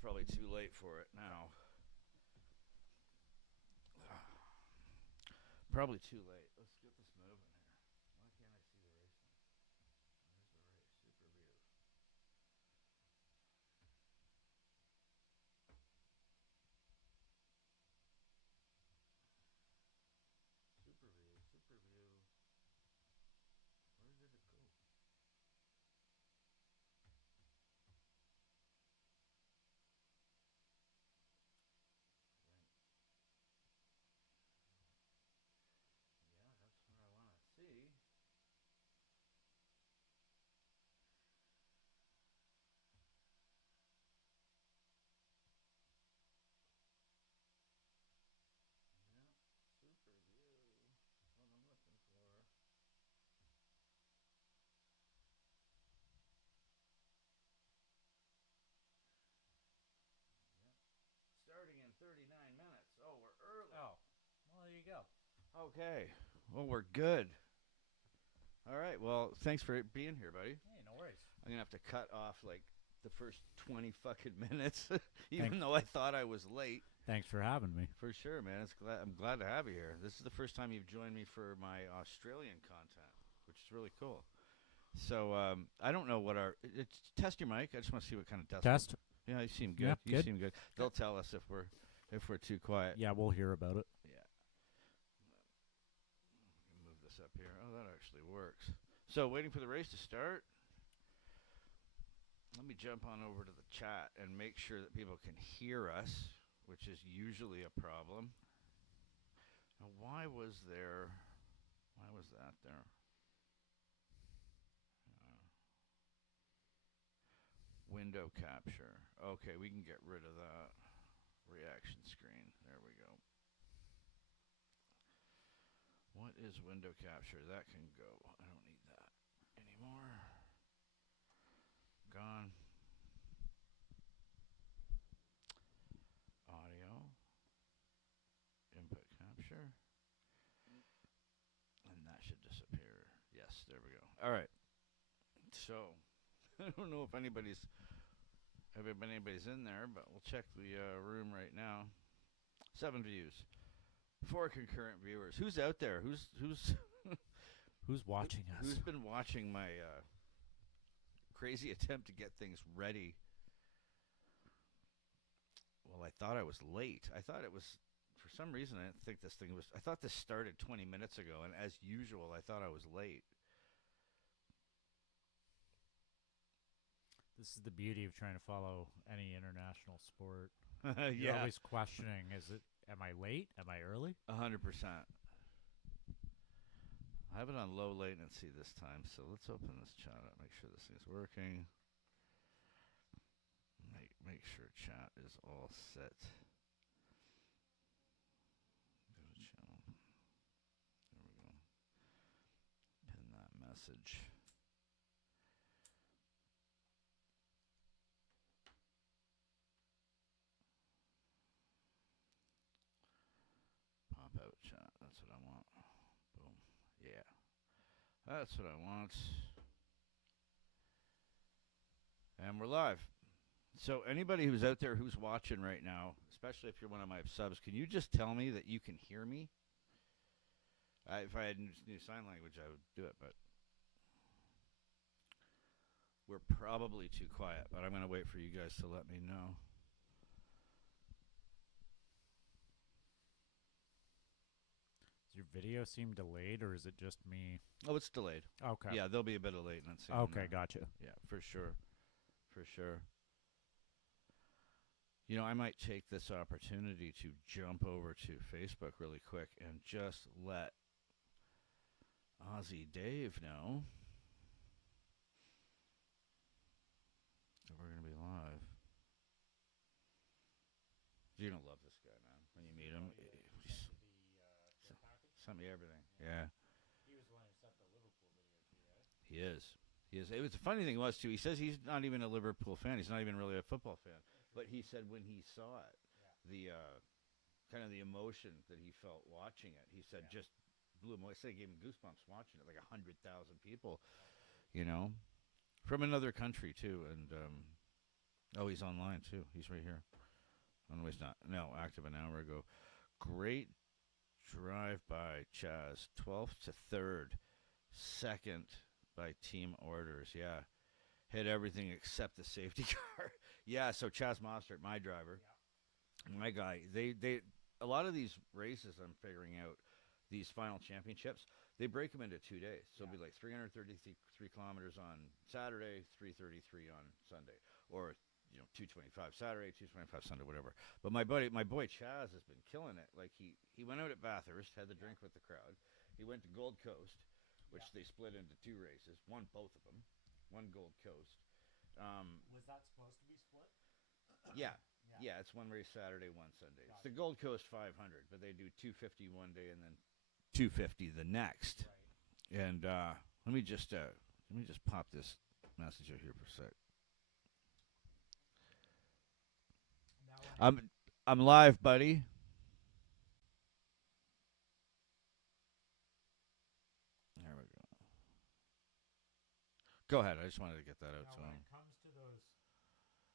probably too late for it now. Probably too late. Let's get this moving here. Why can't I see the racing? Where's the race? Super view. Super view. Super view. Where did it go? Right. Yeah, that's what I want to see. Yeah, super view. What I'm looking for. Yep. Starting in 39 minutes. Oh, we're early. Oh, well, there you go. Okay. Well, we're good. All right. Well, thanks for being here, buddy. Hey, no worries. I'm going to have to cut off like the first 20 fucking minutes, even Thanks. though I thought I was late. Thanks for having me. For sure, man. I'm glad to have you here. This is the first time you've joined me for my Australian content, which is really cool. So I don't know what test your mic. I just want to see what kind of Test. Yeah, you seem good. Yeah, you good. seem good. They'll tell us if we're too quiet. Yeah, we'll hear about it. Yeah. Move this up here. Oh, that actually works. So waiting for the race to start. Let me jump on over to the chat and make sure that people can hear us, which is usually a problem. Now, why was that there? Window capture. Okay, we can get rid of that. Reaction screen. There we go. What is window capture? That can go. I don't need that anymore. Gone. Audio. Input capture. And that should disappear. Yes, there we go. All right. So, I don't know if anybody's in there, but we'll check the room right now. 7 views. 4 concurrent viewers. Who's out there? Who's Who's watching us? Who's been watching my crazy attempt to get things ready? Well, I thought I was late. I thought it was, for some reason, I didn't think this thing was, I thought this started 20 minutes ago, and as usual, I thought I was late. This is the beauty of trying to follow any international sport. Yeah. You're always questioning, am I late? Am I early? 100%. I have it on low latency this time, so let's open this chat up, make sure this thing's working. Make sure chat is all set. Go to channel. There we go. Pin that message. Pop out chat. That's what I want. Boom. Yeah. That's what I want. And we're live. So anybody who's out there who's watching right now, especially if you're one of my subs, can you just tell me that you can hear me? If I had new sign language, I would do it, but we're probably too quiet, but I'm going to wait for you guys to let me know. Does your video seem delayed, or is it just me? Oh, it's delayed. Okay. Yeah, there'll be a bit of latency. Okay, gotcha. Yeah, for sure. For sure. You know, I might take this opportunity to jump over to Facebook really quick and just let Aussie Dave know that we're going to be live. You're going to love this guy, man, when you meet him. Sent me everything. Yeah. He was the one who sent the Liverpool video to you, right? He is. It was the funny thing was, too, he says he's not even a Liverpool fan. He's not even really a football fan. But he said when he saw it, the kind of the emotion that he felt watching it, he said just blew him away. He said it gave him goosebumps watching it, like 100,000 people, you know, from another country, too. And Oh, he's online too. He's right here. Oh, no, he's not. No, active an hour ago. Great drive by Chaz. 12th to 3rd. Second by team orders. Yeah. Hit everything except the safety car. Yeah, so Chaz Mostert, my driver, my guy, they a lot of these races I'm figuring out, these final championships, they break them into 2 days. So it'll be like 333 kilometers on Saturday, 333 on Sunday, or 225 Saturday, 225 Sunday, whatever. But my boy Chaz has been killing it. Like he went out at Bathurst, had the drink with the crowd. He went to Gold Coast, which they split into 2 races, won both of them, one Gold Coast. Was that supposed to be split? Yeah, yeah, it's one race Saturday, one Sunday. It's the Gold Coast 500, but they do 250 one day and then 250 the next. Right. And let me just pop this message out here for a sec. I'm live, buddy. There we go. Go ahead. I just wanted to get that out. Now, So when it comes to those,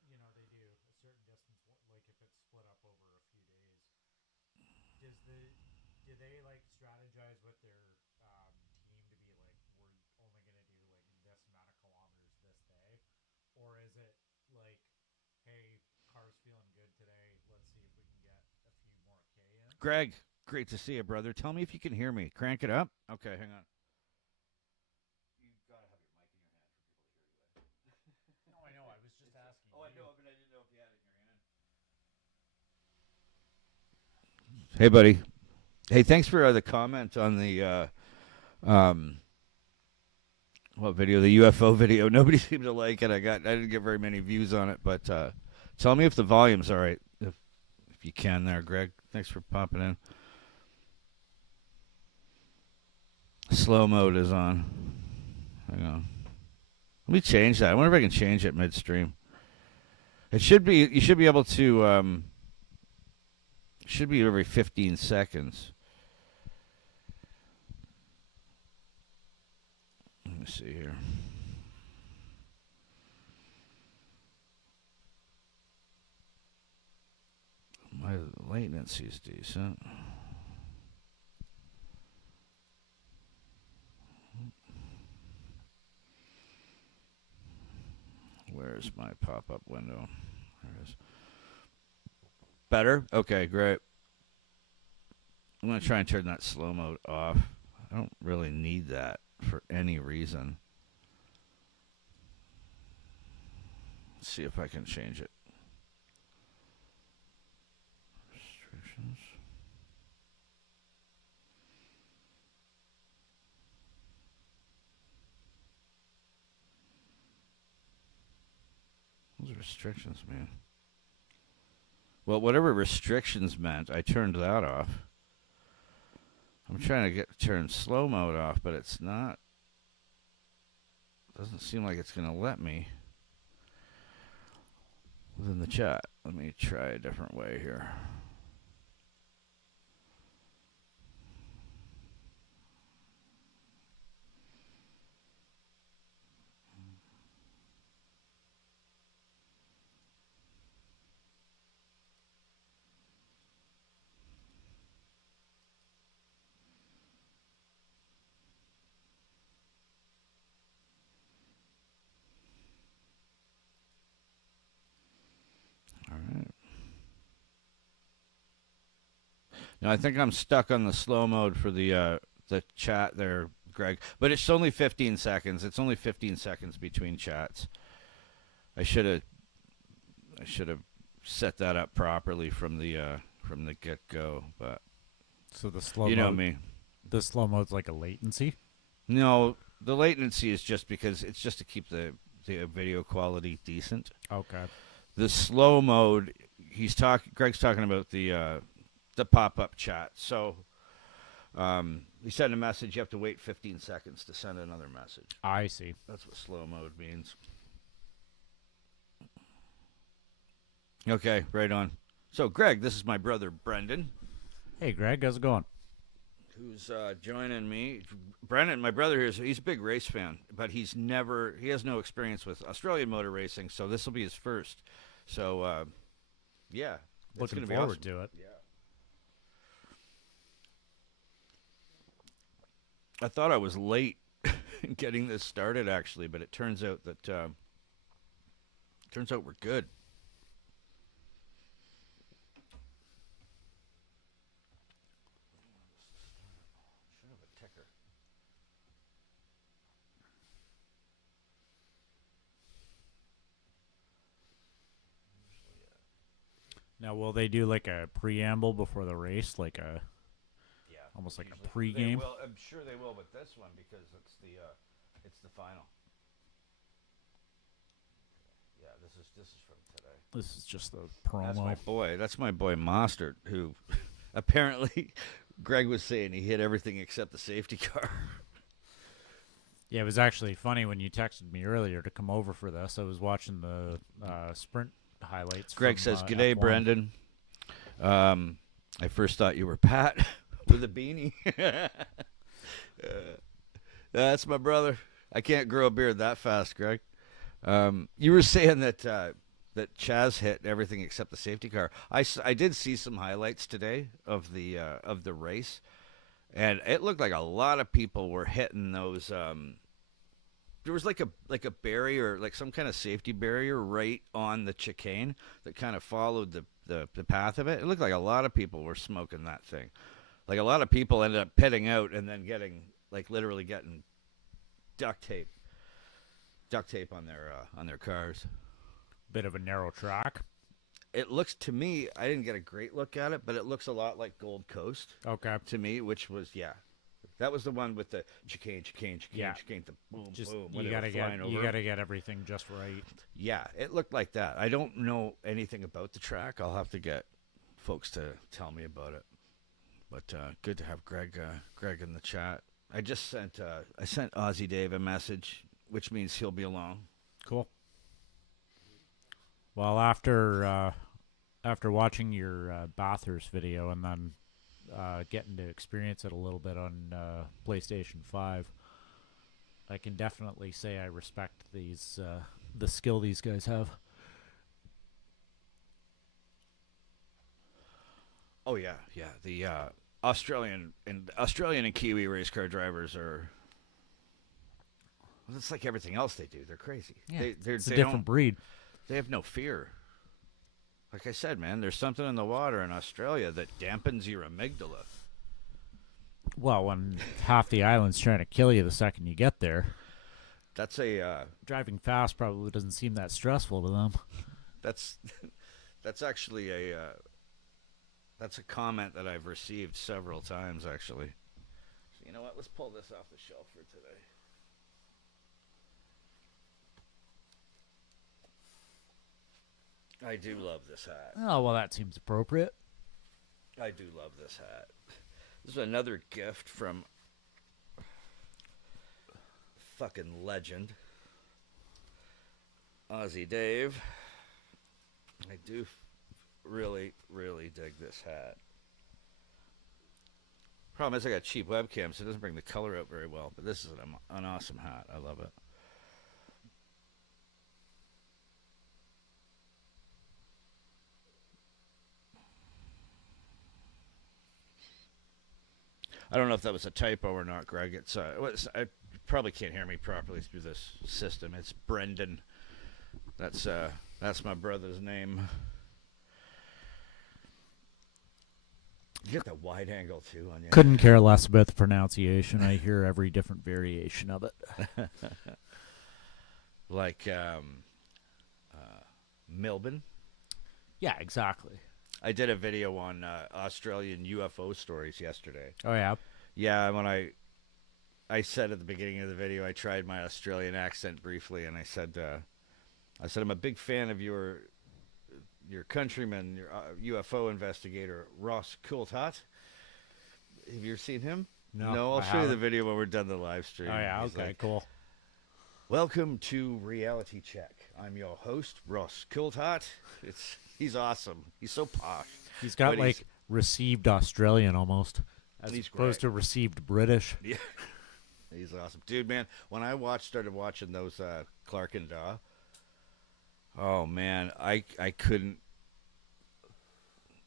they do a certain distance, like if it's split up over a few days. Do they like strategize with their team to be like, we're only gonna do like this amount of kilometers this day, or is it like, hey, car's feeling good today, let's see if we can get a few more K in? Greg, great to see you, brother. Tell me if you can hear me. Crank it up. Okay, hang on. You've got to have your mic in your hand for people to hear you. No, I know. I was just asking. Oh, I know, but I didn't know if you had it in your hand. Hey, buddy. Hey, thanks for the comment on the um, what video? The UFO video. Nobody seemed to like it. I didn't get very many views on it, but tell me if the volume's all right. If you can, there, Greg. Thanks for popping in. Slow mode is on. Hang on. Let me change that. I wonder if I can change it midstream. It should be. You should be able to. Should be every 15 seconds. Let me see here. My latency is decent. Where's my pop-up window? There it is. Better? Okay, great. I'm going to try and turn that slow mode off. I don't really need that for any reason. Let's see if I can change it. Restrictions. Those restrictions, man. Well, whatever restrictions meant, I turned that off. I'm trying to turn slow mode off, but it's not. Doesn't seem like it's going to let me within the chat. Let me try a different way here. All right. Now I think I'm stuck on the slow mode for the chat there, Greg. But it's only 15 seconds. It's only 15 seconds between chats. I should have set that up properly from the get go. But So the slow you know mode, me. the slow mode's like a latency. No, the latency is just because it's just to keep the video quality decent. Okay. The slow mode, Greg's talking about the pop up chat. So you send a message, you have to wait 15 seconds to send another message. I see. That's what slow mode means. Okay, right on. So, Greg, this is my brother Brendan. Hey, Greg, how's it going? who's joining me. Brennan, my brother here, he's a big race fan, but he has no experience with Australian motor racing, so this will be his first. So, yeah. Looking forward to it. Yeah. I thought I was late getting this started, actually, but it turns out we're good. Should have a ticker. Now, will they do like a preamble before the race, like almost like a pregame? Well, I'm sure they will with this one because it's the final. Yeah, this is from today. This is just the promo. That's my boy Mostert, who apparently Greg was saying he hit everything except the safety car. Yeah, it was actually funny when you texted me earlier to come over for this. I was watching the sprint highlights. Greg says, "G'day, Brendan. I first thought you were Pat with a beanie." That's my brother. I can't grow a beard that fast, Greg. You were saying that Chaz hit everything except the safety car. I did see some highlights today of the race, and it looked like a lot of people were hitting those. There was like a barrier, like some kind of safety barrier right on the chicane that kind of followed the path of it. It looked like a lot of people were smoking that thing. Like a lot of people ended up pitting out and then literally getting duct tape on their cars. Bit of a narrow track. It looks to me, I didn't get a great look at it, but it looks a lot like Gold Coast. Okay. To me, which was that was the one with the chicane, the boom, just, boom. You gotta get everything just right. Yeah, it looked like that. I don't know anything about the track. I'll have to get folks to tell me about it. But good to have Greg in the chat. I just sent Aussie Dave a message, which means he'll be along. Cool. Well, after watching your Bathurst video and then getting to experience it a little bit on PlayStation 5, I can definitely say I respect the skill these guys have. Oh yeah. The Australian and Kiwi race car drivers are. Well, it's like everything else they do. They're crazy. Yeah, it's a different breed. They have no fear. Like I said, man, there's something in the water in Australia that dampens your amygdala. Well, when half the island's trying to kill you the second you get there. That's a... driving fast probably doesn't seem that stressful to them. That's actually a... that's a comment that I've received several times, actually. So you know what? Let's pull this off the shelf for today. I do love this hat. Oh, well, that seems appropriate. I do love this hat. This is another gift from fucking legend, Aussie Dave. I do really, really dig this hat. Problem is I got cheap webcam, so it doesn't bring the color out very well, but this is an awesome hat. I love it. I don't know if that was a typo or not, Greg. It's I probably can't hear me properly through this system. It's Brendan. That's my brother's name. You get that wide angle too on you. Couldn't care less about the pronunciation. I hear every different variation of it. Like Milben. Yeah, exactly. I did a video on Australian UFO stories yesterday. Oh, yeah? Yeah, when I said at the beginning of the video, I tried my Australian accent briefly, and I said I'm a big fan of your countryman, your UFO investigator, Ross Coulthard. Have you ever seen him? No, I'll show you the video when we're done the live stream. Oh, yeah, He's okay, like, cool. Welcome to Reality Check. I'm your host, Ross Coulthard. He's awesome. He's so posh. He's got, received Australian almost. Yeah. As He's opposed great. to received British. Yeah, he's awesome, dude, man. When I started watching those Clark and Daw, oh man, I couldn't.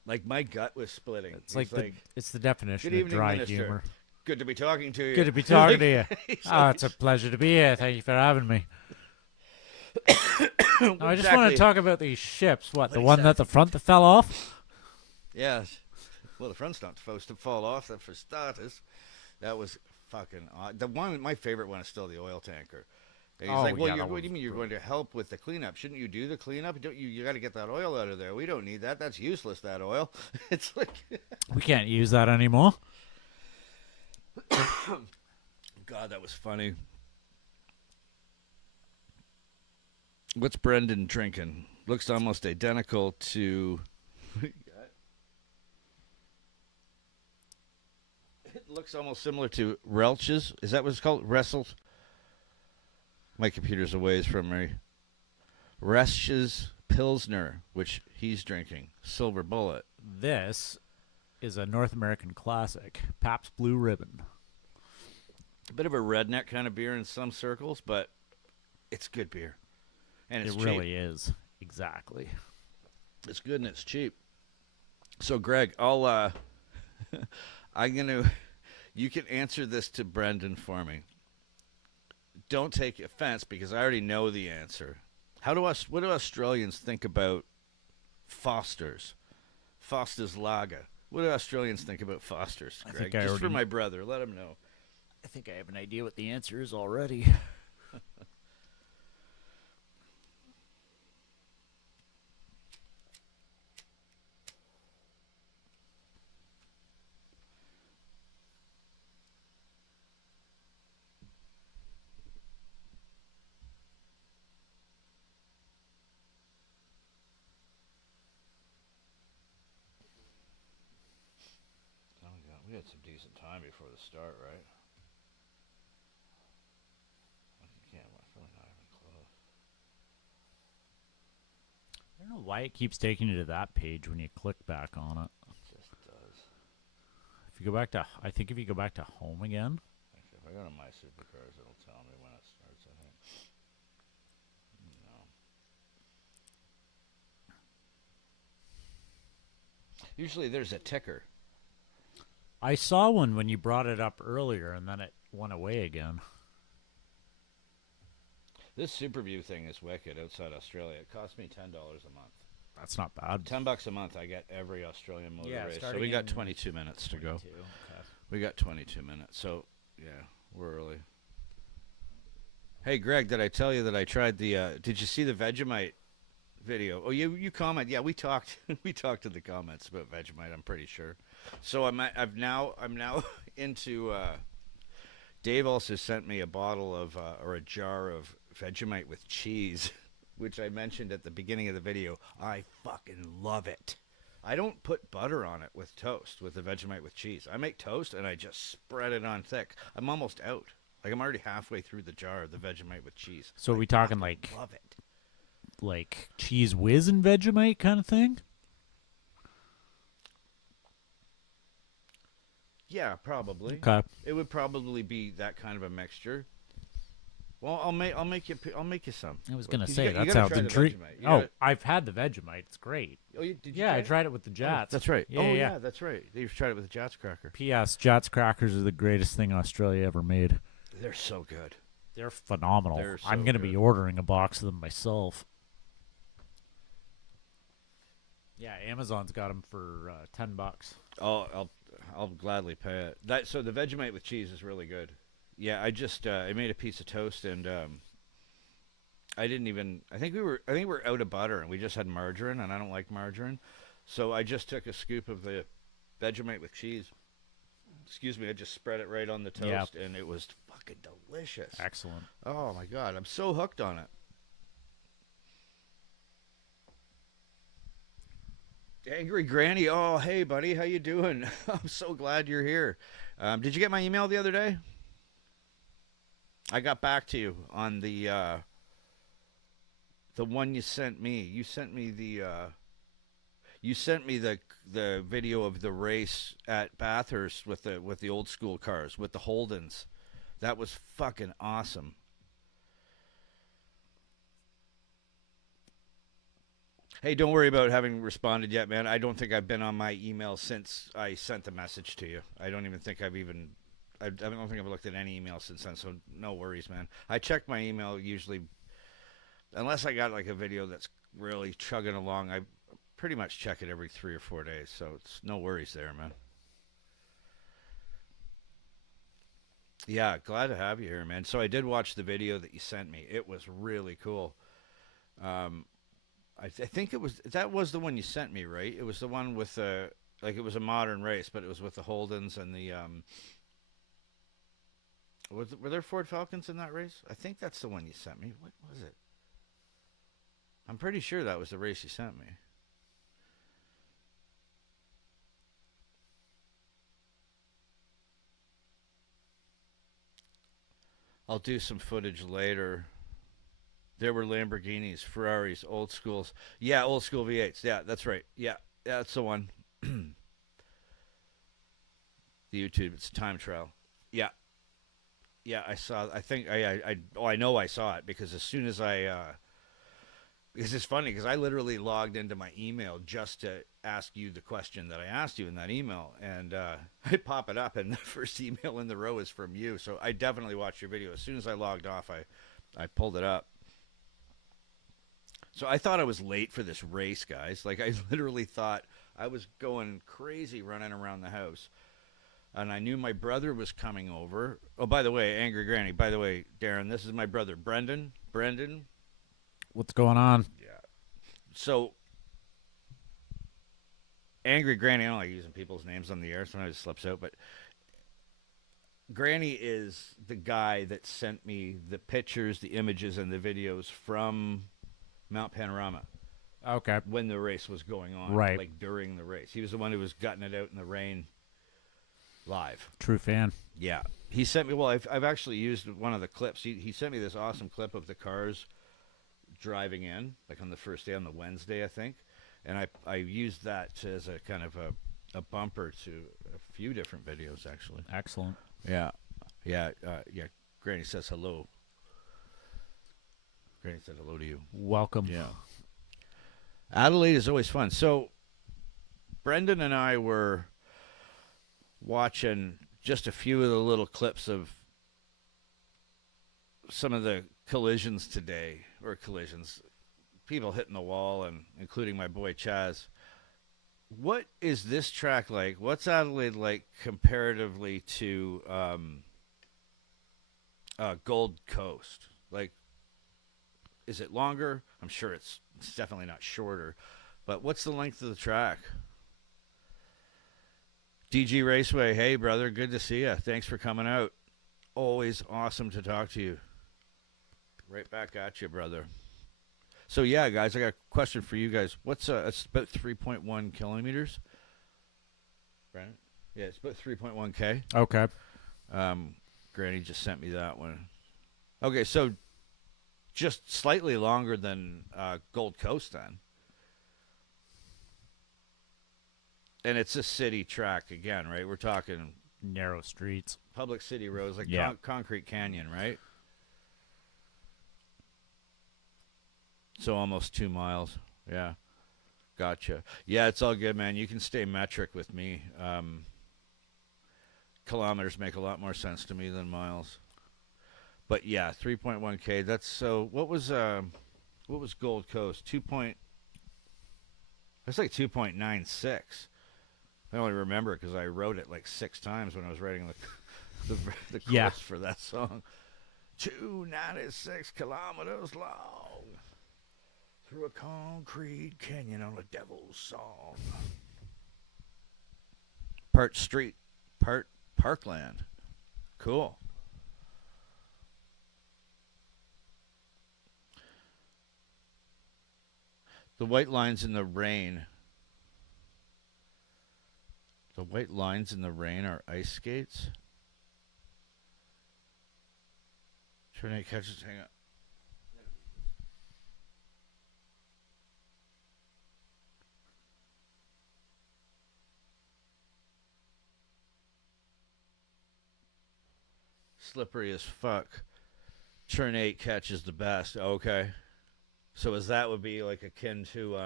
Like my gut was splitting. It's He's like it's the definition "Good of evening, dry Minister. humor. Good to be talking to you. Good to be talking to you. He's Oh, it's a pleasure to be here. Thank you for having me. No, I just want to talk about these ships. What the one at the front that fell off? Yes. Well, the front's not supposed to fall off. That for starters. That was fucking odd. The one, my favorite one is still the oil tanker. And he's Oh, like, well, yeah, what do you mean you're going to help with the cleanup? Shouldn't you do the cleanup? Don't you got to get that oil out of there. We don't need that. That's useless, that oil. It's like... We can't use that anymore. God, that was funny. What's Brendan drinking? Looks almost identical to... It looks almost similar to Relch's. Is that what it's called? Wrestles? My computer's a ways from me. Relch's Pilsner, which he's drinking. Silver Bullet. This is a North American classic, Pabst Blue Ribbon. A bit of a redneck kind of beer in some circles, but it's good beer. And it's It cheap. really is. Exactly. It's good and it's cheap. So, Greg, I'm gonna. You can answer this to Brendan for me. Don't take offense because I already know the answer. What do Australians think about Foster's? Foster's Lager. What do Australians think about Foster's, I Greg? think I Just for already- my brother, let him know. I think I have an idea what the answer is already. Oh my God, we had some decent time before the start, right? I can't. I feel like not even close. I don't know why it keeps taking you to that page when you click back on it. It just does. If you go back to, I think if you go back to home again, Actually, if I go to my Supercars, it'll tell me when it starts, I think. No. Usually there's a ticker. I saw one when you brought it up earlier, and then it went away again. This SuperView thing is wicked outside Australia. It costs me $10 a month. That's not bad. $10 a month, I get every Australian motor Yeah, race. So starting we got in 22 minutes to go. 22, okay. We got 22 minutes. So, yeah, we're early. Hey, Greg, did I tell you that I tried the, did you see the Vegemite video? Oh, you comment. Yeah, we talked we talked in the comments about Vegemite, I'm pretty sure. So I'm now into Dave also sent me a bottle of or a jar of Vegemite with cheese, which I mentioned at the beginning of the video. I fucking love it. I don't put butter on it with toast with the Vegemite with cheese. I make toast and I just spread it on thick. I'm almost out. Like I'm already halfway through the jar of the Vegemite with cheese. So are we talking like Love it. Cheese Whiz and Vegemite kind of thing? Yeah, probably. Okay. It would probably be that kind of a mixture. Well, I'll make you some. I was gonna 'Cause say you that gotta sounds try the intriguing. Vegemite. You Oh, gotta- I've had the Vegemite. It's great. Oh, did you Yeah, try I it? tried it with the Oh, Jats. that's right. Yeah, oh, yeah. that's right. You've tried it with the Jats cracker. P.S. Jats crackers are the greatest thing Australia ever made. They're so good. They're phenomenal. They're so I'm gonna be good. ordering a box of them myself. Yeah, Amazon's got them for $10. Oh, I'll gladly pay it. So the Vegemite with cheese is really good. Yeah, I just I made a piece of toast and I didn't even. I think we were out of butter and we just had margarine and I don't like margarine, so I just took a scoop of the Vegemite with cheese. Excuse me, I just spread it right on the toast and it was fucking delicious. Excellent. Oh my God, I'm so hooked on it. Angry Granny, oh hey buddy, how you doing? I'm so glad you're here. Did you get my email the other day? I got back to you on the one you sent me. You sent me the the video of the race at Bathurst with the old school cars with the Holdens. That was fucking awesome. Hey, don't worry about having responded yet, man. I don't think I've been on my email since I sent the message to you. I don't even think I don't think I've looked at any email since then, so no worries, man. I check my email usually, unless I got like a video that's really chugging along. I pretty much check it every 3 or 4 days, so it's no worries there, man. Yeah, glad to have you here, man. So I did watch the video that you sent me. It was really cool. I think that was the one you sent me, right? It was the one with like it was a modern race, but it was with the Holdens and the were there Ford Falcons in that race? I think that's the one you sent me. What was it? I'm pretty sure that was the race you sent me. I'll do some footage later. There were Lamborghinis, Ferraris, old schools. Yeah, old school V8s. Yeah, that's right. Yeah, that's the one. The YouTube, it's a time trial. Yeah. Yeah, I saw. I think I know I saw it because as soon as because it's funny because I literally logged into my email just to ask you the question that I asked you in that email, and I pop it up, and the first email in the row is from you. So I definitely watched your video. As soon as I logged off, I pulled it up. So I thought I was late for this race, guys. Like, I literally thought I was going crazy running around the house. And I knew my brother was coming over. Oh, by the way, Angry Granny. By the way, Darren, this is my brother, Brendan. Brendan. What's going on? Yeah. So, Angry Granny, I don't like using people's names on the air. Sometimes it slips out. But Granny is the guy that sent me the pictures, the images, and the videos from Mount Panorama. Okay. When the race was going on. Right. Like during the race. He was the one who was gutting it out in the rain live. True fan. Yeah. He sent me, well, I've actually used one of the clips. He sent me this awesome clip of the cars driving in, like on the first day, on the Wednesday, I think. And I used that as a kind of a bumper to a few different videos, actually. Excellent. Yeah. Yeah. Yeah. Granny says hello. Granny said hello to you. Welcome. Yeah. Adelaide is always fun. So, Brendan and I were watching just a few of the little clips of some of the collisions today, or collisions, people hitting the wall, and including my boy Chaz. What is this track like? What's Adelaide like comparatively to Gold Coast? Like, is it longer? I'm sure it's definitely not shorter. But what's the length of the track? DG Raceway, hey, brother, good to see you. Thanks for coming out. Always awesome to talk to you. Right back at you, brother. So, yeah, guys, I got a question for you guys. What's it's about 3.1 kilometers? Brandon? Yeah, it's about 3.1K. Okay. Granny just sent me that one. Okay, so just slightly longer than Gold Coast then. And it's a city track again, right? We're talking Narrow streets. public city roads, like Yeah. Concrete Canyon, right? So almost 2 miles. Yeah. Gotcha. Yeah, it's all good, man. You can stay metric with me. Kilometers make a lot more sense to me than miles. But yeah, 3.1K. That's so. What was Gold Coast? That's like 2.96. I only remember it because I wrote it like 6 times when I was writing the chorus for that song. 296 kilometers long through a concrete canyon on a devil's song. Part street, part parkland. Cool. The white lines in the rain. The white lines in the rain are ice skates. Trinity catches, hang on. Slippery as fuck. Turn 8 catches the best. Okay. So as that would be like akin to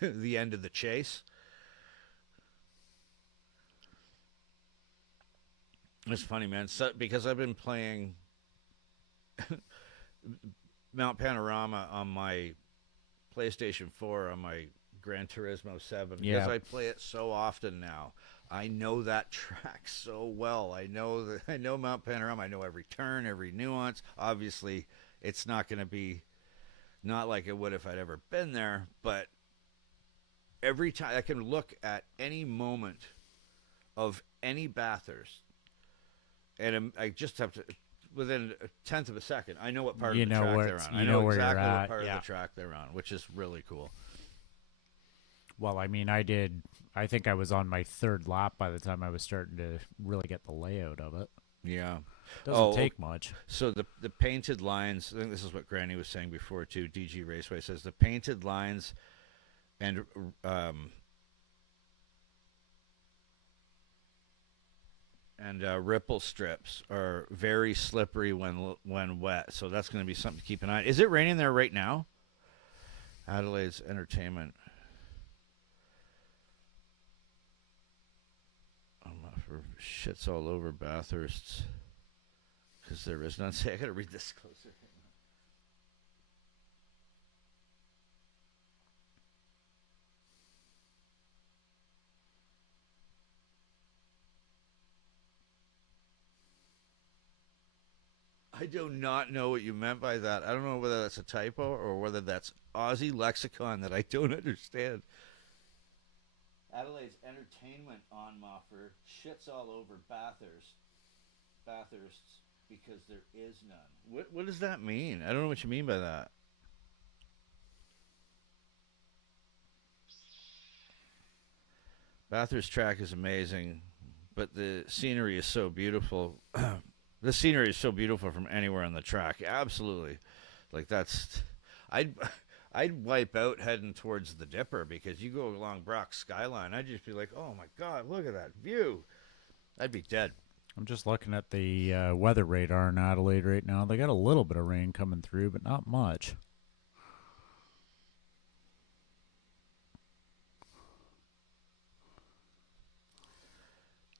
the end of the chase. It's funny, man. So, because I've been playing Mount Panorama on my PlayStation 4 on my Gran Turismo 7 because Yeah. I play it so often now. I know that track so well. I know Mount Panorama. I know every turn, every nuance. Obviously, it's not going to be not like it would if I'd ever been there, but every time I can look at any moment of any Bathurst, and I just have to within a tenth of a second. I know what part You of the know track where they're it's- on. you I know know where you're exactly what at, part yeah. of the track they're on, which is really cool. Well, I mean, I think I was on my third lap by the time I was starting to really get the layout of it. Yeah. Doesn't take much. So the painted lines, I think this is what Granny was saying before too, DG Raceway says the painted lines and ripple strips are very slippery when wet. So that's going to be something to keep an eye on. Is it raining there right now? Adelaide's entertainment. For shits all over Bathursts because there is none. Say, I gotta read this closer. I do not know what you meant by that. I don't know whether that's a typo or whether that's Aussie lexicon that I don't understand. Adelaide's entertainment on Moffer shits all over Bathursts because there is none. What does that mean? I don't know what you mean by that. Bathurst track is amazing, but the scenery is so beautiful. The scenery is so beautiful from anywhere on the track. Absolutely. Like that's I'd wipe out heading towards the Dipper because you go along Brock's skyline. I'd just be like, oh my God, look at that view. I'd be dead. I'm just looking at the weather radar in Adelaide right now. They got a little bit of rain coming through, but not much.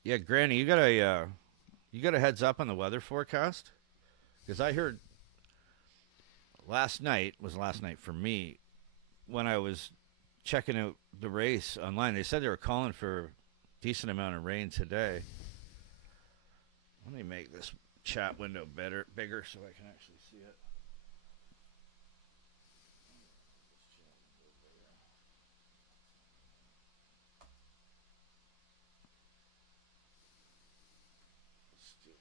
Yeah, Granny, you got a heads up on the weather forecast? Because I heard last night for me when I was checking out the race online. They said they were calling for a decent amount of rain today. Let me make this chat window bigger so I can actually see it. Let's do this.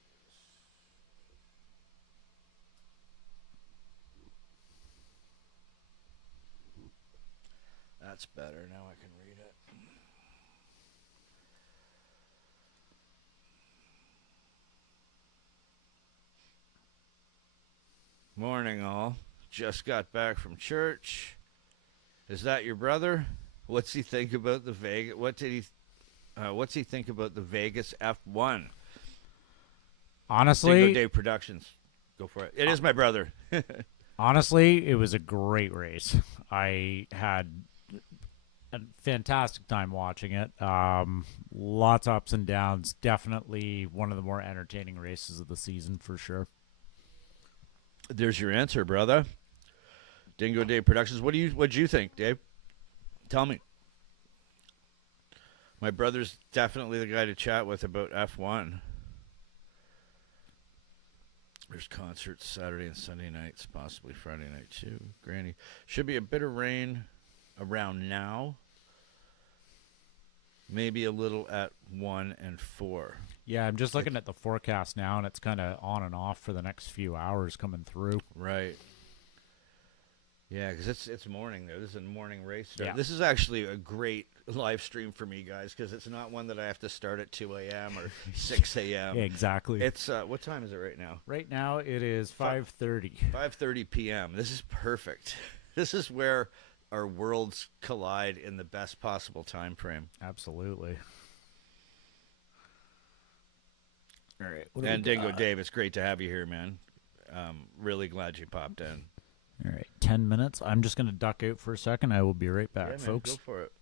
That's better. Now I can read it. Morning, all. Just got back from church. Is that your brother? What's he think about the Vegas? What's he think about the Vegas F1? Honestly, Dingo Day Productions. Go for it. It is my brother. honestly, it was a great race. I had a fantastic time watching it. Lots of ups and downs. Definitely one of the more entertaining races of the season for sure. There's your answer, brother. Dingo Day Productions. What'd you think, Dave? Tell me. My brother's definitely the guy to chat with about F1. There's concerts Saturday and Sunday nights, possibly Friday night too. Granny. Should be a bit of rain around now. Maybe a little at 1 and 4. Yeah, I'm just looking at the forecast now, and it's kind of on and off for the next few hours coming through. Right. Yeah, because it's morning there. This is a morning race start. Yeah. This is actually a great live stream for me, guys, because it's not one that I have to start at 2 a.m. or 6 a.m. Yeah, exactly. It's what time is it right now? Right now it is 5:30. 5:30 p.m. This is perfect. This is where our worlds collide in the best possible time frame. Absolutely. All right. What do we And Dingo got? Dave, it's great to have you here, man. Really glad you popped in. All right. 10 minutes. I'm just going to duck out for a second. I will be right back, Yeah, man, folks. go for it.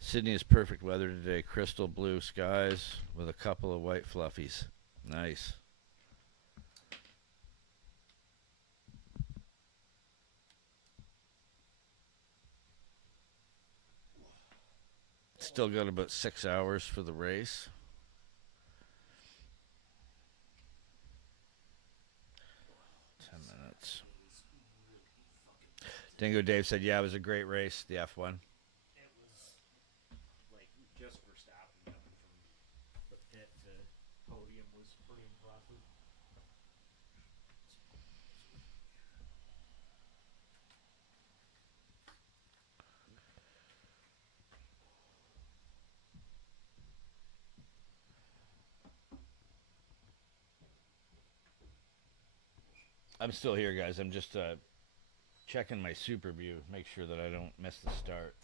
Sydney is perfect weather today. Crystal blue skies with a couple of white fluffies. Nice. Still got about 6 hours for the race. Dingo Dave said, yeah, it was a great race, the F1. It was like just Verstappen coming from the pit to podium was pretty impressive. I'm still here, guys. I'm just checking my super view, make sure that I don't miss the start.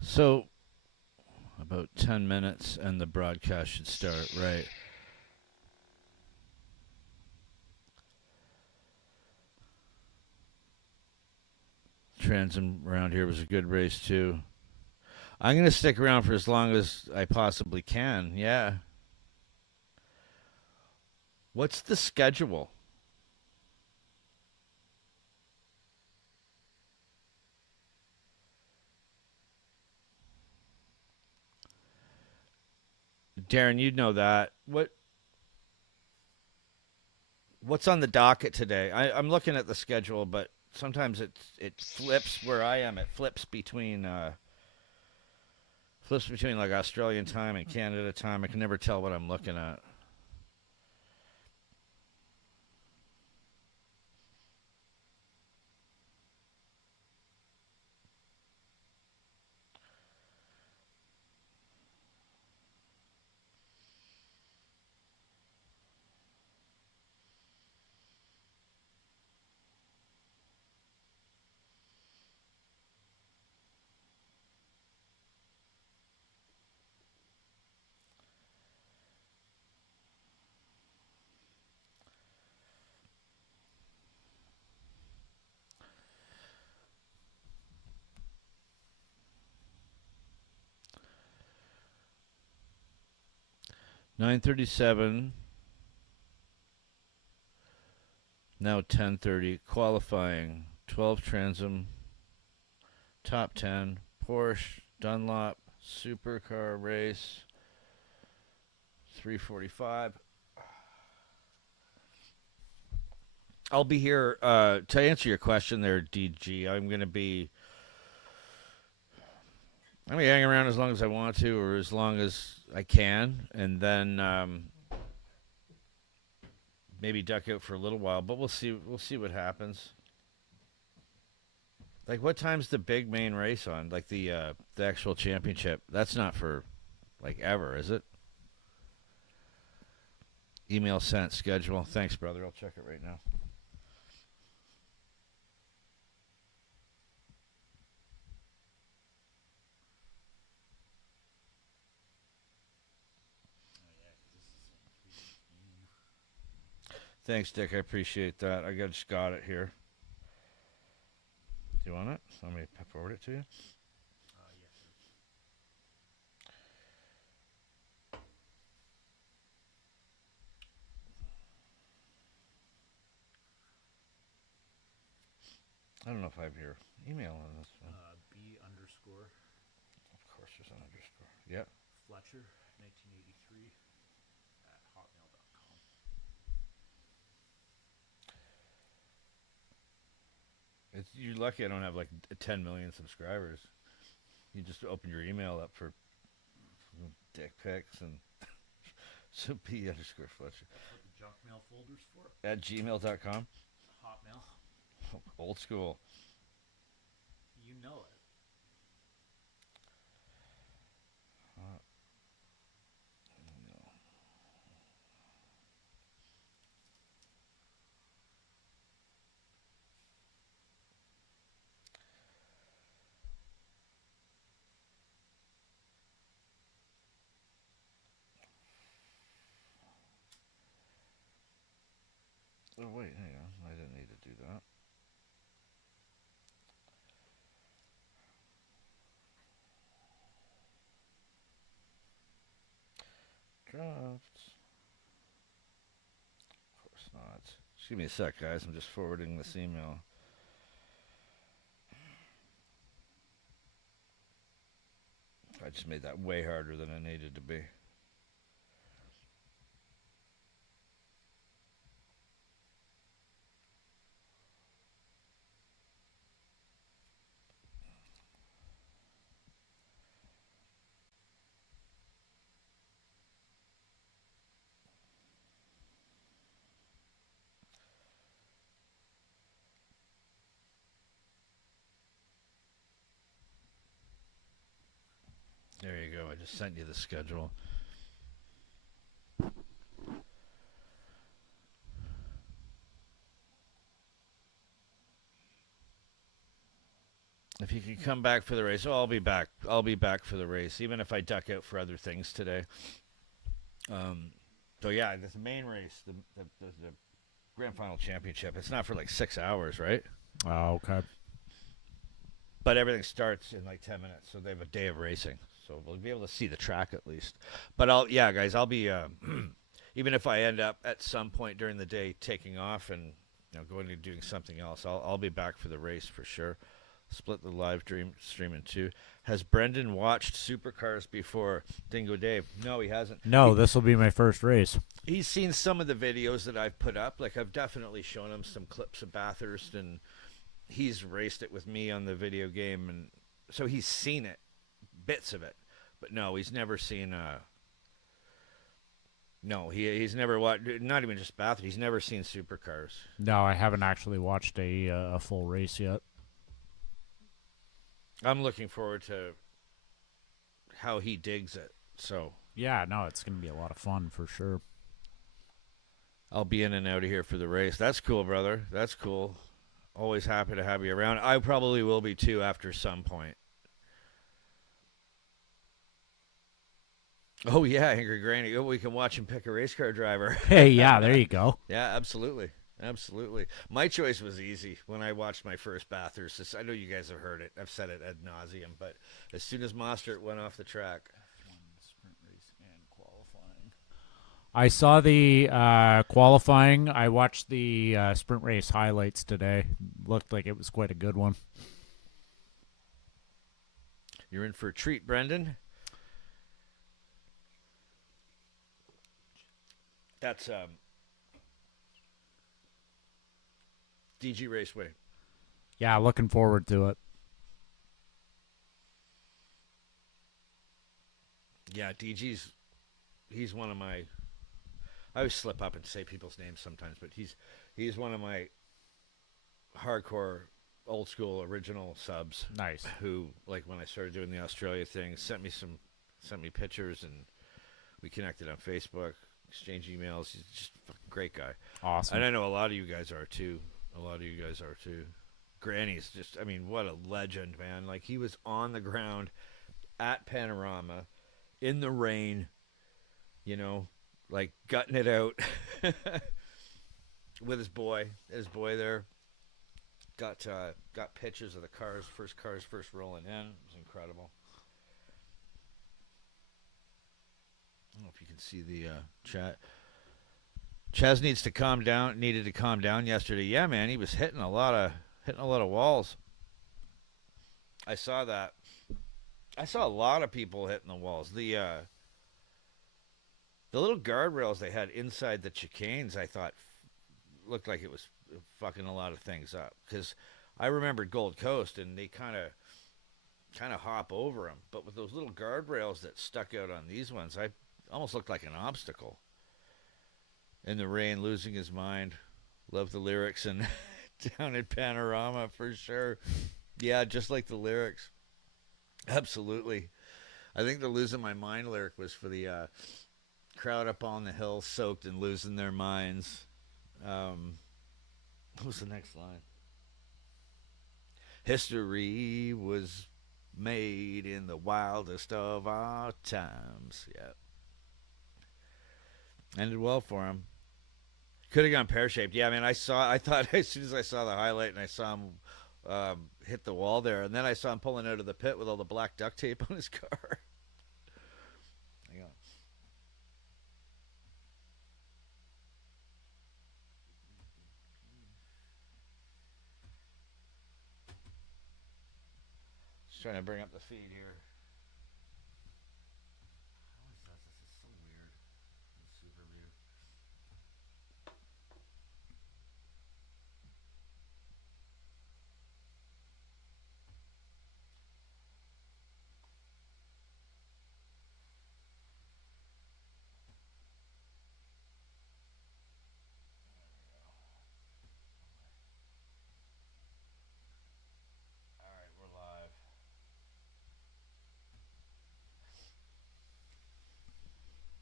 So, about 10 minutes and the broadcast should start, right? Transom around here was a good race, too. I'm going to stick around for as long as I possibly can, yeah. What's the schedule? Darren, you'd know that. What's on the docket today? I'm looking at the schedule, but sometimes it flips where I am. It flips between like Australian time and Canada time. I can never tell what I'm looking at. (9:37). Now 10:30. Qualifying. 12 transom. Top 10. Porsche. Dunlop. Supercar race. 3:45. I'll be here to answer your question there, DG. I'm going to be hanging around as long as I want to, or as long as I can, and then maybe duck out for a little while. But we'll see. We'll see what happens. Like, what time's the big main race on? Like the actual championship? That's not for like ever, is it? Email sent. Schedule. Thanks, brother. I'll check it right now. Thanks, Dick. I appreciate that. I just got it here. Do you want it? Let me forward it to you. I don't know if I have your email on this one. B underscore Of course, there's an underscore. Yep. Fletcher 1983 at hotmail.com. You're lucky I don't have like 10 million subscribers. You just open your email up for dick pics and so P underscore Fletcher. That's what the junk mail folder's for. At gmail.com. Hotmail. Old school. You know it. No. Oh, wait, hang on. I didn't need to do that. Drafts. Of course not. Just give me a sec, guys. I'm just forwarding this email. I just made that way harder than it needed to be. There you go. I just sent you the schedule. If you can come back for the race, oh, I'll be back. I'll be back for the race, even if I duck out for other things today. So yeah, this main race, the Grand Final Championship, it's not for like 6 hours, right? Oh, okay. But everything starts in like 10 minutes, so they have a day of racing. So we'll be able to see the track at least. But guys, I'll be even if I end up at some point during the day taking off and going and doing something else, I'll be back for the race for sure. Split the live stream in two. Has Brendan watched Supercars before? Dingo Dave? No, he hasn't. No, this will be my first race. He's seen some of the videos that I've put up. Like I've definitely shown him some clips of Bathurst, and he's raced it with me on the video game, and so he's seen it, bits of it. But no, he's never seen. No, he's never watched. Not even just Bathurst. He's never seen Supercars. No, I haven't actually watched a full race yet. I'm looking forward to how he digs it. So yeah, no, it's going to be a lot of fun for sure. I'll be in and out of here for the race. That's cool, brother. That's cool. Always happy to have you around. I probably will be too after some point. Oh yeah, Angry Granny. Oh, we can watch him pick a race car driver. Hey, yeah, there you go. Yeah, absolutely. Absolutely. My choice was easy when I watched my first Bathurst. I know you guys have heard it. I've said it ad nauseum, but as soon as Mostert went off the track. Sprint race and qualifying. I saw the qualifying. I watched the sprint race highlights today. Looked like it was quite a good one. You're in for a treat, Brendan. That's DG Raceway. Yeah, looking forward to it. Yeah, he's one of my. I always slip up and say people's names sometimes, but he's one of my hardcore, old school, original subs. Nice. Who, like when I started doing the Australia thing, sent me pictures, and we connected on Facebook, exchanged emails. He's just a fucking great guy. Awesome. And I know a lot of you guys are too. Granny's just, I mean, what a legend, man. Like, he was on the ground at Panorama in the rain, like gutting it out with his boy there. Got pictures of the cars first rolling in. It was incredible. I don't know if you can see the chat. Chaz needed to calm down yesterday. Yeah, man, he was hitting a lot Hitting a lot of walls. I saw that. I saw a lot of people hitting the walls. The little guardrails they had inside the chicanes, I thought, looked like it was fucking a lot of things up. Because I remembered Gold Coast, and they kind of hop over them. But with those little guardrails that stuck out on these ones, I almost looked like an obstacle. In the rain, losing his mind. Love the lyrics and down in Panorama for sure. Yeah, just like the lyrics. Absolutely. I think the losing my mind lyric was for the crowd up on the hill soaked and losing their minds. What was the next line? History was made in the wildest of our times. Yeah. Ended well for him. Could have gone pear-shaped. Yeah, I mean, I thought as soon as I saw the highlight and I saw him hit the wall there, and then I saw him pulling out of the pit with all the black duct tape on his car. Hang on. Just trying to bring up the feed here. How is this? This is so weird. Super view. All right, we're live.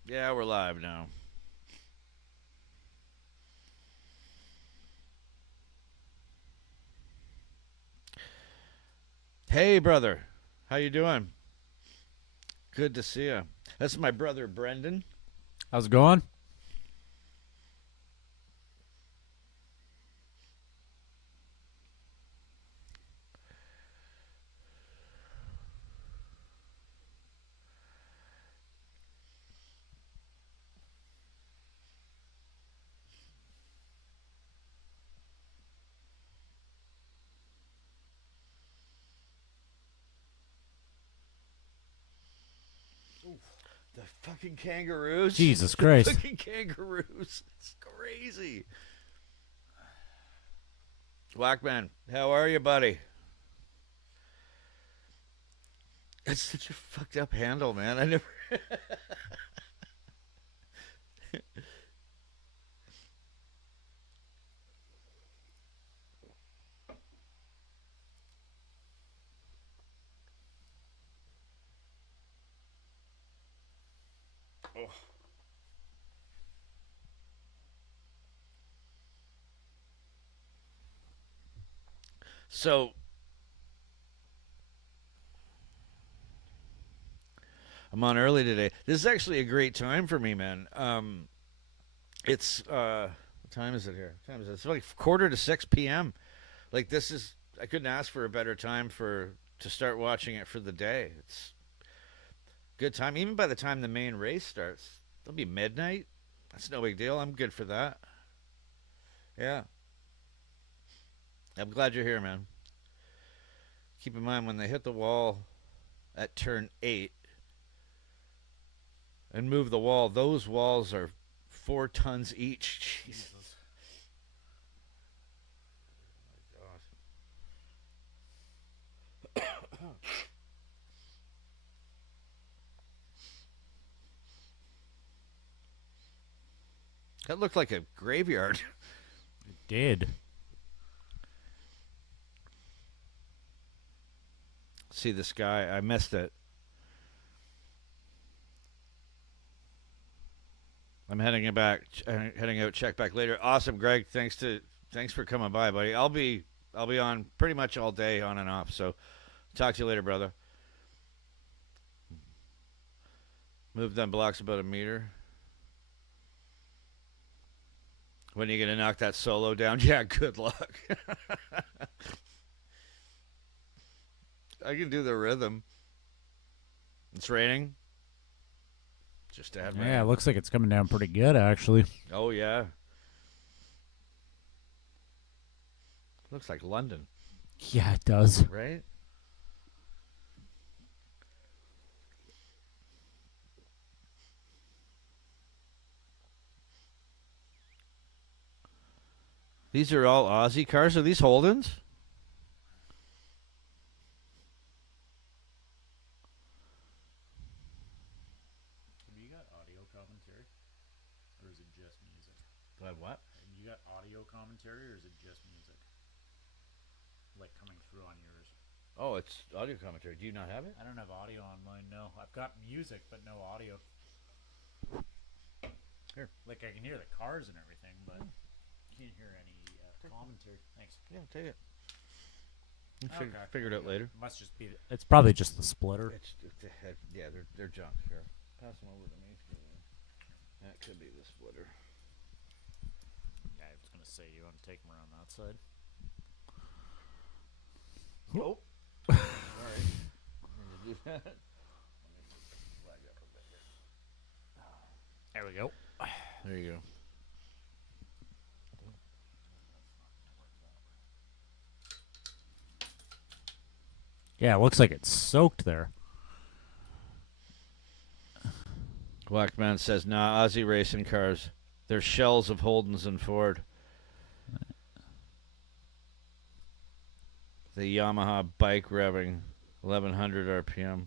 Yeah, we're live now. Hey, brother. How you doing? Good to see you. That's my brother, Brendan. How's it going? The fucking kangaroos. Jesus Christ. The fucking kangaroos. It's crazy. Blackman, how are you, buddy? It's such a fucked up handle, man. I never... Oh. So, I'm on early today. This is actually a great time for me, man. It's what time is it here? What time is it? It's like 5:45 p.m. Like this is, I couldn't ask for a better time to start watching it for the day. It's good time. Even by the time the main race starts, it'll be midnight. That's no big deal. I'm good for that. Yeah. I'm glad you're here, man. Keep in mind when they hit the wall at turn 8 and move the wall, those walls are 4 tons each. Jesus. Oh my God. That looked like a graveyard. It did. See this guy? I missed it. I'm heading back. Heading out. Check back later. Awesome, Greg. Thanks for coming by, buddy. I'll be on pretty much all day, on and off. So, talk to you later, brother. Move them blocks about a meter. When are you gonna knock that solo down? Yeah, good luck. I can do the rhythm. It's raining. Just add Yeah, it looks like it's coming down pretty good, actually. Oh, yeah. Looks like London. Yeah, it does. right? These are all Aussie cars. Are these Holdens? You got audio commentary, or is it just music? Do I have what? You got audio commentary, or is it just music? Like coming through on yours? Oh, it's audio commentary. Do you not have it? I don't have audio on mine. No, I've got music, but no audio. Here. Like I can hear the cars and everything, but can't hear any commentary. Thanks. Yeah, take it. Okay. Figure it out later. Must just be. It's probably just the splitter. It's the head. Yeah, they're junk. Here, pass them over to me. That could be the splitter. Yeah, I was gonna say you want to take them around that side. Oh. Sorry. I'm gonna do that. Let me put the flag up a bit here. There we go. There you go. Yeah, it looks like it's soaked there. Blackman says, nah, Aussie Racing Cars. They're shells of Holdens and Ford. The Yamaha bike revving 1100 RPM.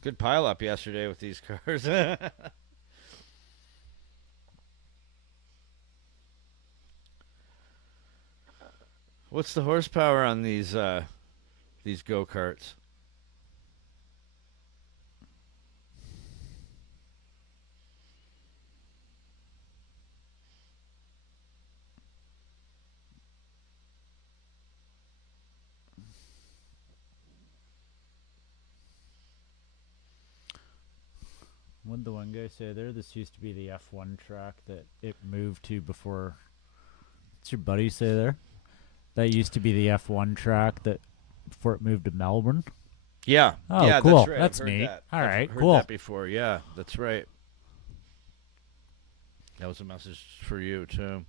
Good pile up yesterday with these cars. What's the horsepower on these go-karts? What did the one guy say there? This used to be the F1 track that it moved to before. What's your buddy say there? That used to be the F1 track that before it moved to Melbourne. Yeah. Oh, yeah, cool. That's right. That's I've heard neat. that. All right, I've heard cool. that before. Yeah, that's right. That was a message for you too.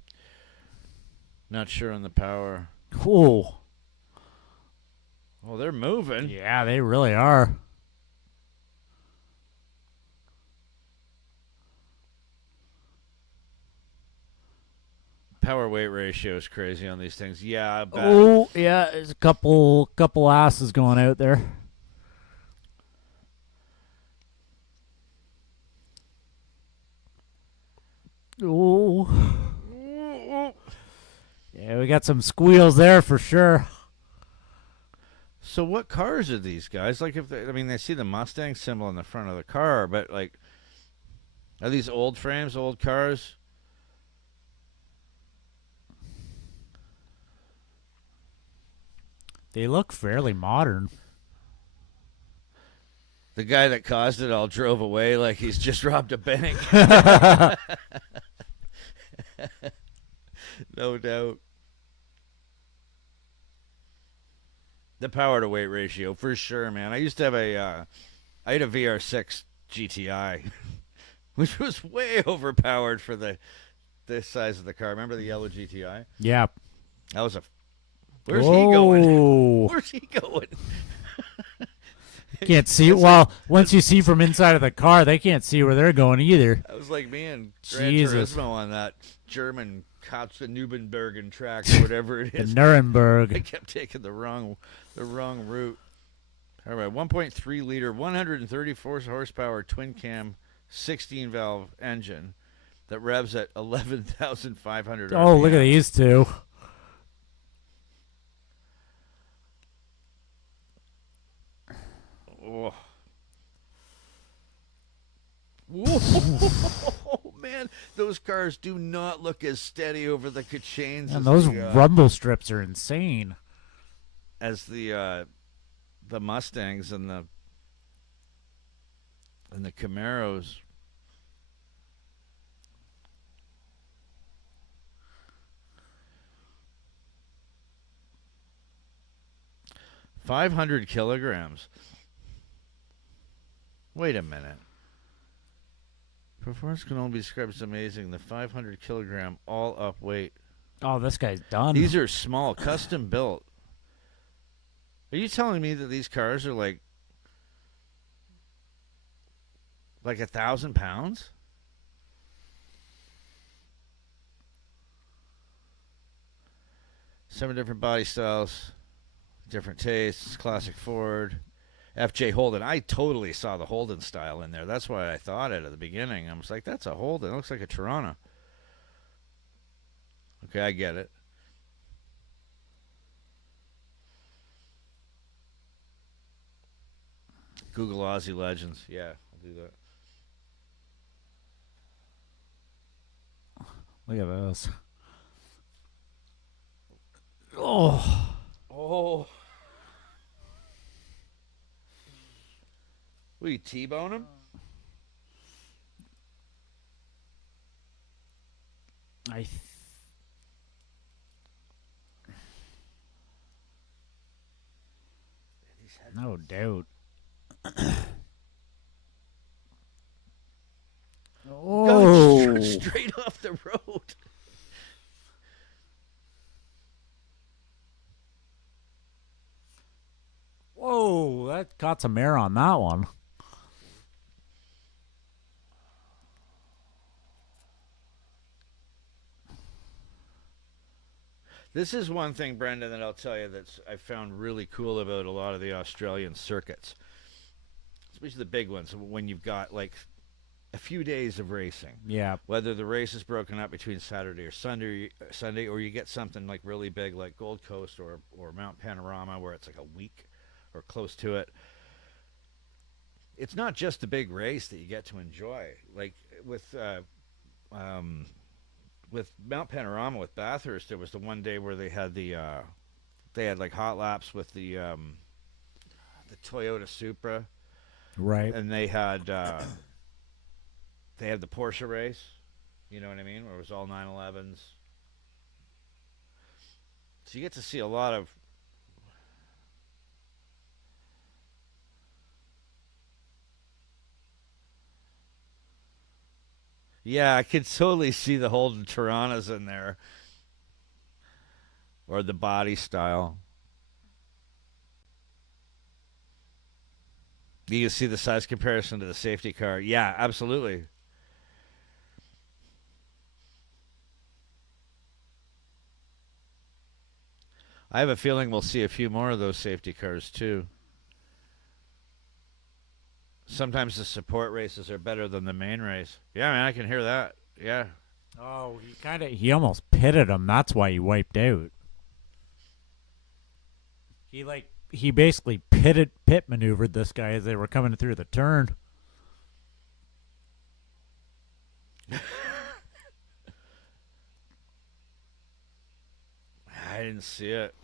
Not sure on the power. Cool. Well, they're moving. Yeah, they really are. – Power weight ratio is crazy on these things. Yeah, I bet. Oh, yeah, there's a couple asses going out there. Oh. Yeah, we got some squeals there for sure. So what cars are these guys? Like, if they, I mean, they see the Mustang symbol on the front of the car, but like, are these old frames, old cars? They look fairly modern. The guy that caused it all drove away like he's just robbed a bank. No doubt. The power to weight ratio, for sure, man. I used to have I had a VR6 GTI, which was way overpowered for the size of the car. Remember the yellow GTI? Yeah. That was a. Where's he going? Whoa. Where's he going? Can't see. Well, once you see from inside of the car, they can't see where they're going either. That was like me and Gran Jesus. Turismo on that German Katzennubenbergen track or whatever it The is. Nuremberg. I kept taking the wrong route. All right, 1.3 liter, 134 horsepower twin cam, 16 valve engine that revs at 11,500 Oh, look at RPM. these two. Oh. Whoa, man, those cars do not look as steady over the chains And as those the, rumble strips are insane. as the Mustangs and the Camaros. $500 kilograms. Wait a minute. Performance can only be described as amazing. The 500 kilogram all up weight. Oh, this guy's done. These are small, custom built. Are you telling me that these cars are like 1,000 pounds? Seven different body styles, different tastes, classic Ford, FJ Holden. I totally saw the Holden style in there. That's why I thought it at the beginning. I was like, that's a Holden. It looks like a Toronto. Okay, I get it. Google Aussie Legends. Yeah, I'll do that. Look at this. Oh. Oh. Will you T-bone him? No doubt. Go straight off the road. Whoa, that caught some air on that one. This is one thing, Brendan, that I'll tell you that I found really cool about a lot of the Australian circuits, especially the big ones, when you've got like a few days of racing. Yeah. Whether the race is broken up between Saturday or Sunday, or you get something like really big like Gold Coast or Mount Panorama where it's like a week or close to it. It's not just a big race that you get to enjoy. Like with Mount Panorama with Bathurst, there was the one day where they had like hot laps with the Toyota Supra, Right. and they had the Porsche race. You know what I mean? Where it was all 911s. So you get to see a lot of. Yeah, I could totally see the Holden Torontos in there. Or the body style. You can see the size comparison to the safety car. Yeah, absolutely. I have a feeling we'll see a few more of those safety cars, too. Sometimes the support races are better than the main race. Yeah, man, I can hear that. Yeah. Oh, he almost pitted him. That's why he wiped out. He basically pit maneuvered this guy as they were coming through the turn. I didn't see it.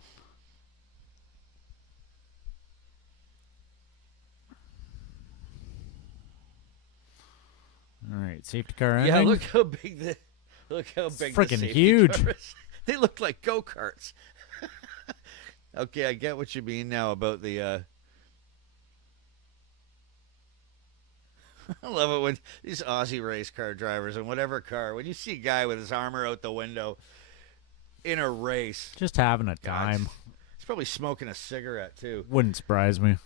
All right, safety car Yeah, ending. look how big the freaking safety huge. car is. They look like go-karts. Okay, I get what you mean now about the I love it when these Aussie race car drivers and whatever car, when you see a guy with his armor out the window in a race. Just having a God, time. he's probably smoking a cigarette too. Wouldn't surprise me.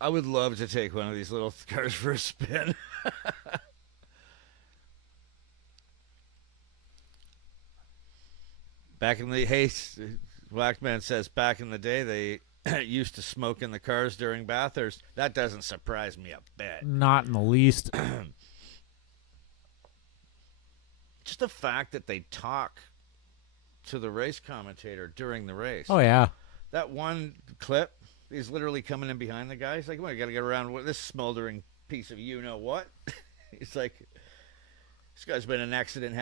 I would love to take one of these little cars for a spin. Back in the Blackman says back in the day they used to smoke in the cars during Bathurst. That doesn't surprise me a bit. Not in the least. Just the fact that they talk to the race commentator during the race. Oh, yeah. That one clip, he's literally coming in behind the guy. He's like, well, I got to get around with this smoldering piece of you-know-what. He's like, This guy's been an accident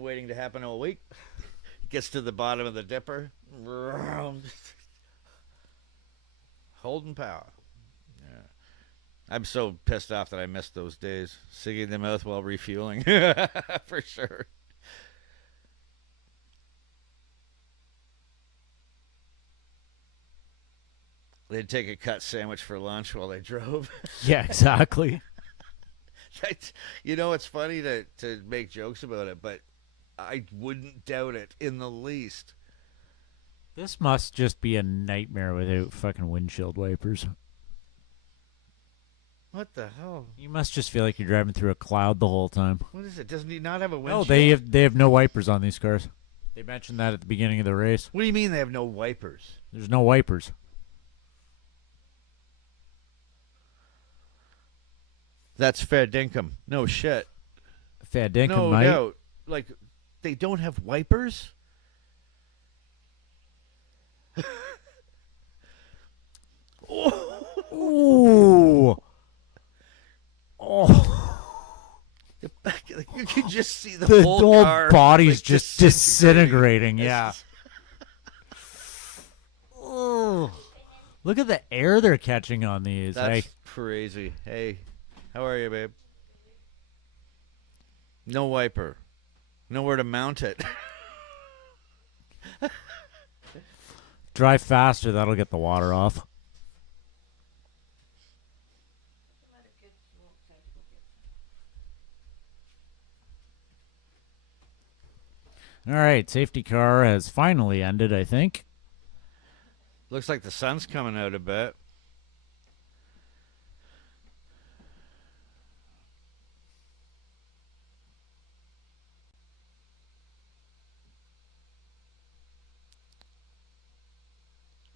waiting to happen all week. Gets to the bottom of the dipper. Holding power. Yeah. I'm so pissed off that I missed those days. Singing the mouth while refueling. For sure. They'd take a cut sandwich for lunch while they drove. Yeah, exactly. You know, it's funny to make jokes about it, but I wouldn't doubt it in the least. This must just be a nightmare without fucking windshield wipers. What the hell? You must just feel like you're driving through a cloud the whole time. What is it? Doesn't he not have a No, windshield? they have no wipers on these cars. They mentioned that at the beginning of the race. What do you mean they have no wipers? There's no wipers. That's fair dinkum. No shit. Fair dinkum, No mate. doubt. Like, they don't have wipers? Ooh. Oh. You can just see the The whole whole car, body's like, just disintegrating. Yeah. It's- Oh. Look at the air they're catching on these. That's crazy. Hey, how are you, babe? No wiper. Nowhere to mount it. Drive faster. That'll get the water off. All right. Safety car has finally ended, I think. Looks like the sun's coming out a bit.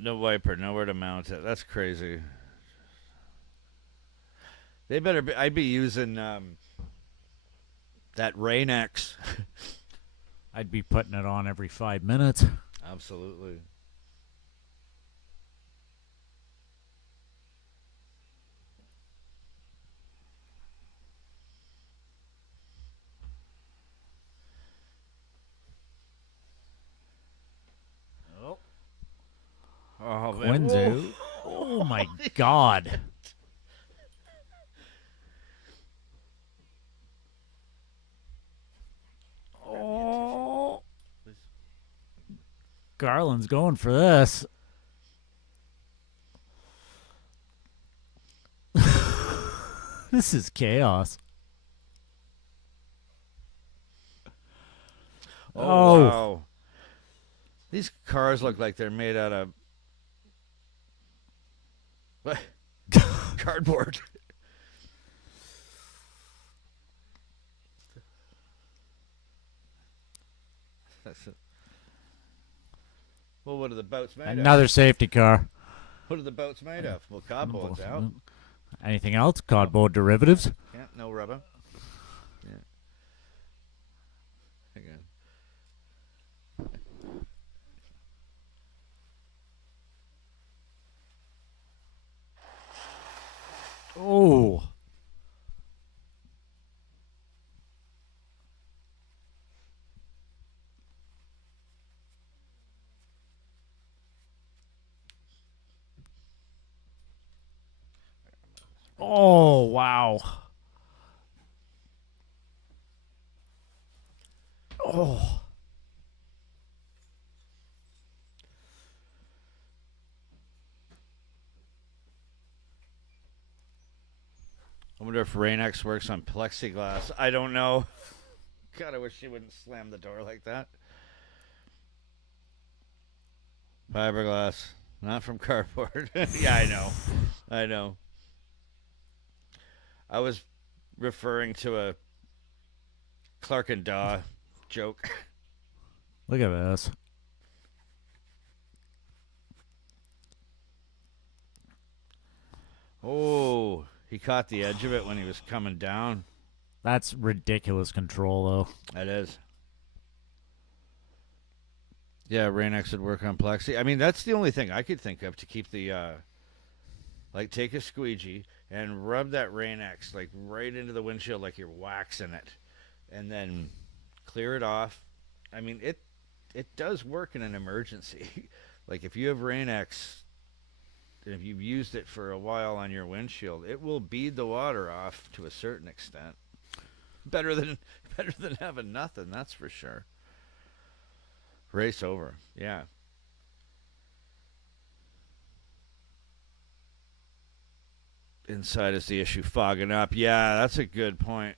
No wiper, nowhere to mount it. That's crazy. They better be. I'd be using that Rain-X. I'd be putting it on every 5 minutes. Absolutely. Oh, man. Quinzu. Oh my God. Oh. Garland's going for this. This is chaos. Oh, wow. These cars look like they're made out of what? Cardboard. Well, what are the boats made Another safety car. of? What are the boats made of? Well, cardboard's out. Anything else? Cardboard derivatives? Yeah, no rubber. Yeah. Hang on. Oh. Oh, wow. Oh. I wonder if Rain-X works on plexiglass. I don't know. God, I wish she wouldn't slam the door like that. Fiberglass, not from cardboard. Yeah, I know. I know. I was referring to a Clark and Daw joke. Look at this. Oh, he caught the edge of it when he was coming down. That's ridiculous control, though. That is. Yeah, Rain-X would work on plexi. I mean, that's the only thing I could think of to keep the, like, take a squeegee and rub that Rain-X like right into the windshield like you're waxing it, and then clear it off. I mean, it does work in an emergency. Like if you have Rain-X, and if you've used it for a while on your windshield, it will bead the water off to a certain extent. Better than having nothing, that's for sure. Race over. Yeah. Inside is the issue, fogging up. Yeah, that's a good point.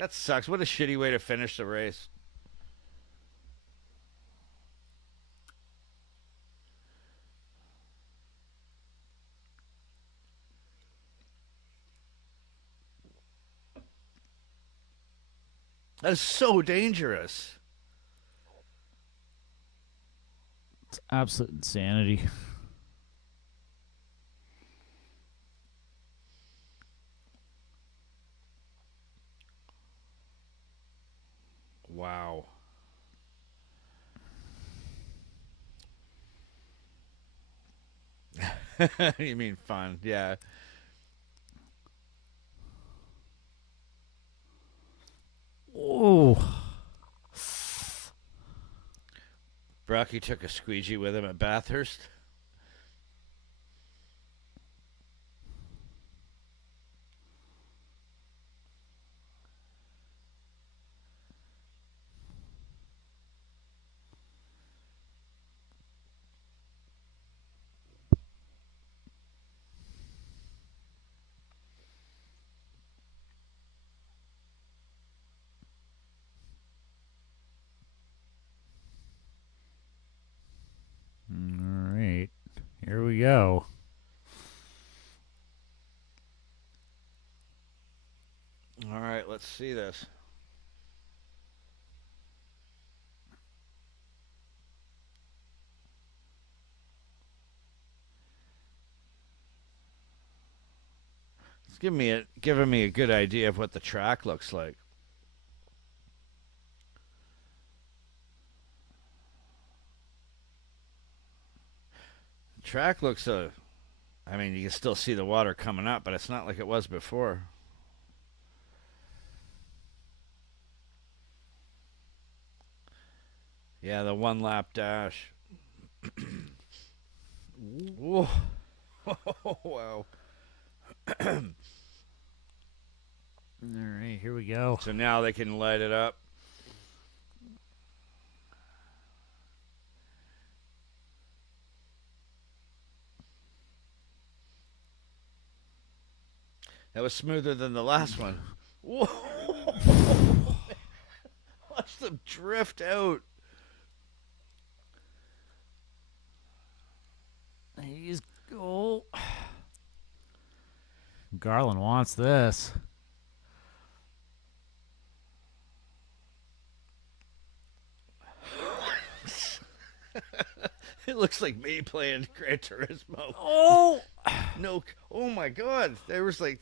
That sucks. What a shitty way to finish the race. That is so dangerous. It's absolute insanity. Wow. You mean fun? Yeah. Oh. Brocky took a squeegee with him at Bathurst. All right. Here we go. All right, let's see this. It's giving me a good idea of what the track looks like. The track looks I mean, you can still see the water coming up, but it's not like it was before. Yeah, the one lap dash. Whoa. Oh, wow. All right, here we go. So now they can light it up. That was smoother than the last one. Whoa! Watch them drift out. He's go. Garland wants this. It looks like me playing Gran Turismo. Oh! No. Oh my God. There was like.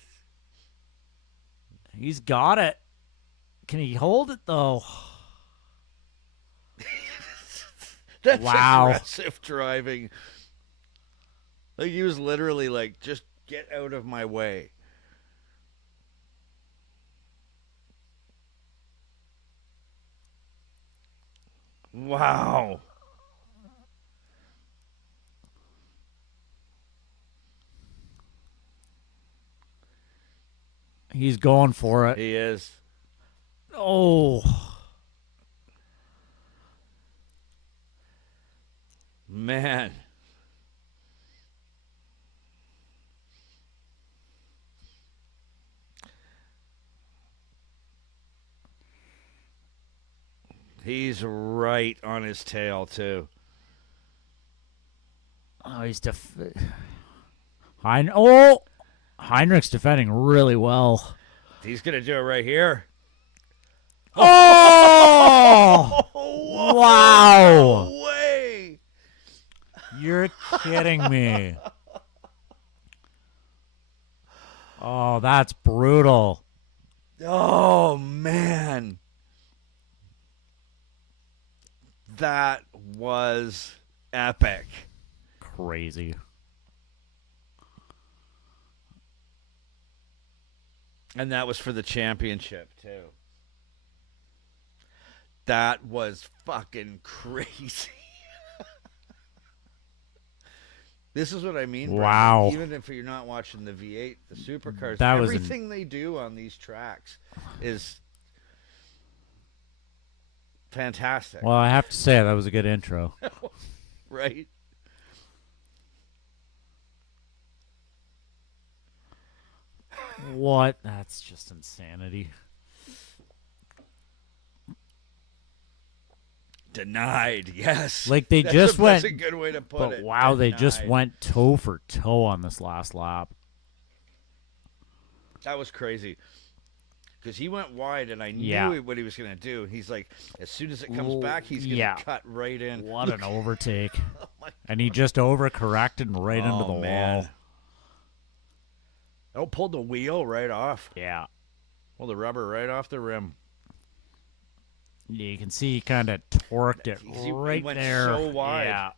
He's got it. Can he hold it though? That's wow. Aggressive driving. Like he was literally like, just get out of my way. Wow. He's going for it. He is. Oh. Man. He's right on his tail, too. Oh, he's Heinrich's defending really well. He's going to do it right here. Oh! Wow. No way. You're kidding me. Oh, that's brutal. Oh, man. That was epic. crazy. And that was for the championship, too. That was fucking crazy. This is what I mean, Wow. Brandon. Even if you're not watching the V8, the Supercars, That was everything they do on these tracks is fantastic. Well, I have to say that was a good intro. Right? What? That's just insanity. Denied, yes. Like they That's just went. That's a good way to put But it. wow, they just Denied. went toe for toe on this last lap. That was crazy. Because he went wide, and I knew Yeah. what he was going to do. He's like, as soon as it comes Well, back, he's going to yeah. cut right in. What an overtake. Oh my And he just overcorrected and right into the wall. Oh, pulled the wheel right off. Yeah. Pulled the rubber right off the rim. You can see he kind of torqued it He right went there. so wide. Yeah.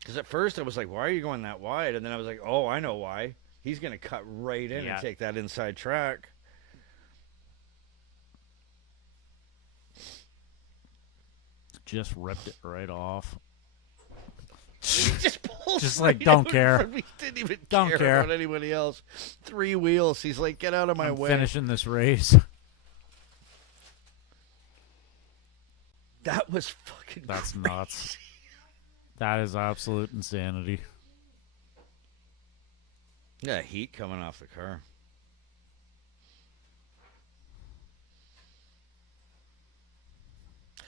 Because at first I was like, why are you going that wide? And then I was like, oh, I know why. He's going to cut right in Yeah. and take that inside track. Just ripped it right off. He just pulled Just right like, don't out care. from me. He didn't even Don't care. about anybody else. 3 wheels. He's like, get out of my I'm way. finishing this race. That was fucking That's crazy. nuts. That is absolute insanity. Yeah, heat coming off the car.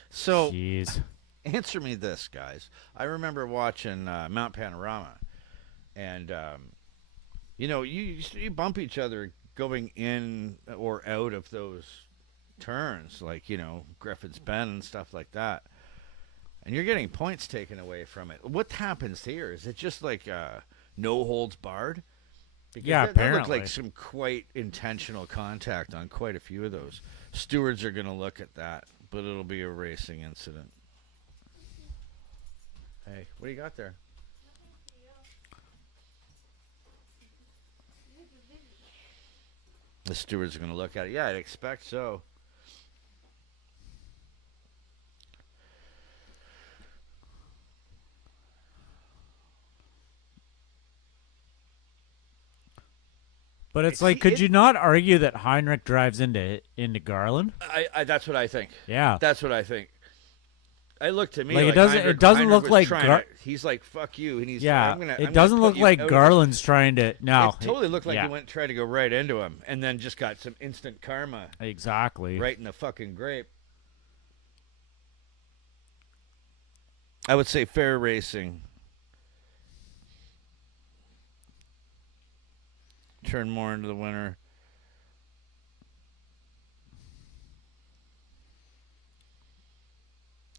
So, Jeez. answer me this, guys. I remember watching Mount Panorama, and you bump each other going in or out of those turns, like Griffin's Bend and stuff like that, and you're getting points taken away from it. What happens here? Is it just like no holds barred? Because Yeah, that looked apparently. like some quite intentional contact on quite a few of those. Stewards are going to look at that, but it'll be a racing incident. Hey, what do you got there? The stewards are going to look at it. Yeah, I'd expect so. But it's See, like, could you not argue that Heinrich drives into Garland? I that's what I think. Yeah. That's what I think. I look to me Like, like it doesn't- Heinrich- it doesn't Heinrich look was like trying Gar- to- he's like, fuck you, and he's Yeah. I'm gonna It doesn't put look you like out. Garland's trying to. No. It totally looked like yeah, he went try to go right into him, and then just got some instant karma Exactly. right in the fucking grape. I would say fair racing. Turn more into the winner.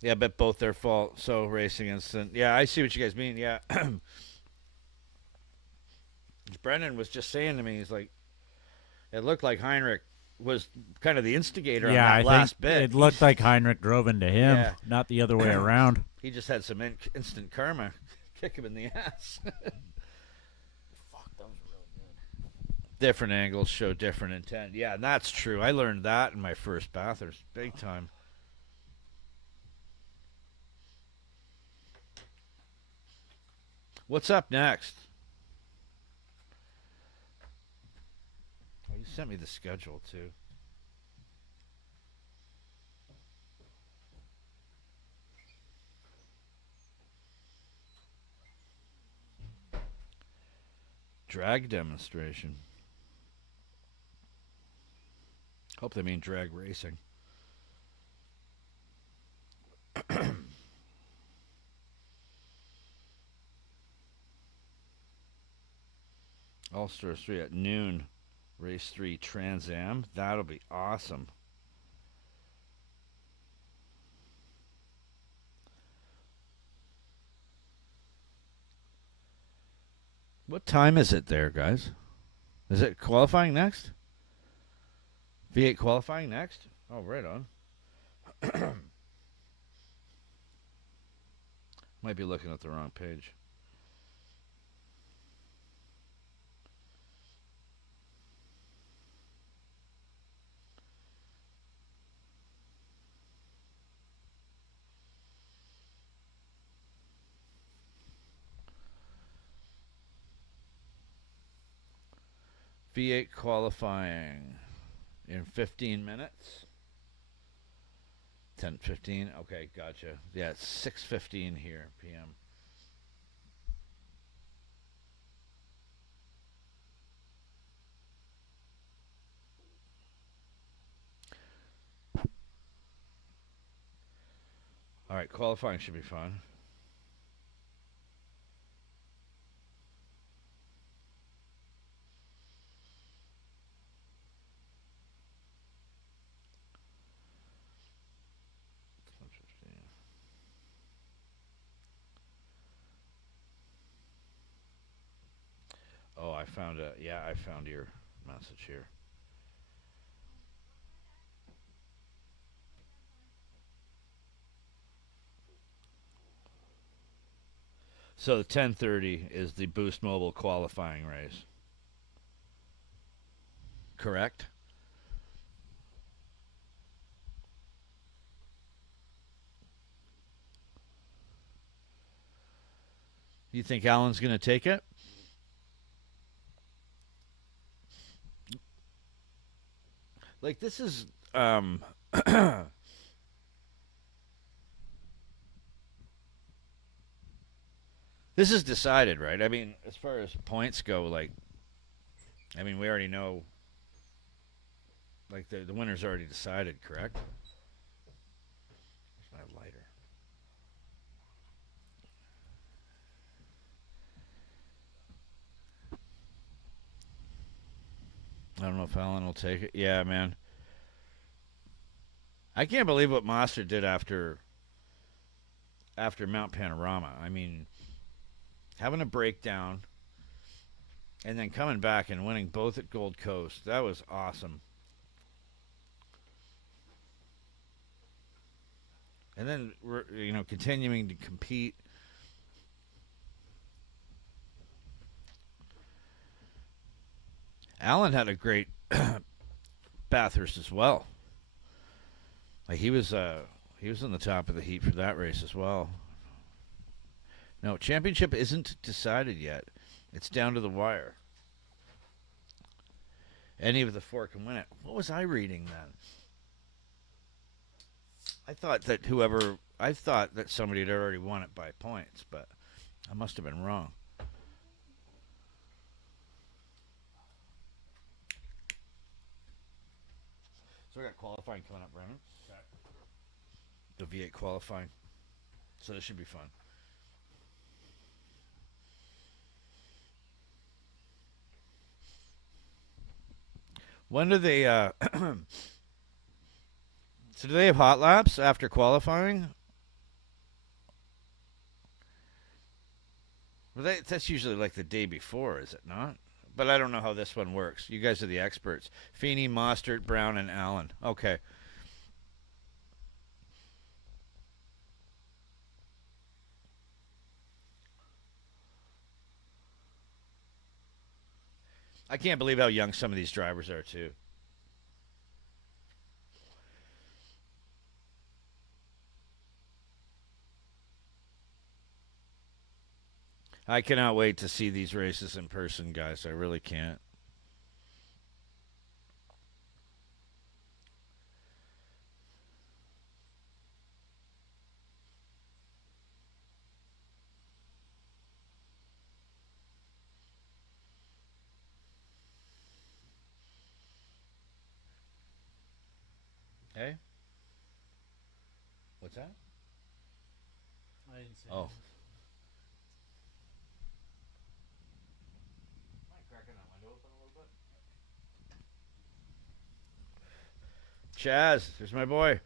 Yeah, I bet both their fault. So racing instant. Yeah, I see what you guys mean. Yeah. Brennan was just saying to me, he's like, it looked like Heinrich was kind of the instigator on Yeah, that I last think bit. it looked like Heinrich drove into him, Yeah. not the other way around. He just had some instant karma kick him in the ass. Fuck, that was really good. Different angles show different intent. Yeah, and that's true. I learned that in my first Bathurst, big time. What's up next? Oh, you sent me the schedule too. Drag demonstration. Hope they mean drag racing. All-Star 3 at noon. Race 3 Trans Am. That'll be awesome. What time is it there, guys? Is it qualifying next? V8 qualifying next? Oh, right on. Might be looking at the wrong page. V8 qualifying in 15 minutes. 10:15. Okay, gotcha. Yeah, it's 6:15 here p.m. All right, qualifying should be fun. Oh, I found I found your message here. So the 10:30 is the Boost Mobile qualifying race. Correct? You think Alan's going to take it? Like this is this is decided, right? I mean, as far as points go, like I mean, we already know like the winner's already decided, correct? Where's my lighter? I don't know if Alan will take it. Yeah, man. I can't believe what Monster did after Mount Panorama. I mean, having a breakdown and then coming back and winning both at Gold Coast. That was awesome. And then continuing to compete. Alan had a great Bathurst as well. Like he was in the top of the heat for that race as well. No, championship isn't decided yet. It's down to the wire. Any of the four can win it. What was I reading then? I thought that somebody had already won it by points, but I must have been wrong. So we got qualifying coming up, Brennan. Okay. The V8 qualifying. So this should be fun. When do they so do they have hot laps after qualifying? Well, that's usually like the day before, is it not? But I don't know how this one works. You guys are the experts. Feeney, Mostert, Brown, and Allen. Okay. I can't believe how young some of these drivers are, too. I cannot wait to see these races in person, guys. I really can't. Hey? What's that? I didn't say. Oh. Mind cracking that window open a little bit? Chaz, there's my boy.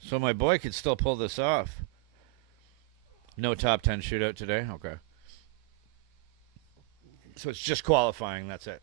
So So my boy could still pull this off. No top 10 shootout today? Okay. So it's just qualifying, that's it.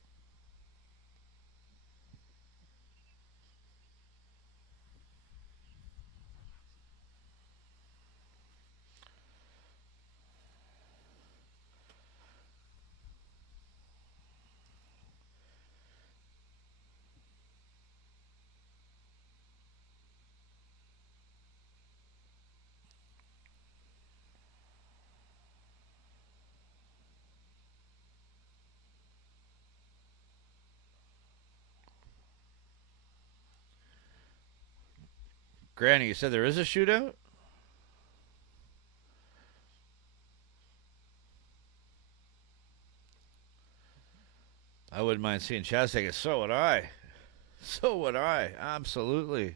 Granny, you said there is a shootout? I wouldn't mind seeing Chaz take it. So would I. So would I. Absolutely.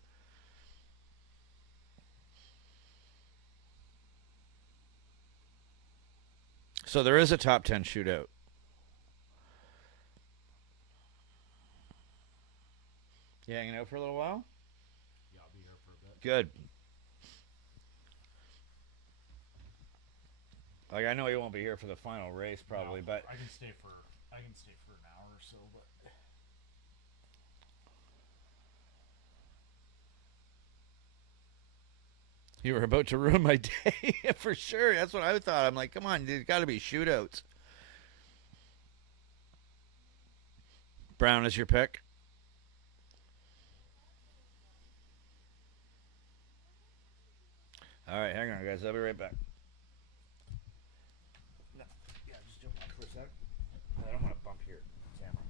So there is a top 10 shootout. You hanging out for a little while? Yeah, I'll be here for a bit. Good. Like I know you won't be here for the final race probably, No, but I can stay for an hour or so, but you were about to ruin my day for sure. That's what I thought. I'm like, come on, there's got to be shootouts. Brown is your pick. All right, hang on, guys. I'll be right back. No, yeah, just jump back for a sec. I don't want to bump your camera.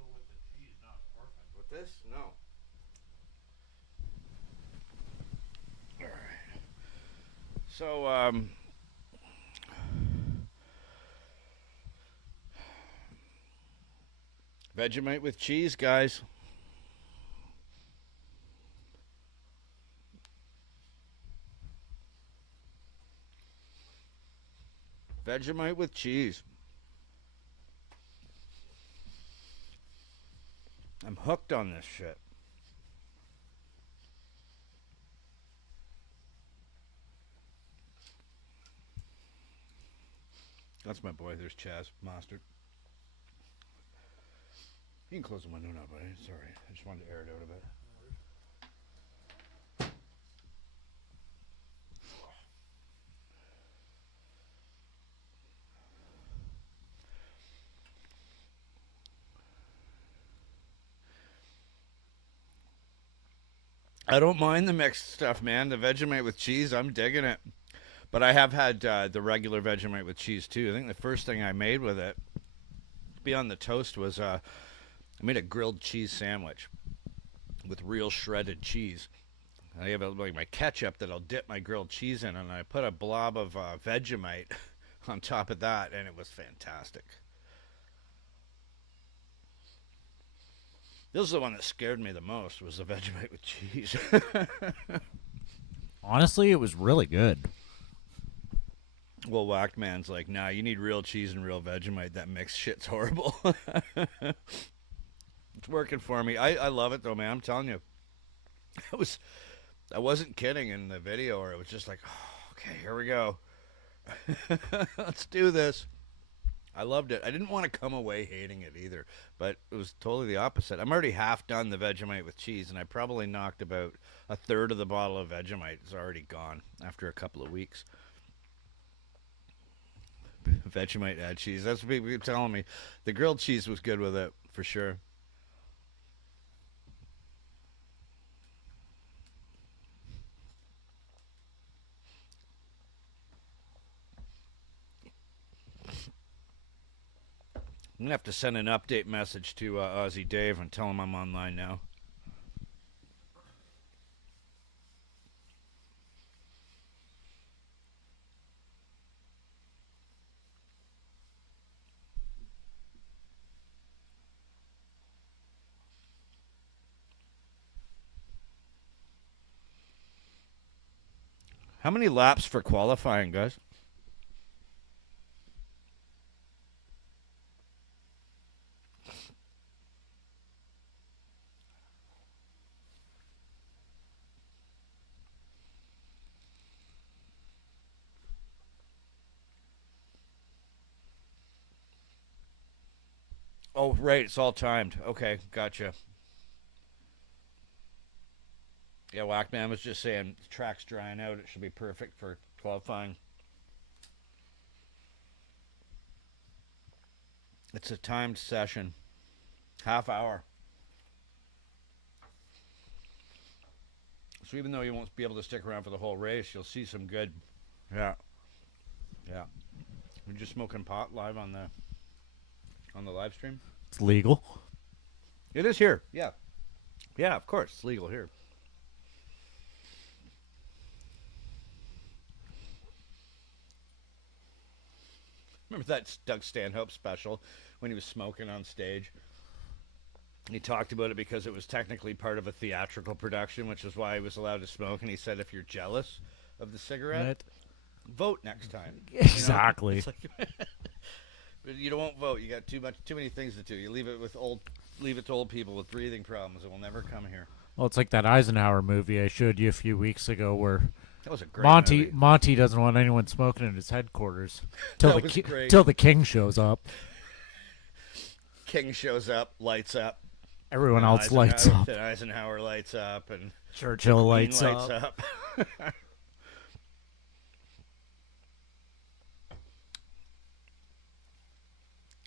go with the cheese, not pork. With this? No. All right. So, Vegemite with cheese, guys. Vegemite with cheese. I'm hooked on this shit. That's my boy. There's Chaz Mustard. You can close the window now, buddy. Sorry. I just wanted to air it out a bit. I don't mind the mixed stuff, man. The Vegemite with cheese, I'm digging it. But I have had the regular Vegemite with cheese, too. I think the first thing I made with it, beyond the toast, was I made a grilled cheese sandwich with real shredded cheese. I have like my ketchup that I'll dip my grilled cheese in, and I put a blob of Vegemite on top of that, and it was fantastic. This is the one that scared me the most, was the Vegemite with cheese. Honestly, it was really good. Well, Whacked Man's like, nah, you need real cheese and real Vegemite. That mixed shit's horrible. It's working for me. I love it, though, man. I'm telling you. I wasn't kidding in the video, or it was just like, oh, okay, here we go. Let's do this. I loved it. I didn't want to come away hating it either, but it was totally the opposite. I'm already half done the Vegemite with cheese, and I probably knocked about a third of the bottle of Vegemite. It's already gone after a couple of weeks. Vegemite add cheese. That's what people keep telling me. The grilled cheese was good with it, for sure. I'm going to have to send an update message to Aussie Dave and tell him I'm online now. How many laps for qualifying, guys? Oh, right. It's all timed. Okay, gotcha. Yeah, Whackman was just saying the track's drying out. It should be perfect for qualifying. It's a timed session. Half hour. So even though you won't be able to stick around for the whole race, you'll see some good. Yeah. Yeah. We're just smoking pot live on the live stream. It's legal. It is here. Yeah. Yeah, of course. It's legal here. Remember that Doug Stanhope special when he was smoking on stage? He talked about it because it was technically part of a theatrical production, which is why he was allowed to smoke. And he said, if you're jealous of the cigarette, vote next time. Exactly. You know? Like, but you don't vote. You got too many things to do. You leave it to old people with breathing problems. It will never come here. Well, it's like that Eisenhower movie I showed you a few weeks ago where that was a great movie. Monty doesn't want anyone smoking in his headquarters till the king shows up. King shows up, lights up. Everyone else lights up. Eisenhower lights up, and Churchill lights up.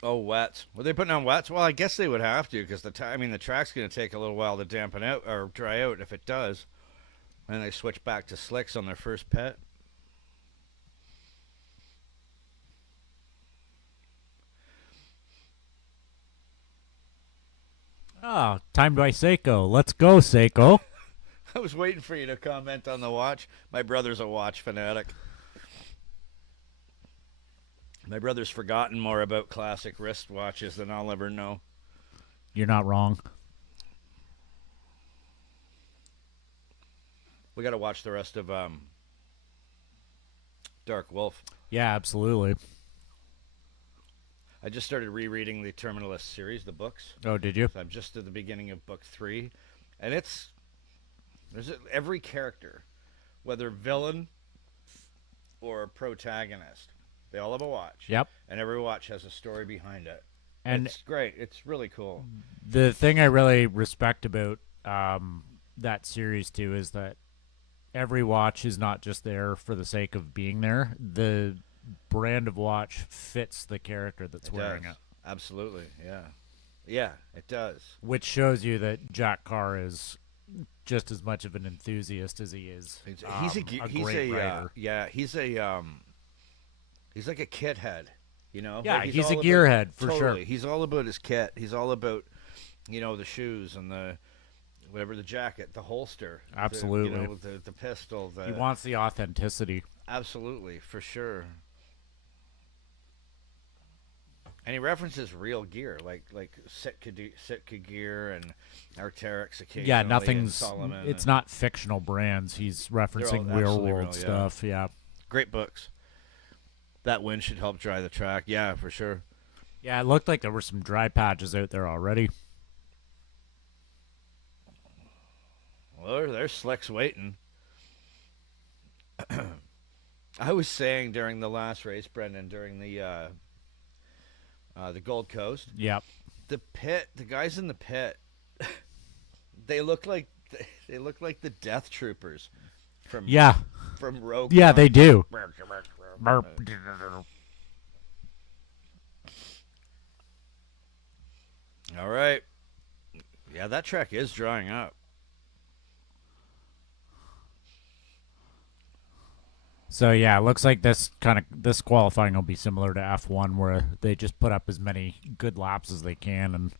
Oh, wets. Were they putting on wets? Well, I guess they would have to because the track's going to take a little while to dampen out or dry out if it does. And they switch back to slicks on their first pit. Oh, timed by Seiko. Let's go, Seiko. I was waiting for you to comment on the watch. My brother's a watch fanatic. My brother's forgotten more about classic wristwatches than I'll ever know. You're not wrong. We got to watch the rest of Dark Wolf. Yeah, absolutely. I just started rereading the Terminalist series, the books. Oh, did you? So I'm just at the beginning of book 3, and every character, whether villain or protagonist, they all have a watch. Yep. And every watch has a story behind it. And it's great. It's really cool. the thing I really respect about that series too is that every watch is not just there for the sake of being there. The brand of watch fits the character that's wearing it. Absolutely, yeah. Yeah, it does. Which shows you that Jack Carr is just as much of an enthusiast as he is. He's great writer. He's like a kit head, you know? Yeah, like he's a gearhead for totally. sure. He's all about his kit. He's all about, the shoes and the jacket, the holster. Absolutely. The pistol. He wants the authenticity. Absolutely, for sure. And he references real gear, like Sitka gear and Arc'teryx occasionally. Yeah, and Solomon. It's not fictional brands. He's referencing real world real, stuff. Yeah. Great books. That wind should help dry the track. Yeah, for sure. Yeah, it looked like there were some dry patches out there already. Well, there's slicks waiting. I was saying during the last race, Brendan, during the Gold Coast. Yep. The guys in the pit, they look like the Death Troopers from Rogue Yeah, One. they do. All right. Yeah, that track is drying up. So yeah, it looks like this qualifying will be similar to F1, where they just put up as many good laps as they can, and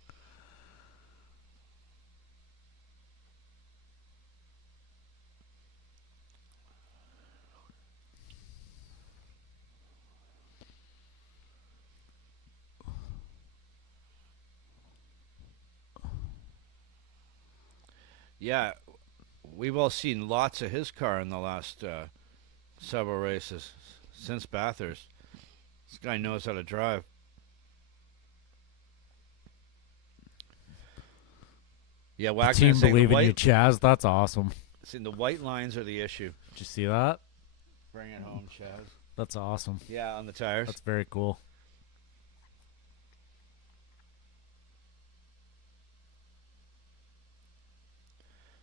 Yeah, we've all seen lots of his car in the last several races since Bathurst. This guy knows how to drive. Yeah, Wagner team saying believe in you, Chaz. That's awesome. the white lines are the issue. Did you see that? Bring it home, Chaz. That's awesome. Yeah, on the tires. That's very cool.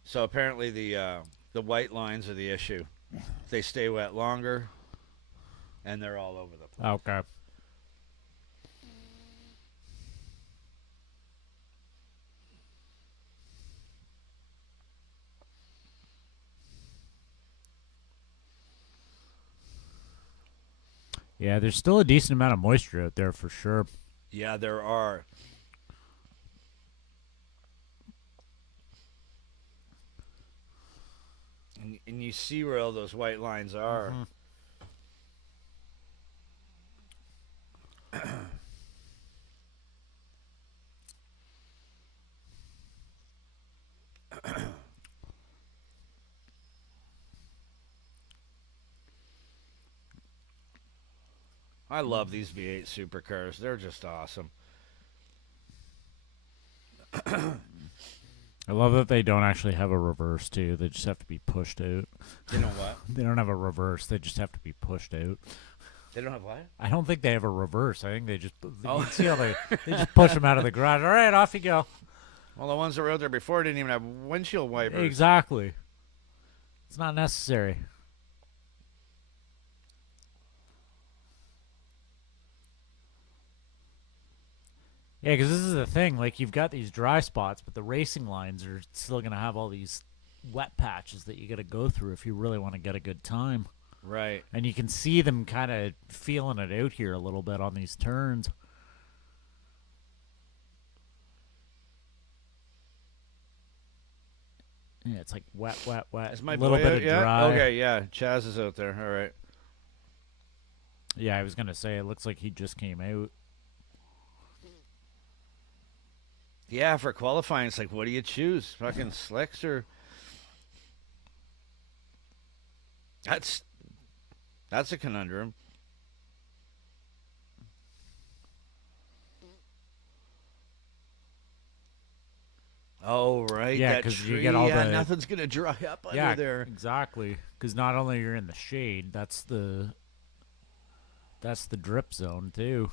So apparently the white lines are the issue. They stay wet longer, and they're all over the place. Okay. Yeah, there's still a decent amount of moisture out there for sure. Yeah, there are. And you see where all those white lines are. Mm-hmm. I love these V8 supercars. They're just awesome. I love that they don't actually have a reverse, too. They just have to be pushed out. You know what? They don't have a reverse. They just have to be pushed out. They don't have what? I don't think they have a reverse. I think they just... You see how they just push them out of the garage. All right, off you go. Well, the ones that were out there before didn't even have windshield wipers. Exactly. It's not necessary. Yeah, because this is the thing. Like, you've got these dry spots, but the racing lines are still going to have all these wet patches that you got to go through if you really want to get a good time. Right. And you can see them kind of feeling it out here a little bit on these turns. Yeah, it's like wet, wet, wet. Is my a little boy bit out of yet? dry. Okay, yeah. Chaz is out there. All right. Yeah, I was gonna say it looks like he just came out. Yeah, for qualifying, it's like, what do you choose? Fucking slicks or that's a conundrum. Oh right, Yeah, that 'cause tree. you get all yeah, the- nothing's gonna dry up under Yeah, there. exactly. Because not only you're in the shade, that's the drip zone too.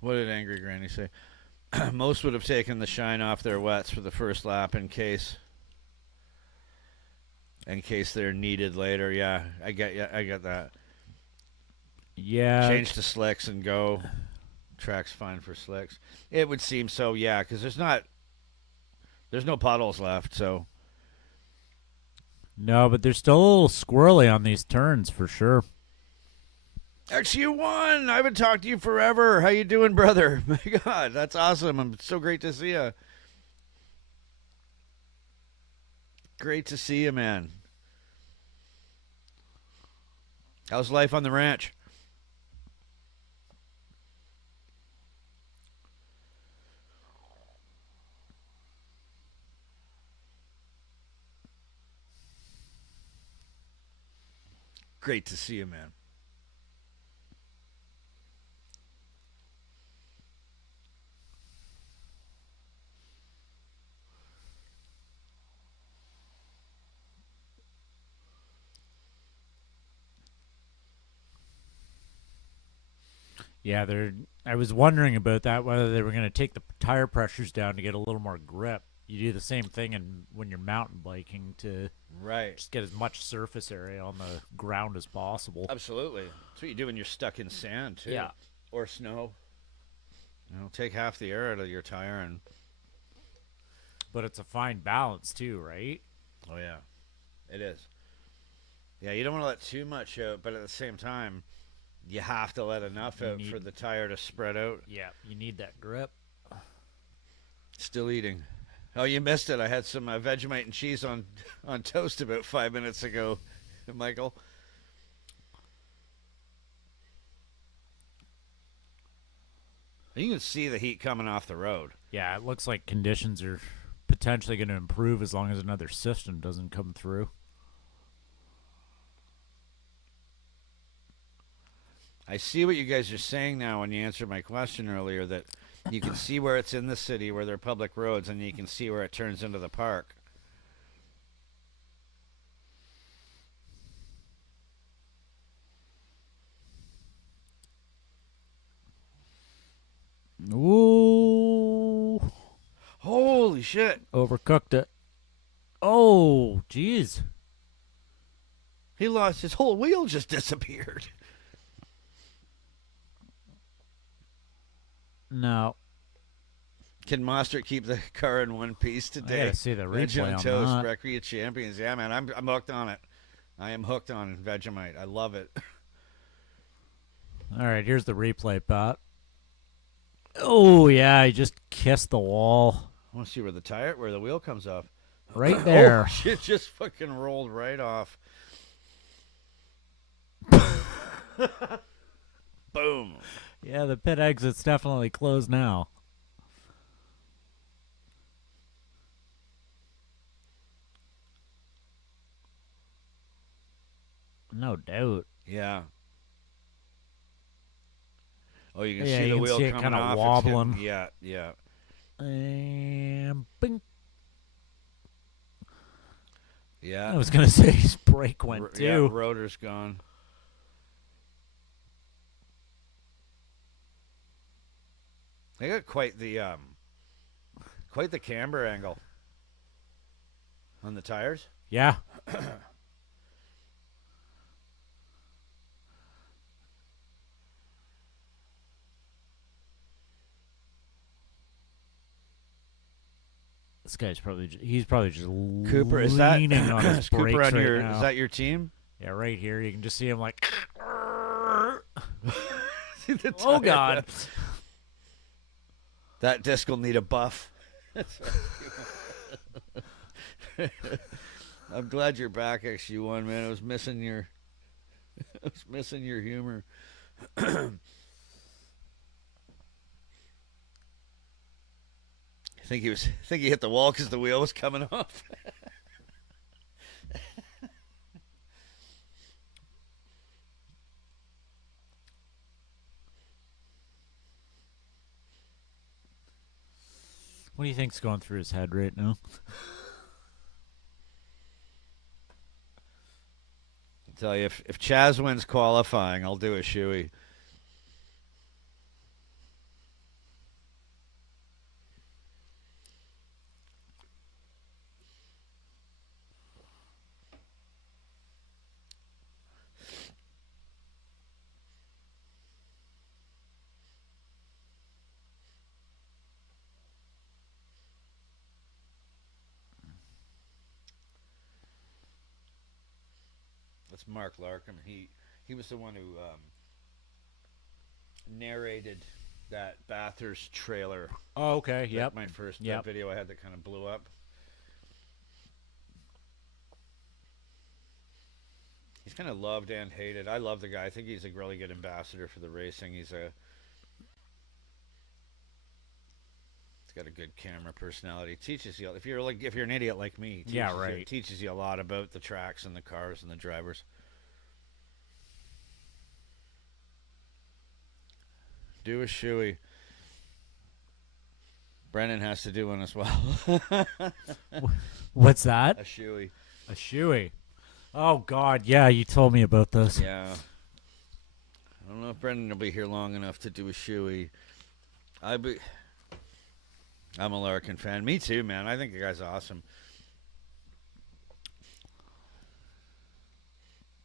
What did Angry Granny say? Most would have taken the shine off their wets for the first lap in case they're needed later. Yeah, I get that. Yeah. Change to slicks and go. Track's fine for slicks. It would seem so, yeah, because there's no puddles left, so. No, but they're still a little squirrely on these turns for sure. XU1, I haven't talked to you forever. How you doing, brother? My God, that's awesome. It's so great to see you. Great to see you, man. How's life on the ranch? Great to see you, man. Yeah, I was wondering about that, whether they were going to take the tire pressures down to get a little more grip. You do the same thing when you're mountain biking to Right. just get as much surface area on the ground as possible. Absolutely. That's what you do when you're stuck in sand, too. Yeah. Or snow. Take half the air out of your tire and... But it's a fine balance too, right? Oh, yeah. It is. Yeah, you don't want to let too much out, but at the same time, you have to let enough out for the tire to spread out. Yeah, you need that grip. Still eating. Oh, you missed it. I had some Vegemite and cheese on toast about 5 minutes ago, Michael. You can see the heat coming off the road. Yeah, it looks like conditions are potentially going to improve as long as another system doesn't come through. I see what you guys are saying now when you answered my question earlier, that you can see where it's in the city, where they're public roads, and you can see where it turns into the park. Ooh. Holy shit. Overcooked it. Oh, jeez. He lost his whole wheel, just disappeared. No. Can Mostert keep the car in one piece today? I gotta see the Veg replay on on toast, that. Recreate Champions. Yeah, man, I'm hooked on it. I am hooked on Vegemite. I love it. All right, here's the replay, Pat. Oh, yeah, he just kissed the wall. I want to see where the wheel comes off. Right there. Oh, shit just fucking rolled right off. Boom. Yeah, the pit exit's definitely closed now. No doubt. Yeah. Oh, you can Yeah, see you the can wheel see it coming kinda off. It's wobbling. hitting- Yeah, yeah. And bing. Yeah. I was going to say his brake went too. Yeah, rotor's gone. They got quite the camber angle on the tires. Yeah. This guy's probably he's probably just Cooper, is that leaning on his is Cooper brakes on right your now. is that your team? Yeah, right here you can just see him like, See the oh tire? god. That disc will need a buff. I'm glad you're back, XU1, man. I was missing your humor. I think he hit the wall because the wheel was coming off. What do you think's going through his head right now? I'll tell you, if Chaz wins qualifying, I'll do a shoey. That's Mark Larkham. He was the one who narrated that Bathurst trailer. Oh, okay. Yep. My first Yep. video I had that kind of blew up. He's kind of loved and hated. I love the guy. I think he's a really good ambassador for the racing. He's got a good camera personality. Teaches you if you're an idiot like me. Yeah, right. It teaches you a lot about the tracks and the cars and the drivers. Do a shoey. Brennan has to do one as well. What's that? A shoey. A shoey. Oh God, yeah, you told me about this. Yeah. I don't know if Brendan will be here long enough to do a shoey. I'm a Larkin fan. Me too, man. I think the guy's awesome.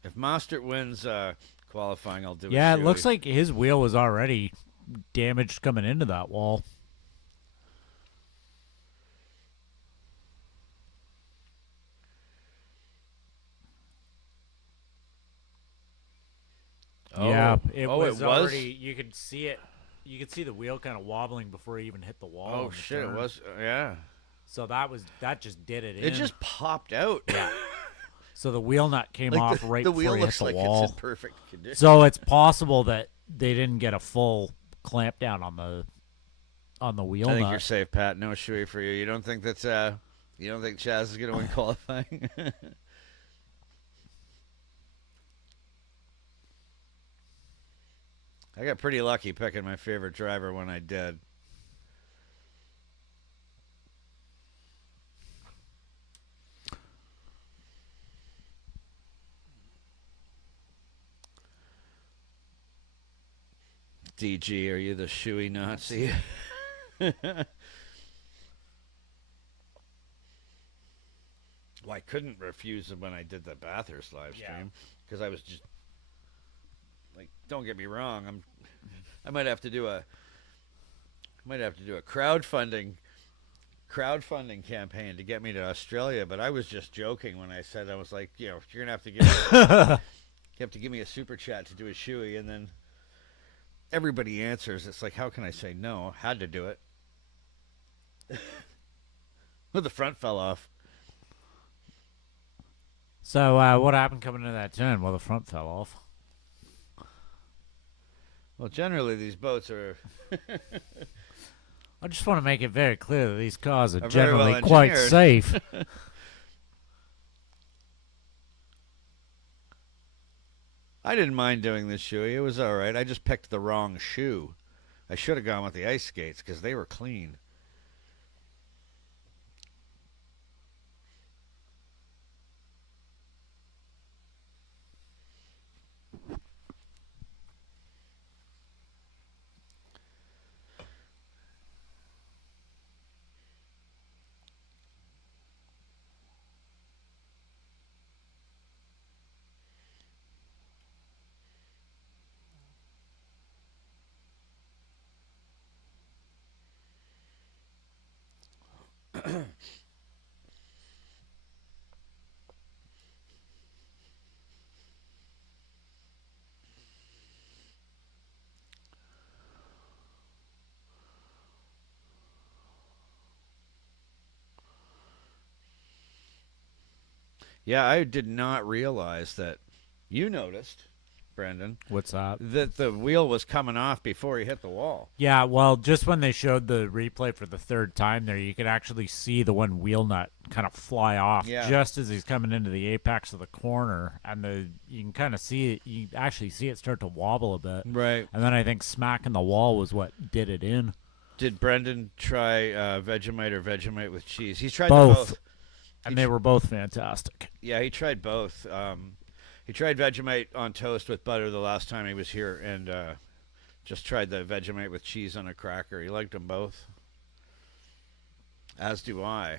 If Mostert wins qualifying, I'll do a shoey. Yeah, it looks like his wheel was already damaged coming into that wall. Yeah, it was already. You could see it. You could see the wheel kind of wobbling before it even hit the wall. Oh shit! It was yeah. So that just did it. It just popped out. Yeah. So the wheel nut came off right the before wheel it looks hit the like wall. It's in perfect condition. So it's possible that they didn't get a full clamp down on the wheel I think nut. you're safe, Pat. No shoey for you. You don't think Chaz is going to win qualifying? I got pretty lucky picking my favorite driver when I did. DG, are you the shoey Nazi? Well, I couldn't refuse it when I did the Bathurst live stream because I was just like, don't get me wrong, I might have to do a crowdfunding campaign to get me to Australia, but I was just joking when I said, I was like, you're gonna have to give me you have to give me a super chat to do a shoey, and then everybody answers. It's like, how can I say no? Had to do it. Well, the front fell off. So what happened coming into that turn? Well, the front fell off. Well, generally these boats are. I just want to make it very clear that these cars are very generally well quite engineered. safe. I didn't mind doing this shoey. It was all right. I just picked the wrong shoe. I should have gone with the ice skates because they were clean. Yeah, I did not realize that. You noticed, Brendan, What's that? that the wheel was coming off before he hit the wall. Yeah, well, just when they showed the replay for the third time there, you could actually see the one wheel nut kind of fly off Yeah. just as he's coming into the apex of the corner, and you can kind of see it. You actually see it start to wobble a bit, Right. and then I think smacking the wall was what did it in. Did Brendan try Vegemite or Vegemite with cheese? He's tried Both. both. And they were both fantastic. Yeah, he tried both. He tried Vegemite on toast with butter the last time he was here, and just tried the Vegemite with cheese on a cracker. He liked them both. As do I.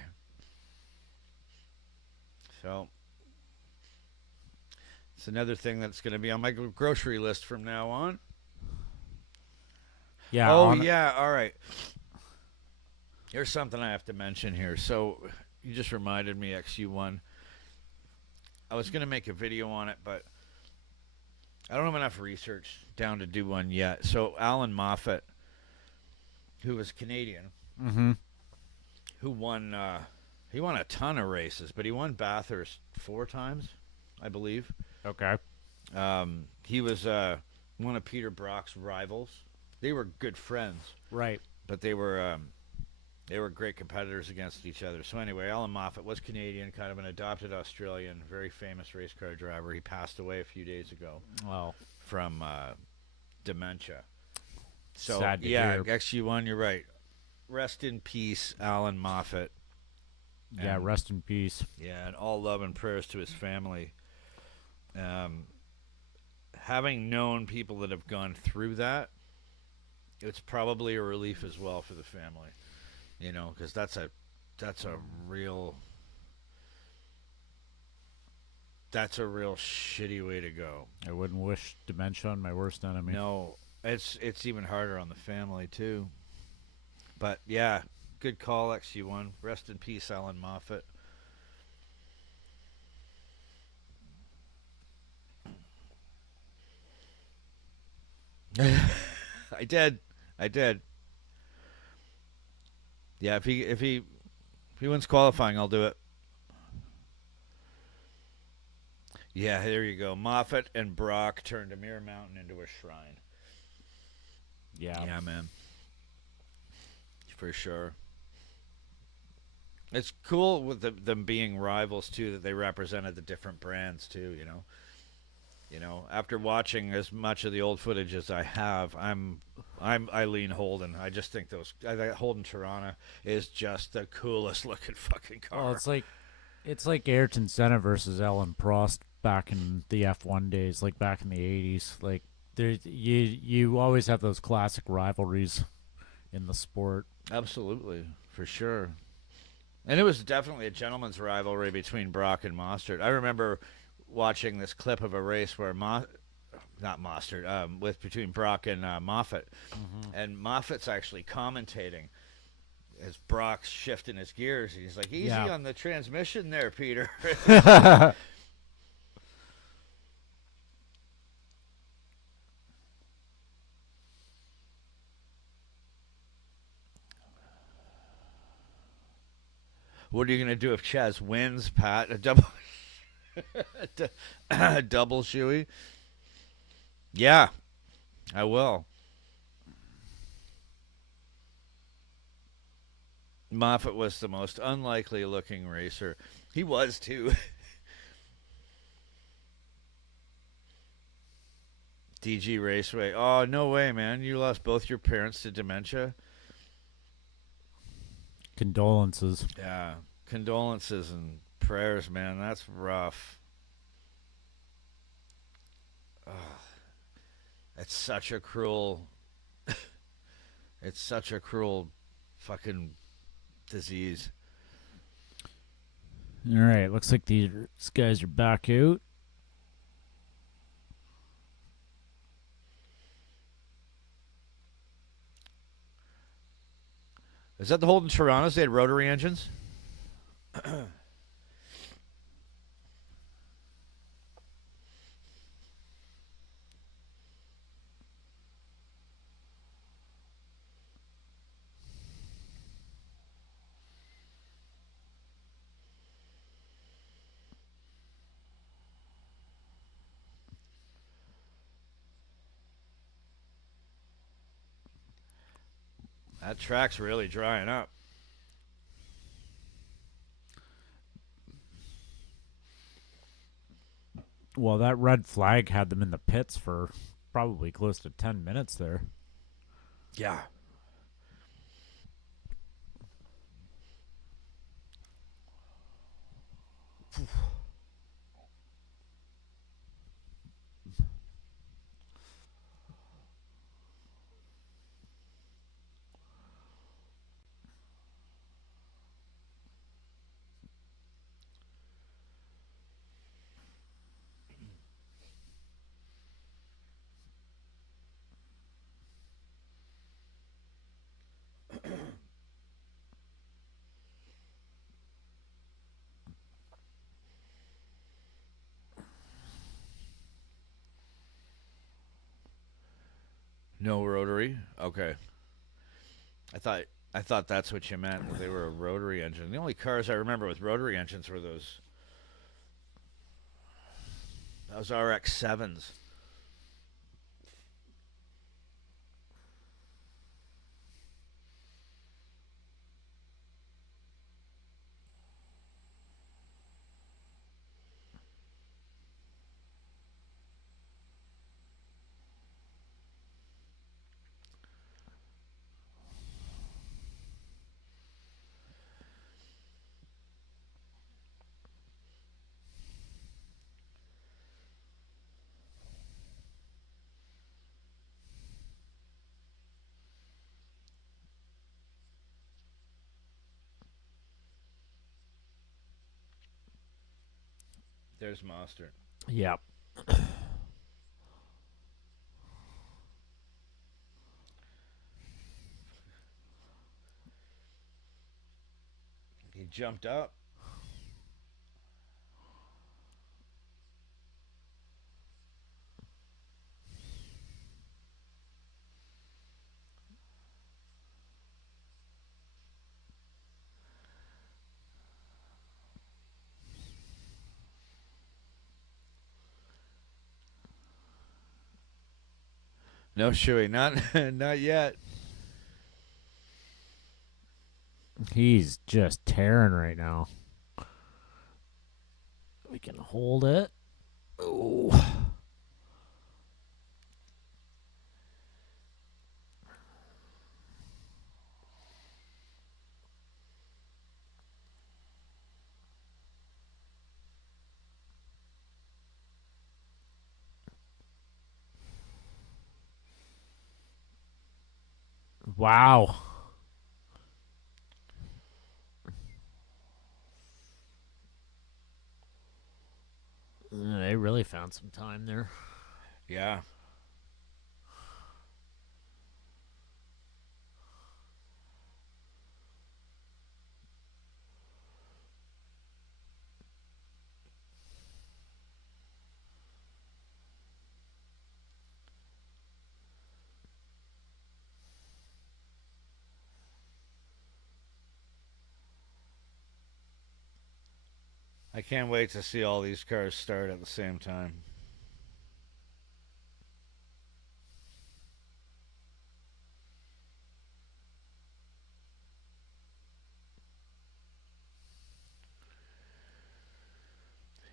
So it's another thing that's going to be on my grocery list from now on. Yeah. Oh, yeah. All right. Here's something I have to mention here. So you just reminded me, XU1. I was going to make a video on it, but I don't have enough research down to do one yet. So Alan Moffat, who was Canadian, Mm-hmm. who won, he won a ton of races, but he won Bathurst 4 times, I believe. Okay. He was one of Peter Brock's rivals. They were good friends, Right. but they were great competitors against each other. So anyway, Alan Moffat was Canadian, kind of an adopted Australian, very famous race car driver. He passed away a few days ago Well, from dementia. So sad to yeah, hear. XU1, you're right. Rest in peace, Alan Moffat. yeah. And- Rest in peace. Yeah, and all love and prayers to his family. Having known people that have gone through that, it's probably a relief as well for the family. You know, because that's a real shitty way to go. I wouldn't wish dementia on my worst enemy. No, it's even harder on the family too. But yeah, good call, XU1. Rest in peace, Alan Moffat. I did. Yeah, if he wins qualifying, I'll do it. Yeah, there you go. Moffat and Brock turned a Mirror Mountain into a shrine. Yeah. Yeah, man. For sure. It's cool with them being rivals too, that they represented the different brands too. You know, after watching as much of the old footage as I have, I'm Eileen Holden. I just think that Holden Tirana is just the coolest looking fucking car. Well, it's like Ayrton Senna versus Ellen Prost back in the F1 days, like back in the 80s. Like you always have those classic rivalries in the sport. Absolutely, for sure. And it was definitely a gentleman's rivalry between Brock and Mostert. I remember watching this clip of a race where between Brock and Moffat, and Moffat's actually commentating as Brock's shifting his gears. He's like, "Easy on the transmission there, Peter." What are you gonna do if Chaz wins, Pat? A double, a double shoey? Yeah, I will. Moffat was the most unlikely looking racer. He was too. DG Raceway. Oh, no way, man. You lost both your parents to dementia? Condolences. Yeah. Condolences and prayers, man. That's rough. Ugh. It's such a cruel... it's such a cruel fucking disease. All right, looks like these guys are back out. Is that the Holden Torontos? They had rotary engines? That track's really drying up. Well, that red flag had them in the pits for probably close to 10 minutes there. Yeah. No rotary. Okay. I thought I thought that's what you meant. That they were a rotary engine. The only cars I remember with rotary engines were those RX sevens. There's Monster. Yep. He jumped up. No shoey, not not yet. He's just tearing right now. We can hold it. Oh. Wow. They really found some time there. Yeah. I can't wait to see all these cars start at the same time.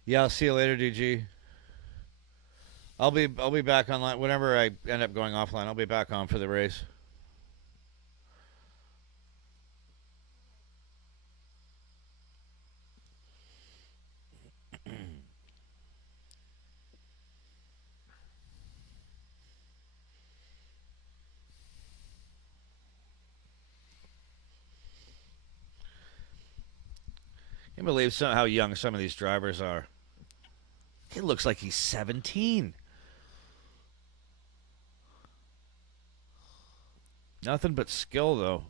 Yeah, I'll see you later, DG. I'll be back online whenever I end up going offline. I'll be back on for the race. Can't believe how young some of these drivers are. He looks like he's 17. Nothing but skill, though.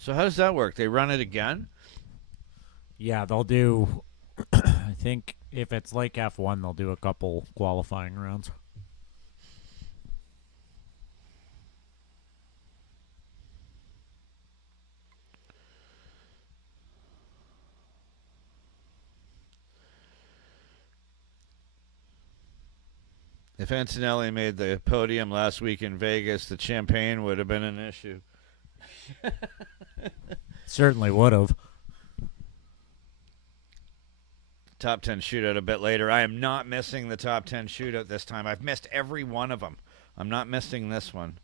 So how does that work? They run it again? Yeah, they'll do. I think if it's like F1, they'll do a couple qualifying rounds. If Antonelli made the podium last week in Vegas, the champagne would have been an issue. Certainly would have. Top 10 shootout a bit later. I am not missing the top 10 shootout this time. I've missed every one of them. I'm not missing this one.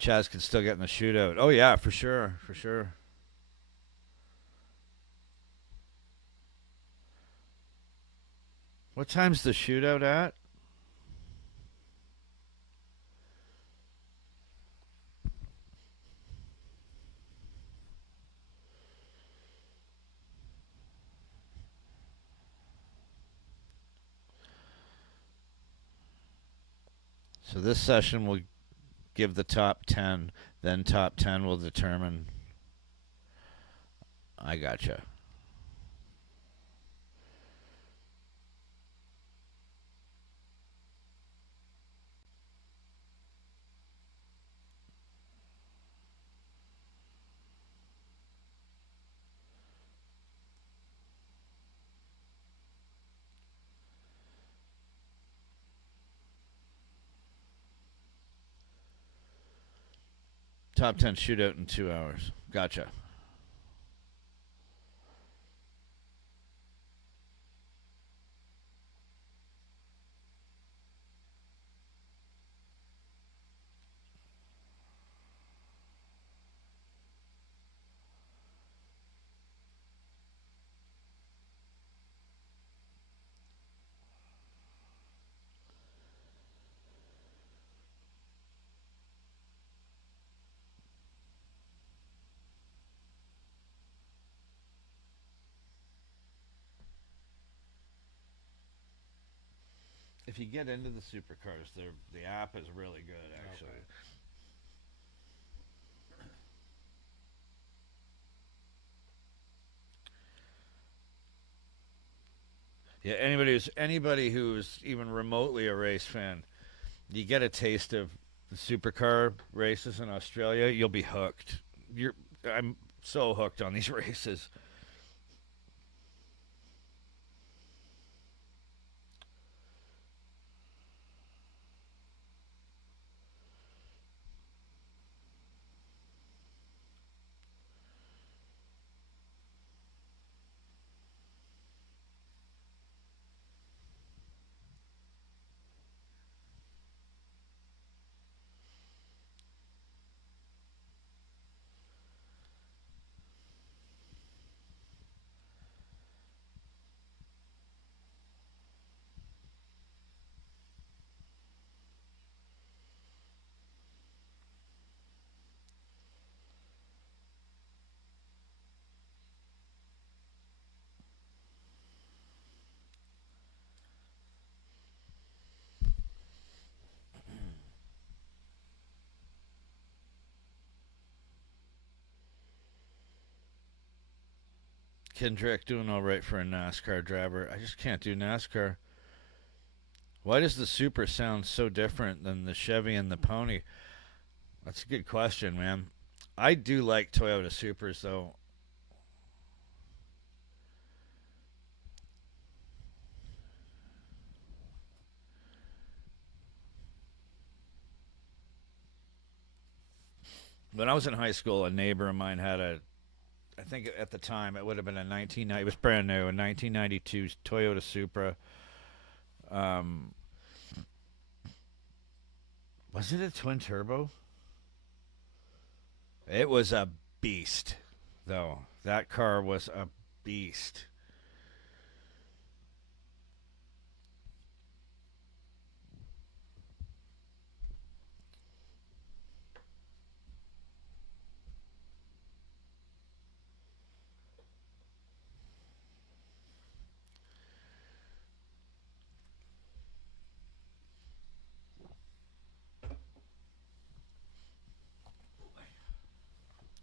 Chaz can still get in the shootout. Oh, yeah, for sure. For sure. What time's the shootout at? So this session will give the top 10. Then top 10 will determine. I gotcha. Top 10 shootout in 2 hours. Gotcha. If you get into the supercars, the app is really good, actually. Okay. Yeah, anybody who's even remotely a race fan, you get a taste of the supercar races in Australia, you'll be hooked. I'm so hooked on these races. Kendrick doing all right for a NASCAR driver. I just can't do NASCAR. Why does the Super sound so different than the Chevy and the Pony? That's a good question, man. I do like Toyota Supers, though. When I was in high school, a neighbor of mine had I think at the time it would have been it was brand new, a 1992 Toyota Supra. Um, was it a twin turbo? It was a beast, though. That car was a beast.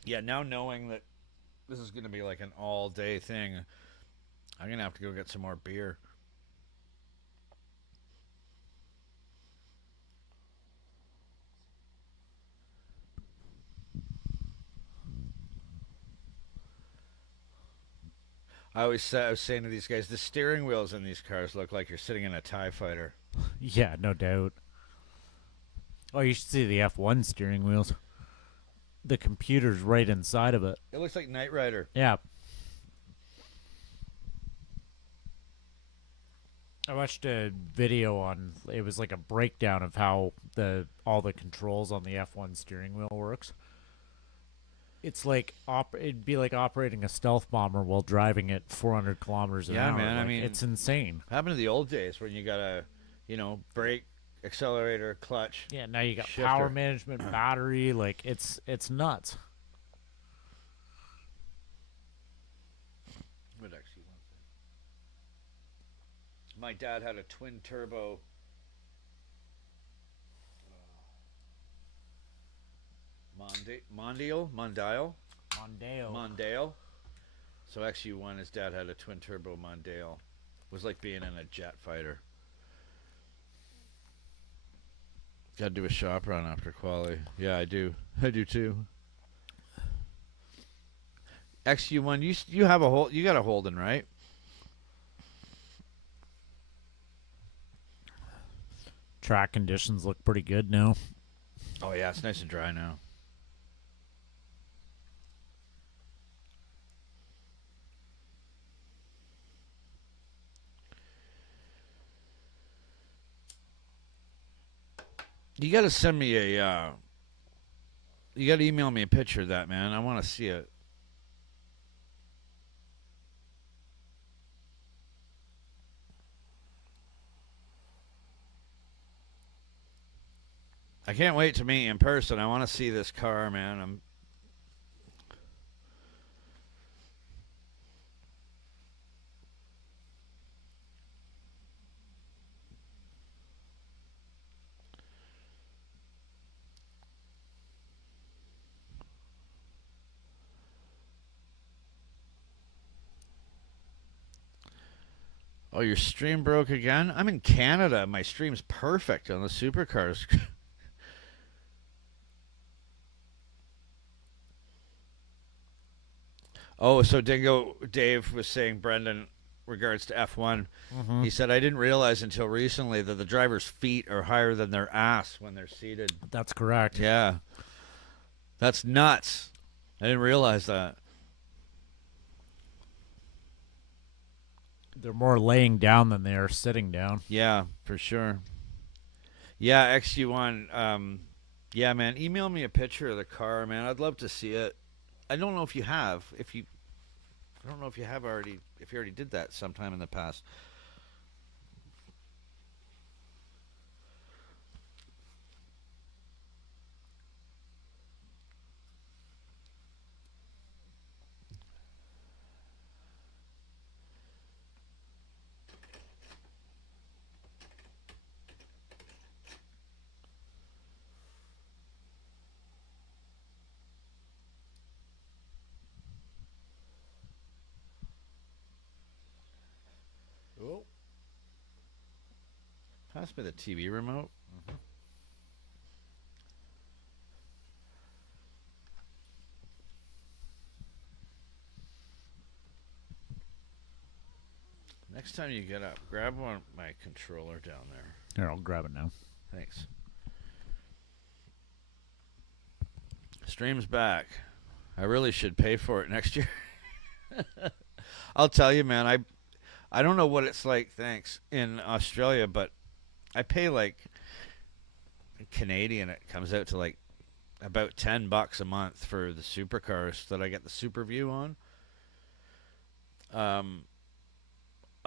Yeah, now knowing that this is going to be like an all day thing, I'm going to have to go get some more beer. I was saying to these guys, the steering wheels in these cars look like you're sitting in a TIE fighter. Yeah, no doubt. Oh, you should see the F1 steering wheels. The computer's right inside of it. It looks like Knight Rider. Yeah. I watched a video on it was like a breakdown of how all the controls on the F1 steering wheel works. It's like it'd be like operating a stealth bomber while driving at 400 kilometers an Yeah, hour. man, I Like, mean- it's insane. Happened to the old days when you got to, brake, accelerator, clutch. Yeah, now you got Shifter. power management, battery. Like it's nuts. What actually was it? My dad had a twin turbo. Mondial. Mondale. So XU1, his dad had a twin turbo Mondale. It was like being in a jet fighter. Got to do a shop run after quali. Yeah, I do. I do too. XU1, you have you got a Holden, right? Track conditions look pretty good now. Oh yeah, it's nice and dry now. You got to send me a. You got to email me a picture of that, man. I want to see it. I can't wait to meet you in person. I want to see this car, man. Oh, your stream broke again? I'm in Canada. My stream's perfect on the Supercars. Oh, so Dingo Dave was saying, Brendan, regards to F1, he said, I didn't realize until recently that the driver's feet are higher than their ass when they're seated. That's correct. Yeah. That's nuts. I didn't realize that. They're more laying down than they are sitting down. Yeah, for sure. Yeah, XU1. Yeah, man, email me a picture of the car, man. I'd love to see it. I don't know if you have. I don't know if you have already. If you already did that sometime in the past. Oh. Pass me the TV remote. Next time you get up, grab my controller down there. Here, I'll grab it now. Thanks. Stream's back. I really should pay for it next year. I'll tell you, man, I don't know what it's like, thanks, in Australia, but I pay like Canadian, it comes out to like about $10 a month for the supercars that I get the super view on.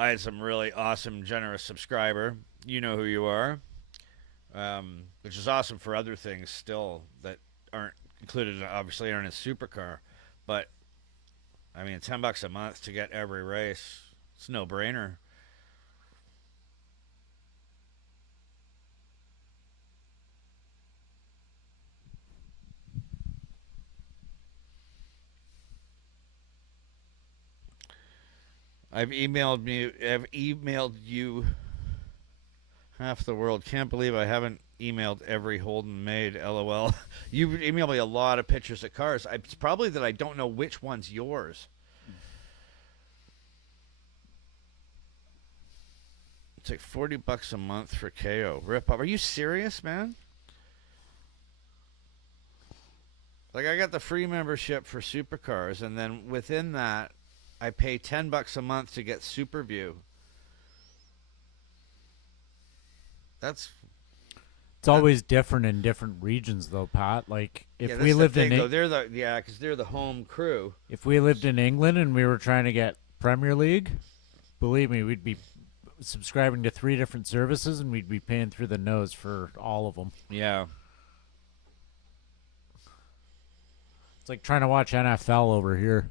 I had some really awesome, generous subscriber. You know who you are. Which is awesome for other things still that aren't included, obviously aren't a supercar. But, I mean, $10 a month to get every race, it's a no-brainer. I've emailed you half the world. Can't believe I haven't emailed every Holden made. LOL. You emailed me a lot of pictures of cars. It's probably that I don't know which one's yours. It's like $40 a month for KO. Rip up. Are you serious, man? Like, I got the free membership for Supercars, and then within that, I pay $10 a month to get Superview. It's always different in different regions, though, Pat. Like if yeah, we lived the thing, in though. Because they're the home crew. if we lived in England and we were trying to get Premier League, believe me, we'd be subscribing to 3 different services and we'd be paying through the nose for all of them. Yeah. It's like trying to watch NFL over here.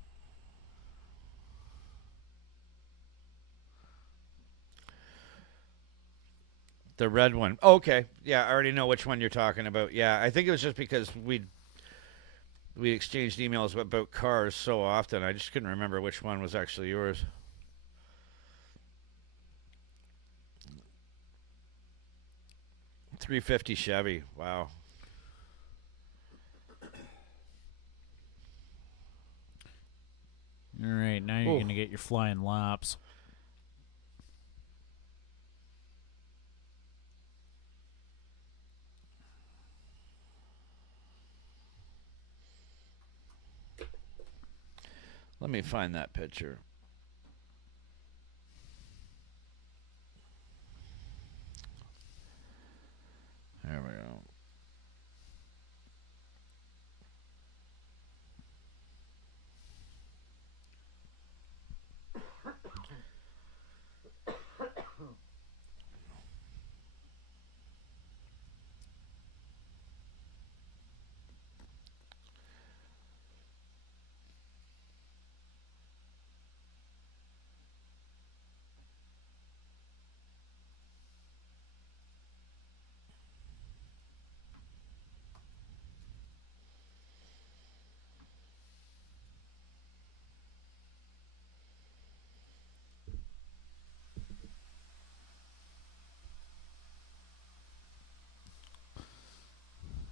The red one. Oh, okay. Yeah, I already know which one you're talking about. Yeah, I think it was just because we exchanged emails about cars so often. I just couldn't remember which one was actually yours. $350 Chevy. Wow. All right, now you're going to get your flying laps. Let me find that picture. There we go.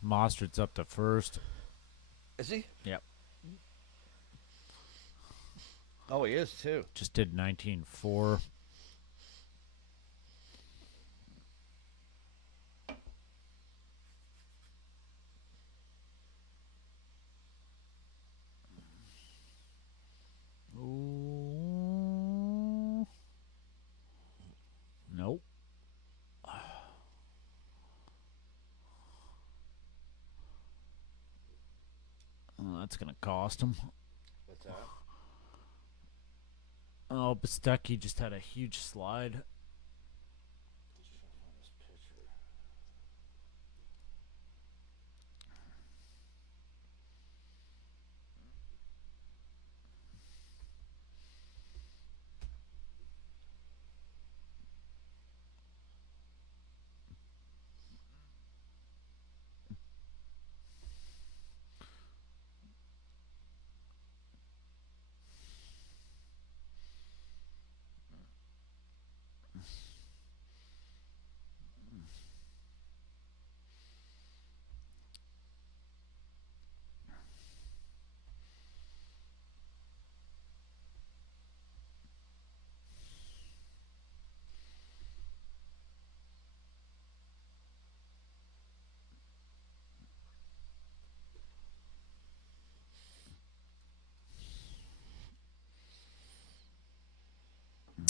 Mostert's up to first. Is he? Yep. Oh, he is too. Just did 19.4. Ooh. Nope. Oh, that's going to cost him. What's that? Oh, Bestucky just had a huge slide.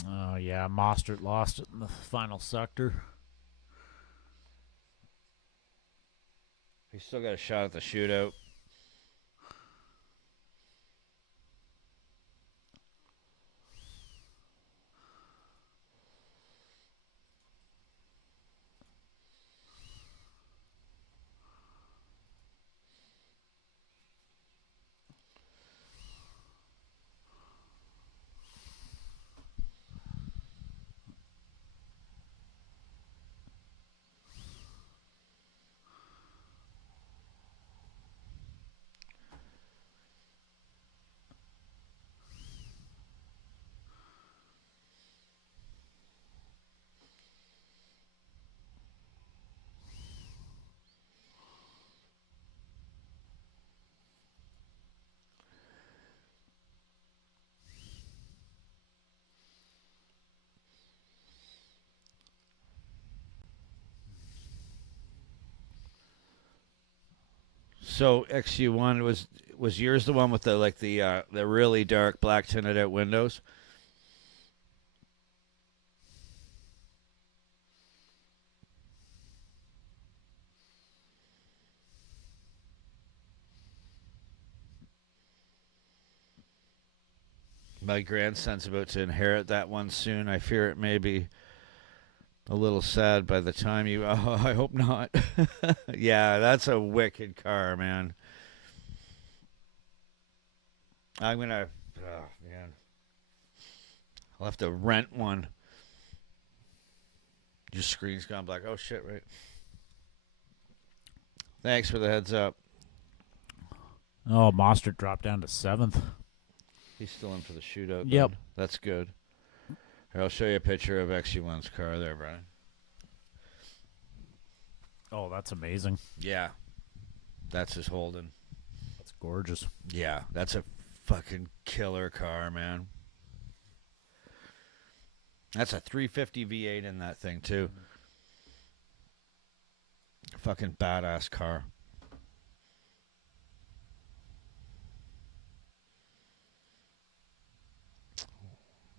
Oh, yeah, Mostert lost it in the final sector. He's still got a shot at the shootout. So XU1 was yours the one with the really dark black tinted out windows? My grandson's about to inherit that one soon. I fear it may be a little sad by the time you. Oh, I hope not. Yeah, that's a wicked car, man. I'm gonna. Oh man, I'll have to rent one. Your screen's gone black. Oh shit! Right. Thanks for the heads up. Oh, Mostert dropped down to 7th. He's still in for the shootout. Yep. Then. That's good. Here, I'll show you a picture of XU1's car there, Brian. Oh, that's amazing. Yeah. That's his Holden. That's gorgeous. Yeah, that's a fucking killer car, man. That's a 350 V8 in that thing, too. Fucking badass car.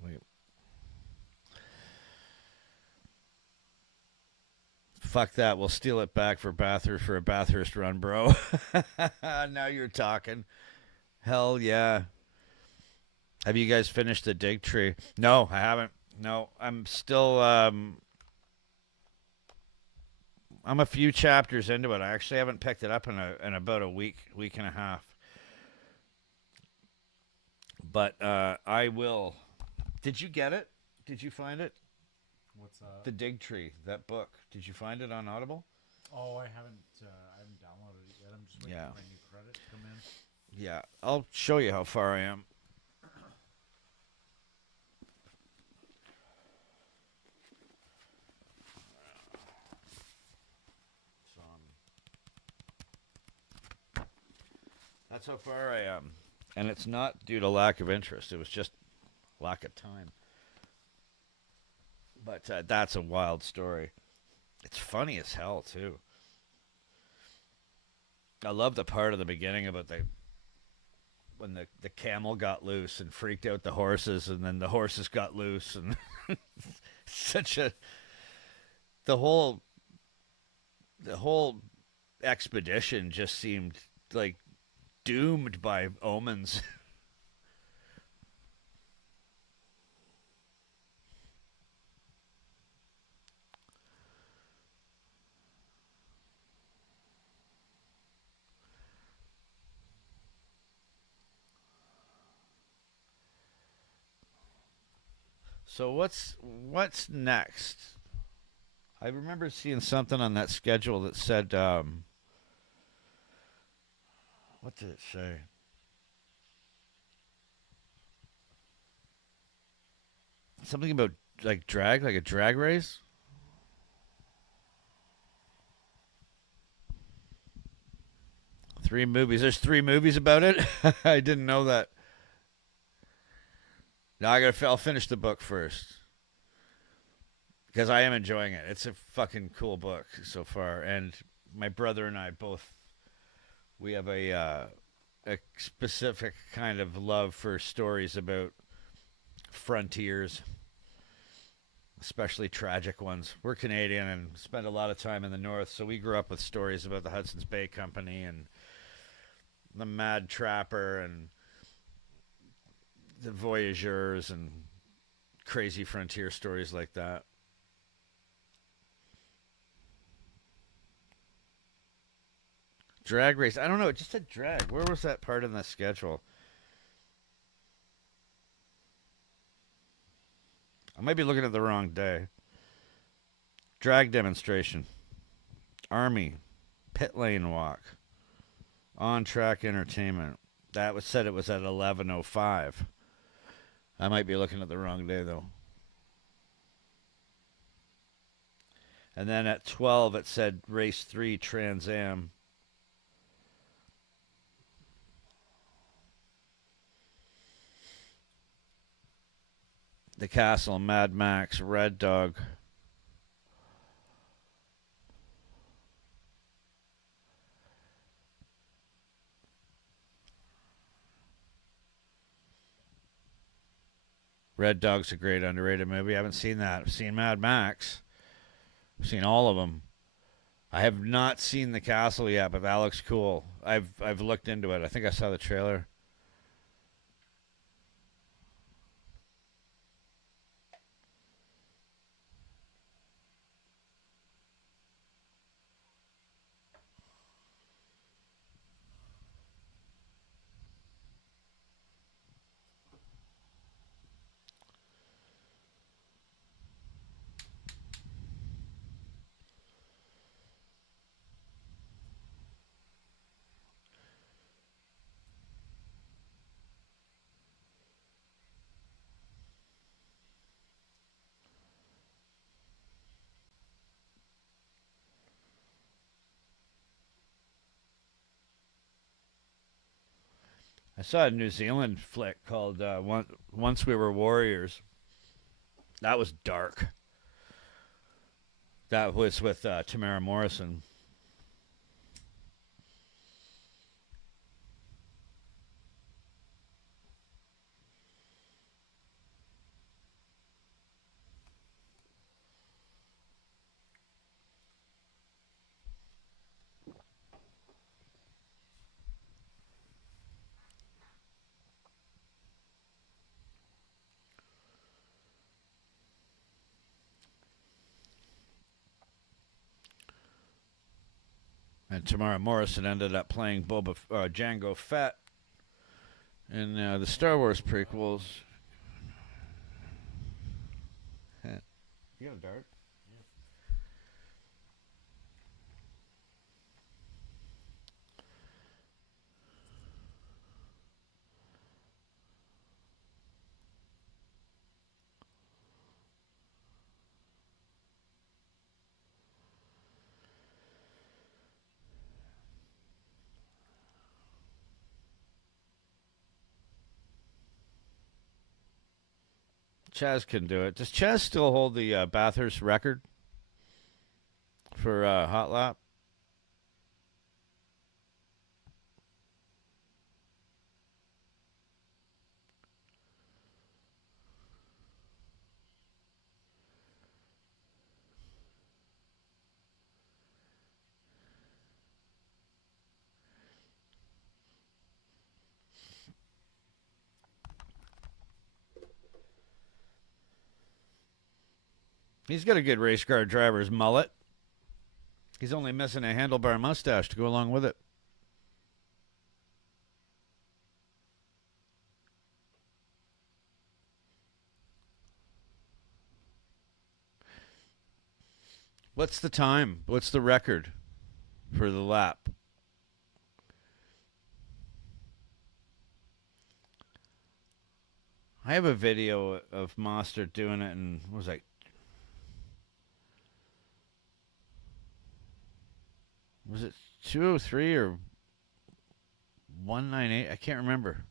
Wait. Fuck that. We'll steal it back for Bathurst for a Bathurst run, bro. Now you're talking. Hell yeah. Have you guys finished the dig tree? No, I haven't. No, I'm still I'm a few chapters into it. I actually haven't picked it up in about a week and a half. But I will. Did you get it? Did you find it? What's that? The Dig Tree, that book. Did you find it on Audible? Oh, I haven't downloaded it yet. I'm just waiting for my new credit to come in. Yeah, I'll show you how far I am. That's how far I am. And it's not due to lack of interest. It was just lack of time. But that's a wild story. It's funny as hell, too. I love the part of the beginning about when the camel got loose and freaked out the horses, and then the horses got loose, and the whole expedition just seemed like doomed by omens. So what's next? I remember seeing something on that schedule that said, what did it say? Something about like a drag race? Three movies. There's 3 movies about it? I didn't know that. Now I'll finish the book first. Because I am enjoying it. It's a fucking cool book so far. And my brother and I both, we have a specific kind of love for stories about frontiers, especially tragic ones. We're Canadian and spend a lot of time in the north, so we grew up with stories about the Hudson's Bay Company and the Mad Trapper and the Voyageurs and crazy frontier stories like that. Drag race. I don't know. It just said drag. Where was that part in the schedule? I might be looking at the wrong day. Drag demonstration. Army. Pit lane walk. On track entertainment. That was said it was at 11:05. I might be looking at the wrong day though. And then at 12 it said race 3 Trans Am. The Castle, Mad Max, Red Dog. Red Dog's a great underrated movie. I haven't seen that. I've seen Mad Max. I've seen all of them. I have not seen The Castle yet, but that looks cool. I've looked into it. I think I saw the trailer. I saw a New Zealand flick called Once We Were Warriors. That was dark. That was with Tamara Morrison. And Tamara Morrison ended up playing Jango Fett in the Star Wars prequels. You got a dart? Chaz can do it. Does Chaz still hold the Bathurst record for hot lap? He's got a good race car driver's mullet. He's only missing a handlebar mustache to go along with it. What's the time? What's the record for the lap? I have a video of Mostert doing it, and what was it 203 or 198? I can't remember.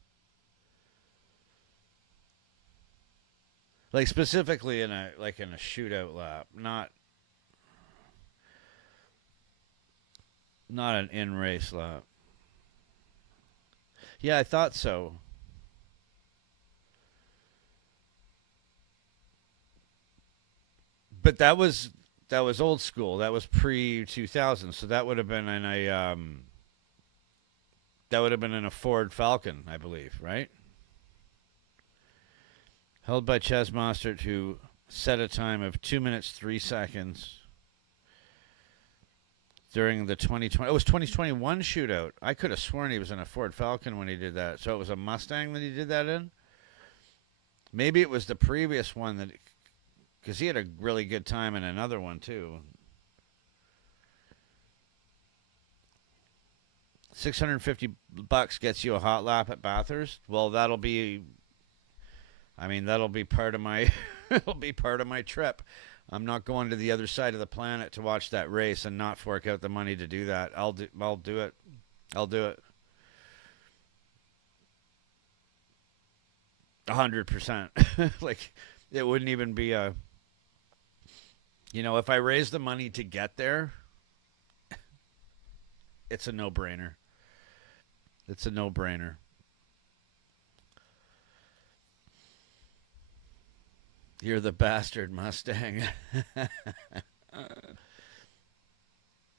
Like specifically in a shootout lap, not an in race lap. Yeah, I thought so. But that was old school. That was pre 2000, so that would have been in a Ford Falcon, I believe, right? Held by Chaz Mostert, who set a time of 2 minutes 3 seconds during the 2020. It was 2021 shootout. I could have sworn he was in a Ford Falcon when he did that. So it was a Mustang that he did that in. Maybe it was the previous one that, because he had a really good time in another one too. $650 gets you a hot lap at Bathurst. Well, that'll be part of my it'll be part of my trip. I'm not going to the other side of the planet to watch that race and not fork out the money to do that. I'll do it. I'll do it. 100%. Like, it wouldn't even be a, if I raise the money to get there, it's a no-brainer. It's a no-brainer. You're the bastard Mustang.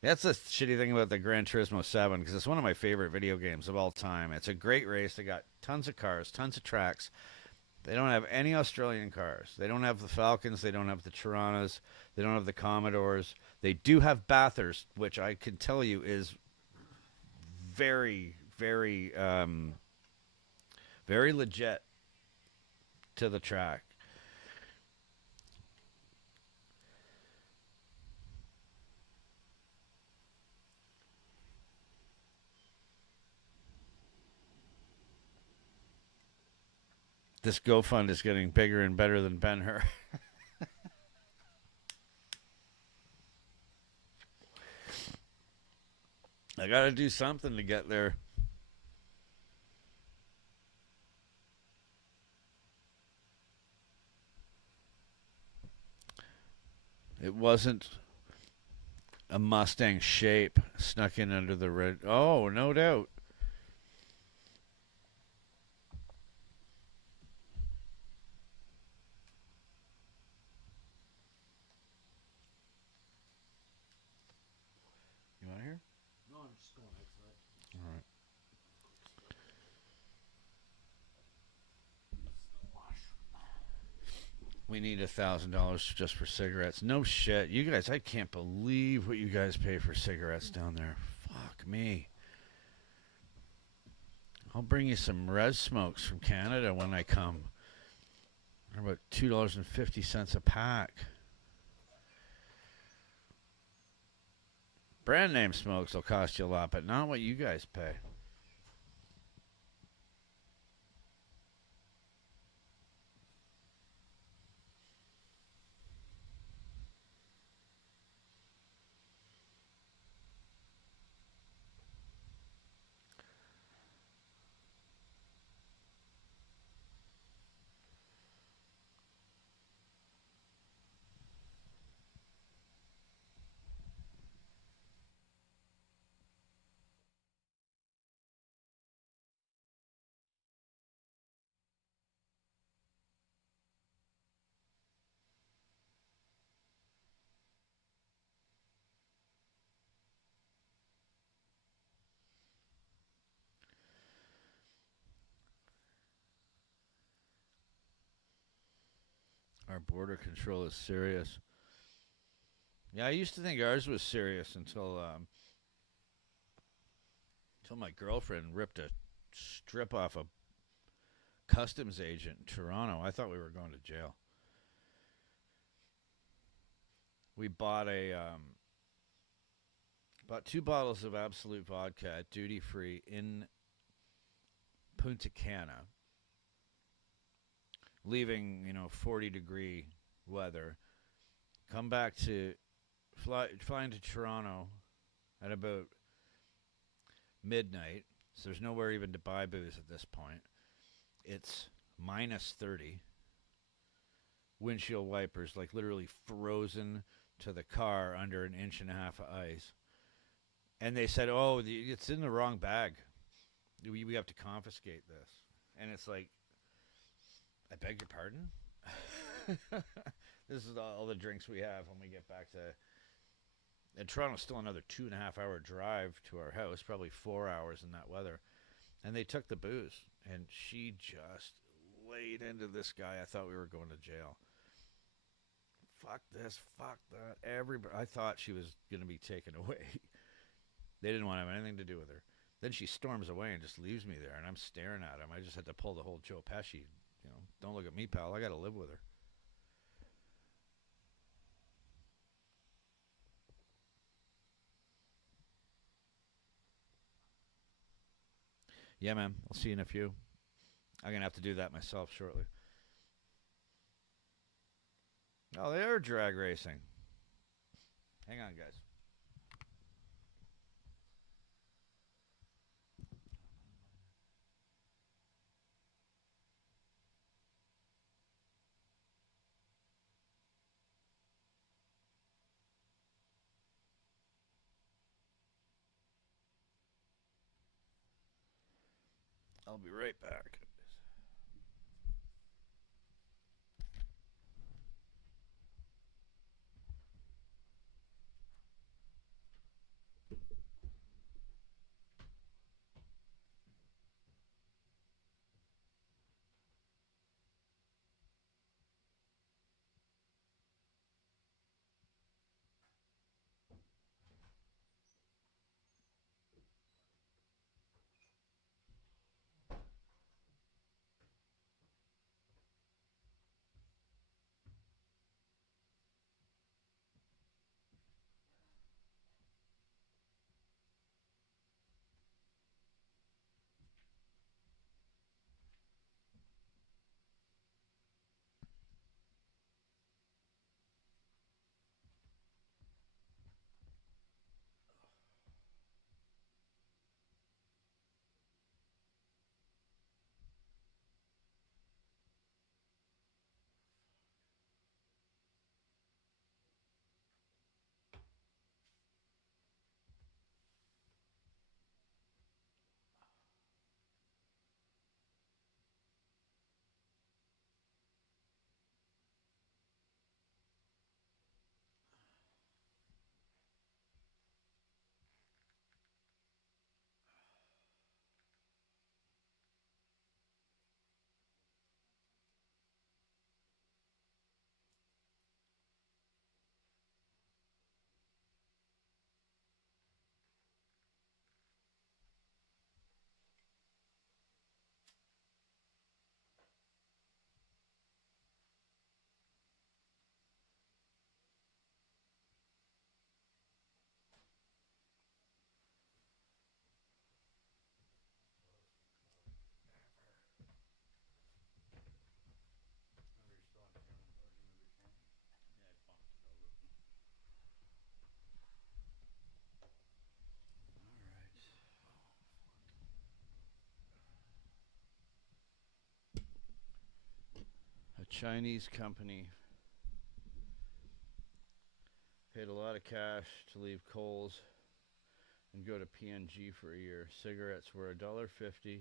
That's the shitty thing about the Gran Turismo 7 because it's one of my favorite video games of all time. It's a great race. They got tons of cars, tons of tracks. They don't have any Australian cars. They don't have the Falcons. They don't have the Torontos. They don't have the Commodores. They do have Bathurst, which I can tell you is very, very, very legit to the track. This GoFund is getting bigger and better than Ben-Hur. I got to do something to get there. It wasn't a Mustang shape snuck in under the red. Oh, no doubt. You want to hear? No, I'm just going outside. All right. We need $1,000 just for cigarettes. No shit. You guys, I can't believe what you guys pay for cigarettes down there. Fuck me. I'll bring you some res smokes from Canada when I come. They're about $2.50 a pack. Brand name smokes will cost you a lot, but not what you guys pay. Our border control is serious. Yeah, I used to think ours was serious until my girlfriend ripped a strip off a customs agent in Toronto. I thought we were going to jail. We bought bought 2 bottles of Absolute vodka at duty free in Punta Cana, leaving 40-degree weather. Come back to flying to Toronto at about midnight. So there's nowhere even to buy booze at this point. It's minus 30. Windshield wipers like literally frozen to the car under an inch and a half of ice. And they said, "Oh, it's in the wrong bag. We have to confiscate this." And it's like, I beg your pardon? This is all the drinks we have when we get back to... And Toronto's still another 2.5-hour drive to our house, probably 4 hours in that weather. And they took the booze. And she just laid into this guy. I thought we were going to jail. Fuck this, fuck that. Everybody, I thought she was going to be taken away. They didn't want to have anything to do with her. Then she storms away and just leaves me there, and I'm staring at him. I just had to pull the whole Joe Pesci. Don't look at me, pal. I got to live with her. Yeah, man. I'll see you in a few. I'm going to have to do that myself shortly. Oh, they are drag racing. Hang on, guys. I'll be right back. Chinese company. Paid a lot of cash to leave Kohl's and go to P&G for a year. Cigarettes were $1.50,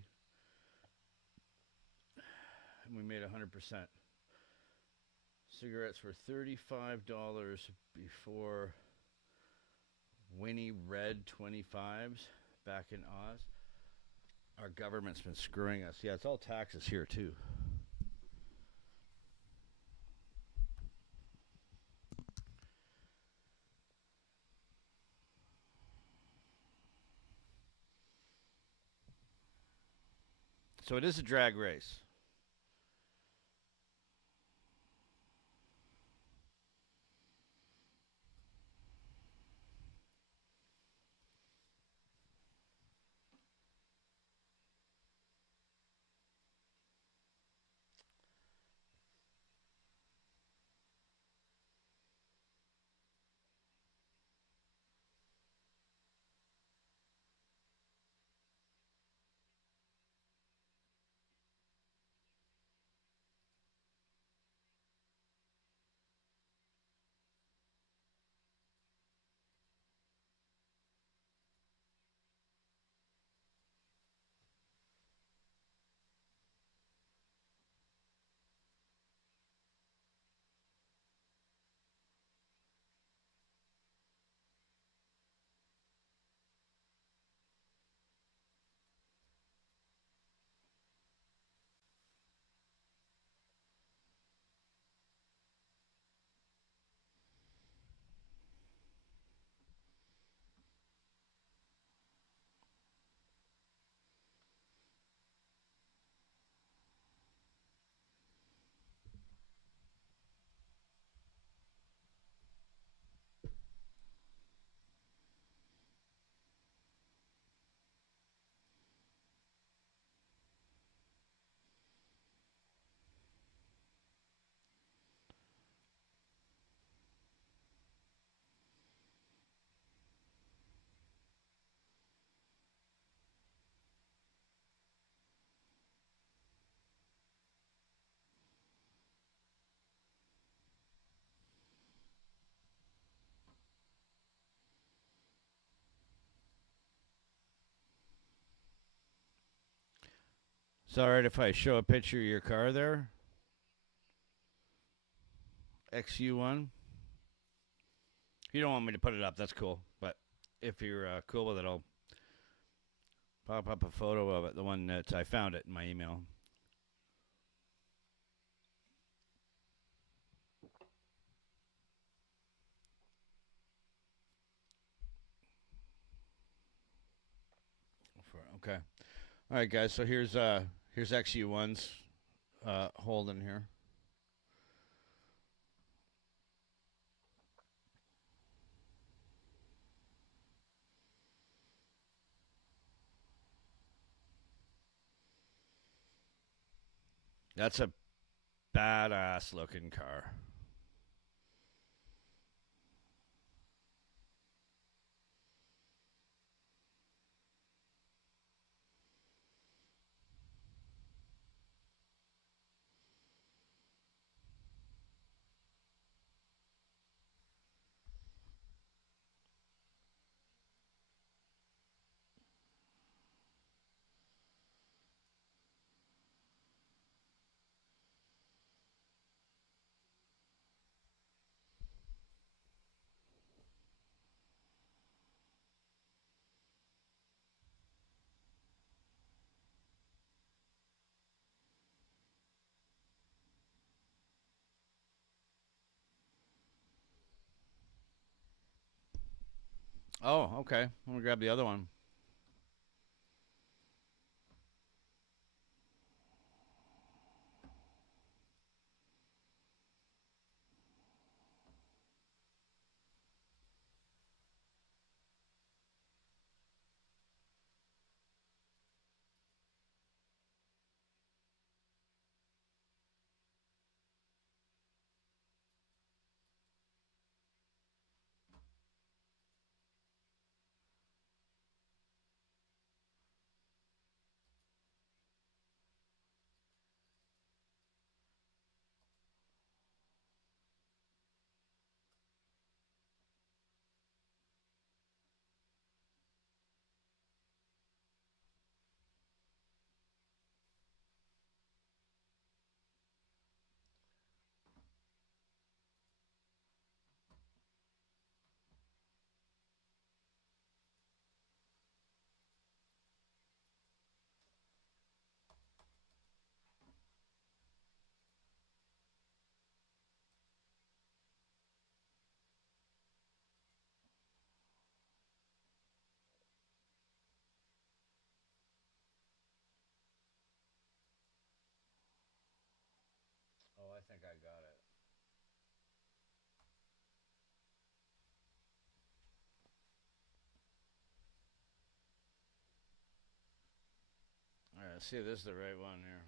and we made 100%. Cigarettes were $35 before Winnie Red 25s back in Oz. Our government's been screwing us. Yeah, it's all taxes here too. So it is a drag race. Is it alright if I show a picture of your car there? XU1? If you don't want me to put it up, that's cool. But if you're cool with it, I'll pop up a photo of it. The one that I found it in my email. Okay. All right, guys. So here's XU1's holding here. That's a badass looking car. Oh, okay. I'm gonna grab the other one. See, this is the right one here.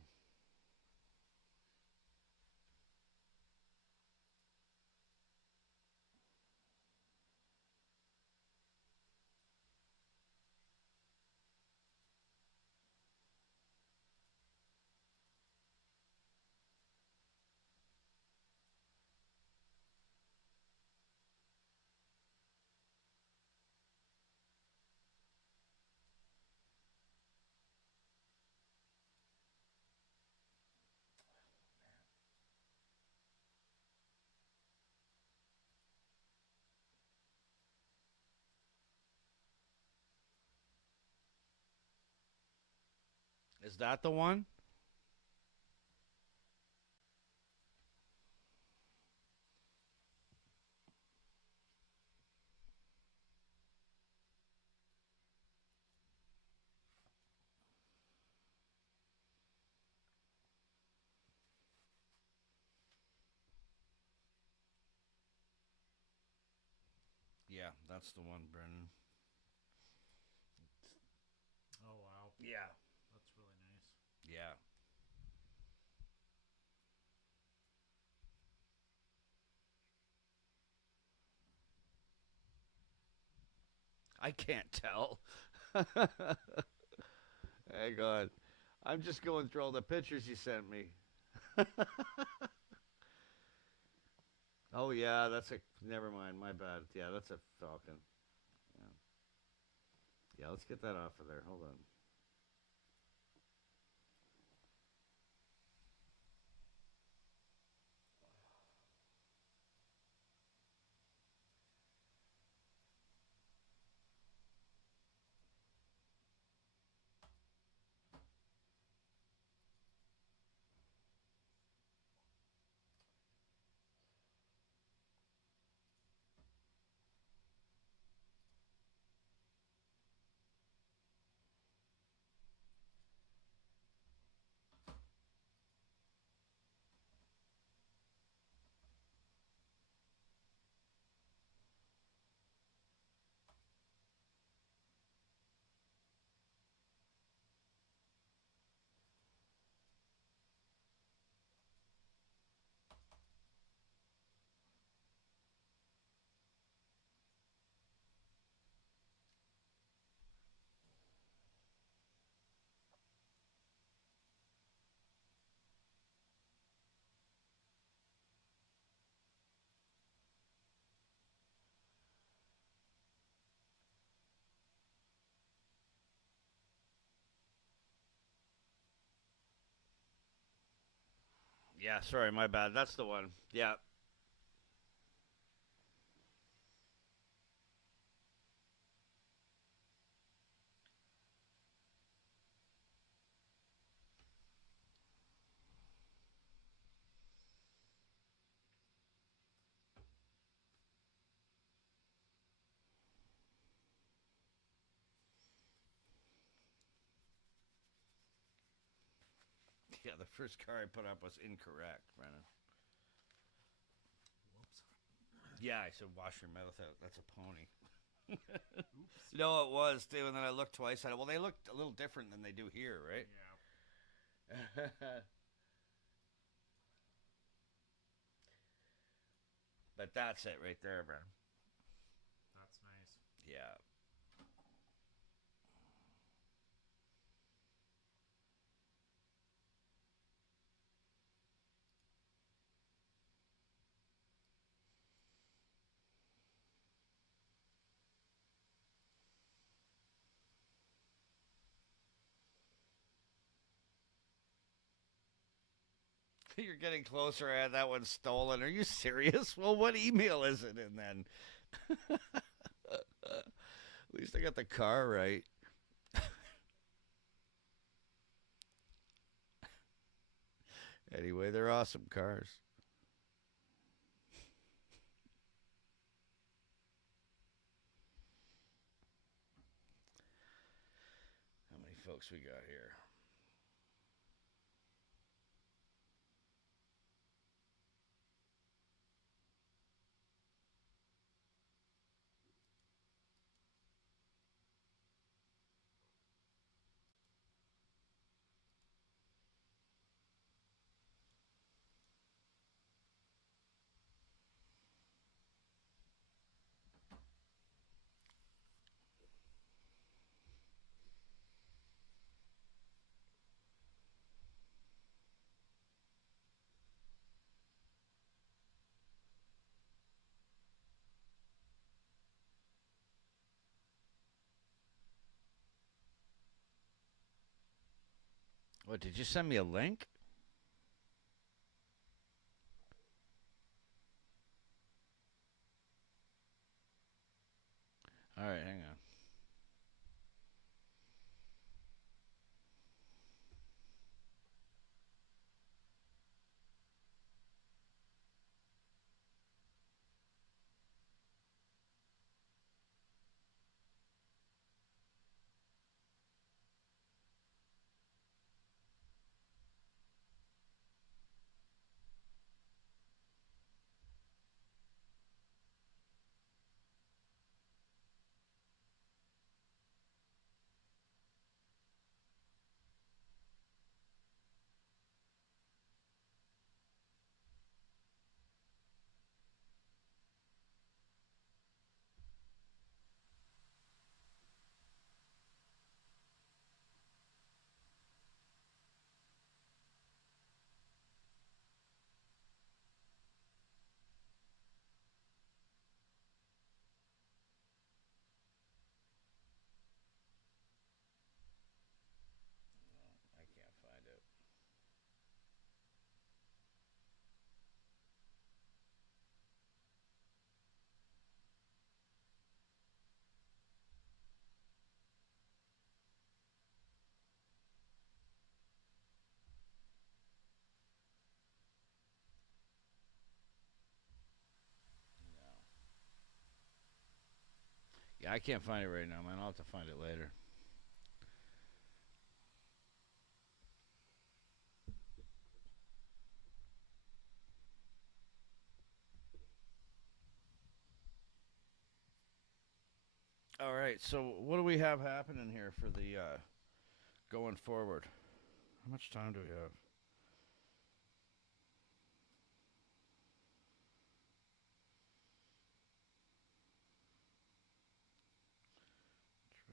Is that the one? Yeah, that's the one, Brennan. Oh wow, Yeah. that's really nice. Yeah. I can't tell. Hang on. I'm just going through all the pictures you sent me. Oh yeah, that's a. Never mind. My bad. Yeah, that's a Falcon. Yeah. Yeah. Let's get that off of there. Hold on. Yeah. Sorry. My bad. That's the one. Yeah. Yeah. The first car I put up was incorrect, Brennan. Whoops. Yeah. I said wash your mouth out. That's a pony. Oops. No, it was too. And then I looked twice at it. Well, they looked a little different than they do here, right? Yeah. But that's it right there, man. That's nice. Yeah. You're getting closer. I had that one stolen. Are you serious? Well, what email is it in then? At least I got the car right. Anyway, they're awesome cars. How many folks we got here? What, did you send me a link? All right, hang on. I can't find it. No. Yeah, I can't find it right now, man. I'll have to find it later. All right, so what do we have happening here for the going forward? How much time do we have?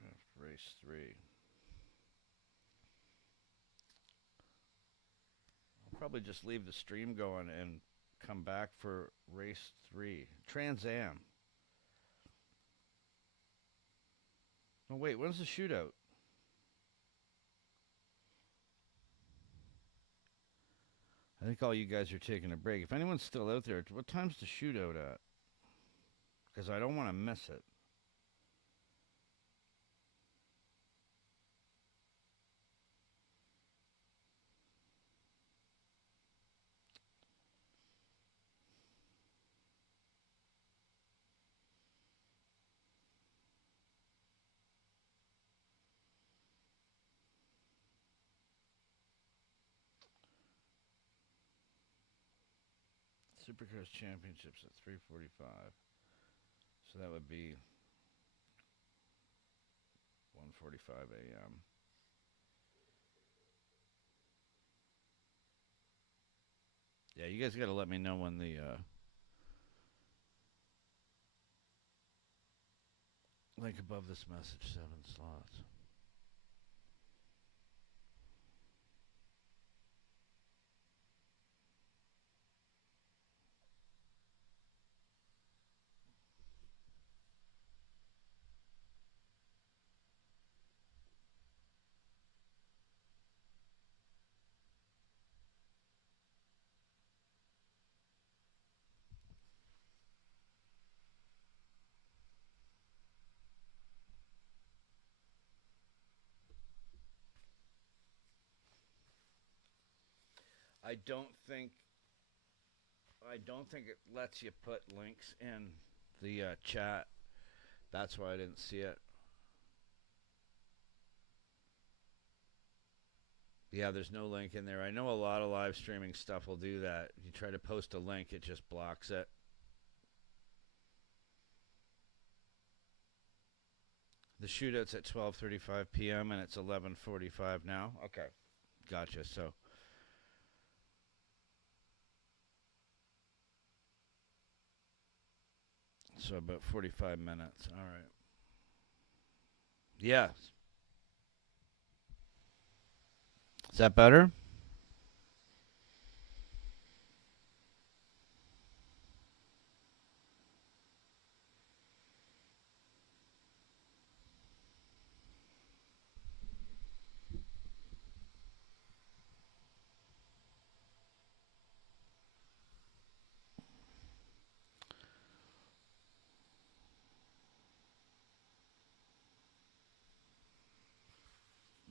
Draft race 3. I'll probably just leave the stream going and come back for race 3. Trans Am. Oh, wait, when's the shootout? I think all you guys are taking a break. If anyone's still out there, what time's the shootout at? Because I don't want to miss it. Supercars Championships at 3:45. So that would be 1:45 a.m. Yeah, you guys got to let me know when the link above this message, 7 slots. I don't think I don't think it lets you put links in the chat. That's why I didn't see it. Yeah, there's no link in there. I know a lot of live streaming stuff will do that. You try to post a link, it just blocks it. The shootout's at 12:35 p.m. and it's 11:45 now. Okay, gotcha. So about 45 minutes. All right. Yeah. Is that better?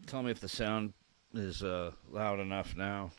Tell me if the sound is loud enough now.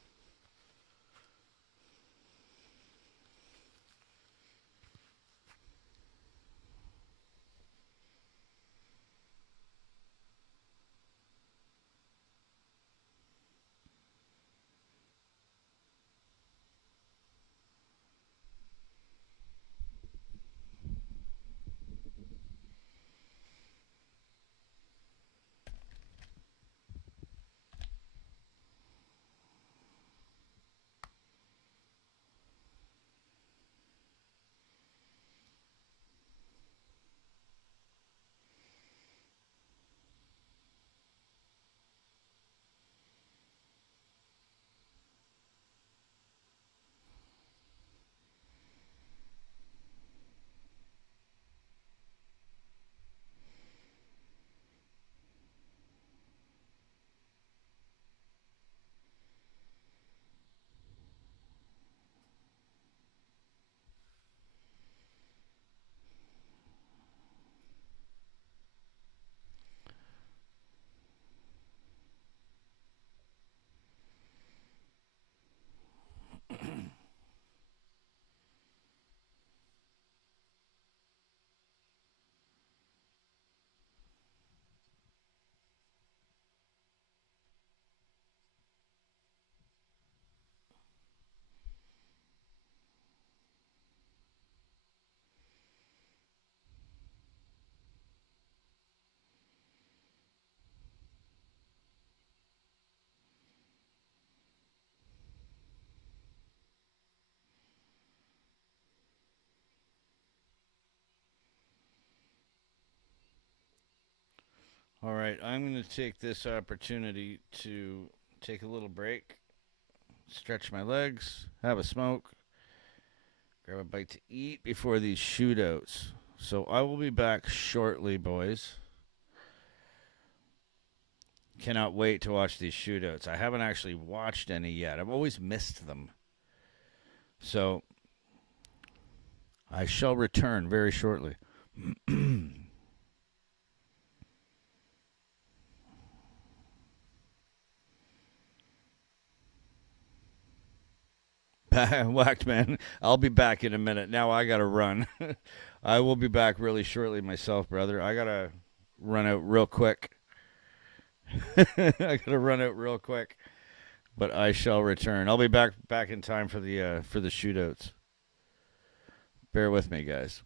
All right, I'm going to take this opportunity to take a little break, stretch my legs, have a smoke, grab a bite to eat before these shootouts. So I will be back shortly, boys. Cannot wait to watch these shootouts. I haven't actually watched any yet. I've always missed them. So I shall return very shortly. Whacked man. I'll be back in a minute. Now I gotta run. I will be back really shortly myself, brother. I gotta run out real quick. I gotta run out real quick, but I shall return. I'll be back in time for the shootouts. Bear with me, guys.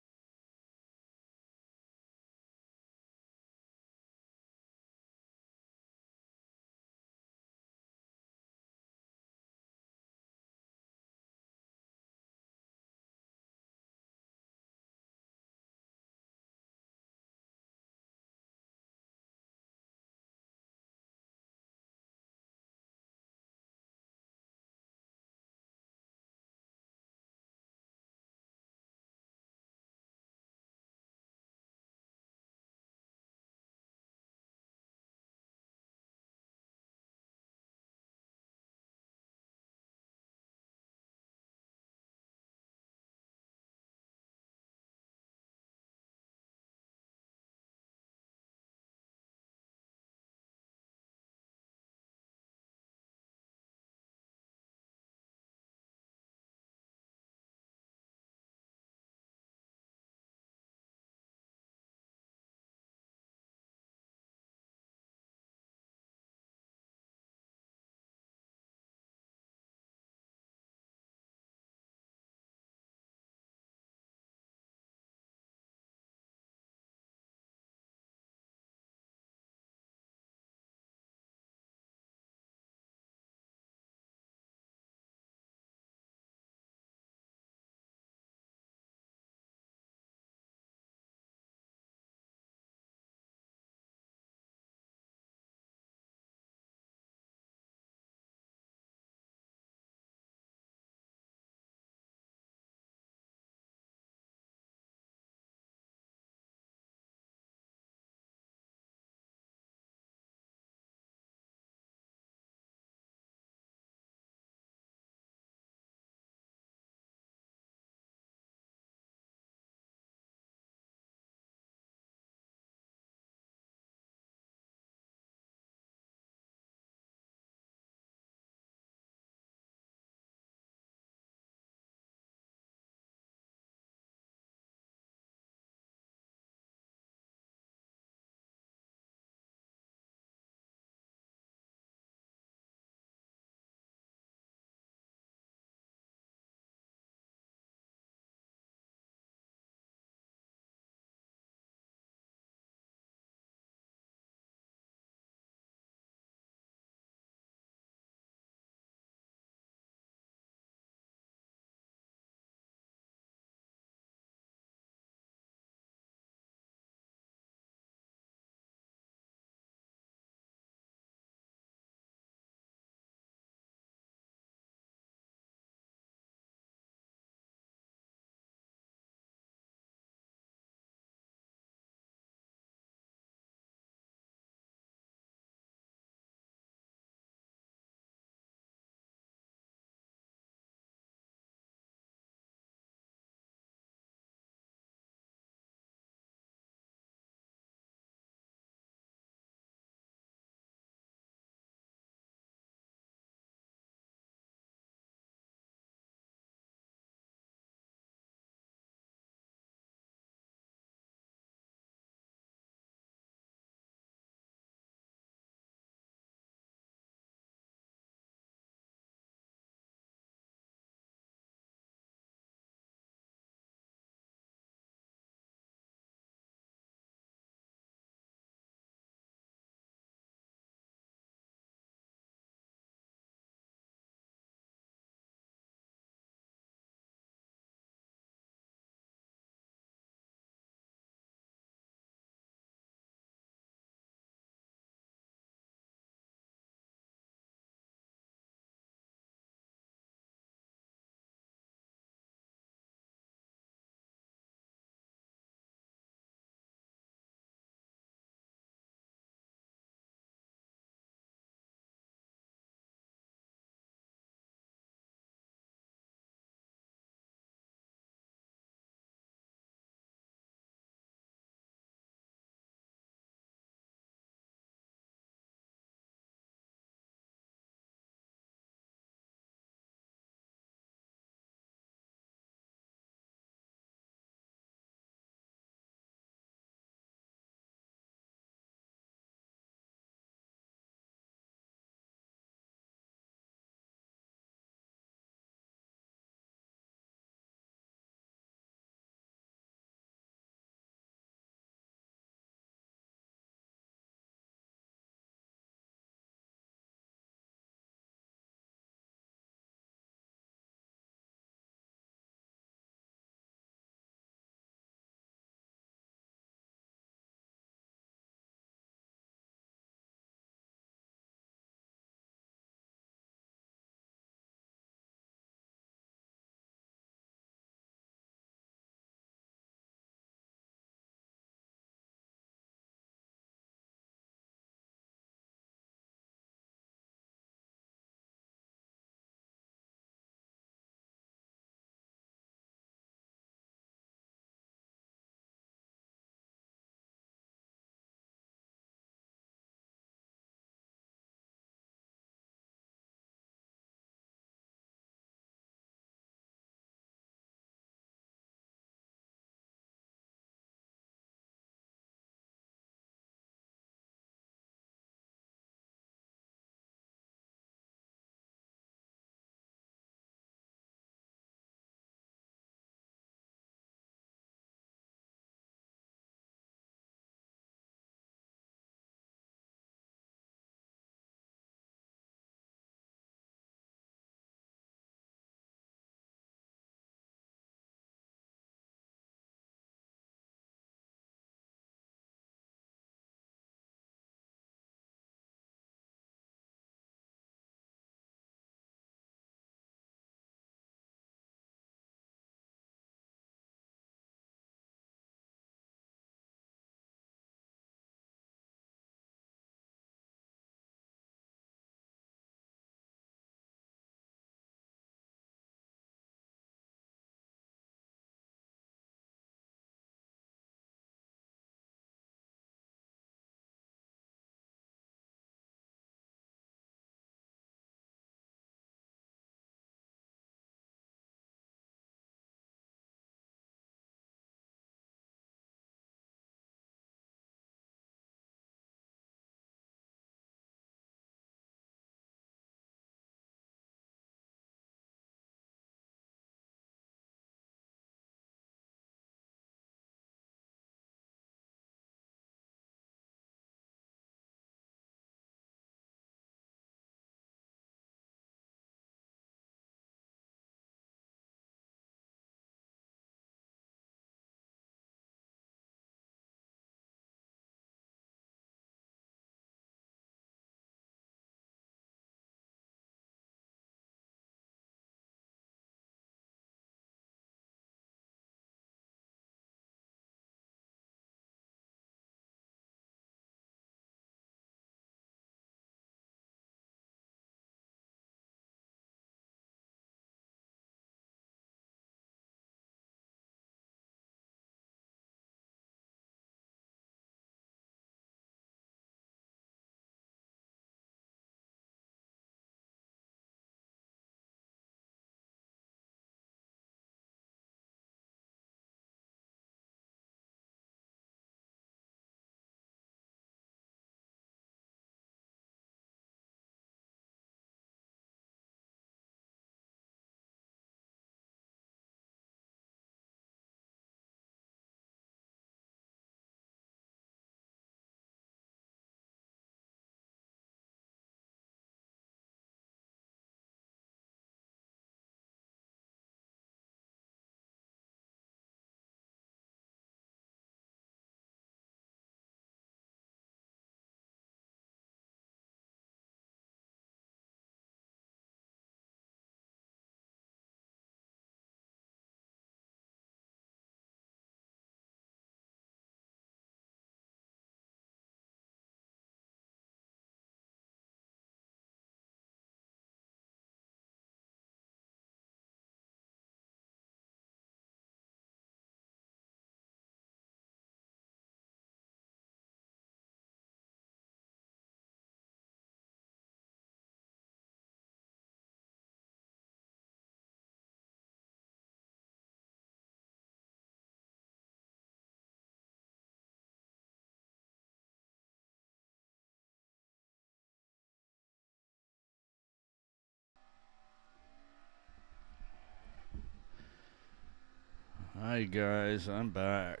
Hi guys, I'm back.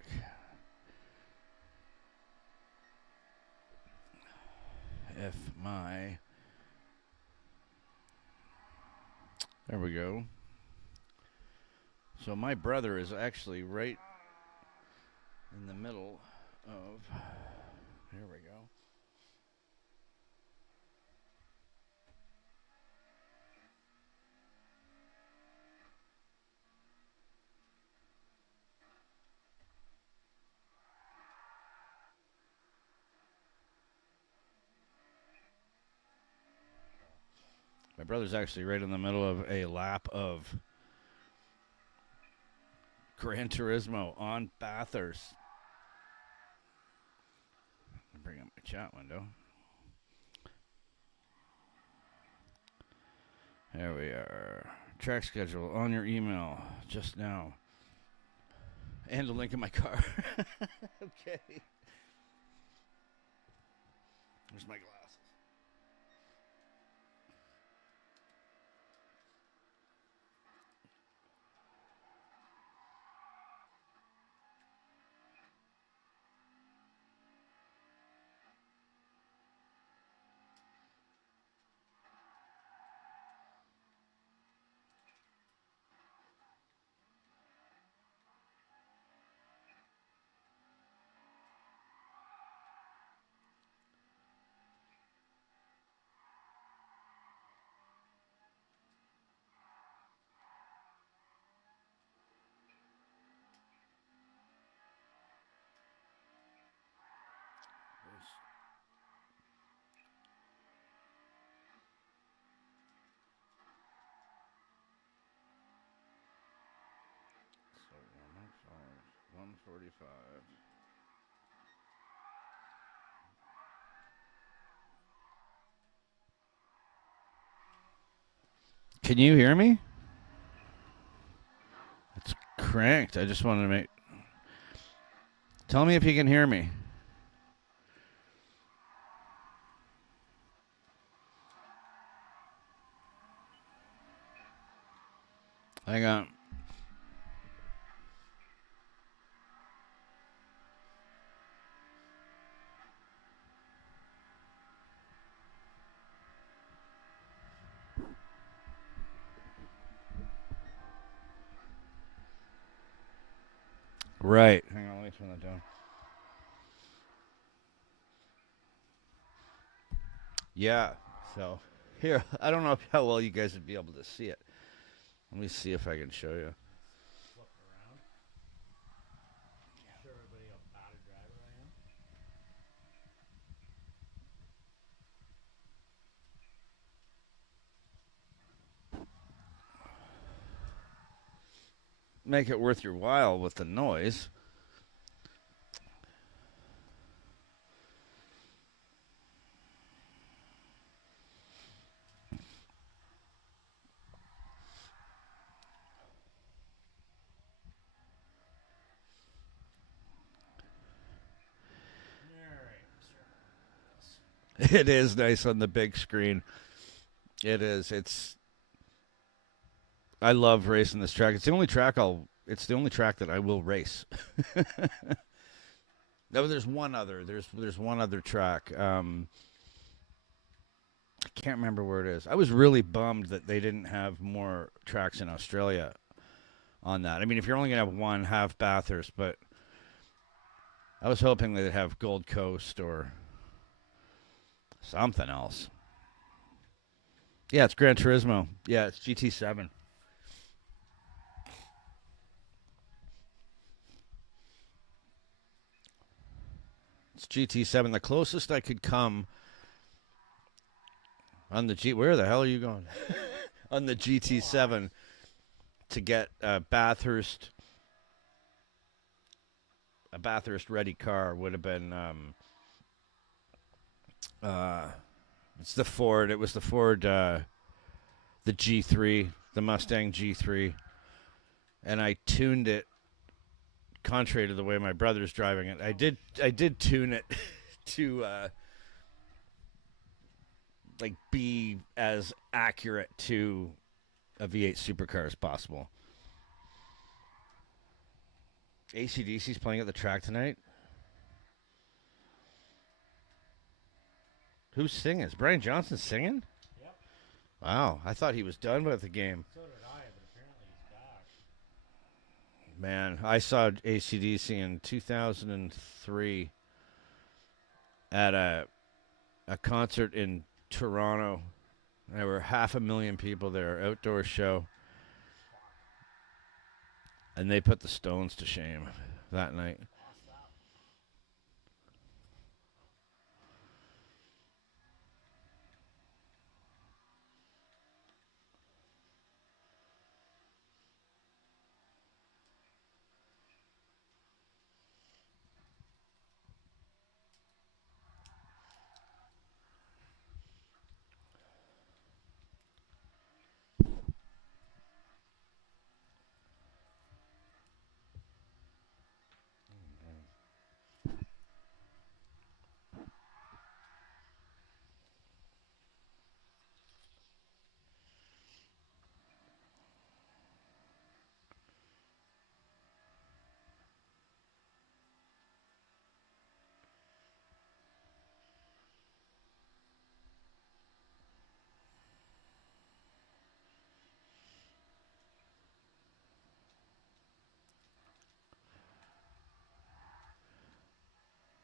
If my... There we go. So my brother is actually right in the middle of... Here we go. My brother's actually right in the middle of a lap of Gran Turismo on Bathurst. I'll bring up my chat window. There we are. Track schedule on your email just now. And a link in my car. Okay. Where's my glasses? So 145. Can you hear me? It's cranked. I just wanted to make... Tell me if you can hear me. Hang on. Right. Hang on, let me turn that down. Yeah. So, here, I don't know how well you guys would be able to see it. Let me see if I can show you. Flip it around. Show everybody how bad a driver I am. Make it worth your while with the noise. It is nice on the big screen. It is. I love racing this track. It's the only track that I will race. No, there's one other. There's one other track. I can't remember where it is. I was really bummed that they didn't have more tracks in Australia on that. I mean, if you're only gonna have one, have Bathurst, but I was hoping they'd have Gold Coast or something else. Yeah, it's Gran Turismo. Yeah, it's GT7. It's GT7. The closest I could come on the G. Where the hell are you going? On the GT7 to get a Bathurst ready car would have been it's the Ford. It was the Ford the G3, the Mustang G3, and I tuned it contrary to the way my brother's driving it. I did tune it to like be as accurate to a V8 supercar as possible. AC/DC's playing at the track tonight. Who's singing? Is Brian Johnson singing? Yep. Wow, I thought he was done with the game. So did I, but apparently he's back. Man, I saw AC/DC in 2003 at a concert in Toronto. There were 500,000 people there, outdoor show. And they put the Stones to shame that night. Lost that.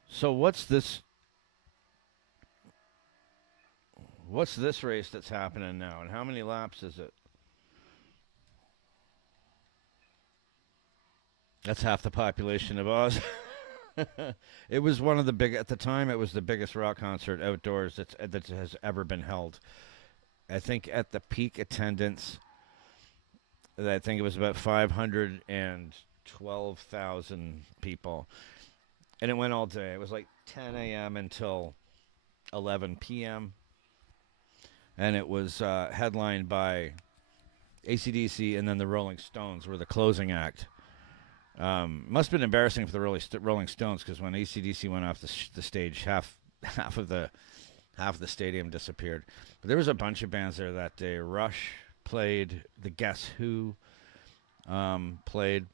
So what's this? What's this race that's happening now, and how many laps is it? That's half the population of Oz. It was one of the big at the time. It was the biggest rock concert outdoors that has ever been held. I think at the peak attendance, I think it was about 512,000 people, and it went all day. It was like 10 a.m. until 11 p.m. and it was headlined by AC/DC, and then the Rolling Stones were the closing act. Must have been embarrassing for the Rolling Stones, because when AC/DC went off the stage, half of the stadium disappeared. But there was a bunch of bands there that day. Rush played. The Guess Who played.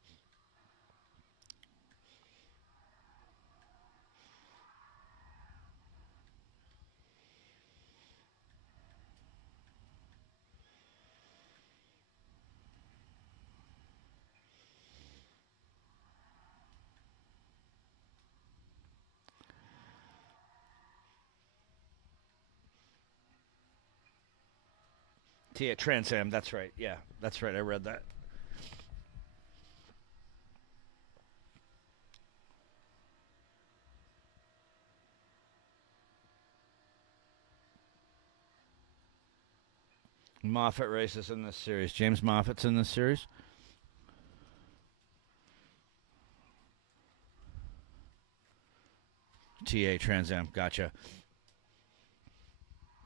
Yeah, Trans Am. That's right. Yeah, that's right. I read that. Moffat races in this series. James Moffat's in this series. TA Trans Am. Gotcha.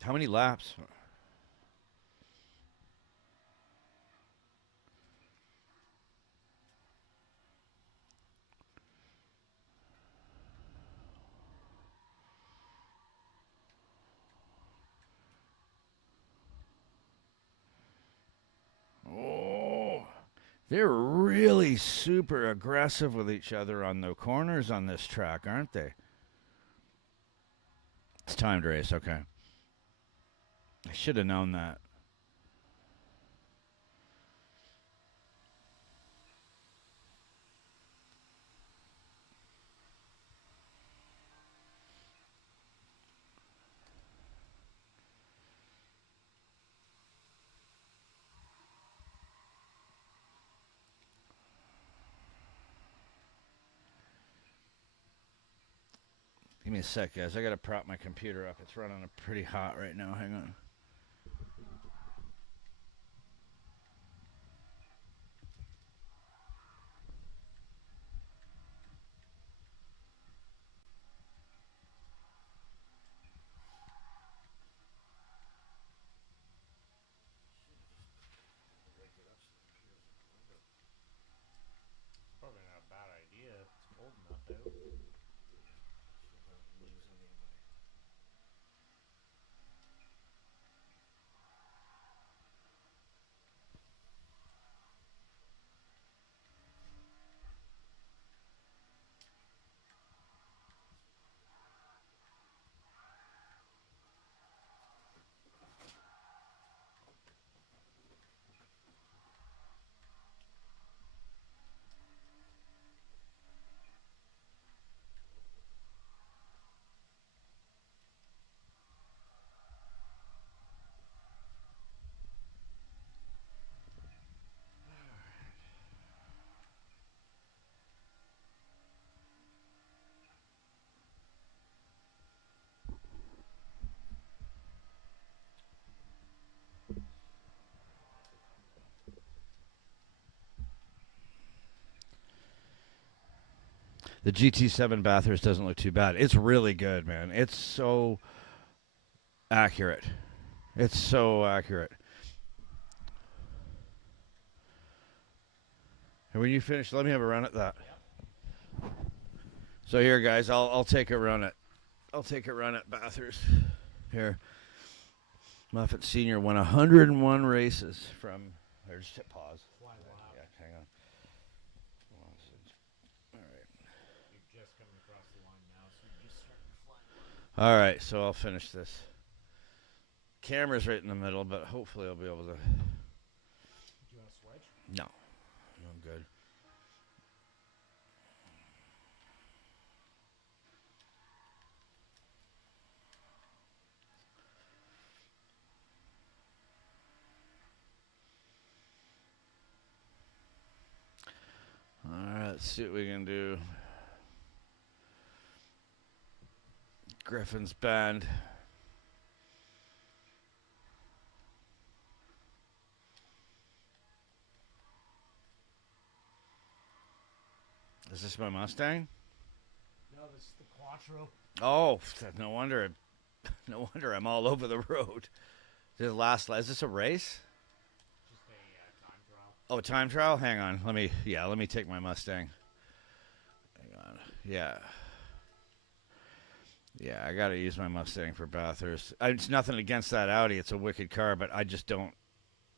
How many laps? Oh, they're really super aggressive with each other on the corners on this track, aren't they? It's timed race. Okay. I should have known that. Give me a sec, guys. I gotta prop my computer up. It's running pretty hot right now. Hang on. Probably not a bad idea. It's cold enough out. The GT7 Bathurst doesn't look too bad. It's really good, man. It's so accurate. It's so accurate. And when you finish, let me have a run at that. Yep. So here, guys, I'll take a run at Bathurst. Here, Muffet Senior won 101 races from. There's just hit pause. Flying lap. Yeah, hang on. All right. You're just coming across the line now, so you're just starting to fly. All right, so I'll finish this. Camera's right in the middle, but hopefully I'll be able to. Do you want to switch? No, I'm good. All right, let's see what we can do. Griffin's Bend. Is this my Mustang? No, this is the Quattro. Oh, no wonder. No wonder I'm all over the road. Is this a race? Just a time trial. Oh, time trial? Hang on. Let me take my Mustang. Hang on. Yeah. Yeah, I got to use my Mustang for Bathurst. It's nothing against that Audi. It's a wicked car, but I just don't.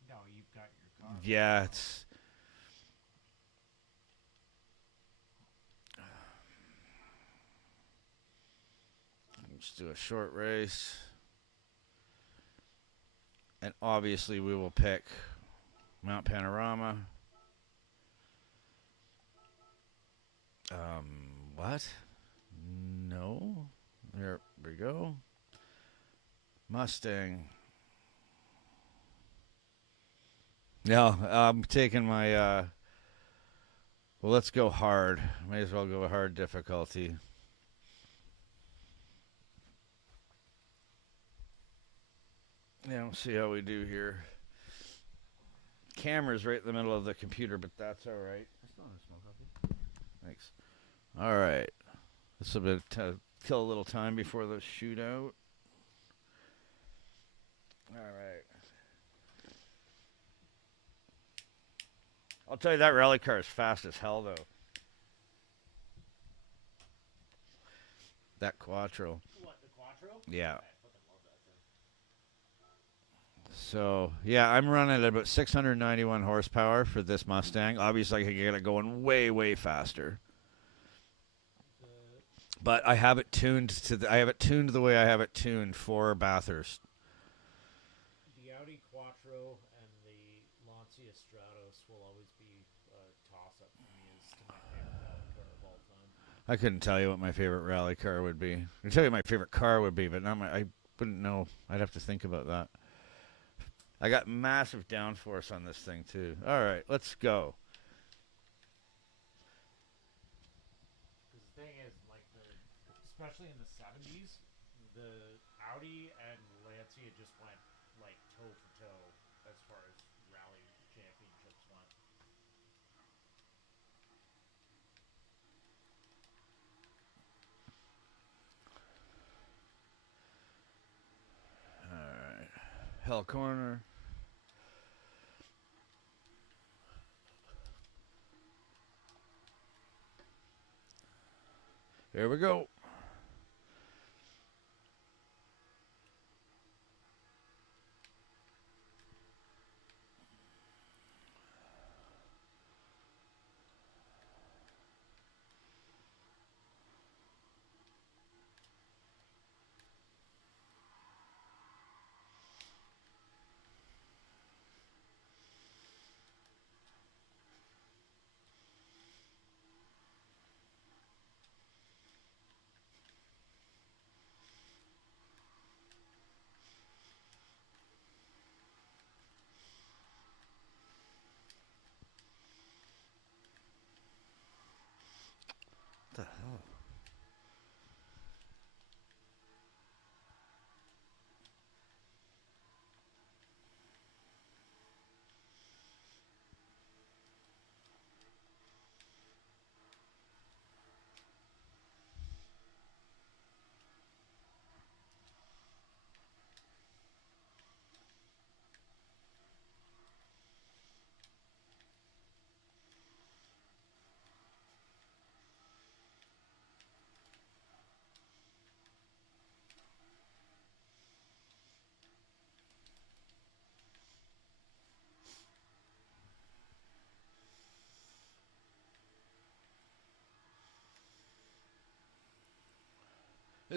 No, you've got your car. Yeah, it's. Let's do a short race. And obviously we will pick Mount Panorama. What? No. There we go. Mustang. No, I'm taking my, well, let's go hard. May as well go hard difficulty. Yeah, we'll see how we do here. Camera's right in the middle of the computer, but that's all right. I still have a small copy. Thanks. All right. This will be kill a little time before the shootout. All right. I'll tell you that rally car is fast as hell, though. That Quattro. What, the Quattro? Yeah. I fucking love that thing. So, yeah, I'm running at about 691 horsepower for this Mustang. Obviously, I can get it going way, way faster. But I have it tuned I have it tuned the way I have it tuned for Bathurst. The Audi Quattro and the Lancia Stratos will always be a toss-up for me as to my favorite rally car of all time. I couldn't tell you what my favorite rally car would be. I can tell you what my favorite car would be, but I wouldn't know. I'd have to think about that. I got massive downforce on this thing, too. All right, let's go. Because the thing is, like, especially in the 70s, the Audi and Lancia just went, like, toe-for-toe as far as rally championships went. All right. Hell corner. Here we go.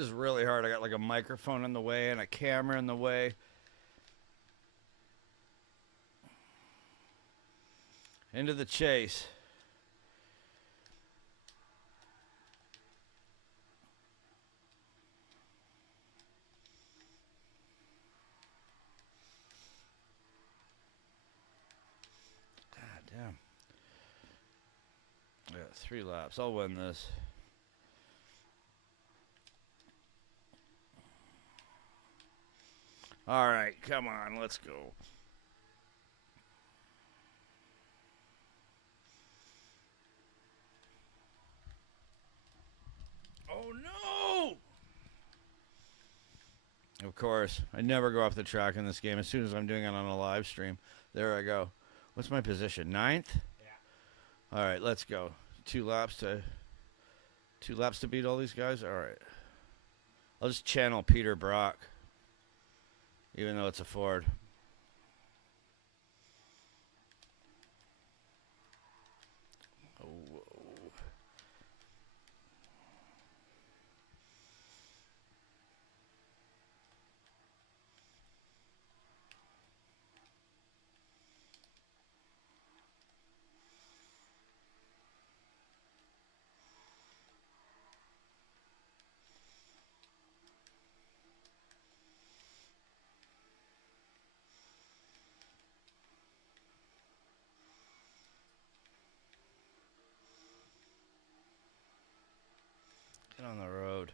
is really hard. I got like a microphone in the way and a camera in the way. Into the chase. God damn. I got 3 laps. I'll win this. All right, come on, let's go. Oh no! Of course, I never go off the track in this game. As soon as I'm doing it on a live stream, there I go. What's my position? 9th? Yeah. All right, let's go. 2 laps to beat all these guys. All right. I'll just channel Peter Brock, even though it's a Ford. Oh, whoa. Get on the road.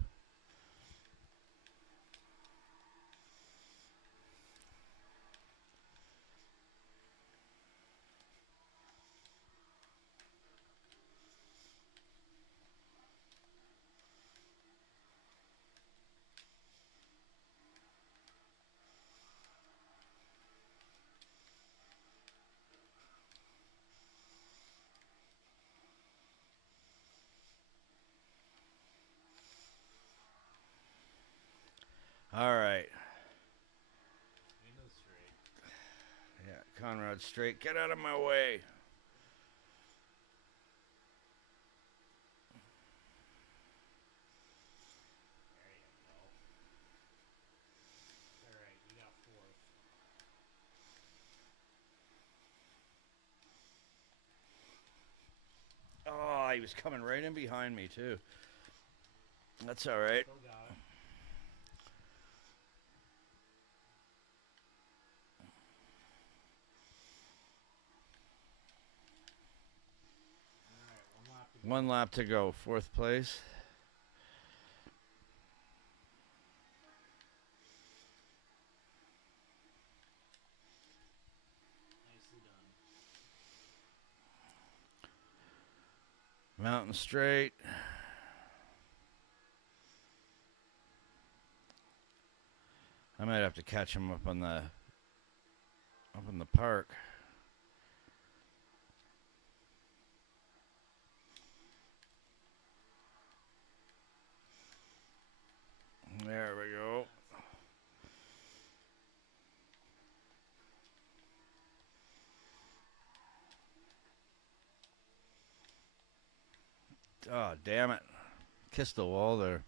All right. Into the straight. Yeah, Conrad straight. Get out of my way. There you go. All right, you got 4th. Oh, he was coming right in behind me, too. That's all right. Still got it. All right, 1 lap to go. 1 lap to go. 4th place. Nicely done. Mountain straight. I might have to catch him up in the park. There we go. Oh, damn it. Kissed the wall there.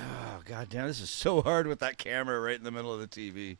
Oh, god damn, this is so hard with that camera right in the middle of the TV.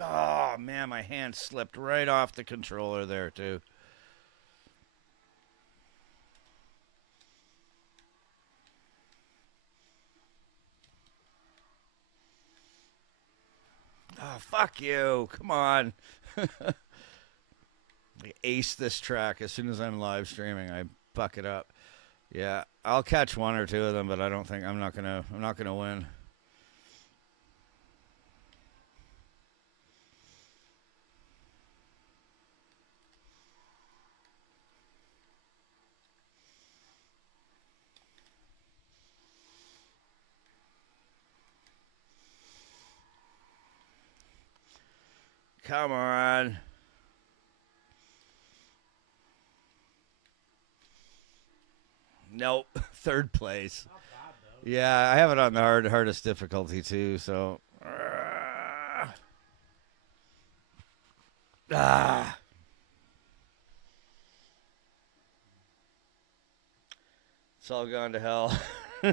Oh, man, my hand slipped right off the controller there, too. Oh, fuck you. Come on. I ace this track as soon as I'm live streaming. I fuck it up. Yeah, I'll catch 1 or 2 of them, but I don't think I'm not gonna win. Come on. Nope. Third place. Not bad though. Yeah, I have it on the hardest difficulty too, so. Ah. It's all gone to hell. I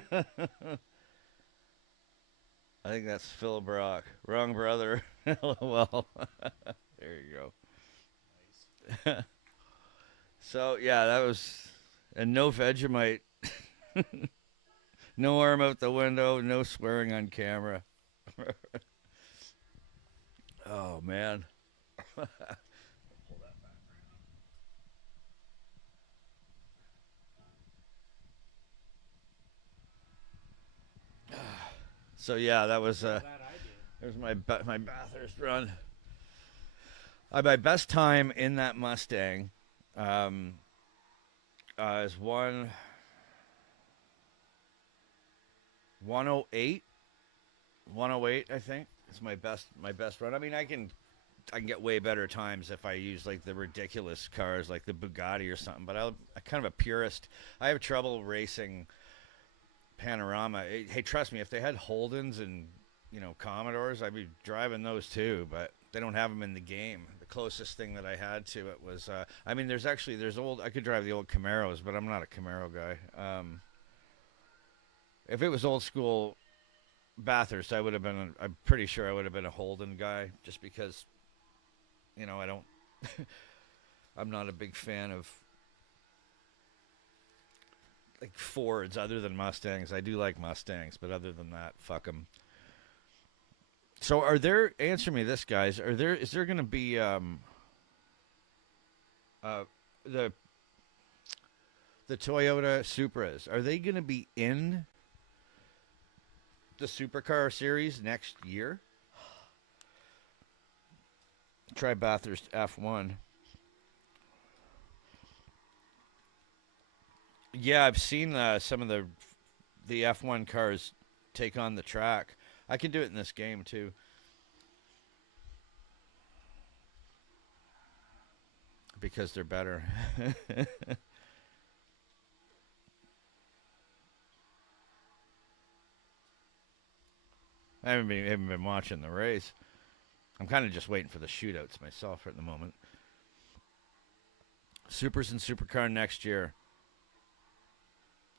think that's Phil Brock. Wrong brother. Well, there you go. Nice. So, yeah, that was. And no Vegemite. No arm out the window. No swearing on camera. Oh, man. So, yeah, that was. That I did. There's my Bathurst run. My best time in that Mustang is 108. 108, I think. It's my best run. I mean, I can get way better times if I use like the ridiculous cars like the Bugatti or something. But I'm kind of a purist. I have trouble racing Panorama. Hey, trust me, if they had Holdens and Commodores, I'd be driving those too. But they don't have them in the game. The closest thing that I had to it was, I mean, there's old. I could drive the old Camaros, but I'm not a Camaro guy. If it was old school Bathurst, I would have been. I'm pretty sure I would have been a Holden guy, just because, I don't. I'm not a big fan of like Fords other than Mustangs. I do like Mustangs, but other than that, fuck them. So, answer me this, guys? Is there going to be the Toyota Supras? Are they going to be in the Supercar series next year? Try Bathurst F1. Yeah, I've seen some of the F1 cars take on the track. I can do it in this game too. Because they're better. I haven't been watching the race. I'm kind of just waiting for the shootouts myself at the moment. Supers and Supercar next year.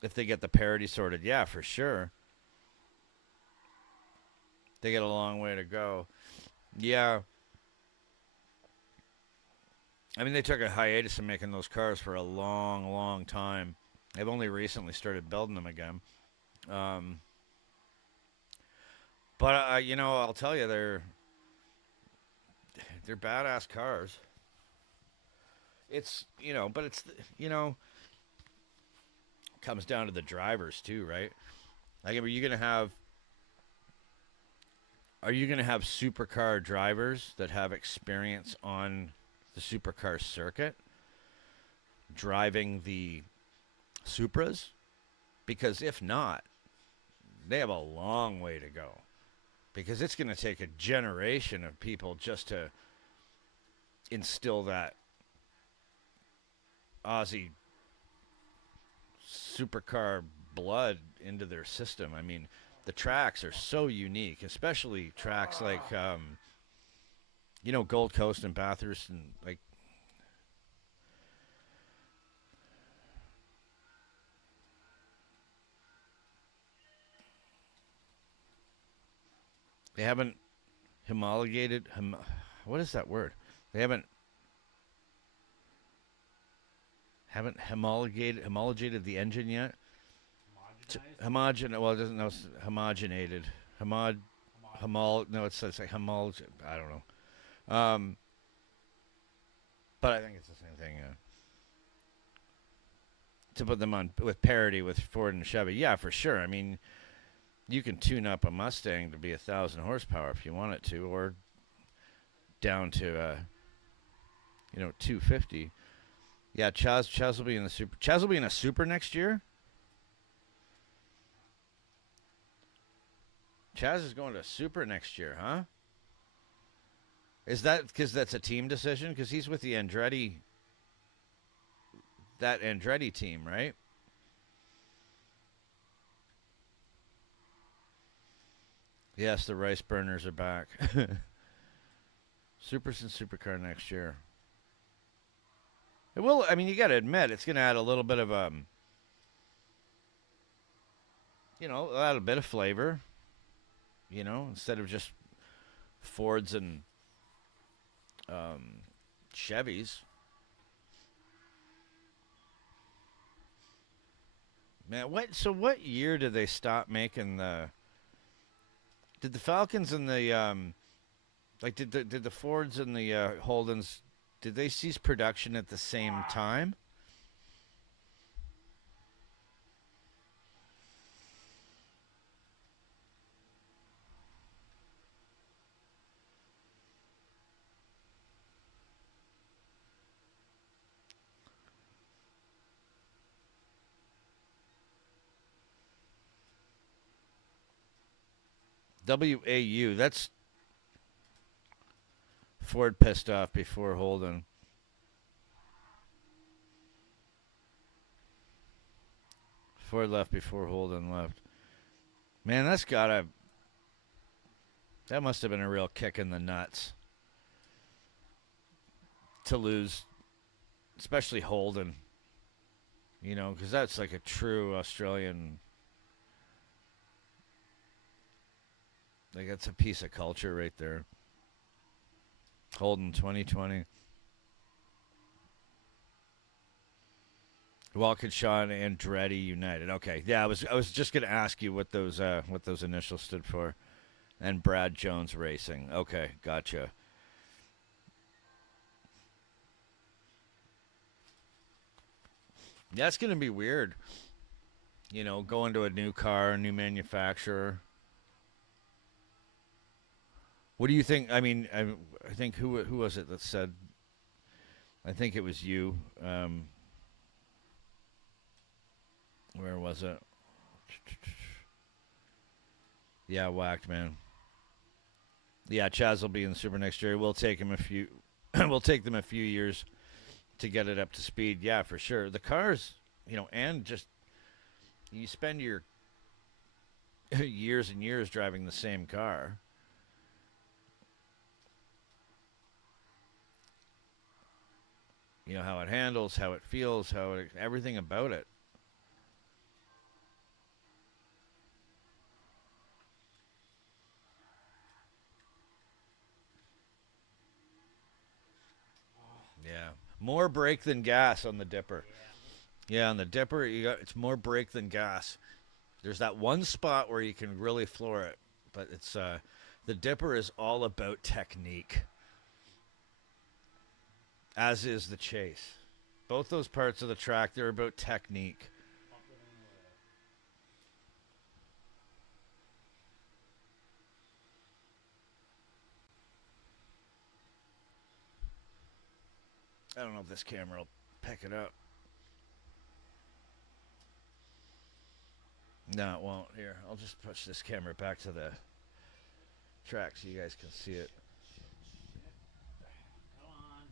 If they get the parity sorted, yeah, for sure. They got a long way to go. Yeah. I mean, they took a hiatus in making those cars for a long, long time. They've only recently started building them again. But I'll tell you, they're badass cars. It's but it's comes down to the drivers too, right? Like, are you gonna have supercar drivers that have experience on the supercar circuit driving the Supras? Because if not, they have a long way to go. Because it's going to take a generation of people just to instill that Aussie supercar blood into their system. I mean, the tracks are so unique, especially tracks like, Gold Coast and Bathurst and like. They haven't homologated. What is that word? They haven't homologated the engine yet. Well, it doesn't know. Homogenated. No, it's like homolog. I don't know. But I think it's the same thing. To put them on with parity with Ford and Chevy, yeah, for sure. I mean, you can tune up a Mustang to be 1,000 horsepower if you want it to, or down to 250. Yeah, Chaz will be in the super. Chaz will be in a super next year. Chaz is going to a super next year, huh? Is that because that's a team decision? Because he's with the Andretti, that Andretti team, right? Yes, the rice burners are back. Supers and Supercar next year. It will. I mean, you got to admit, it's going to add a little bit of add a bit of flavor. Instead of just Fords and Chevys. Man, what? So what year did they stop making the? Did the Falcons and the did the Fords and the Holdens, did they cease production at the same time? WAU. That's Ford pissed off before Holden. Ford left before Holden left. Man, that must have been a real kick in the nuts to lose, especially Holden. Because that's like a true Australian. Like, that's a piece of culture right there. Holden 2020. Walkinshaw and Andretti United. Okay, yeah, I was just gonna ask you what those initials stood for, and Brad Jones Racing. Okay, gotcha. Yeah, it's gonna be weird. Going to a new car, a new manufacturer. What do you think? I mean, I think who was it that said? I think it was you. Where was it? Yeah, whacked, man. Yeah, Chaz will be in the Super next year. We'll take him a few. We'll take them a few years to get it up to speed. Yeah, for sure. The cars, and just you spend your years and years driving the same car. How it handles, how it feels, everything about it. Yeah, more brake than gas on the Dipper. Yeah, on the Dipper, it's more brake than gas. There's that one spot where you can really floor it, but it's the Dipper is all about technique, as is the Chase. Both those parts of the track, they're about technique. I don't know if this camera will pick it up. No, it won't. Here, I'll just push this camera back to the track so you guys can see it. Come on.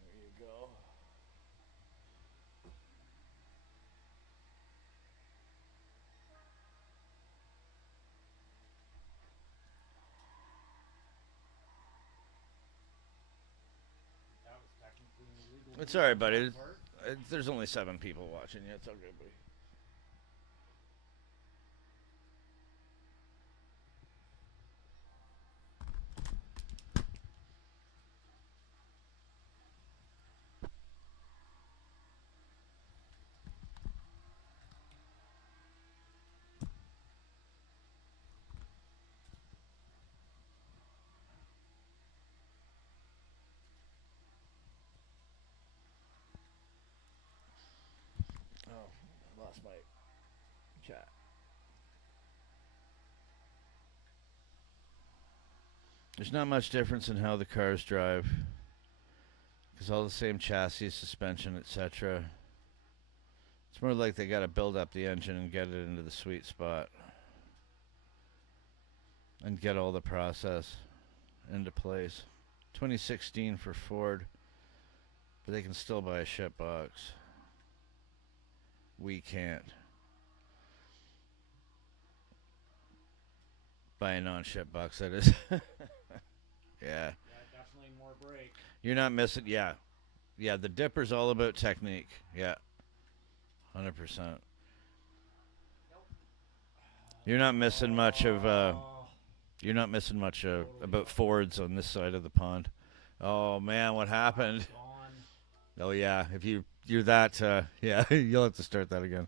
There you go. That was technically illegal. It's all right, buddy. There's only 7 people watching you. It's all good, buddy. Oh, I lost my chat. There's not much difference in how the cars drive because all the same chassis, suspension, etc. It's more like they got to build up the engine and get it into the sweet spot and get all the process into place. 2016 for Ford, but they can still buy a ship box. We can't buy a non-ship box. That is, yeah. Yeah, definitely more brake. You're not missing. Yeah, yeah. The Dipper's all about technique. Yeah, 100%. You're not missing much of. You're not missing much about Fords on this side of the pond. Oh man, what happened? Oh yeah, if you're that, yeah, you'll have to start that again.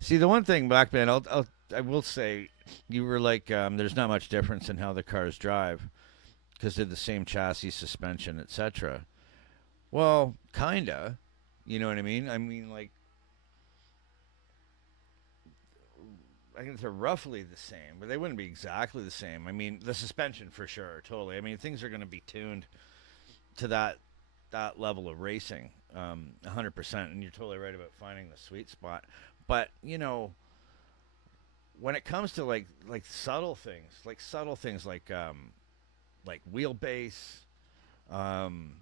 See, the one thing, Blackman, I will say, you were like, there's not much difference in how the cars drive because they're the same chassis, suspension, etc. Well, kinda. You know what I mean? I mean, like, I think they're roughly the same, but they wouldn't be exactly the same. I mean, the suspension for sure, totally. I mean, things are going to be tuned to that level of racing, 100%. And you're totally right about finding the sweet spot. But you know, when it comes to like subtle things, like wheelbase, um,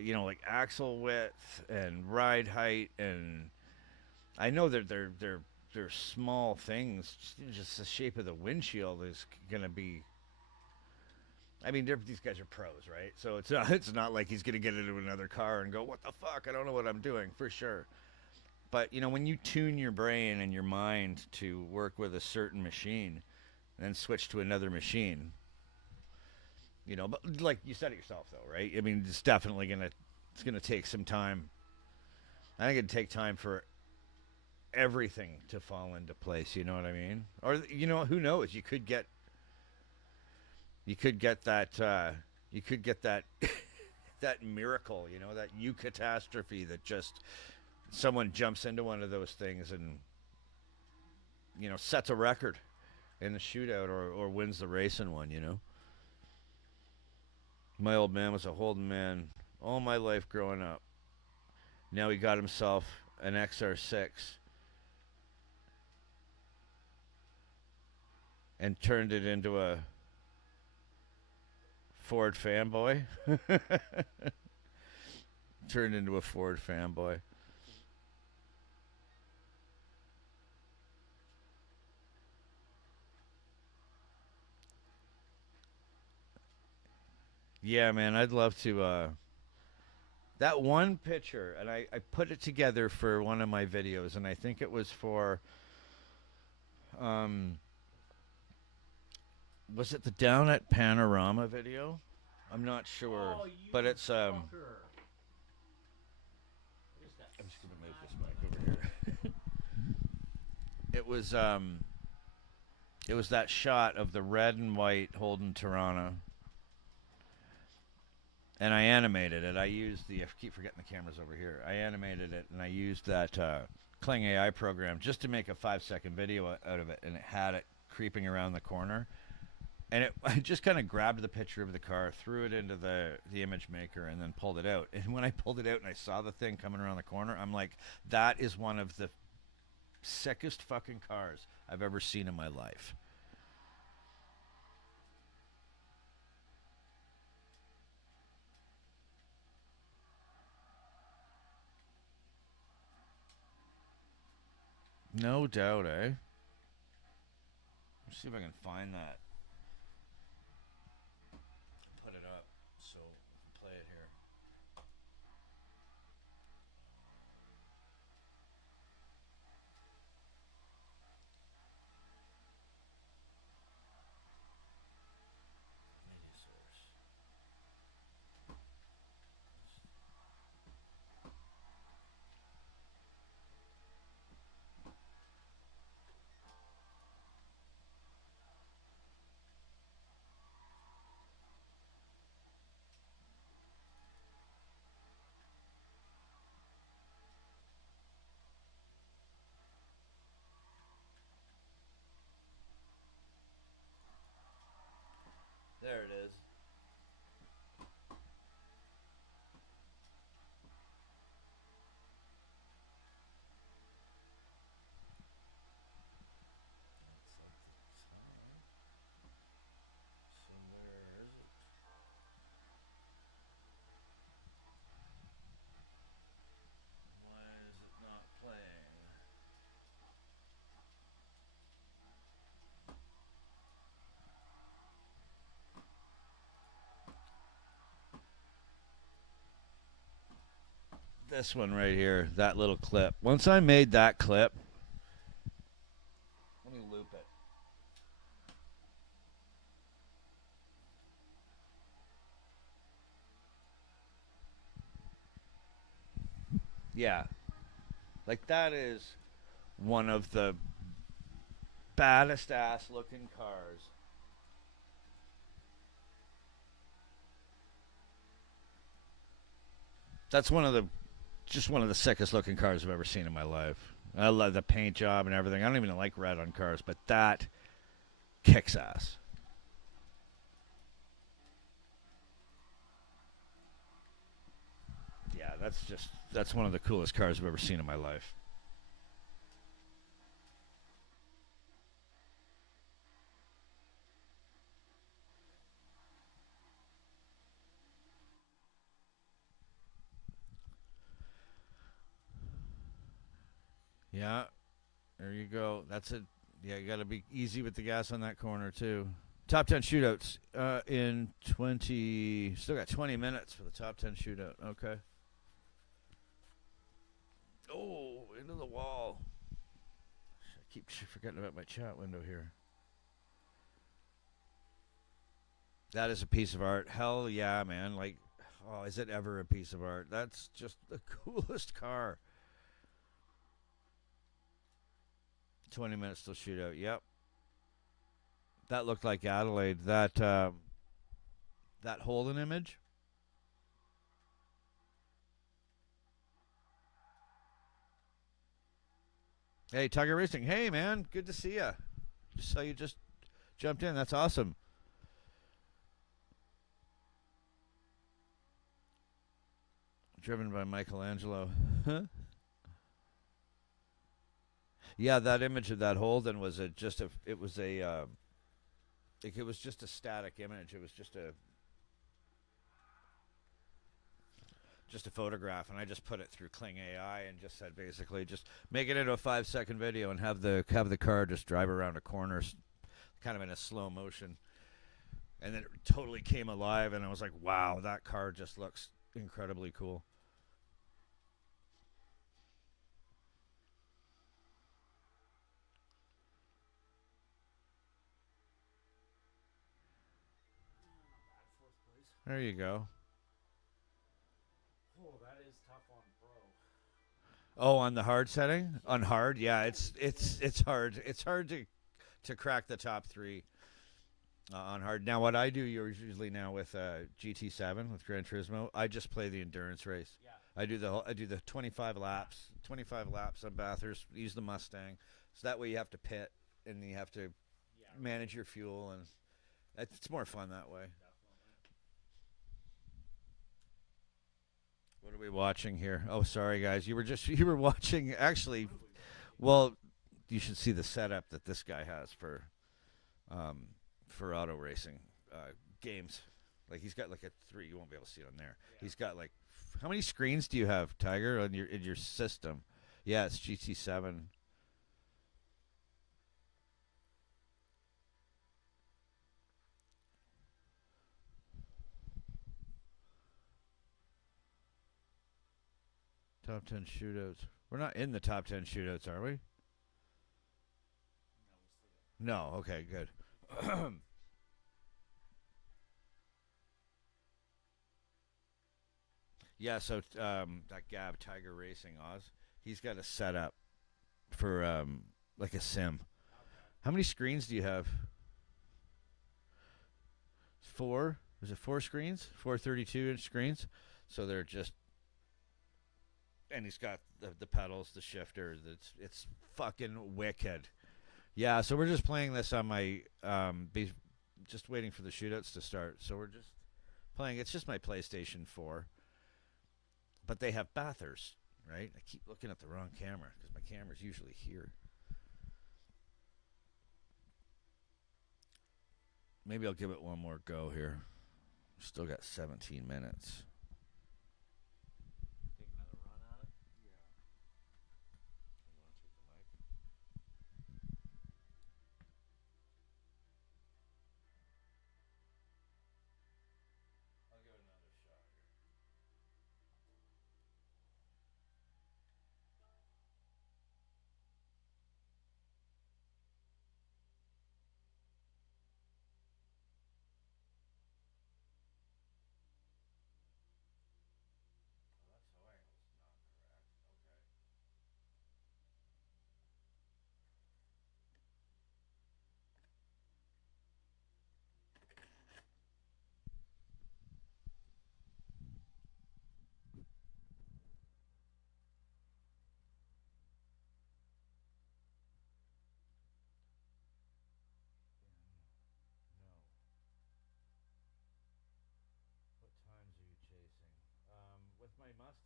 you know, like axle width and ride height, and I know that they're small things. Just the shape of the windshield is gonna be. I mean, these guys are pros, right? So it's not like he's gonna get into another car and go, "What the fuck? I don't know what I'm doing," for sure. But you know, when you tune your brain and your mind to work with a certain machine, and then switch to another machine, you know, but like you said it yourself, though, right? I mean, it's gonna take some time. I think it'd take time for everything to fall into place. You know what I mean? Or you know, who knows? You could get that. You could get that. That miracle. You know, that catastrophe that just someone jumps into one of those things and you know sets a record in the shootout or wins the race in one. You know, my old man was a Holden man all my life growing up. Now he got himself an XR6 and turned it into a Ford fanboy. Turned into a Ford fanboy. Yeah, man, I'd love to. That one picture, and I put it together for one of my videos, and I think it was for. Um, was it the Down at Panorama video? I'm not sure, but it's I'm just gonna move this mic over here. It was that shot of the red and white Holden Tirana, and I animated it. I used I keep forgetting the camera's over here. I animated it, and I used that Kling AI program just to make a 5-second video out of it, and it had it creeping around the corner. And I just kind of grabbed the picture of the car, threw it into the image maker, and then pulled it out. And when I pulled it out and I saw the thing coming around the corner, I'm like, that is one of the sickest fucking cars I've ever seen in my life. No doubt, eh? Let's see if I can find that. Put it up so we can play it here. Media source. this one right here, that little clip. Once I made that clip, let me loop it. Yeah, like that is one of the baddest ass looking cars. That's one of the sickest looking cars I've ever seen in my life. I love the paint job and everything. I don't even like red on cars, but that kicks ass. Yeah, that's one of the coolest cars I've ever seen in my life. Yeah, there you go. That's it. Yeah, you got to be easy with the gas on that corner too. Top 10 shootouts in 20. Still got 20 minutes for the top 10 shootout. Okay. Oh, into the wall. I keep forgetting about my chat window here. That is a piece of art. Hell yeah, man. Like, oh, is it ever a piece of art? That's just the coolest car. 20 minutes till shootout. Yep. That looked like Adelaide. That Holden image. Hey, Tiger Racing. Hey, man. Good to see you. Just saw you just jumped in. That's awesome. Driven by Michelangelo. Yeah, that image of that Holden was it was it was just a static image. It was just a photograph, and I just put it through Kling AI and just said basically just make it into a 5-second video and have the car just drive around a corner, kind of in a slow motion, and then it totally came alive, and I was like, wow, that car just looks incredibly cool. There you go. Oh, that is tough on pro. Oh, on the hard setting? On hard, yeah, it's hard. It's hard to crack the top three on hard. Now, what I do usually now with GT7 with Gran Turismo, I just play the endurance race. Yeah. I do the 25 laps on Bathurst. Use the Mustang, so that way you have to pit and you have to manage your fuel, and it's more fun that way. What are we watching here? Oh, sorry guys, you were watching actually. Well, you should see the setup that this guy has um, for auto racing games. Like he's got like a three. You won't be able to see it on there. Yeah. He's got like how many screens do you have, Tiger, on your system? Yeah, it's GT7. Top 10 shootouts. We're not in the top 10 shootouts, are we? No. Okay, good. Yeah, so that Gab Tiger Racing Oz, he's got a setup for like a sim. How many screens do you have? Four? Is it four screens? Four 32-inch screens? So they're just, and he's got the pedals, the shifter. It's fucking wicked. Yeah, so we're just playing this on my just waiting for the shootouts to start. So we're just playing. It's just my PlayStation 4. But they have Bathurst, right? I keep looking at the wrong camera because my camera's usually here. Maybe I'll give it one more go here. Still got 17 minutes. Take another run at it? I'll give it another shot here.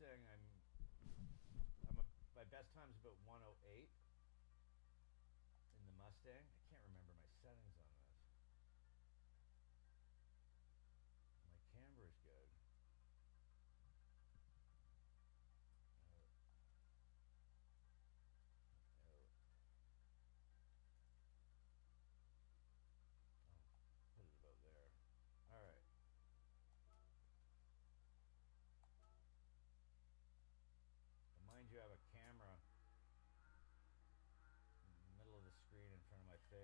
Mustang, my best time's about 108 in the Mustang. I can't remember my settings on this. My camber is good. Put it about there. All right. Mind you, I have a camera in the middle of the screen in front of my face.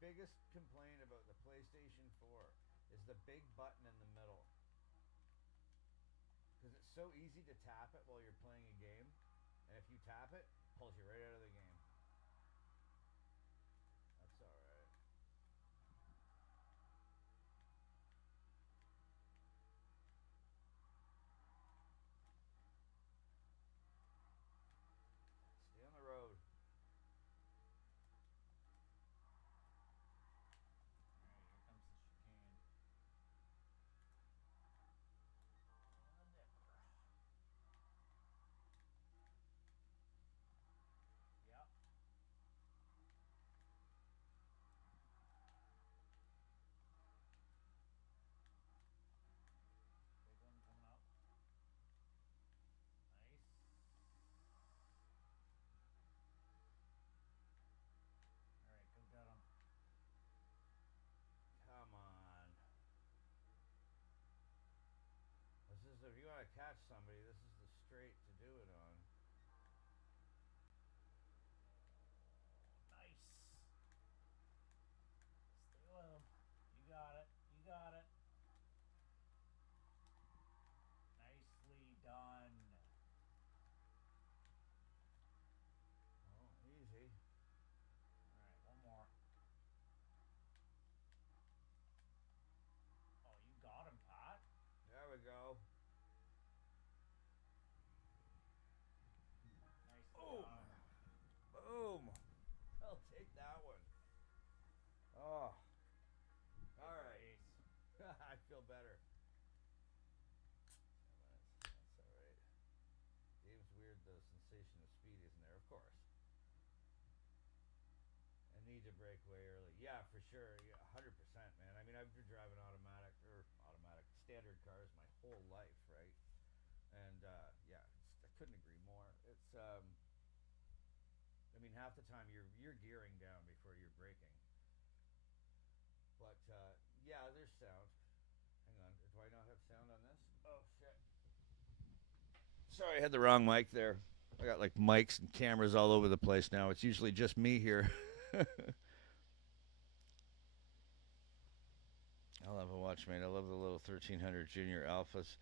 biggest complaint about the PlayStation 4 is the big button in the middle. Because it's so easy to tap it while you're playing a game. And if you tap it, it pulls you right out of the game. That's alright. Stay on the road. Alright, here comes the chicane. On the dipper. Yep. Big one coming up. Nice. Alright, go get him. Come on. This is if you want to catch somebody, this is the straight to do it on. Nice. Stay with him. You got it. You got it. Nicely done. Oh, easy. Alright, one more. Oh, you got him, Pat. There we go. Nicely Boom. done. Boom. I'll take that one. Oh. All right. I feel better. 10 minutes. That's all right. Game's weird. The sensation of speed isn't there, of course. And need to break way early. Yeah, for sure. Yeah, 100%, man. I mean, I've been driving automatic standard cars my whole life, right? And yeah, I couldn't agree more. It's I mean, half the time you're gearing down before you're braking. But yeah, there's sound. Hang on, do I not have sound on this? Oh shit! Sorry, I had the wrong mic there. I got like mics and cameras all over the place now. It's usually just me here. I love a watch, mate. I love the little 1300 Junior Alphas.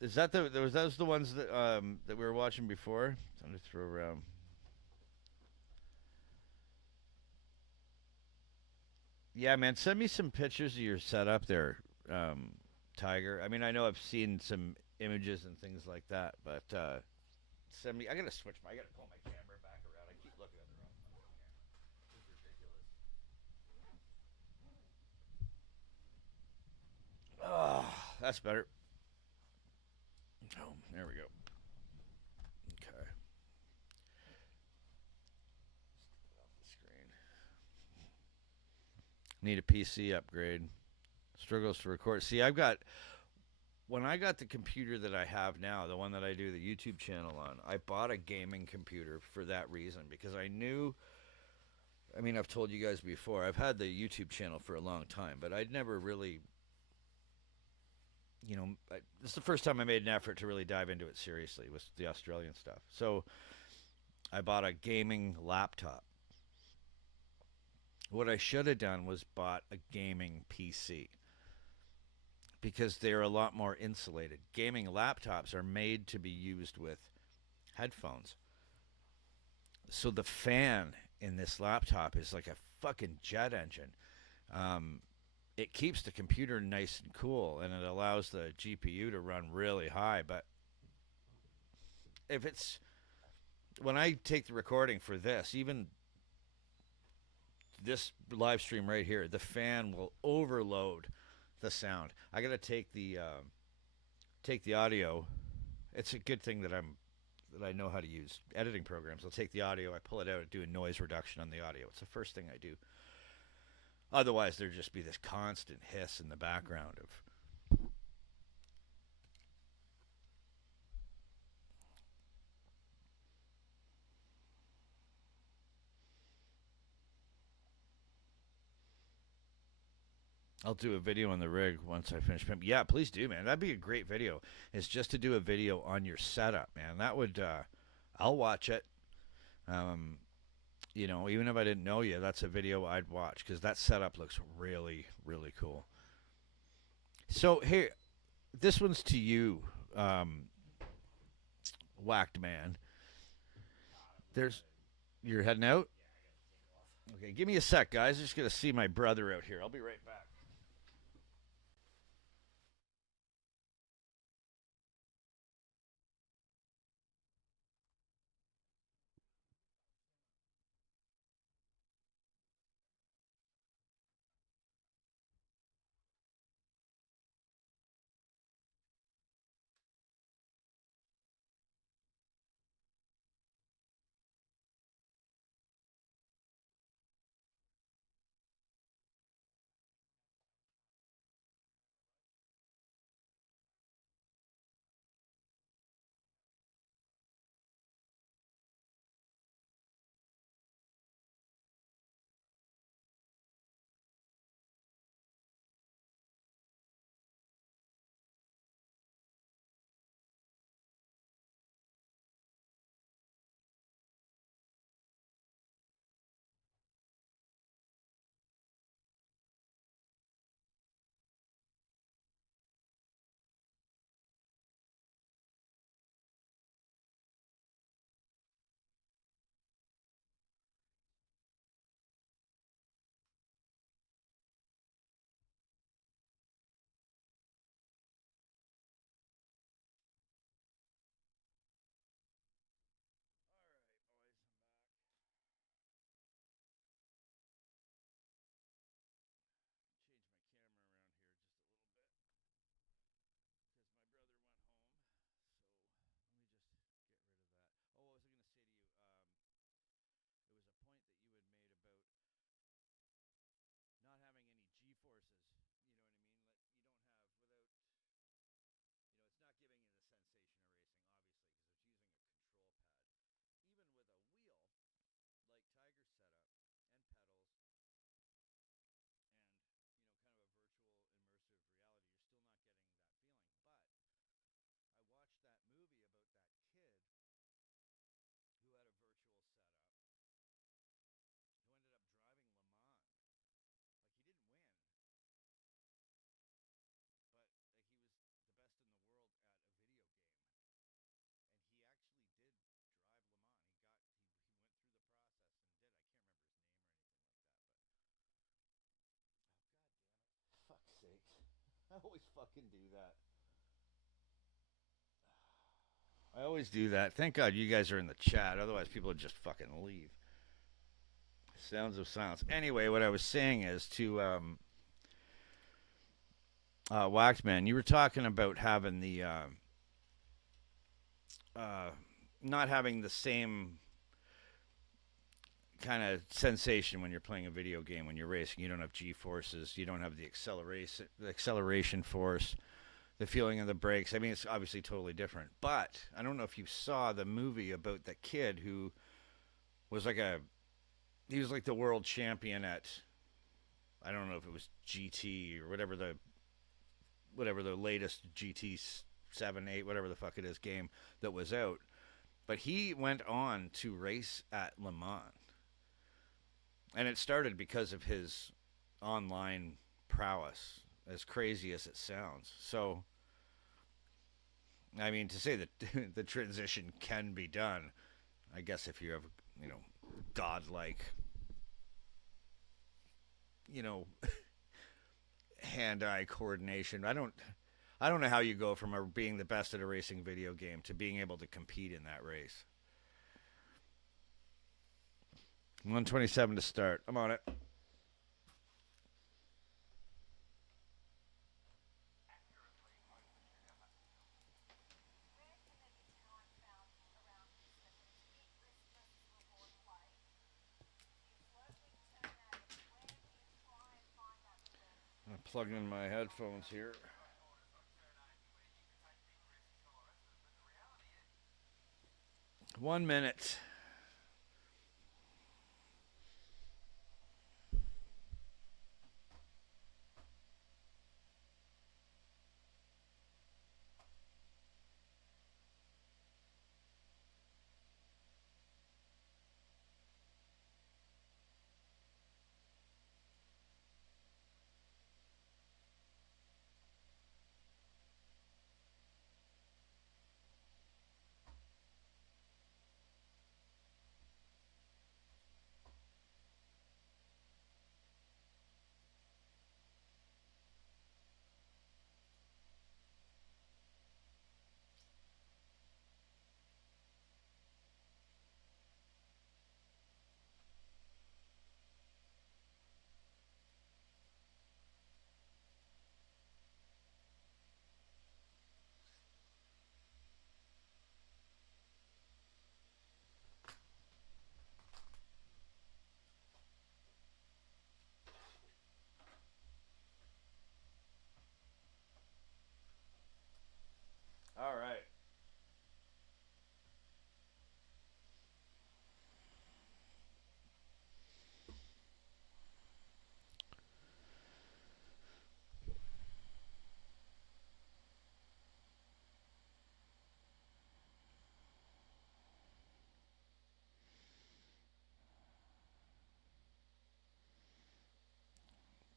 Is that those the ones that we were watching before? Time to throw around. Yeah, man. Send me some pictures of your setup there, Tiger. I mean, I know I've seen some images and things like that, but send me. I gotta switch my. I gotta pull my camera back around. I keep looking at the wrong fucking camera. This is ridiculous. Oh, that's better. Oh, there we go. Okay. Off the screen. Need a PC upgrade. Struggles to record. See, when I got the computer that I have now, the one that I do the YouTube channel on, I bought a gaming computer for that reason because I knew. I mean, I've told you guys before, I've had the YouTube channel for a long time, but I'd never really, this is the first time I made an effort to really dive into it seriously with the Australian stuff. So I bought a gaming laptop. What I should have done was bought a gaming PC because they're a lot more insulated. Gaming laptops are made to be used with headphones. So the fan in this laptop is like a fucking jet engine. It keeps the computer nice and cool, and it allows the GPU to run really high. But when I take the recording for this, even this live stream right here, the fan will overload the sound. I got to take the audio. It's a good thing that I know how to use editing programs. I'll take the audio, I pull it out, and do a noise reduction on the audio. It's the first thing I do. Otherwise, there'd just be this constant hiss in the background of. I'll do a video on the rig once I finish. Yeah, please do, man. That'd be a great video. It's just to do a video on your setup, man. That would, I'll watch it. You know, even if I didn't know you, that's a video I'd watch because that setup looks really, really cool. So here, this one's to you, um, whacked man. There's You're heading out. Okay, give me a sec, guys. Just gonna see my brother out here. I'll be right back. Change my camera around here just a little bit because my brother went home. So let me just get rid of that. Oh, what was I going to say to you? There was a point that you had made about not having any G forces. You know what I mean? Like you don't have without. It's not giving you the sensation of racing, obviously, because it's using a control pad. Even with a wheel like Tiger's setup and pedals and kind of a virtual immersive reality, you're still not getting that feeling. But I watched that movie about that kid who had a virtual setup who ended up driving Le Mans. Like he didn't win, but like he was the best in the world at a video game, and he actually did drive Le Mans. He went through the process and did. I can't remember his name or anything like that, but oh god damn it! Fuck's sakes! I always fucking do that. I always do that. Thank God you guys are in the chat. Otherwise, people would just fucking leave. Sounds of silence. Anyway, what I was saying is to Waxman, you were talking about having the uh, not having the same kind of sensation when you're playing a video game when you're racing. You don't have G forces. You don't have the acceleration force, the feeling of the brakes. I mean, it's obviously totally different. But I don't know if you saw the movie about the kid who was like he was like the world champion at, I don't know if it was GT or whatever the latest GT 7, 8, whatever the fuck it is game that was out. But he went on to race at Le Mans. And it started because of his online prowess, as crazy as it sounds. So, I mean, to say that the transition can be done, I guess if you have, godlike, you know, hand-eye coordination. I don't know how you go from being the best at a racing video game to being able to compete in that race. 127 to start. I'm on it. I'm plugging in my headphones here. 1 minute.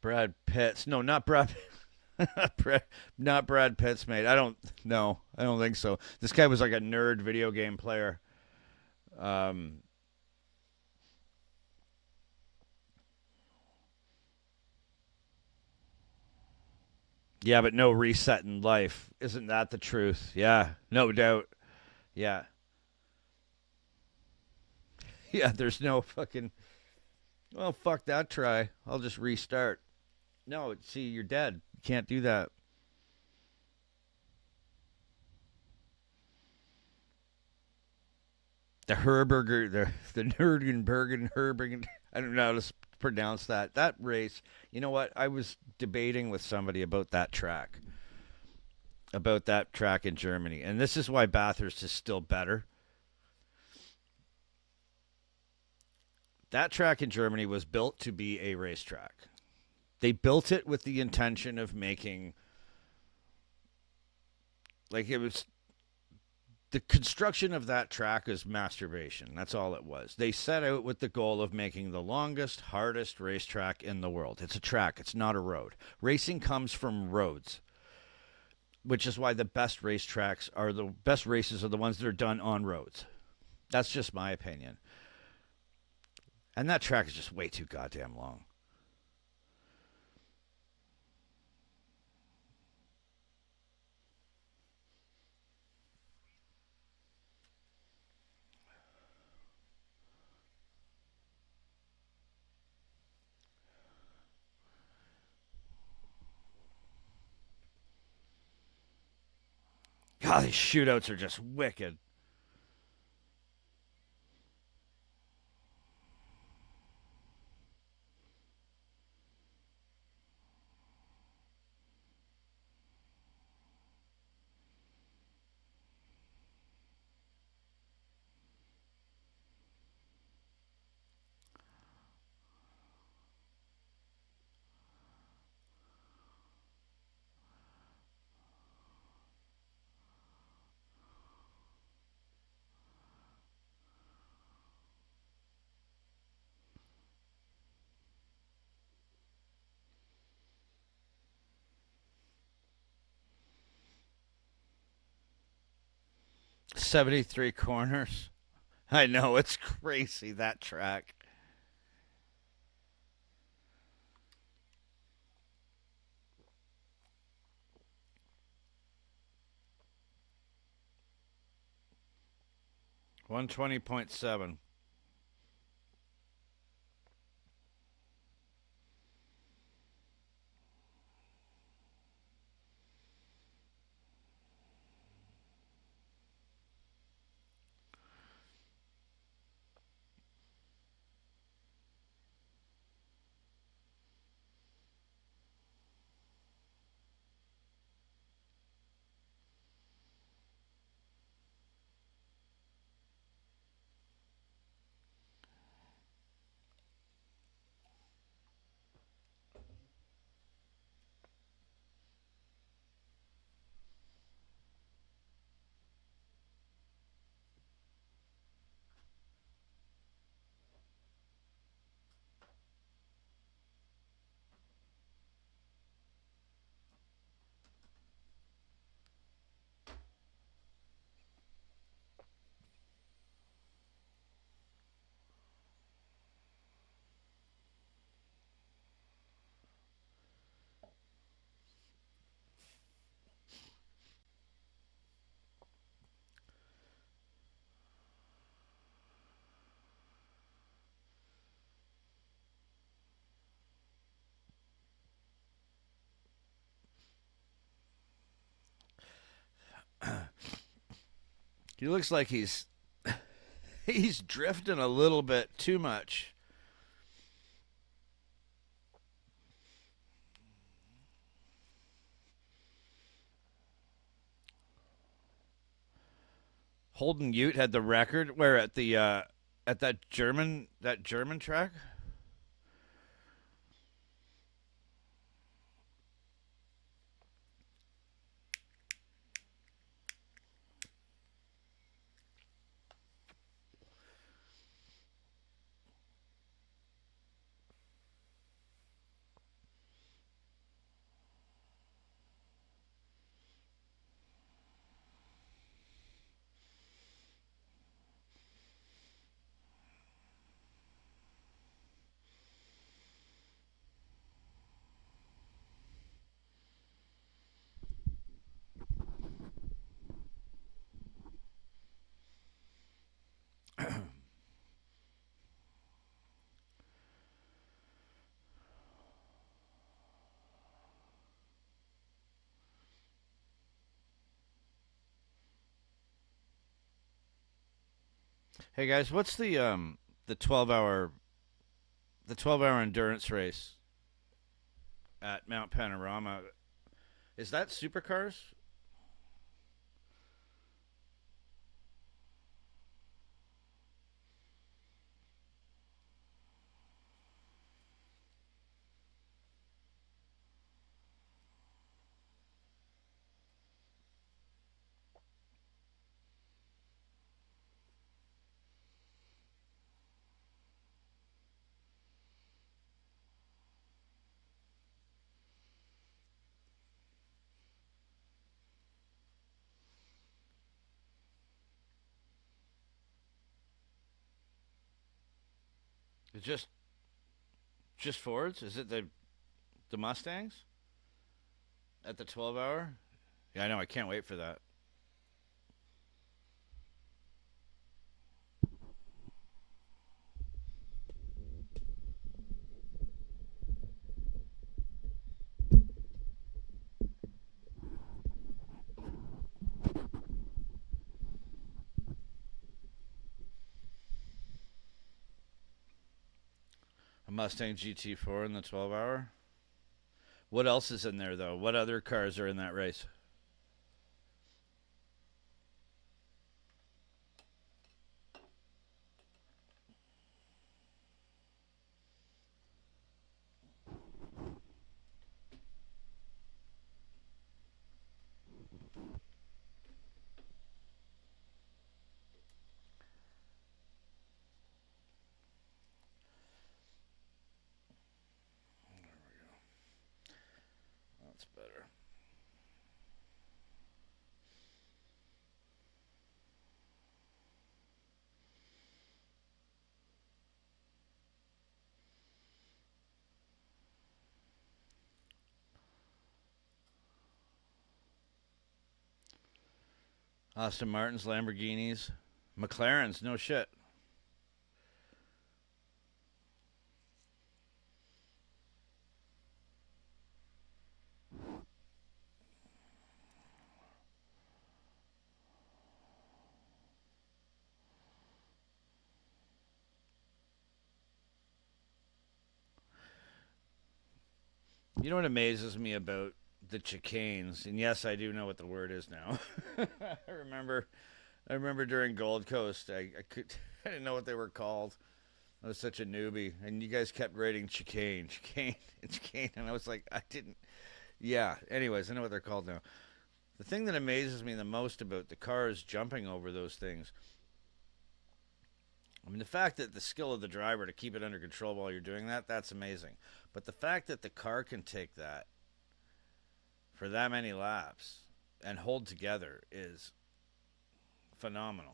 Brad Pitts. No, not Brad. Brad not Brad Pitts, mate. I don't. No, I don't think so. This guy was like a nerd video game player. Um, yeah, but no reset in life. Isn't that the truth? Yeah, no doubt. Yeah, yeah. There's no fucking. Well, fuck that. Try. I'll just restart. No, see, you're dead. You can't do that. The Herberger, the Nurgenbergen, Herbergen. I don't know how to pronounce that. That race. You know what? I was debating with somebody about that track in Germany, and this is why Bathurst is still better. That track in Germany was built to be a racetrack. They built it with the intention of making, like, it was the construction of that track is masturbation. That's all it was. They set out with the goal of making the longest, hardest racetrack in the world. It's a track, it's not a road. Racing comes from roads, which is why the best racetracks are the best races are the ones that are done on roads. That's just my opinion. And that track is just way too goddamn long. God, these shootouts are just wicked. $73 corners. I know, it's crazy, that track. 120.7. He looks like he's drifting a little bit too much. Holden Ute had the record where at that German track. Hey guys, what's the 12-hour the 12-hour endurance race at Mount Panorama? Is that Supercars? It's just Fords? Is it the Mustangs at the 12-hour? Yeah, I know. I can't wait for that. A Mustang GT4 in the 12-hour. What else is in there though? What other cars are in that race? That's better. Aston Martins, Lamborghinis, McLarens. No shit. You know what amazes me about the chicanes? And yes, I do know what the word is now. I remember. I remember during Gold Coast, I could I didn't know what they were called. I was such a newbie, and you guys kept writing chicane, chicane, chicane, and I was like, I didn't. Yeah. Anyways, I know what they're called now. The thing that amazes me the most about the cars jumping over those things, I mean, the fact that the skill of the driver to keep it under control while you're doing that, that's amazing. But the fact that the car can take that for that many laps and hold together is phenomenal.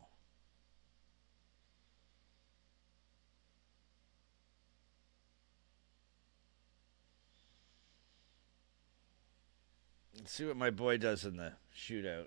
Let's see what my boy does in the shootout.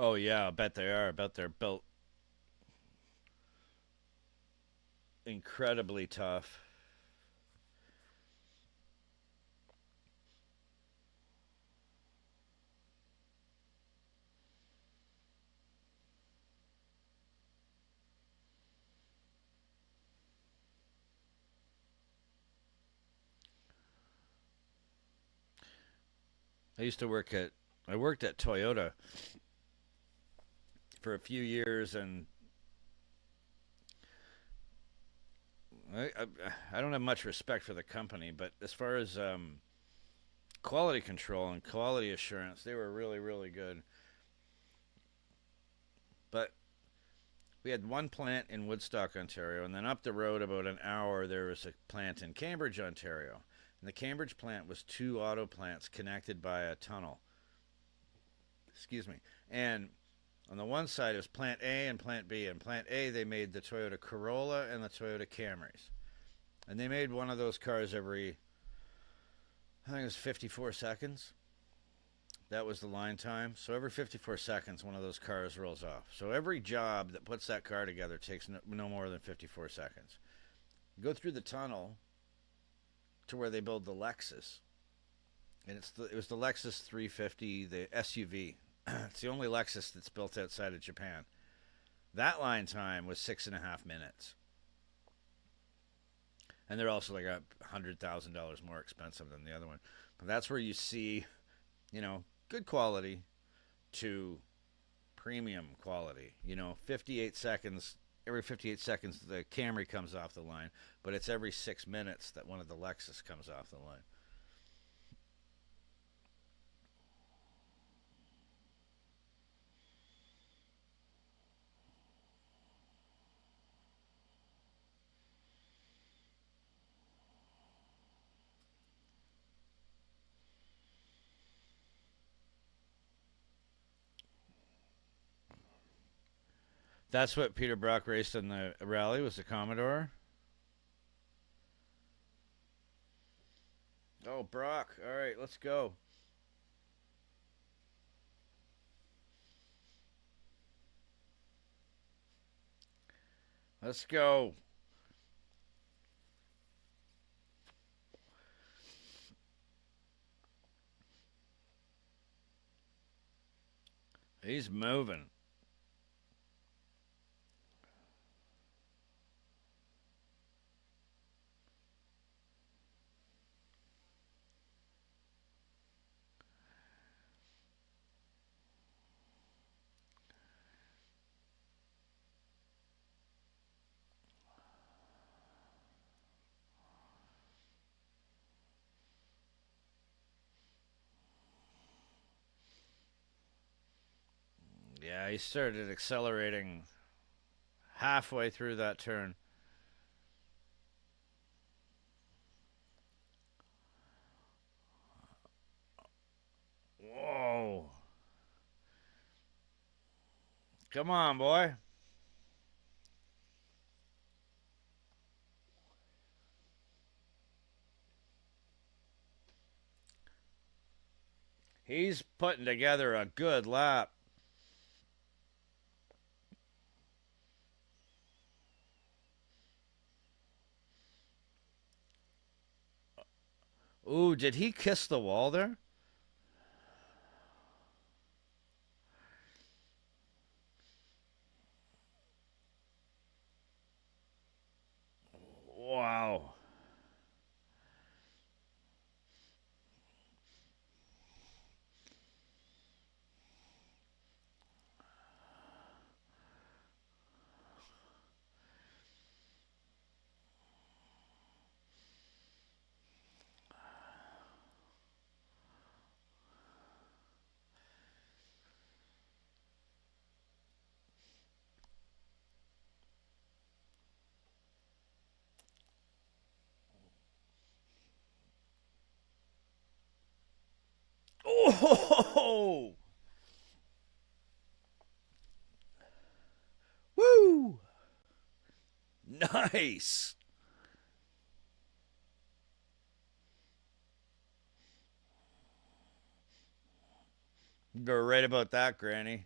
Oh yeah, I bet they are. I bet they're built incredibly tough. I used to work at I worked at Toyota for a few years, and I don't have much respect for the company, but as far as quality control and quality assurance, they were really really good. But we had one plant in Woodstock, Ontario, and then up the road about an hour there was a plant in Cambridge, Ontario. And the Cambridge plant was two auto plants connected by a tunnel. Excuse me. And on the one side it was Plant A and Plant B. And Plant A, they made the Toyota Corolla and the Toyota Camrys. And they made one of those cars every, I think it was 54 seconds. That was the line time. So every 54 seconds, one of those cars rolls off. So every job that puts that car together takes no more than 54 seconds. You go through the tunnel to where they build the Lexus. And it was the Lexus 350, the SUV. It's the only Lexus that's built outside of Japan. That line time was 6.5 minutes. And they're also like $100,000 more expensive than the other one. But that's where you see, good quality to premium quality. 58 seconds, every 58 seconds the Camry comes off the line, but it's every 6 minutes that one of the Lexus comes off the line. That's what Peter Brock raced in the rally, was the Commodore. Oh, Brock. All right, let's go. Let's go. He's moving. Yeah, he started accelerating halfway through that turn. Whoa. Come on, boy. He's putting together a good lap. Ooh, did he kiss the wall there? Wow. Oh! Woo! Nice. You're right about that, Granny.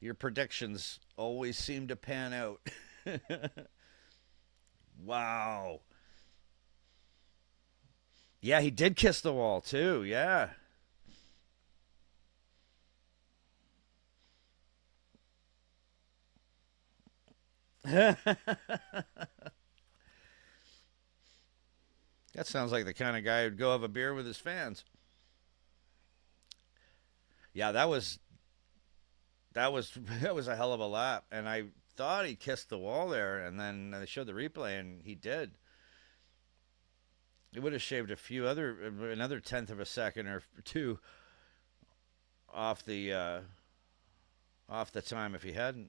Your predictions always seem to pan out. Wow. Yeah, he did kiss the wall too. Yeah. That sounds like the kind of guy who'd go have a beer with his fans. Yeah, that was that was a hell of a lap, and I thought he kissed the wall there, and then they showed the replay, and he did. It would have shaved another tenth of a second or two off the time if he hadn't.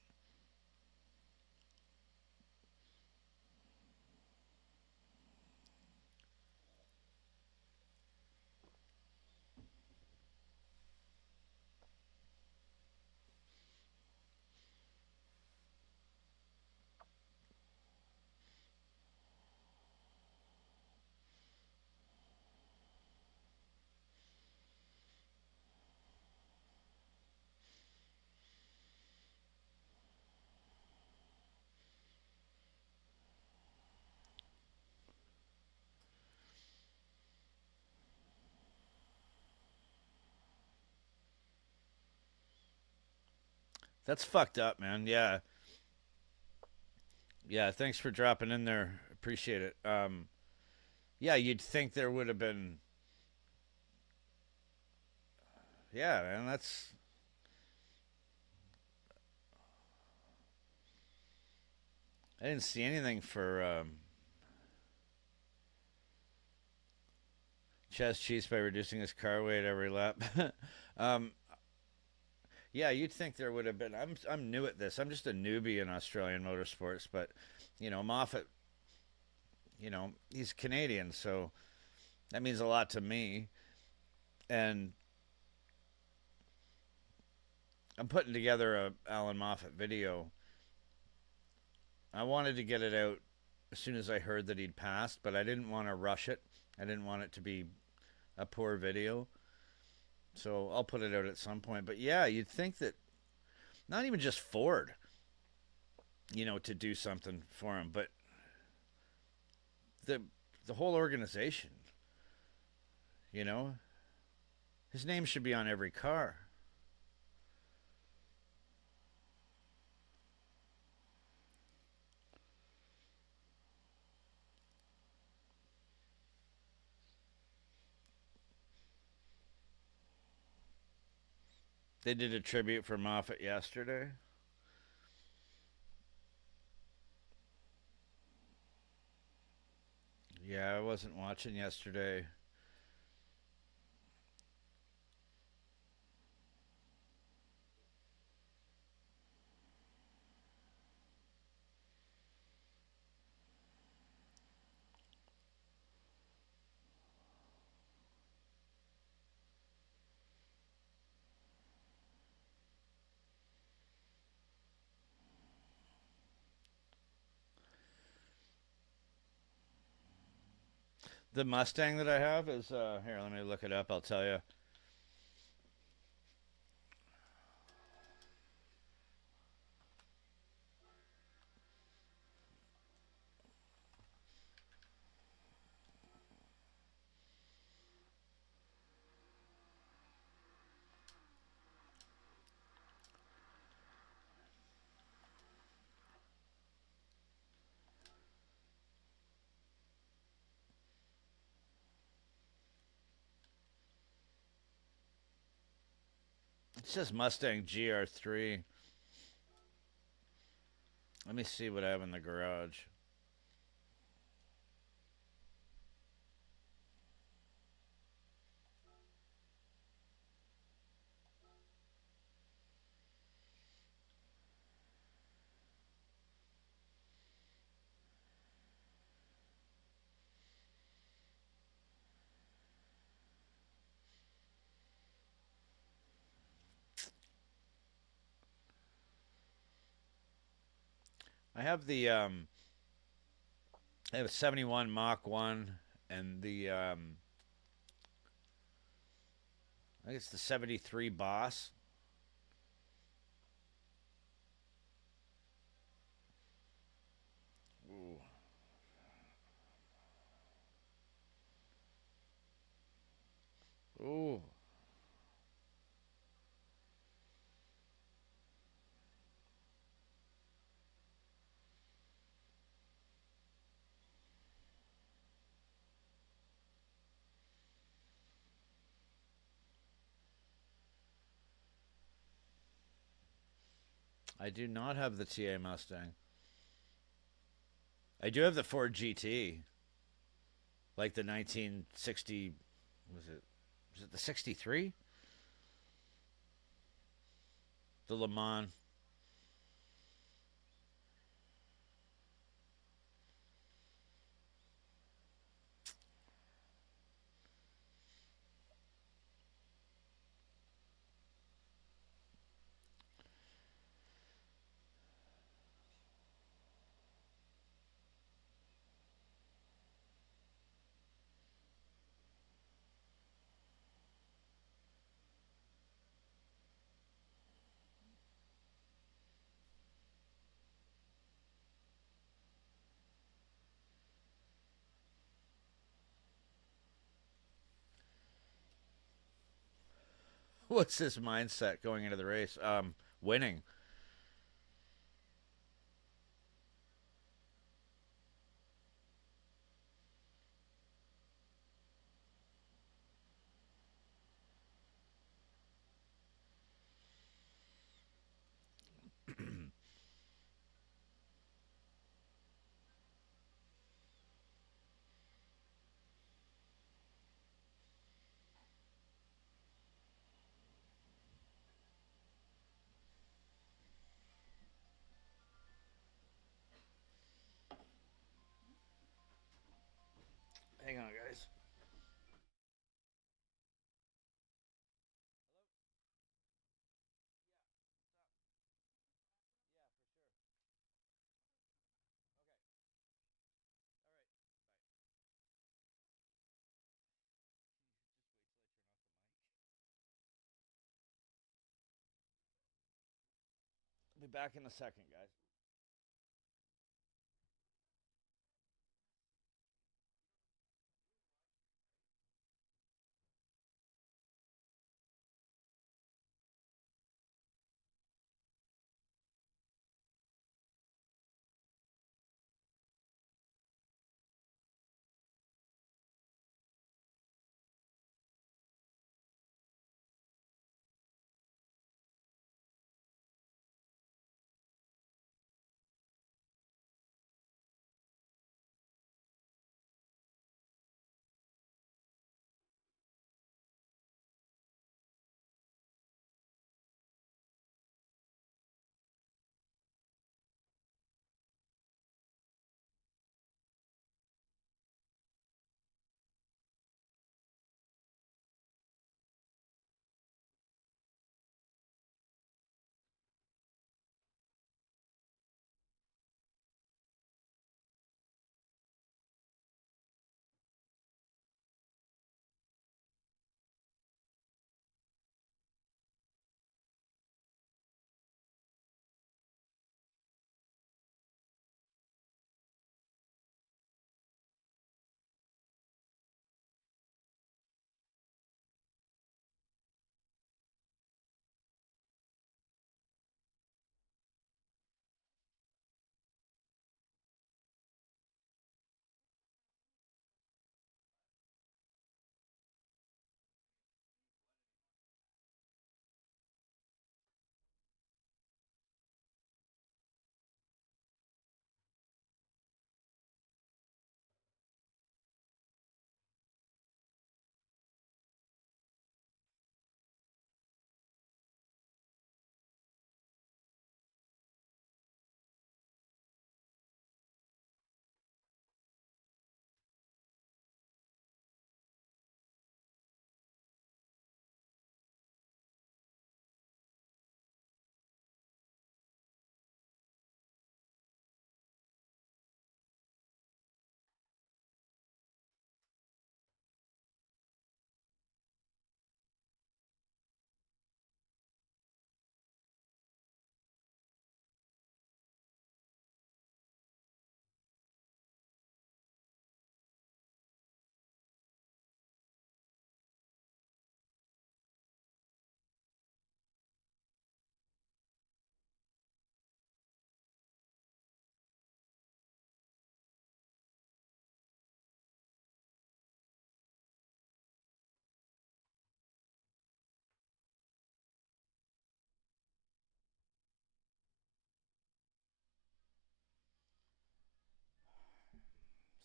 That's fucked up, man. Yeah, yeah. Thanks for dropping in there. Appreciate it. Yeah, you'd think there would have been. Yeah, man. That's. I didn't see anything for Chaz Cheese by reducing his car weight every lap. um, yeah, you'd think there would have been. I'm new at this. I'm just a newbie in Australian motorsports, but Moffat. He's Canadian, so that means a lot to me. And I'm putting together a Alan Moffat video. I wanted to get it out as soon as I heard that he'd passed, but I didn't want to rush it. I didn't want it to be a poor video. So I'll put it out at some point. But yeah, you'd think that not even just Ford, to do something for him, but the the whole organization, you know, his name should be on every car. They did a tribute for Moffat yesterday. Yeah, I wasn't watching yesterday. The Mustang that I have is here. Let me look it up. I'll tell you. It says Mustang GR3. Let me see what I have in the garage. I have the I have a 71 Mach 1 and the I think it's the 73 Boss. Ooh. Ooh. I do not have the TA Mustang. I do have the Ford GT, like the 1960. Was it? Was it the 63? The Le Mans. What's his mindset going into the race? Winning. Hang on, guys. Yeah, for sure. Okay. All right. Bye. Just wait till I turn off the mic. I'll be back in a second, guys.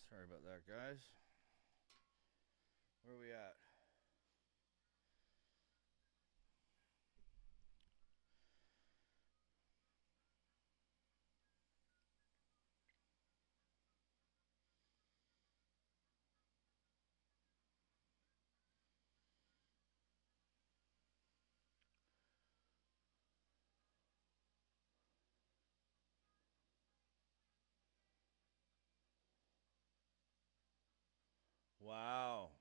Sorry about that, guys. Where are we at? Wow.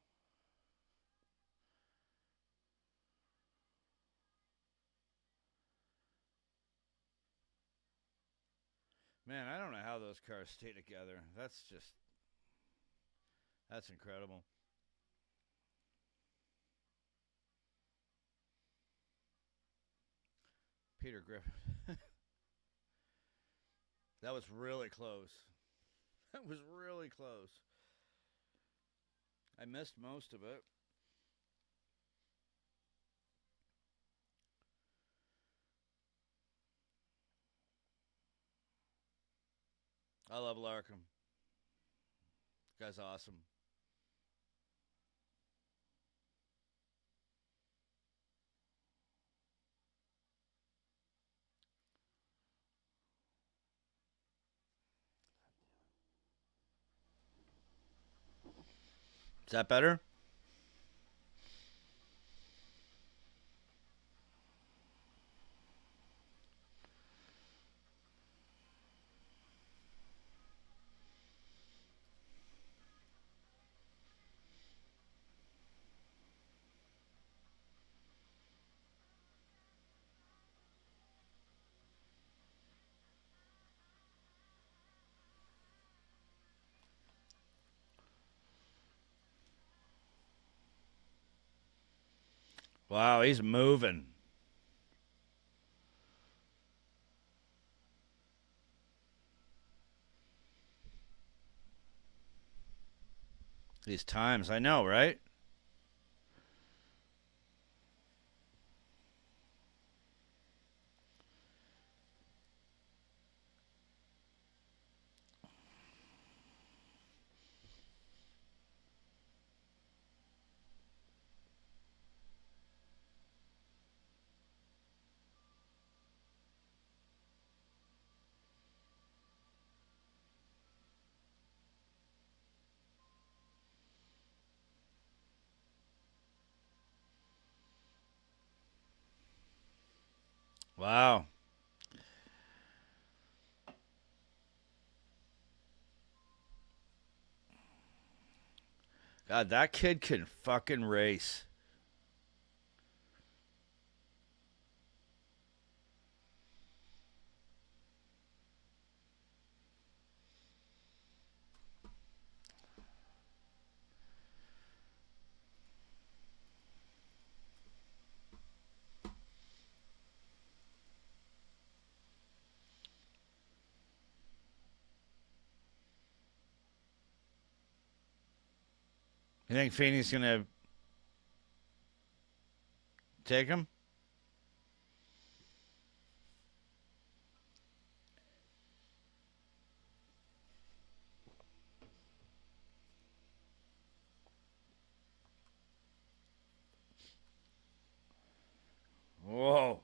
Man, I don't know how those cars stay together. That's incredible. Peter Griffin. That was really close. That was really close. I missed most of it. I love Larkham. Guy's awesome. Is that better? Wow, he's moving. These times, I know, right? Wow. God, that kid can fucking race. You think Feeney's gonna take him? Whoa.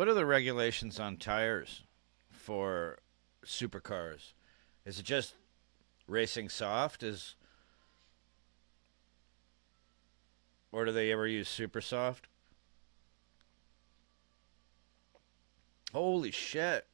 What are the regulations on tires for supercars? Is it just racing soft? Or do they ever use super soft? Holy shit.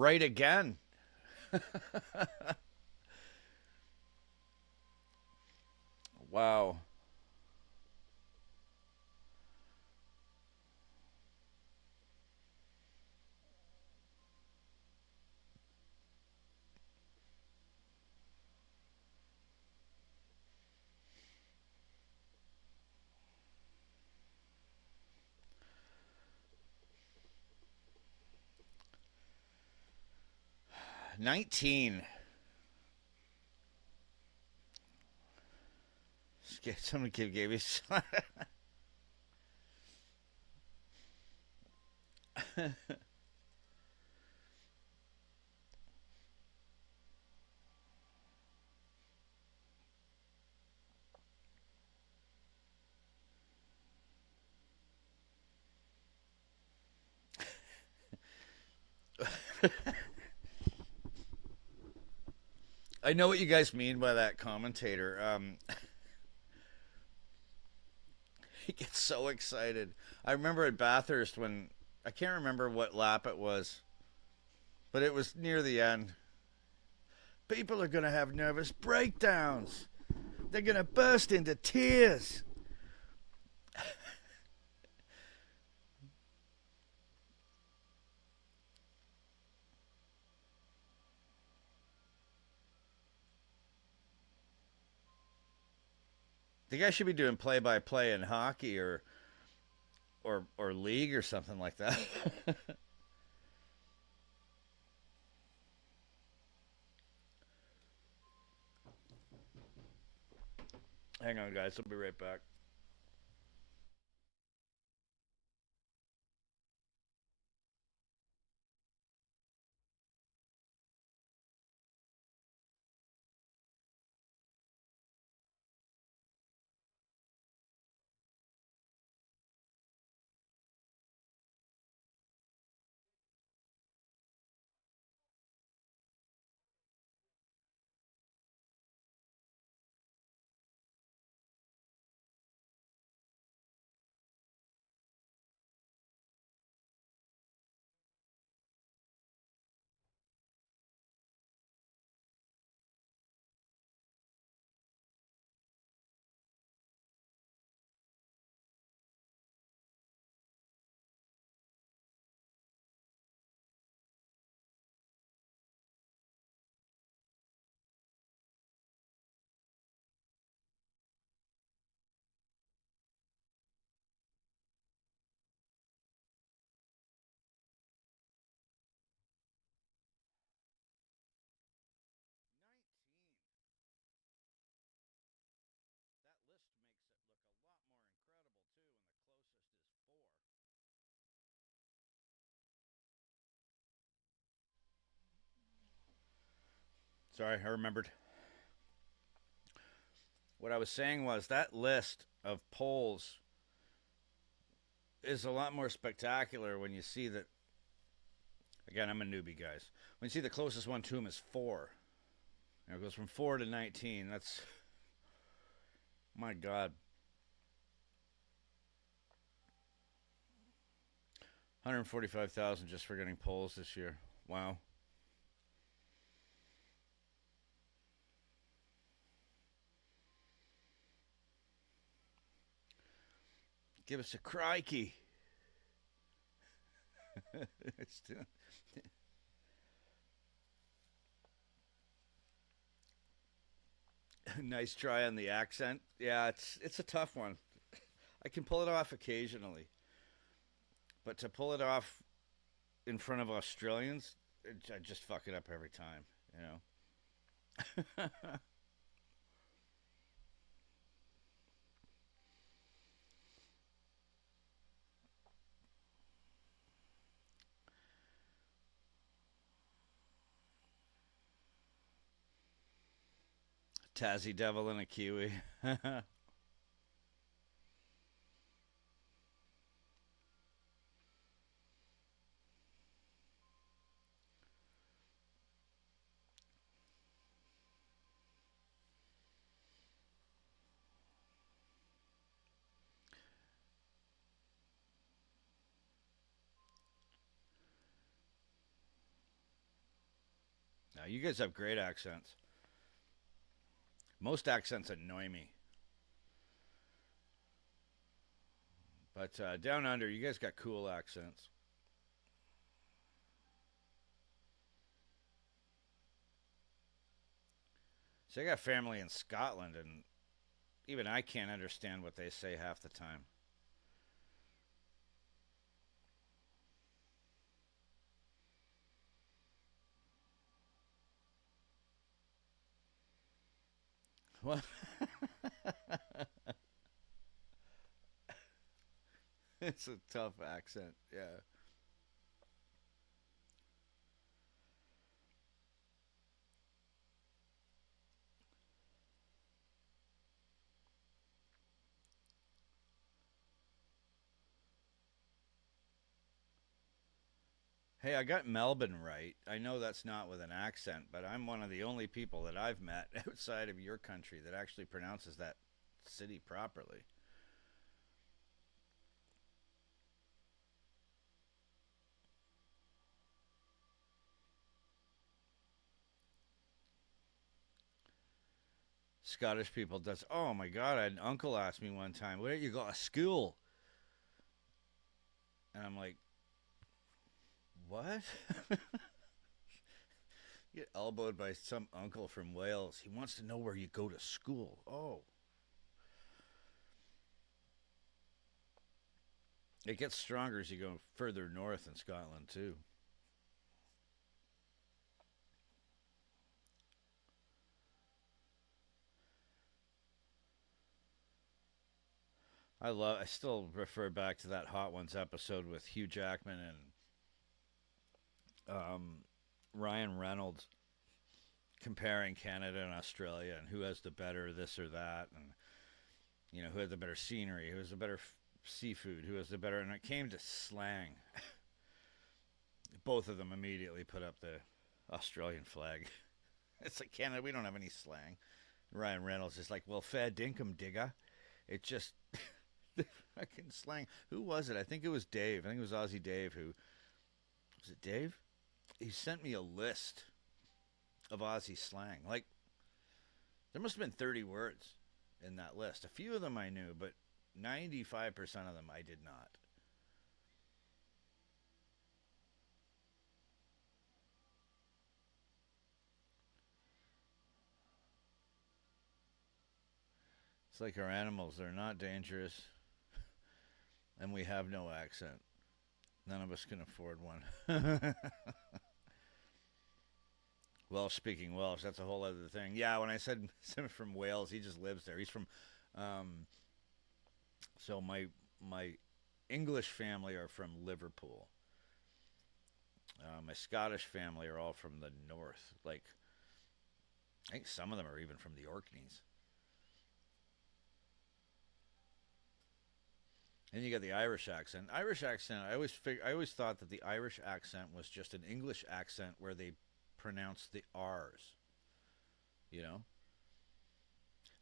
right again. Wow. 19. Somebody gave me. I know what you guys mean by that commentator. He gets so excited. I remember at Bathurst when I can't remember what lap it was, but it was near the end. People are going to have nervous breakdowns. They're going to burst into tears. The guy should be doing play-by-play in hockey or league or something like that. Hang on, guys. I'll be right back. That list makes it look a lot more incredible too, and the closest is 4. Sorry, I remembered. What I was saying was that list of polls is a lot more spectacular when you see that. Again, I'm a newbie, guys. When you see the closest one to him is 4. It goes from 4 to 19. That's my God. 145,000 just for getting polls this year. Wow. Give us a crikey. Nice try on the accent. Yeah, it's a tough one. I can pull it off occasionally, but to pull it off in front of Australians, I just fuck it up every time. You know. Tassie Devil and a Kiwi. you guys have great accents. Most accents annoy me. But down under, you guys got cool accents. So I got family in Scotland, and even I can't understand what they say half the time. What? It's a tough accent, yeah. Hey, I got Melbourne right. I know that's not with an accent, but I'm one of the only people that I've met outside of your country that actually pronounces that city properly. Scottish people does. Oh my God! I had an uncle ask me one time, "Where you go to school?" And I'm like, "What?" Get elbowed by some uncle from Wales. He wants to know where you go to school. Oh, it gets stronger as you go further north in Scotland too. I still refer back to that Hot Ones episode with Hugh Jackman and Ryan Reynolds comparing Canada and Australia and who has the better this or that, and who has the better scenery, who has the better seafood, who has the better. And it came to slang. Both of them immediately put up the Australian flag. It's like Canada, we don't have any slang. Ryan Reynolds is like, well, fair dinkum digger. It just the fucking slang. Who was it? I think it was Dave. I think it was Aussie Dave who was it Dave? He sent me a list of Aussie slang. Like there must have been 30 words in that list. A few of them I knew, but 95% of them I did not. It's like our animals, they're not dangerous, and we have no accent. None of us can afford one. Welsh speaking Welsh, that's a whole other thing. Yeah, when I said from Wales, he just lives there. He's from, so my English family are from Liverpool. My Scottish family are all from the north. Like, I think some of them are even from the Orkneys. And you got the Irish accent. Irish accent. I always thought that the Irish accent was just an English accent where they pronounce the R's. You know,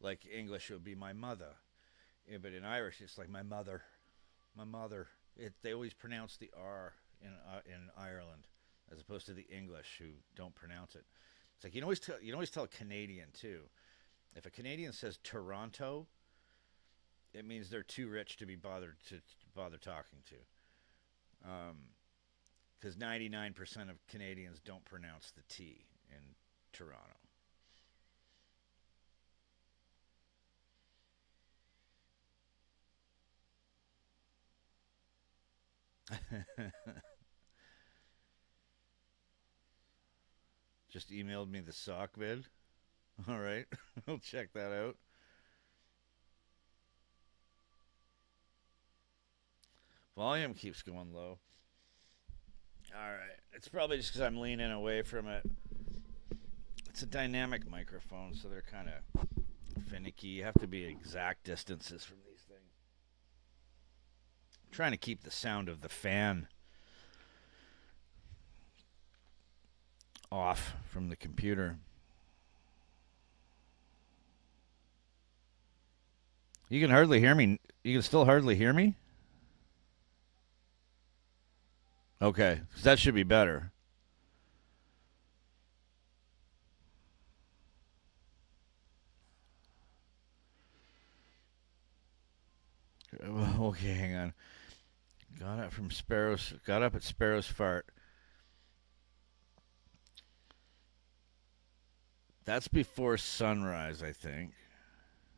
like English would be my mother, yeah, but in Irish it's like my mother. They always pronounce the R in Ireland as opposed to the English who don't pronounce it. It's like you can always tell a Canadian too. If a Canadian says Toronto, it means they're too rich to be bothered to bother talking to. Because 99% of Canadians don't pronounce the T in Toronto. Just emailed me the sock vid. All right, I'll check that out. Volume keeps going low. All right, it's probably just because I'm leaning away from it. It's a dynamic microphone, so they're kind of finicky. You have to be exact distances from these things. I'm trying to keep the sound of the fan off from the computer. You can hardly hear me. You can still hardly hear me? Okay, that should be better. Okay, hang on. Got up at Sparrow's Fart. That's before sunrise, I think.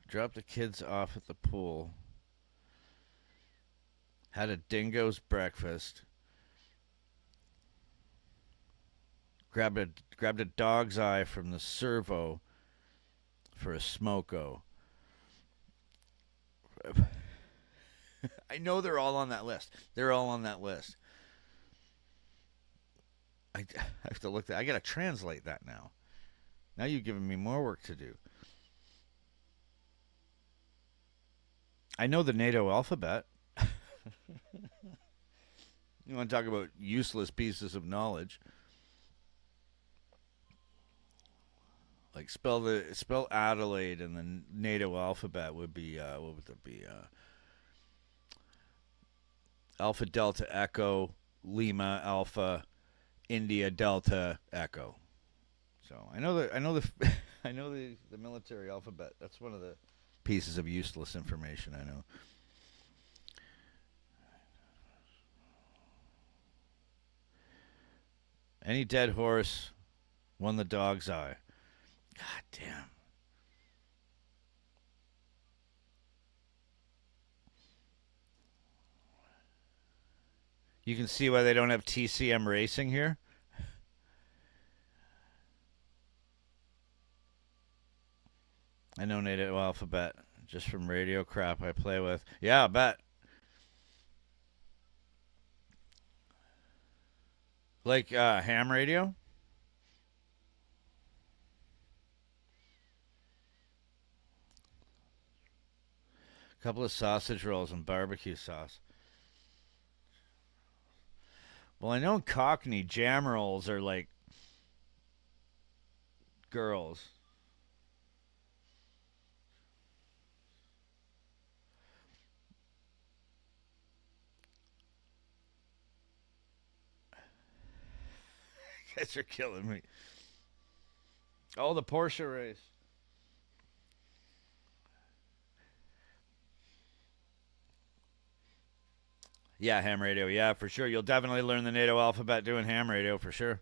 Dropped the kids off at the pool. Had a dingo's breakfast. Grabbed a dog's eye from the servo for a smoko. I know they're all on that list. They're all on that list. I have to look that. I got to translate that now. Now you've given me more work to do. I know the NATO alphabet. You want to talk about useless pieces of knowledge? Like spell Adelaide and the NATO alphabet would be what would that be? Alpha Delta Echo Lima Alpha India Delta Echo. So I know the I know the military alphabet. That's one of the pieces of useless information I know. Any dead horse won the dog's eye. God damn. You can see why they don't have TCM racing here. I know native alphabet just from radio crap I play with. Yeah, I bet. Like ham radio? A couple of sausage rolls and barbecue sauce. Well, I know in Cockney, jam rolls are like girls. You guys are killing me. Oh, the Porsche race. Yeah, ham radio. Yeah, for sure. You'll definitely learn the NATO alphabet doing ham radio for sure.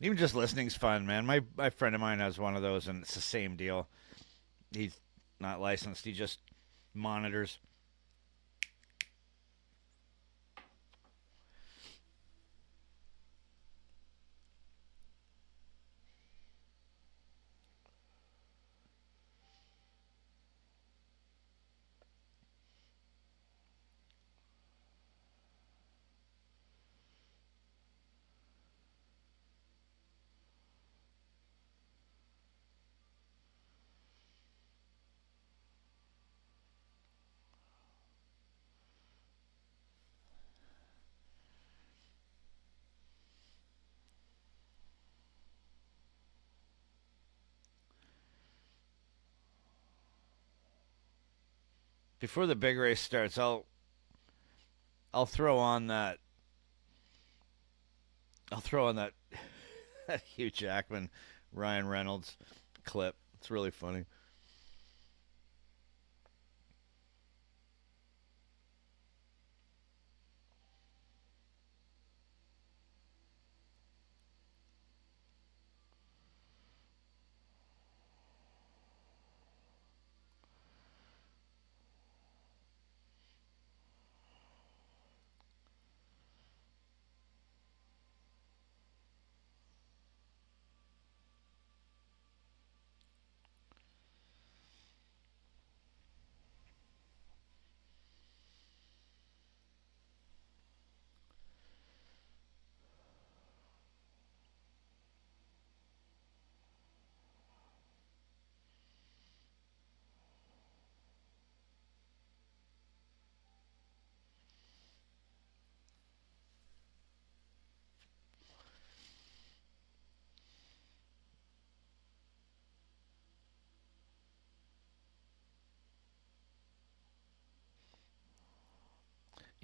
Even just listening's fun, man. My friend of mine has one of those, and it's the same deal. He's not licensed. He just monitors. Before the big race starts, I'll throw on that. I'll throw on that that Hugh Jackman, Ryan Reynolds clip. It's really funny.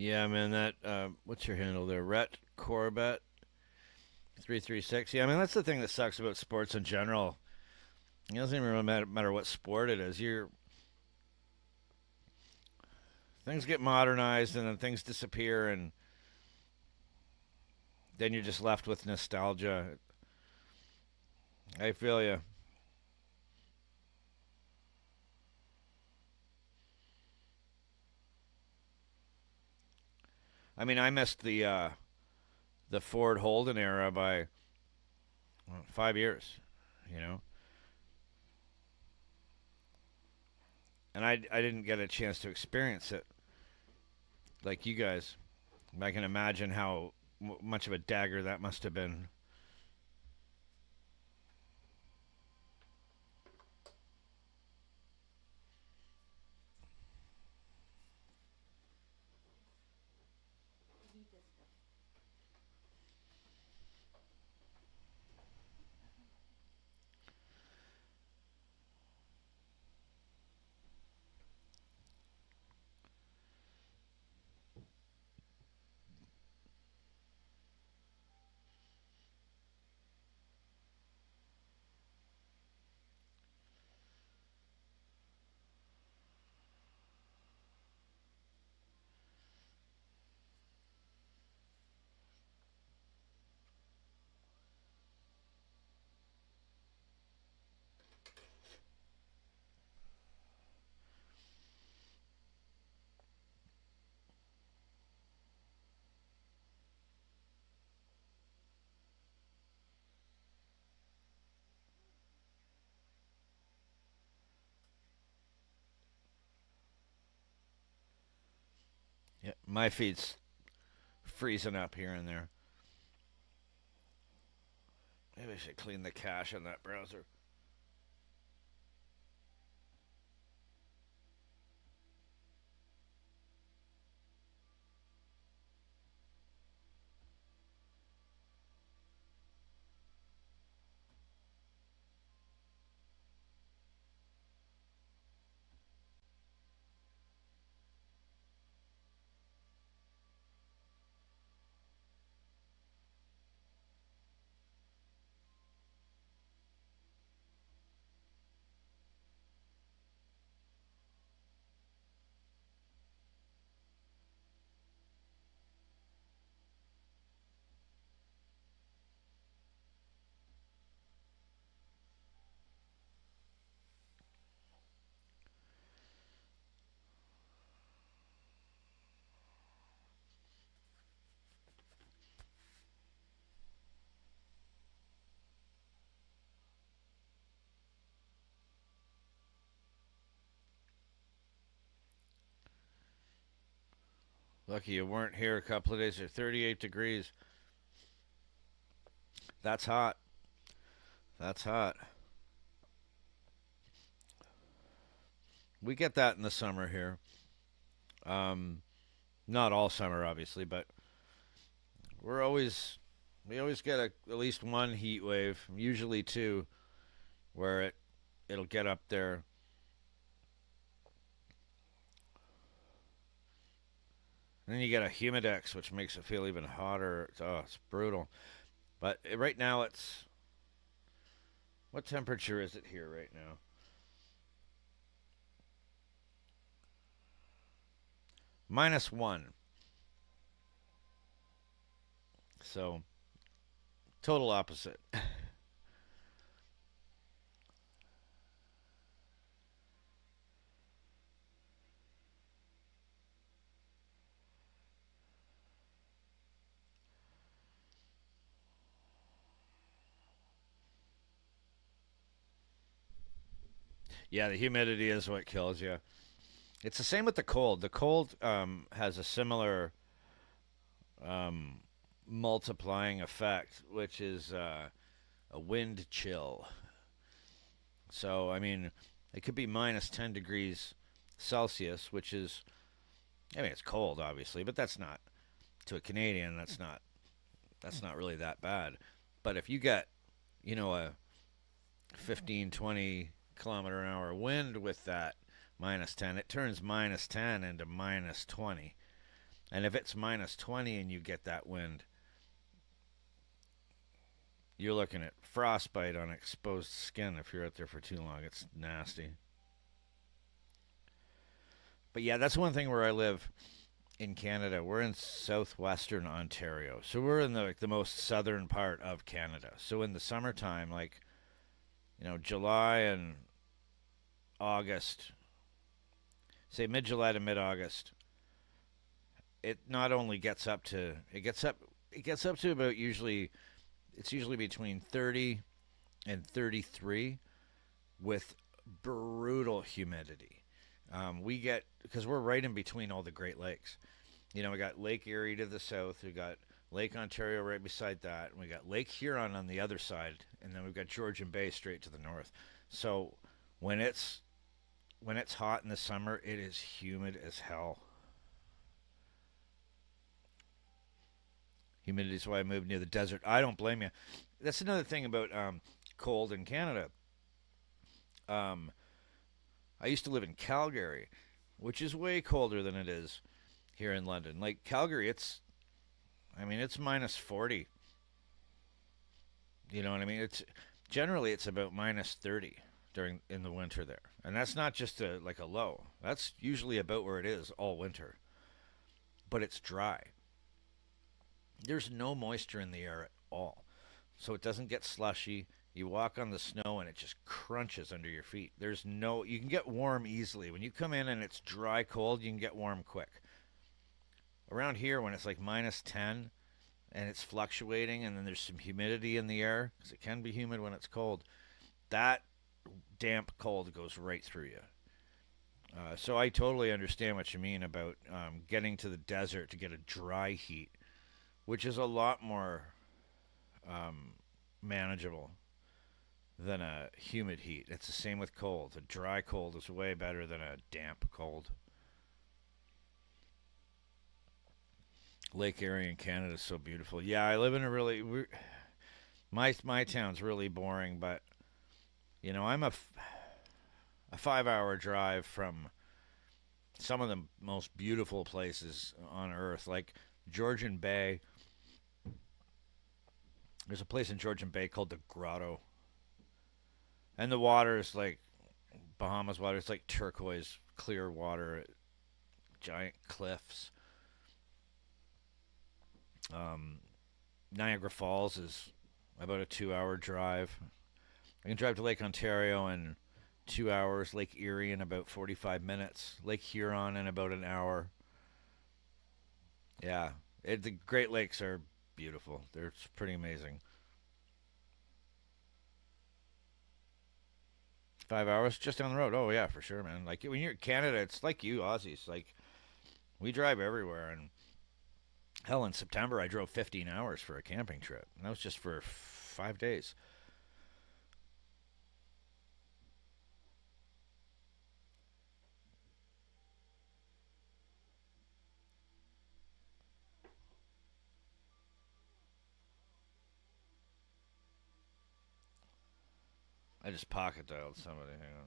Yeah, man. That what's your handle there? Rhett Corbett 336. Yeah, I mean that's the thing that sucks about sports in general. It doesn't even really matter what sport it is. things get modernized and then things disappear, and then you're just left with nostalgia. I feel you. I mean, I missed the Ford Holden era by 5 years, you know, and I didn't get a chance to experience it like you guys. I can imagine how much of a dagger that must have been. Yeah, my feet's freezing up here and there. Maybe I should clean the cache on that browser. Lucky you weren't here a couple of days. Or 38 degrees. That's hot. That's hot. We get that in the summer here. Um, Not all summer, obviously, but we're always we always get at least one heat wave, usually two, where it'll get up there. And then you get a humidex, which makes it feel even hotter. It's brutal. But right now, it's what temperature is it here right now? -1. So total opposite. Yeah, the humidity is what kills you. It's the same with the cold. The cold has a similar um, multiplying effect, which is a wind chill. So, I mean, it could be -10 degrees Celsius, which is, I mean, it's cold, obviously, but that's not, to a Canadian, that's not really that bad. But if you get, a 15, 20 kilometer an hour wind with that -10, it turns -10 into -20. And if it's -20 and you get that wind, you're looking at frostbite on exposed skin if you're out there for too long. It's nasty. But yeah, that's one thing where I live in Canada. We're in southwestern Ontario, so we're in the most southern part of Canada. So in the summertime, like July and August, say mid July to mid August, it not only gets up to about usually it's usually between 30 and 33 with brutal humidity. We get because we're right in between all the Great Lakes. We got Lake Erie to the south, we got Lake Ontario right beside that, and we got Lake Huron on the other side, and then we've got Georgian Bay straight to the north. So when it's hot in the summer, it is humid as hell. Humidity is why I moved near the desert. I don't blame you. That's another thing about cold in Canada. Um, I used to live in Calgary, which is way colder than it is here in London. Like Calgary, it's minus 40. You know what I mean? It's about minus 30 during in the winter there, and that's not just like a low. That's usually about where it is all winter. But it's dry. There's no moisture in the air at all, so it doesn't get slushy. You walk on the snow and it just crunches under your feet. You can get warm easily. When you come in and it's dry cold, you can get warm quick. Around here, when it's like minus 10 and it's fluctuating and then there's some humidity in the air, because it can be humid when it's cold, that damp cold goes right through you. So I totally understand what you mean about getting to the desert to get a dry heat, which is a lot more um, manageable than a humid heat. It's the same with cold. A dry cold is way better than a damp cold. Lake Erie in Canada is so beautiful. Yeah, I live in a really my town's really boring, but I'm a 5 hour drive from some of the most beautiful places on earth, like Georgian Bay. There's a place in Georgian Bay called the Grotto, and the water is like Bahamas water. It's like turquoise clear water, giant cliffs. Um, Niagara Falls is about a 2 hour drive. I can drive to Lake Ontario in 2 hours, Lake Erie in about 45 minutes, Lake Huron in about an hour. Yeah, the Great Lakes are beautiful. They're pretty amazing. 5 hours just down the road. Oh yeah, for sure, man. Like when you're in Canada, it's like you Aussies. Like we drive everywhere, and hell, in September I drove 15 hours for a camping trip. And that was just for 5 days. I just pocket dialed somebody. Hang on.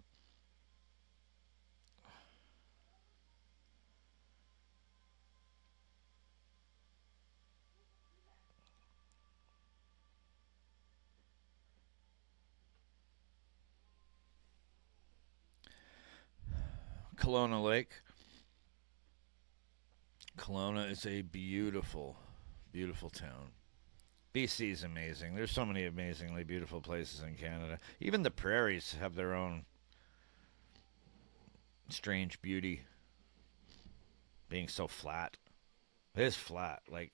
Kelowna Lake. Kelowna is a beautiful, beautiful town. BC is amazing. There's so many amazingly beautiful places in Canada. Even the prairies have their own strange beauty, being so flat. It is flat. Like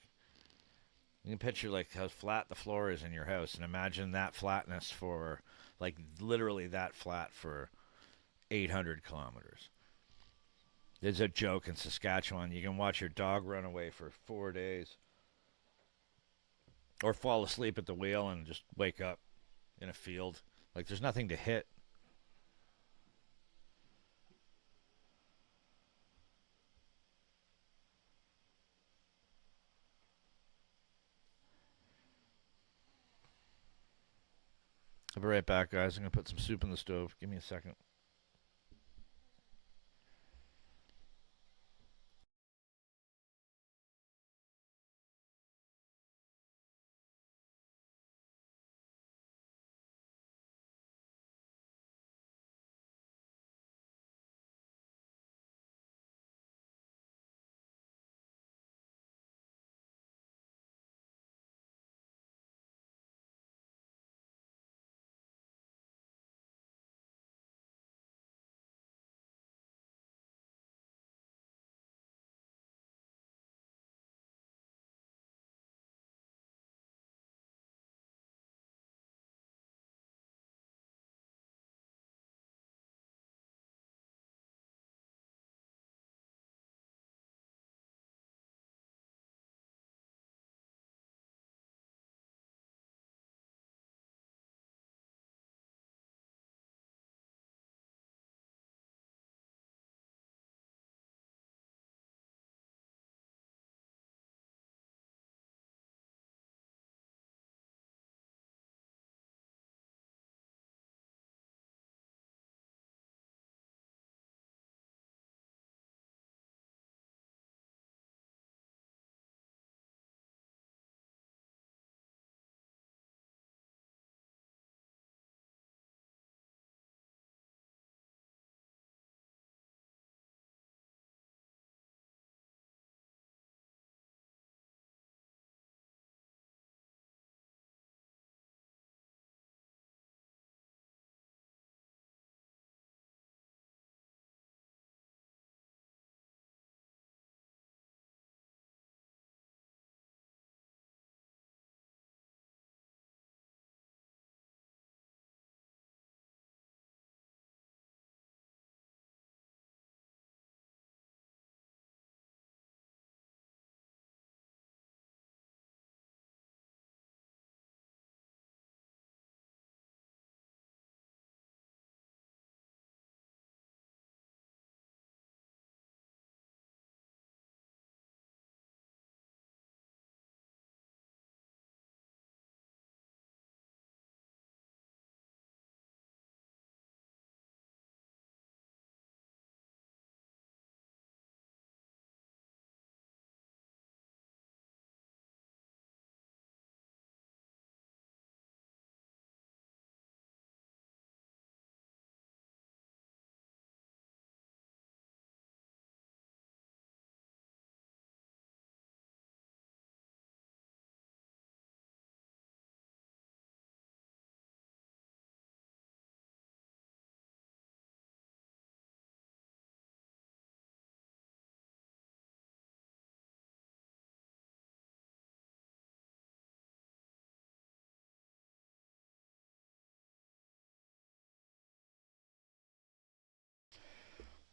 you can picture like how flat the floor is in your house, and imagine that flatness for like literally that flat for 800 kilometers. There's a joke in Saskatchewan. You can watch your dog run away for 4 days, or fall asleep at the wheel and just wake up in a field. Like there's nothing to hit. I'll be right back, guys. I'm gonna put some soup in the stove. Give me a second.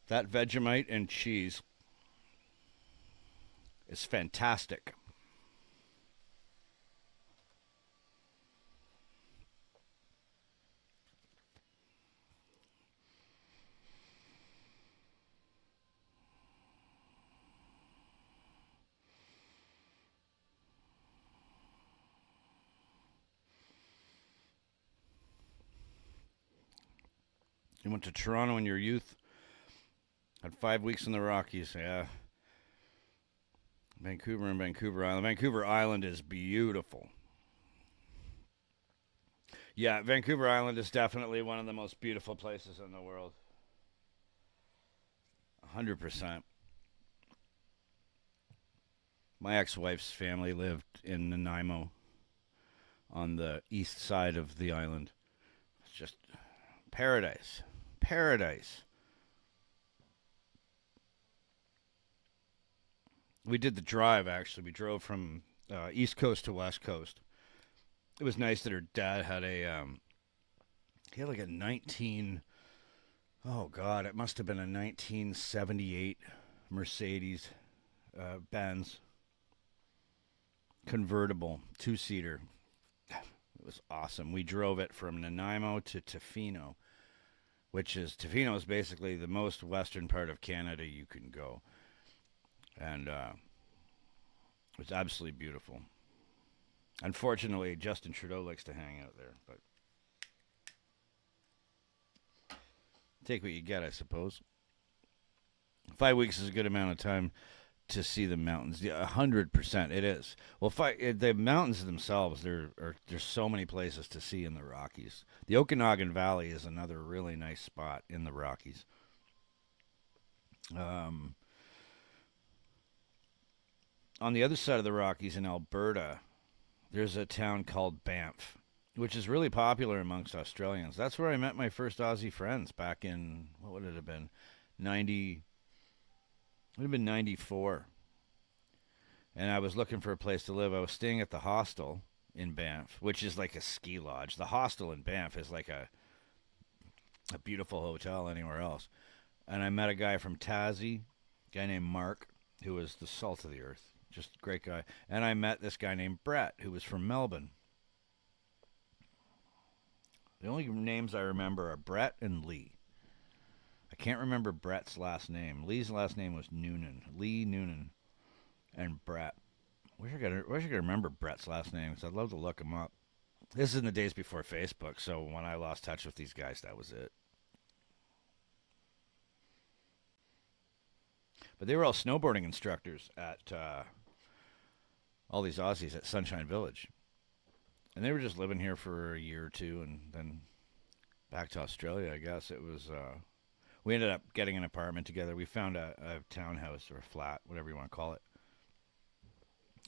That Vegemite and cheese is fantastic. You went to Toronto in your youth, had 5 weeks in the Rockies. Yeah. Vancouver and Vancouver Island. Vancouver Island is beautiful. Yeah, Vancouver Island is definitely one of the most beautiful places in the world. 100%. My ex wife's family lived in Nanaimo on the east side of the island. It's just paradise. Paradise. We did the drive, actually. We drove from east coast to west coast. It was nice that her dad had he had like a 19, oh God, it must have been a 1978 Mercedes Benz convertible, two-seater. It was awesome. We drove it from Nanaimo to Tofino, Tofino is basically the most western part of Canada you can go. And it's absolutely beautiful. Unfortunately, Justin Trudeau likes to hang out there, but take what you get, I suppose. 5 weeks is a good amount of time to see the mountains. Yeah, 100% it is. Well, the mountains themselves, there's so many places to see in the Rockies. The Okanagan Valley is another really nice spot in the Rockies. On the other side of the Rockies in Alberta, there's a town called Banff, which is really popular amongst Australians. That's where I met my first Aussie friends back in, what would it have been? 90, it would have been 94. And I was looking for a place to live. I was staying at the hostel in Banff, which is like a ski lodge. The hostel in Banff is like a beautiful hotel anywhere else. And I met a guy from Tassie, a guy named Mark, who was the salt of the earth. Just a great guy. And I met this guy named Brett, who was from Melbourne. The only names I remember are Brett and Lee. I can't remember Brett's last name. Lee's last name was Noonan. Lee Noonan. And Brett. Wish I could remember Brett's last name, because I'd love to look him up. This is in the days before Facebook, so when I lost touch with these guys, that was it. But they were all snowboarding instructors at all these Aussies at Sunshine Village. And they were just living here for a year or two and then back to Australia, I guess. It was, we ended up getting an apartment together. We found a townhouse or a flat, whatever you want to call it.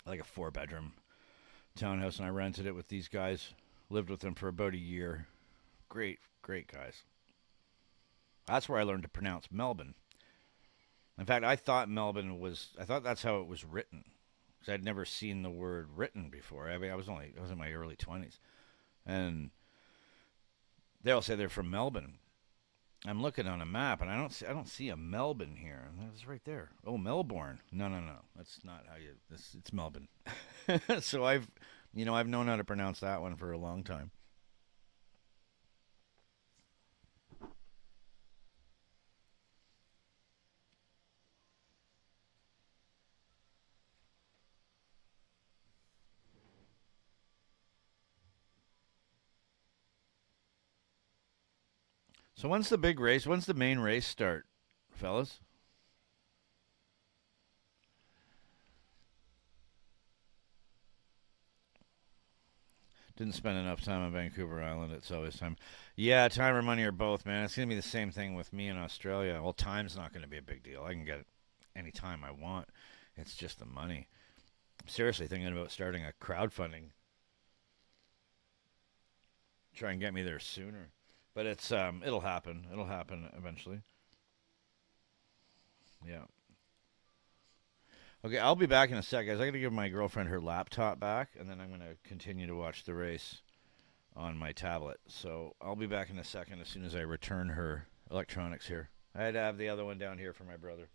Like a 4-bedroom townhouse, and I rented it with these guys. Lived with them for about a year. Great, great guys. That's where I learned to pronounce Melbourne. In fact, I thought that's how it was written. Because I'd never seen the word written before. I mean, I was in my early 20s. And they all say they're from Melbourne. I'm looking on a map, and I don't see a Melbourne here. And it's right there. Oh, Melbourne. No. That's not how it's Melbourne. So I've known how to pronounce that one for a long time. So when's the big race? When's the main race start, fellas? Didn't spend enough time on Vancouver Island. It's always time. Yeah, time or money or both, man. It's going to be the same thing with me in Australia. Well, time's not going to be a big deal. I can get it any time I want. It's just the money. I'm seriously thinking about starting a crowdfunding. Try and get me there sooner. But it'll happen. It'll happen eventually. Yeah. Okay, I'll be back in a sec, guys. I got to give my girlfriend her laptop back, and then I'm going to continue to watch the race on my tablet. So I'll be back in a second as soon as I return her electronics here. I had to have the other one down here for my brother.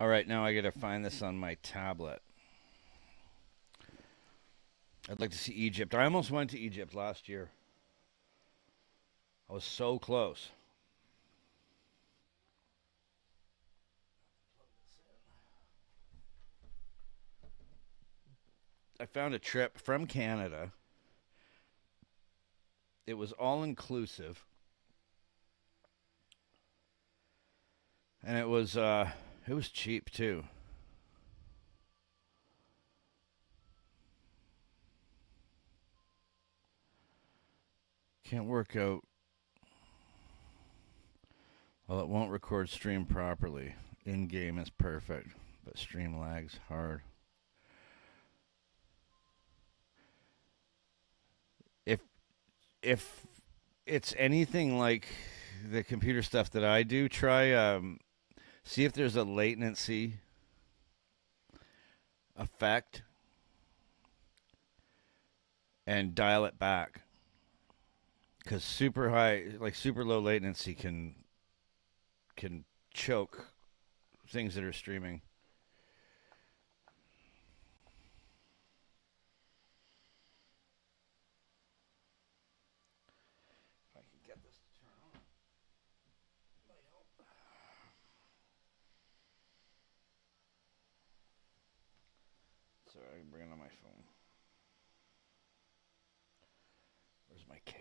All right, now I got to find this on my tablet. I'd like to see Egypt. I almost went to Egypt last year. I was so close. I found a trip from Canada. It was all inclusive, and it was cheap too. Can't work out. Well, it won't record stream properly. In game is perfect, but stream lags hard. If if it's anything like the computer stuff that I do, try see if there's a latency effect and dial it back. Because super high, like super low latency, can choke things that are streaming. If I can get this to turn on, it might help. Sorry, I can bring it on my phone. Where's my case?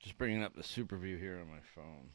Just bringing up the super view here on my phone.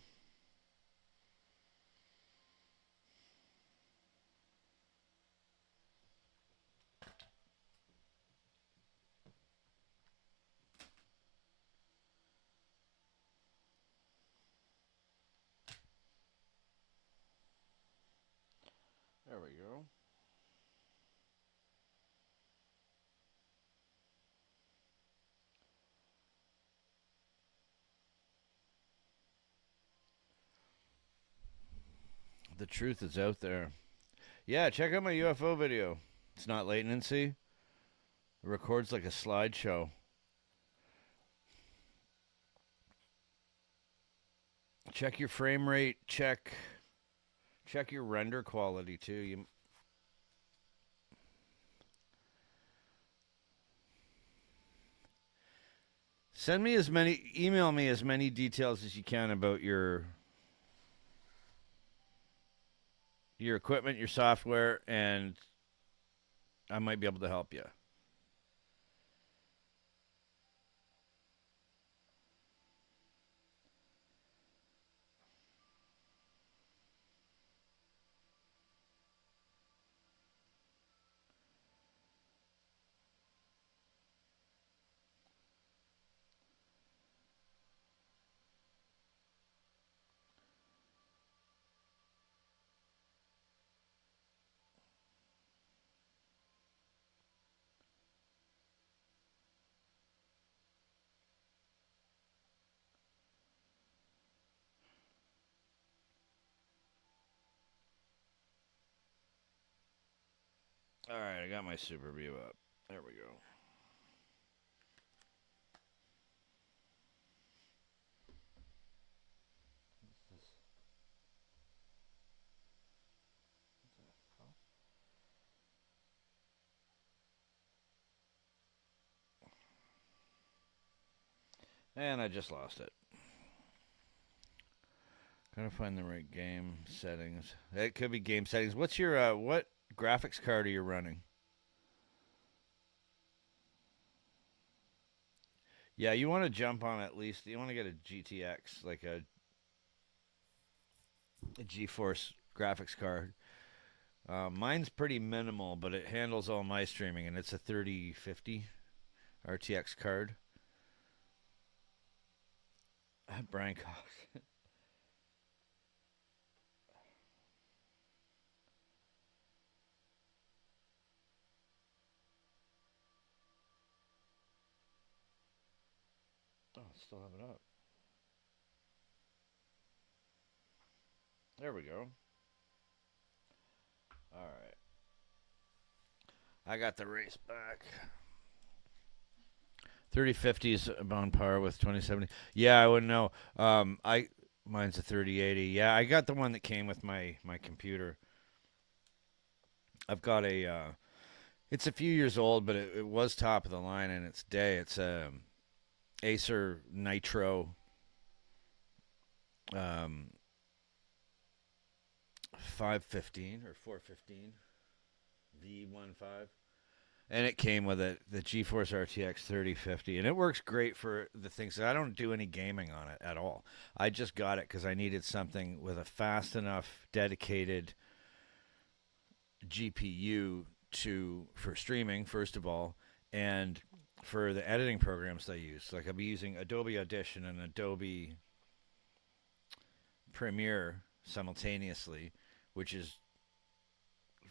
The truth is out there. Yeah, check out my UFO video. It's not latency. It records like a slideshow. Check your frame rate. Check your render quality too. Email me as many details as you can about your equipment, your software, and I might be able to help you. All right, I got my super view up. There we go. And I just lost it. Gotta find the right game settings. It could be game settings. What's your what graphics card are you running? Yeah, you want to jump on at least. You want to get a GTX, like a GeForce graphics card. Mine's pretty minimal, but it handles all my streaming, and it's a 3050 RTX card. Brian Cox. Oh, still have it up. There we go. All right. I got the race back. 3050 is on par with 2070. Yeah, I wouldn't know. Mine's a 3080. Yeah, I got the one that came with my computer. I've got a. It's a few years old, but it was top of the line in its day. It's a Acer Nitro. 515 or 415 V15, and it came with the GeForce RTX 3050, and it works great for the things. I don't do any gaming on it at all. I just got it because I needed something with a fast enough dedicated GPU for streaming, first of all, and for the editing programs I use. Like I'll be using Adobe Audition and Adobe Premiere simultaneously, which is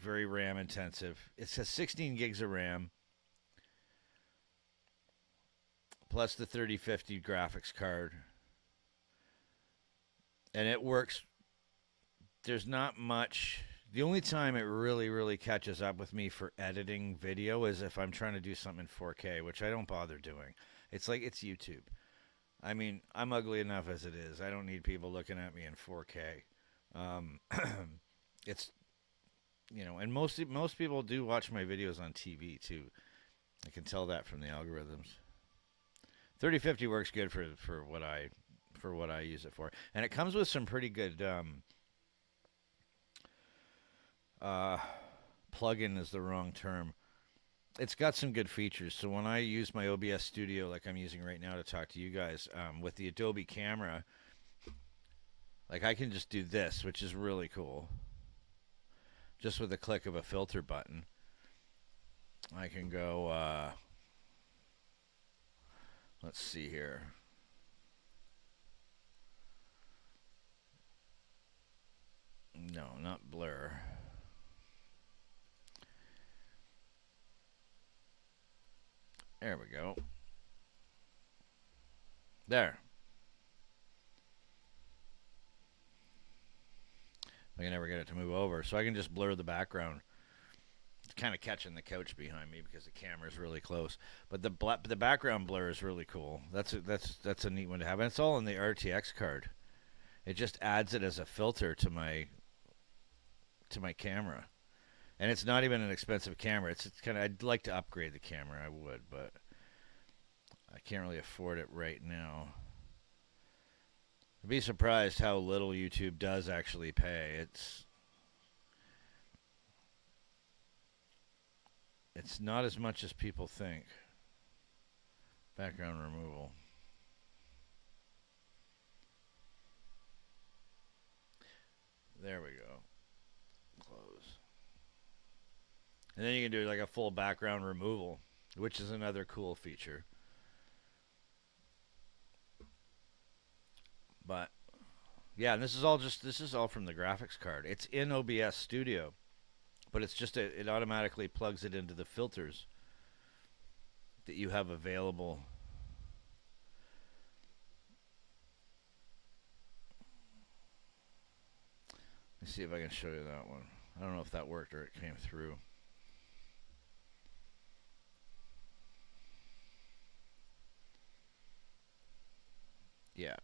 very RAM intensive. It says 16 gigs of RAM plus the 3050 graphics card. And it works. There's not much. The only time it really, really catches up with me for editing video is if I'm trying to do something in 4K, which I don't bother doing. It's like it's YouTube. I mean, I'm ugly enough as it is. I don't need people looking at me in 4K. It's, and most people do watch my videos on TV too. I can tell that from the algorithms. 3050 works good for what I use it for, and it comes with some pretty good plug-in is the wrong term. It's got some good features. So when I use my OBS Studio, like I'm using right now to talk to you guys, with the Adobe camera, like I can just do this, which is really cool. Just with a click of a filter button, I can go, let's see here. No, not blur. There we go. There. I can never get it to move over. So I can just blur the background. It's kind of catching the couch behind me because the camera's really close. But the background blur is really cool. That's a neat one to have. And it's all in the RTX card. It just adds it as a filter to my camera. And it's not even an expensive camera. It's kind of, I'd like to upgrade the camera. I would, but I can't really afford it right now. I'd be surprised how little YouTube does actually pay. It's not as much as people think. Background removal. There we go. Close. And then you can do like a full background removal, which is another cool feature. But yeah, and this is all from the graphics card. It's in OBS Studio, but it's just it automatically plugs it into the filters that you have available. Let me see if I can show you that one. I don't know if that worked or it came through. Yeah.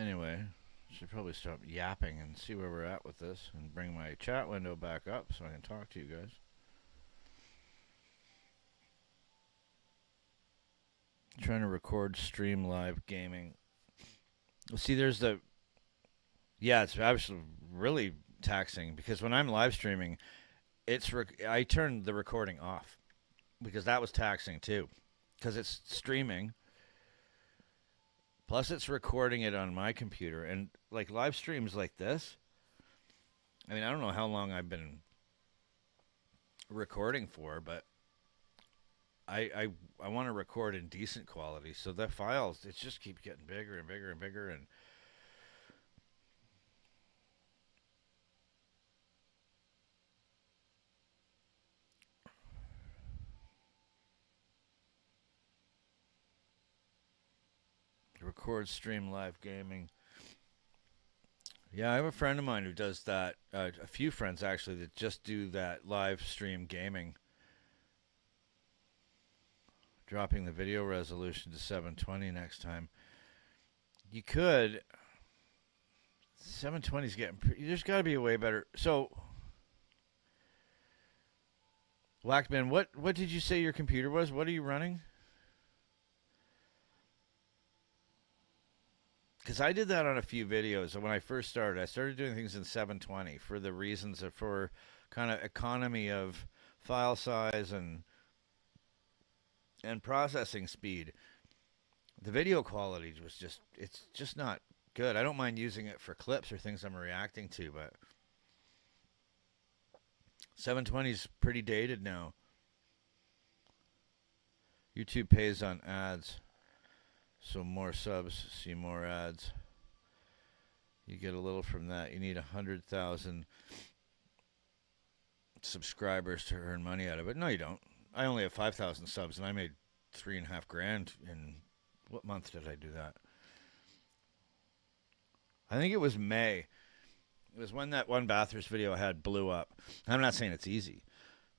Anyway, should probably stop yapping and see where we're at with this and bring my chat window back up so I can talk to you guys. Trying to record stream live gaming. See, there's the... Yeah, it's absolutely really taxing because when I'm live streaming, I turned the recording off because that was taxing too because it's streaming. Plus, it's recording it on my computer. And, like, live streams like this, I mean, I don't know how long I've been recording for, but I want to record in decent quality. So the files, it just keeps getting bigger and bigger and bigger. And record, stream, live gaming. Yeah, I have a friend of mine who does that. A few friends, actually, that just do that live stream gaming. Dropping the video resolution to 720 next time. You could. 720's getting... There's got to be a way better... So... Blackman, what did you say your computer was? What are you running? Because I did that on a few videos when I first started. I started doing things in 720 for the reasons of for kind of economy of file size and processing speed. The video quality was it's just not good. I don't mind using it for clips or things I'm reacting to, but 720 is pretty dated now. YouTube pays on ads. So more subs, see more ads. You get a little from that. You need 100,000 subscribers to earn money out of it. No, you don't. I only have 5,000 subs, and I made $3.5 grand in... What month did I do that? I think it was May. It was when that one Bathurst video I had blew up. I'm not saying it's easy,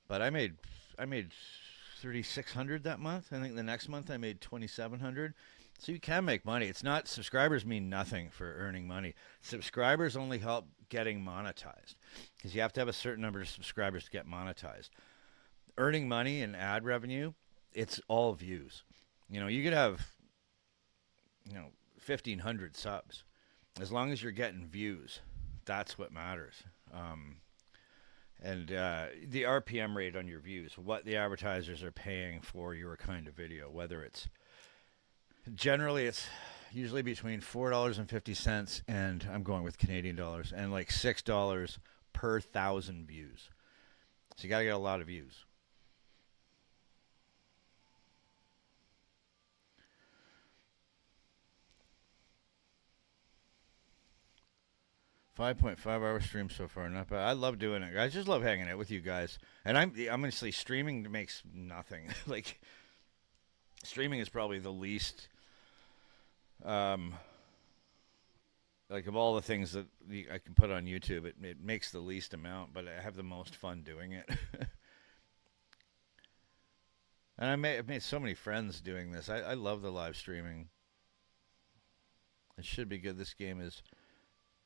but I made 3,600 that month. I think the next month I made 2,700. So you can make money. It's not... Subscribers mean nothing for earning money. Subscribers only help getting monetized because you have to have a certain number of subscribers to get monetized. Earning money and ad revenue, it's all views. You know, you could have, 1,500 subs. As long as you're getting views, that's what matters. And the RPM rate on your views, what the advertisers are paying for your kind of video, whether it's... Generally, it's usually between $4.50 and I'm going with Canadian dollars and like $6 per 1,000 views. So you got to get a lot of views. 5.5 hour stream so far. Not bad. I love doing it. I just love hanging out with you guys. And I'm honestly streaming makes nothing. Like streaming is probably the least um like of all the things that I can put on YouTube, it makes the least amount, but I have the most fun doing it. And I've made so many friends doing this. I love the live streaming. It should be good. This game is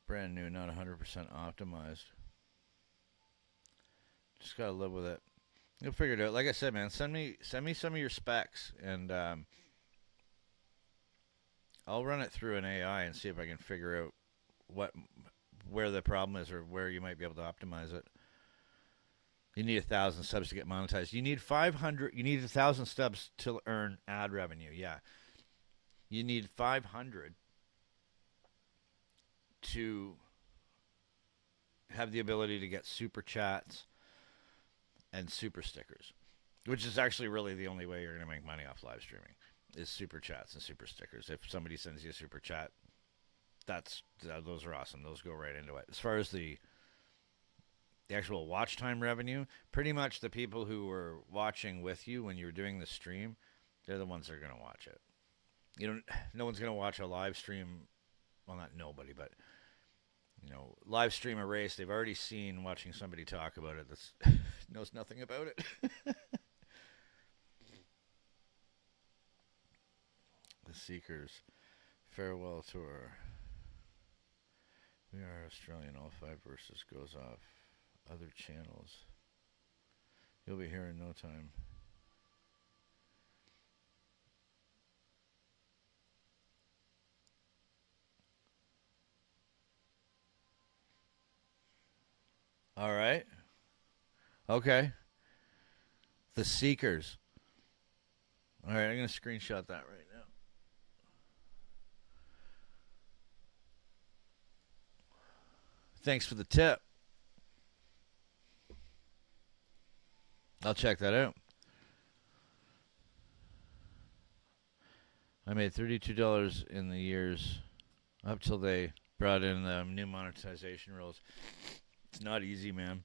brand new, not 100% optimized. Just gotta live with it. You'll figure it out. Like I said, man, send me some of your specs, and I'll run it through an AI and see if I can figure out where the problem is or where you might be able to optimize it. You need 1,000 subs to get monetized. You need 500. You need 1,000 subs to earn ad revenue. Yeah, you need 500 to have the ability to get super chats and super stickers, which is actually really the only way you're going to make money off live streaming is super chats and super stickers. If somebody sends you a super chat, those are awesome. Those go right into it. As far as the actual watch time revenue, pretty much the people who were watching with you when you were doing the stream, they're the ones that are going to watch it. No one's going to watch a live stream. Well, not nobody, but live stream a race they've already seen. Watching somebody talk about it that knows nothing about it. The Seekers farewell tour. We are Australian. All 5 verses goes off other channels. You'll be here in no time. All right. Okay. The Seekers. All right, I'm going to screenshot that right now. Thanks for the tip. I'll check that out. I made $32 in the years up till they brought in the new monetization rules. It's not easy, man.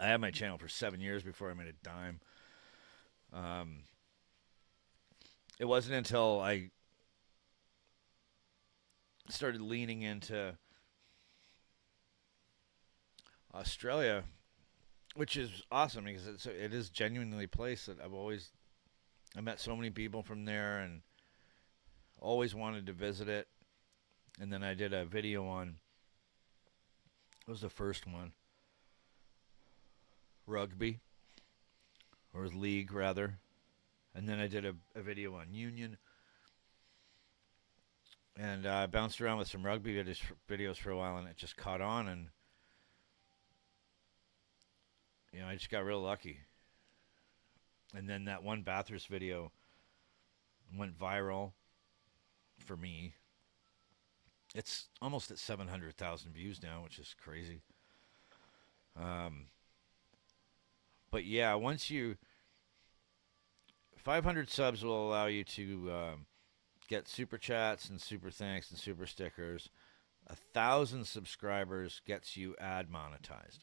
I had my channel for 7 years before I made a dime. It wasn't until I started leaning into Australia, which is awesome because it is genuinely a place that I met so many people from there and always wanted to visit it. And then I did a video on, what was the first one? Rugby, or league rather. And then I did a video on Union. And I bounced around with some rugby videos for a while, and it just caught on, and I just got real lucky. And then that one Bathurst video went viral for me. It's almost at 700,000 views now, which is crazy. But yeah, 500 subs will allow you to get super chats and super thanks and super stickers. 1,000 subscribers gets you ad monetized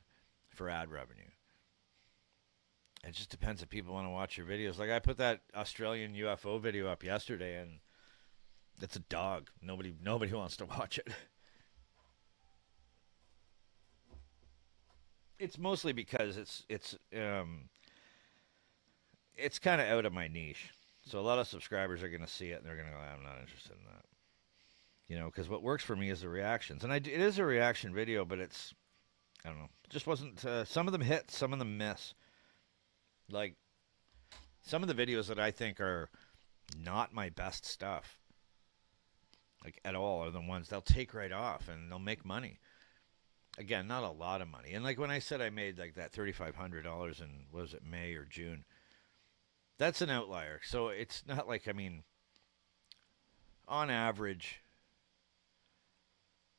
for ad revenue. It just depends if people want to watch your videos. Like I put that Australian UFO video up yesterday, and it's a dog. Nobody wants to watch it. It's mostly because it's kind of out of my niche. So a lot of subscribers are going to see it and they're going to go, I'm not interested in that. Because what works for me is the reactions. And it is a reaction video, but I don't know. It just wasn't, some of them hit, some of them miss. Like, some of the videos that I think are not my best stuff, like at all, are the ones they'll take right off and they'll make money. Again, not a lot of money. And like when I said I made like that $3,500 in, what was it, May or June, that's an outlier. So it's not like, on average,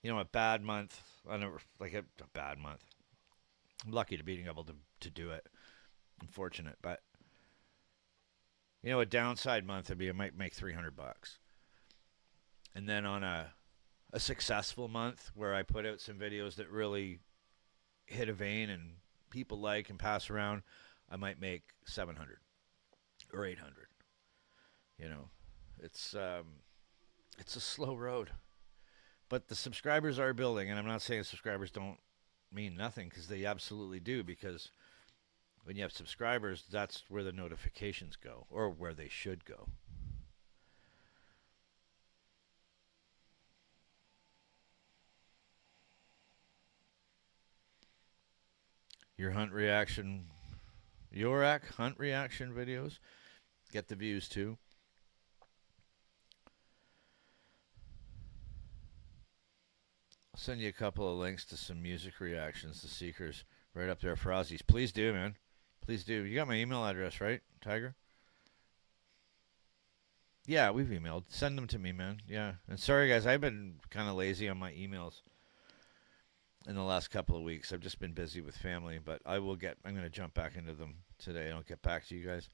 a bad month, a bad month. I'm lucky to being able to do it. I'm fortunate, but a downside month would be I might make $300. And then on a a successful month where I put out some videos that really hit a vein and people like and pass around, I might make 700 or 800. You know, it's a slow road, but the subscribers are building, and I'm not saying subscribers don't mean nothing because they absolutely do. Because when you have subscribers, that's where the notifications go, or where they should go. Your hunt reaction videos get the views too. I'll send you a couple of links to some music reactions to Seekers right up there for Aussies. Please do, man. Please do. You got my email address, right, Tiger? Yeah, we've emailed. Send them to me, man. Yeah. And sorry, guys, I've been kind of lazy on my emails in the last couple of weeks. I've just been busy with family, but I'm going to jump back into them today. I'll get back to you guys.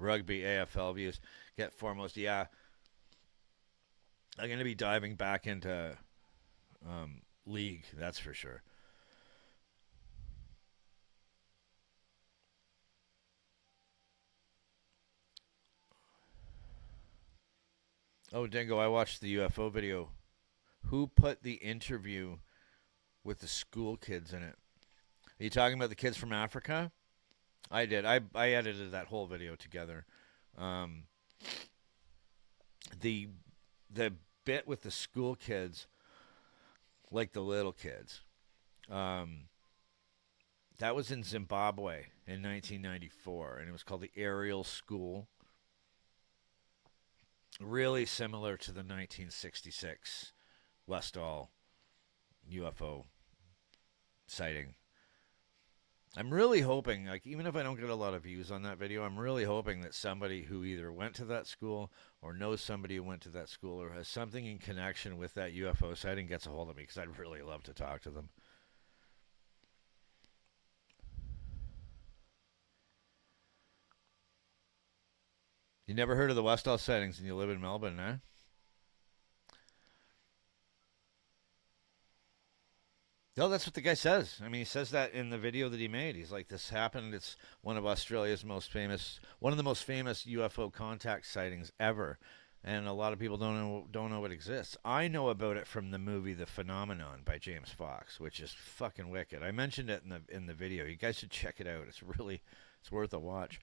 Rugby AFL views. Get foremost. Yeah. I'm going to be diving back into league, that's for sure. Oh, Dingo, I watched the UFO video. Who put the interview with the school kids in it? Are you talking about the kids from Africa? I did. I edited that whole video together. Um, the the bit with the school kids, like the little kids, that was in Zimbabwe in 1994, and it was called the Aerial School. Really similar to the 1966 Westall UFO sighting. I'm really hoping, like, even if I don't get a lot of views on that video, I'm really hoping that somebody who either went to that school or knows somebody who went to that school or has something in connection with that UFO sighting gets a hold of me, because I'd really love to talk to them. You never heard of the Westall sightings and you live in Melbourne, eh? No, that's what the guy says. I mean, he says that in the video that he made. He's like, "This happened. It's one of Australia's one of the most famous UFO contact sightings ever." And a lot of people don't know it exists. I know about it from the movie The Phenomenon by James Fox, which is fucking wicked. I mentioned it in the video. You guys should check it out. It's worth a watch.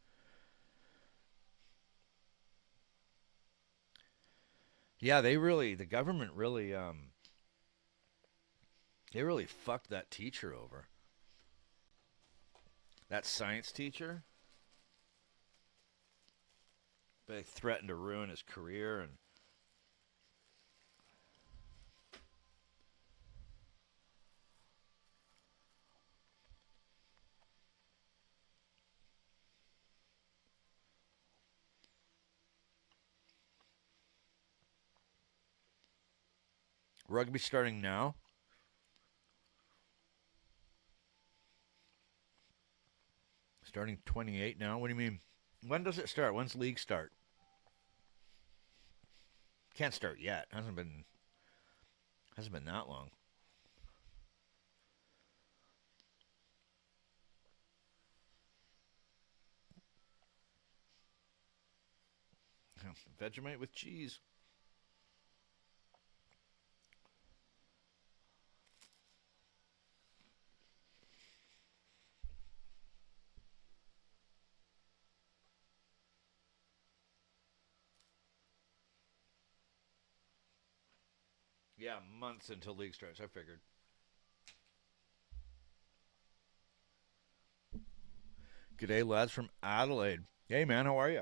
Yeah, the government really they really fucked that teacher over. That science teacher. They threatened to ruin his career and rugby starting now. Starting 28 now. What do you mean? When does it start? When's league start? Can't start yet. Hasn't been that long. Vegemite with cheese. Yeah, months until league starts. I figured. G'day, lads from Adelaide. Hey, man, how are you?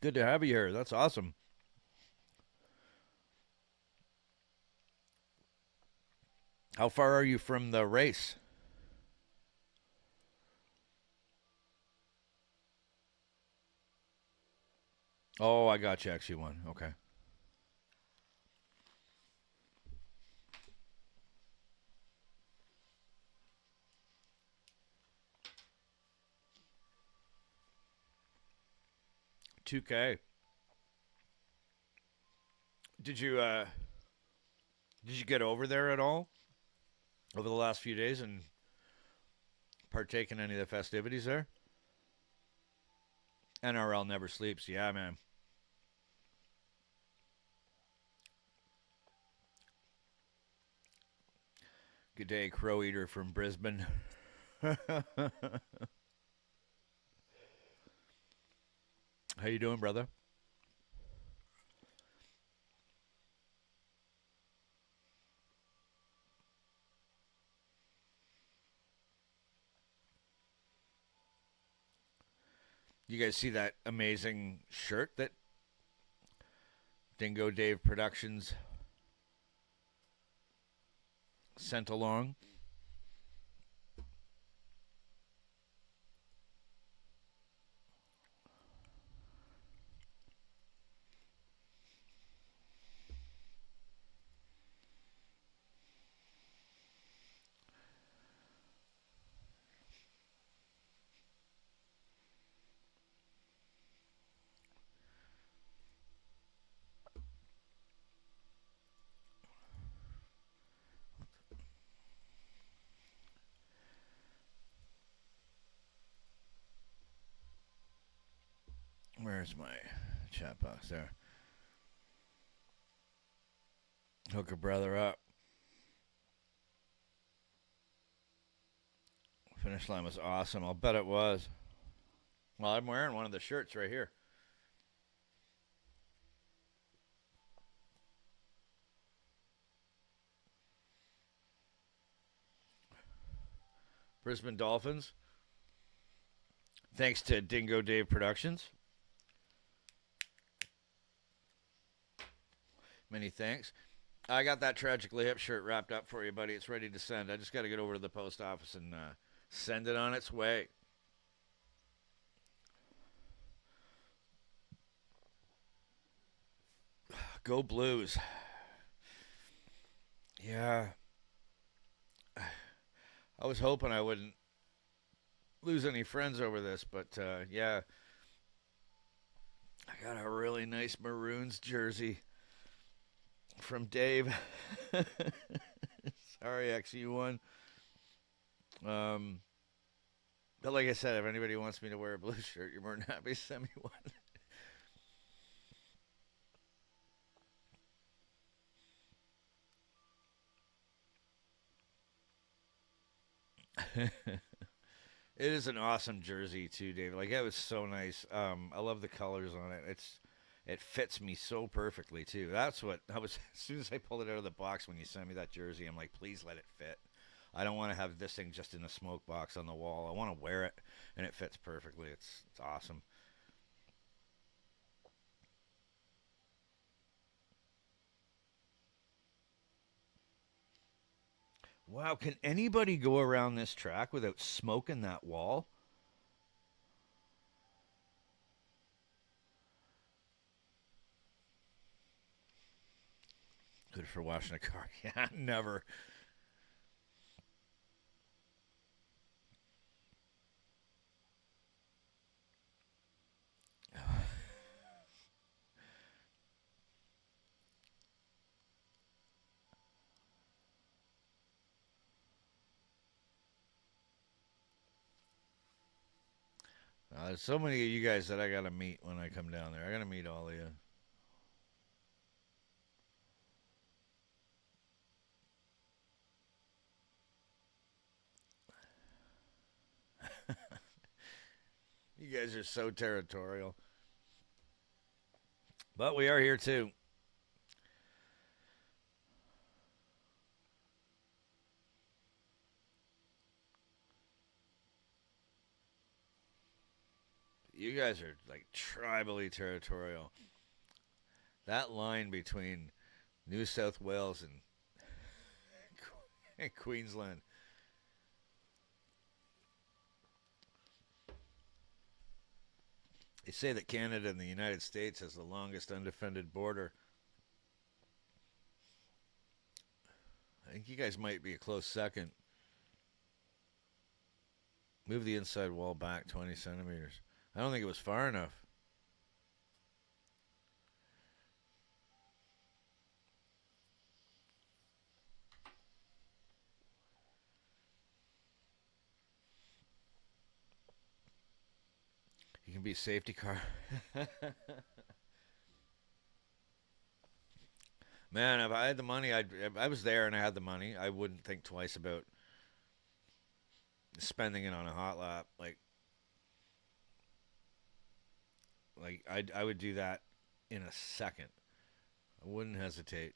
Good to have you here. That's awesome. How far are you from the race? Oh, I got you. XU1. Okay. 2K. Did you get over there at all over the last few days and partake in any of the festivities there? NRL never sleeps. Yeah, man. Good day, Crow Eater from Brisbane. How you doing, brother? You guys see that amazing shirt that Dingo Dave Productions sent along? Where's my chat box there? Hook a brother up. Finish line was awesome. I'll bet it was. Well, I'm wearing one of the shirts right here. Brisbane Dolphins. Thanks to Dingo Dave Productions. Many thanks. I got that Tragically Hip shirt wrapped up for you, buddy. It's ready to send. I just got to get over to the post office and send it on its way. Go Blues. Yeah. I was hoping I wouldn't lose any friends over this, but yeah. I got a really nice Maroons jersey from Dave. Sorry, XU1. But like I said, if anybody wants me to wear a blue shirt, you're more than happy to send me one. It is an awesome jersey too, David. Like it was so nice. I love the colors on it. It fits me so perfectly too. That's what I was. As soon as I pulled it out of the box when you sent me that jersey, I'm like, please let it fit. I don't want to have this thing just in a smoke box on the wall. I want to wear it, and it fits perfectly. It's awesome. Wow, can anybody go around this track without smoking that wall? Good for washing a car. Yeah, never. There's so many of you guys that I gotta meet when I come down there. I gotta meet all of you. You guys are so territorial. But we are here too. You guys are like tribally territorial. That line between New South Wales and Queensland. They say that Canada and the United States has the longest undefended border. I think you guys might be a close second. Move the inside wall back 20 centimeters. I don't think it was far enough. can be safety car. Man, if I had the money, if I was there and I had the money, I wouldn't think twice about spending it on a hot lap. I would do that in a second. I wouldn't hesitate.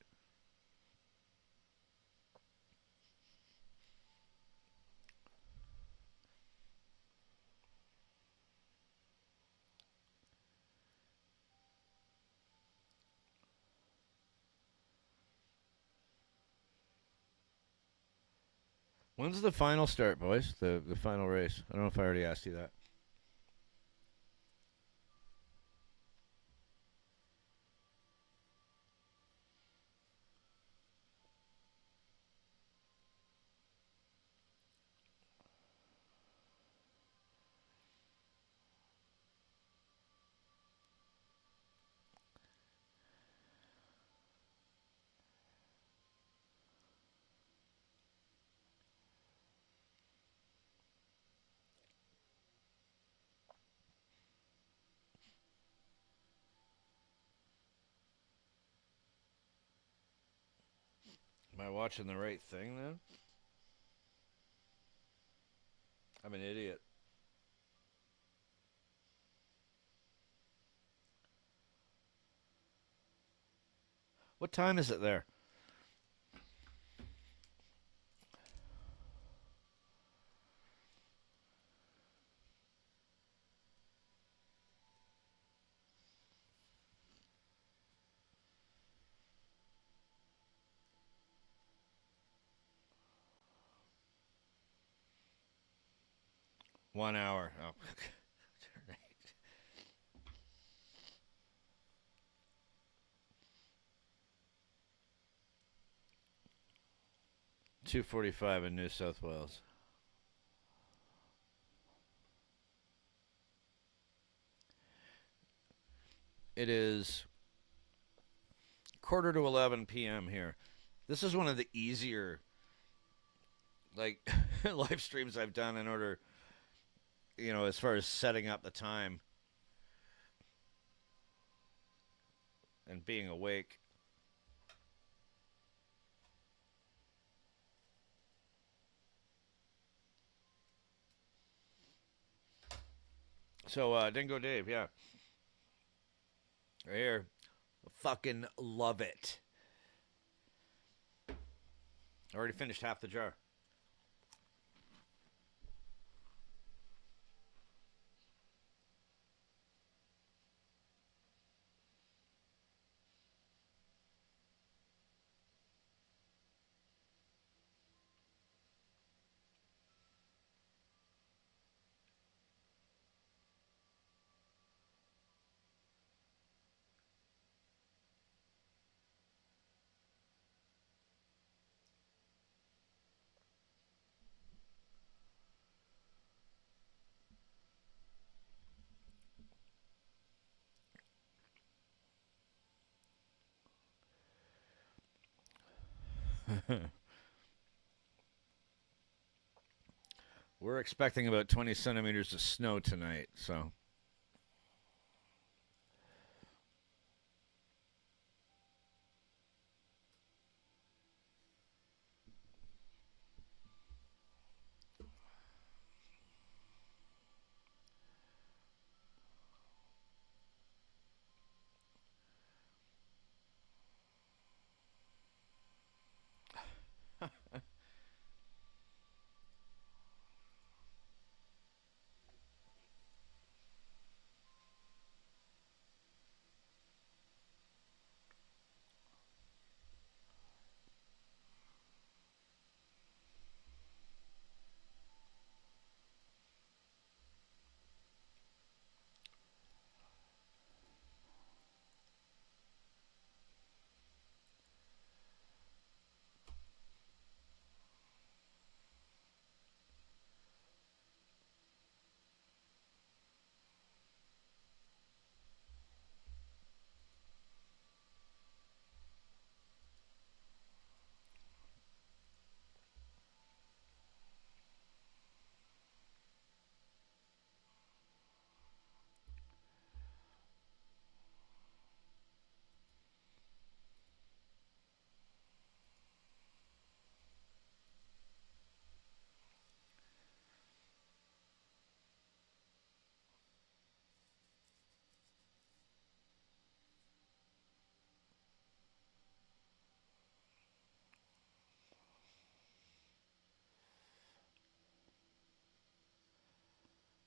When's the final start, boys? The final race. I don't know if I already asked you that. Am I watching the right thing then? I'm an idiot. What time is it there? One hour. Oh. 2:45 in New South Wales. It is quarter to 11 p.m. here. This is one of the easier like live streams I've done in order, as far as setting up the time and being awake. So, Dingo Dave, yeah. Right here. Fucking love it. I already finished half the jar. We're expecting about 20 centimeters of snow tonight, so.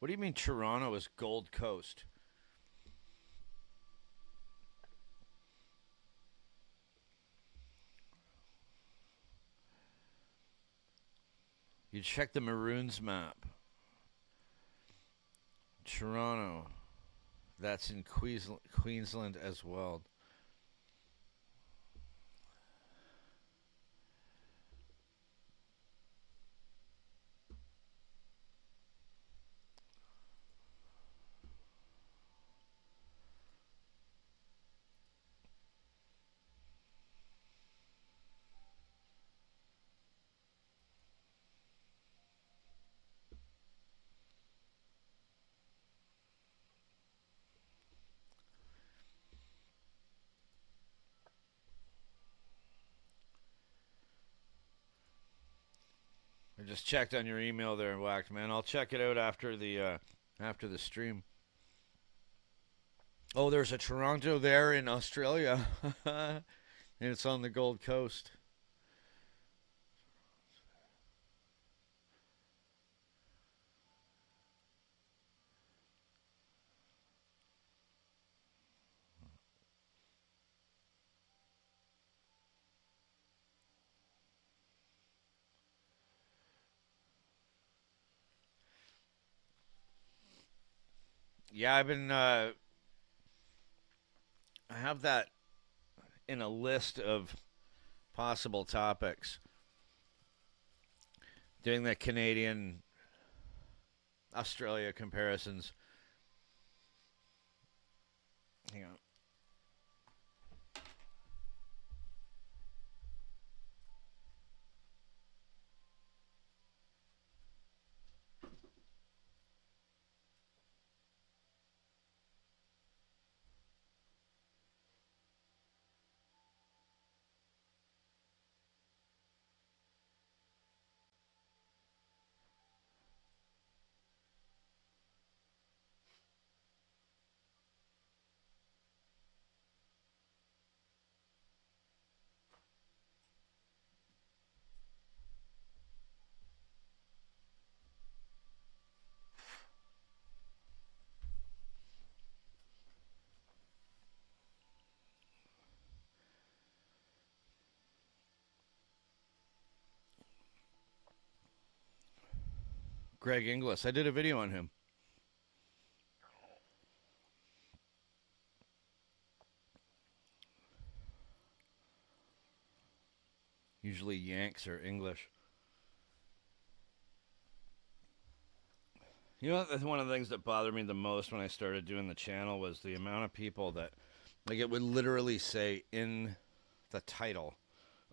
What do you mean Toronto is Gold Coast? You check the Maroons map. Toronto. That's in Queensland as well. I just checked on your email there, Whacked Man. I'll check it out after the stream. Oh, there's a Toronto there in Australia, and it's on the Gold Coast. Yeah, I have that in a list of possible topics. Doing the Canadian Australia comparisons. Hang on. Greg Inglis. I did a video on him. Usually Yanks or English. You know, that's one of the things that bothered me the most when I started doing the channel was the amount of people that, like, it would literally say in the title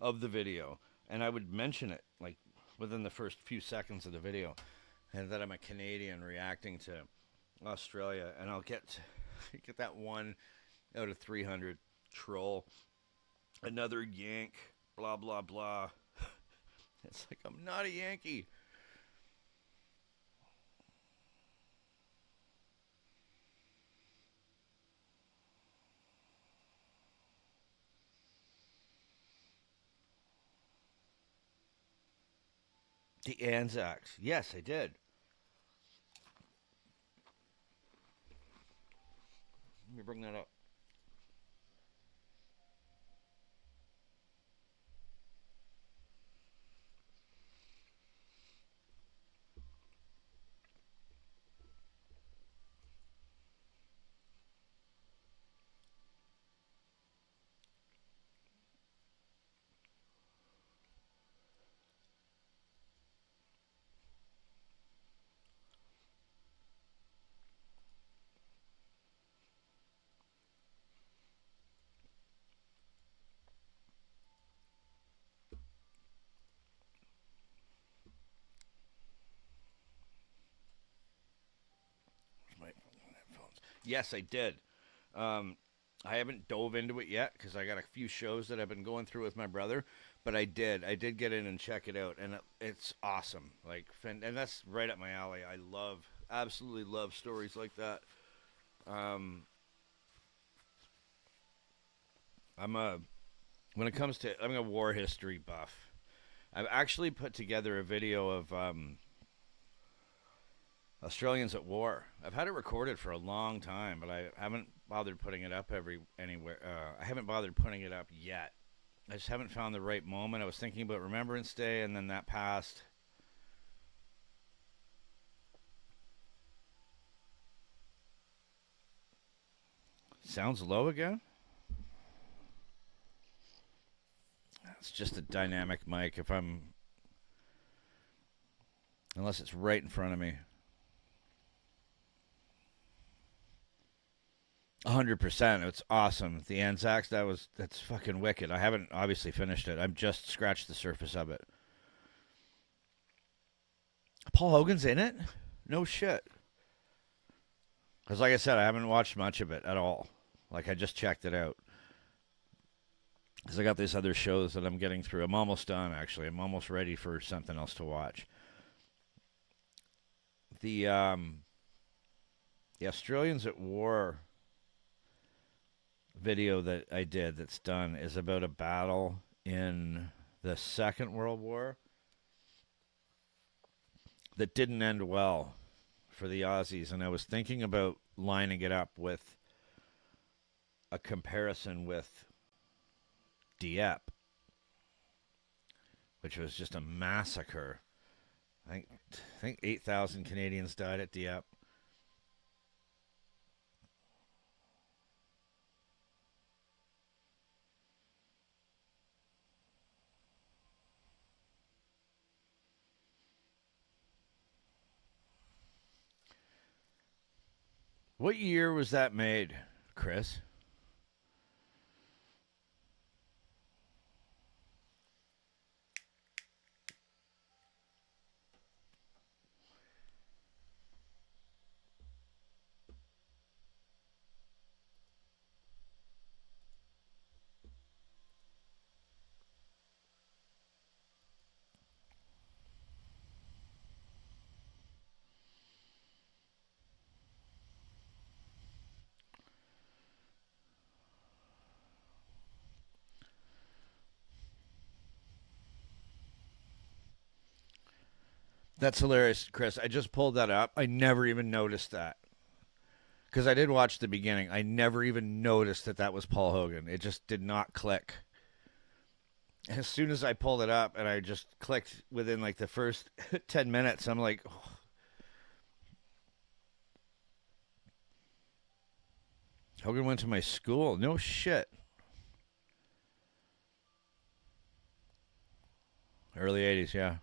of the video, and I would mention it, like, within the first few seconds of the video, and that I'm a Canadian reacting to Australia, and I'll get that 1 out of 300 troll, another Yank, blah, blah, blah. It's like, I'm not a Yankee. The Anzacs. Yes, I did. Let me bring that up. My headphones. Yes, I did. I haven't dove into it yet because I got a few shows that I've been going through with my brother, but I did. I did get in and check it out, and it's awesome. Like, and that's right up my alley. I absolutely love stories like that. Um, I'm a when it comes to I'm a war history buff. I've actually put together a video of Australians at War. I've had it recorded for a long time, but I haven't bothered putting it up anywhere. I haven't bothered putting it up yet. I just haven't found the right moment. I was thinking about Remembrance Day, and then that passed. Sounds low again? It's just a dynamic mic if I'm... Unless it's right in front of me. 100%. It's awesome. The Anzacs, that's fucking wicked. I haven't obviously finished it. I've just scratched the surface of it. Paul Hogan's in it? No shit. Because like I said, I haven't watched much of it at all. Like, I just checked it out. Because I got these other shows that I'm getting through. I'm almost done, actually. I'm almost ready for something else to watch. The Australians at War video that I did that's done is about a battle in the Second World War that didn't end well for the Aussies, and I was thinking about lining it up with a comparison with Dieppe, which was just a massacre. I think 8,000 Canadians died at Dieppe. What year was that made, Chris? That's hilarious, Chris. I just pulled that up. I never even noticed that. Because I did watch the beginning. I never even noticed that was Paul Hogan. It just did not click. As soon as I pulled it up and I just clicked within like the first 10 minutes, I'm like, oh. Hogan went to my school. No shit. Early 80s, yeah.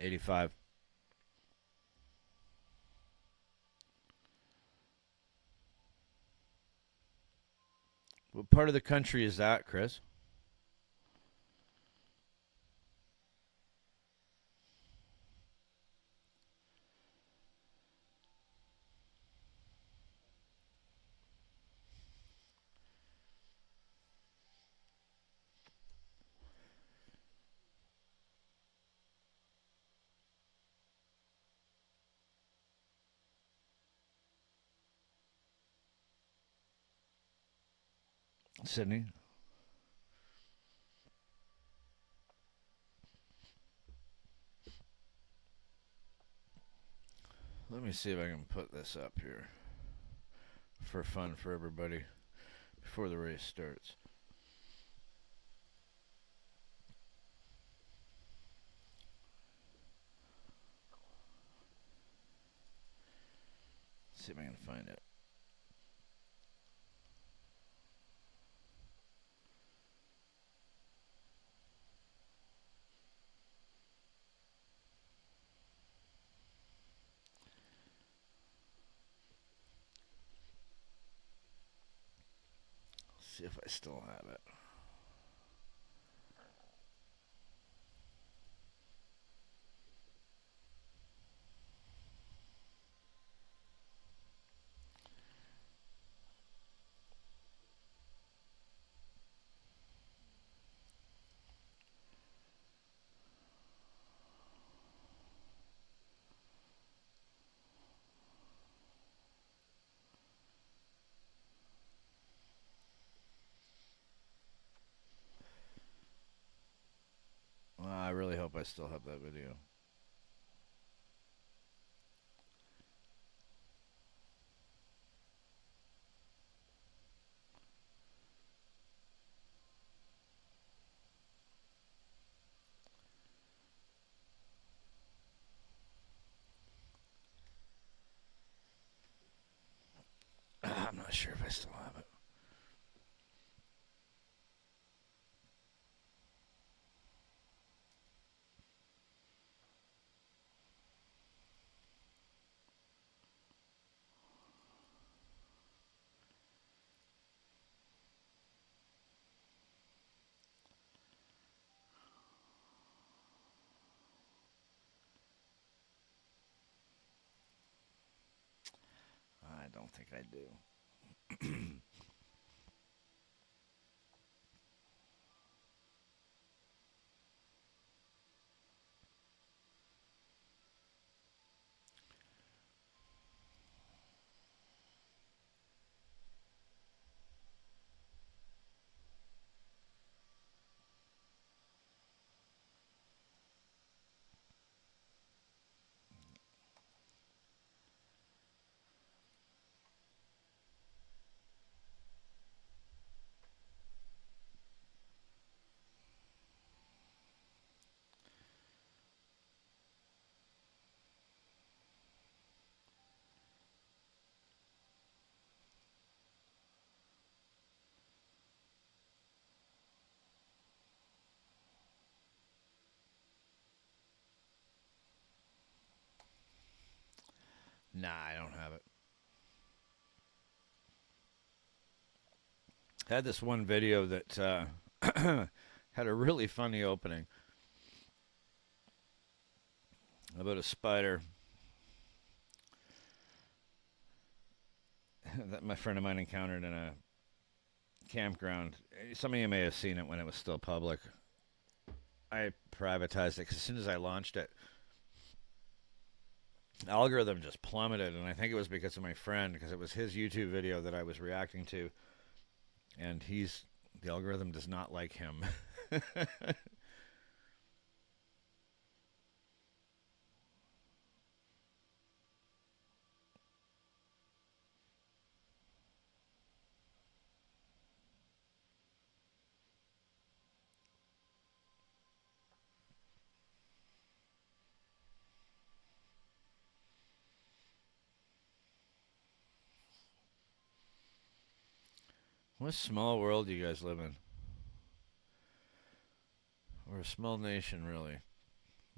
85. What part of the country is that, Chris? Sydney. Let me see if I can put this up here for fun for everybody before the race starts. Let's see if I can find it. See if I still have it. I still have that video. I'm not sure if I still have it. I don't think I do. Nah, I don't have it. I had this one video that had a really funny opening about a spider that my friend of mine encountered in a campground. Some of you may have seen it when it was still public. I privatized it because as soon as I launched it, the algorithm just plummeted, and I think it was because of my friend, because it was his YouTube video that I was reacting to, and the algorithm does not like him. What small world do you guys live in? We're a small nation, really.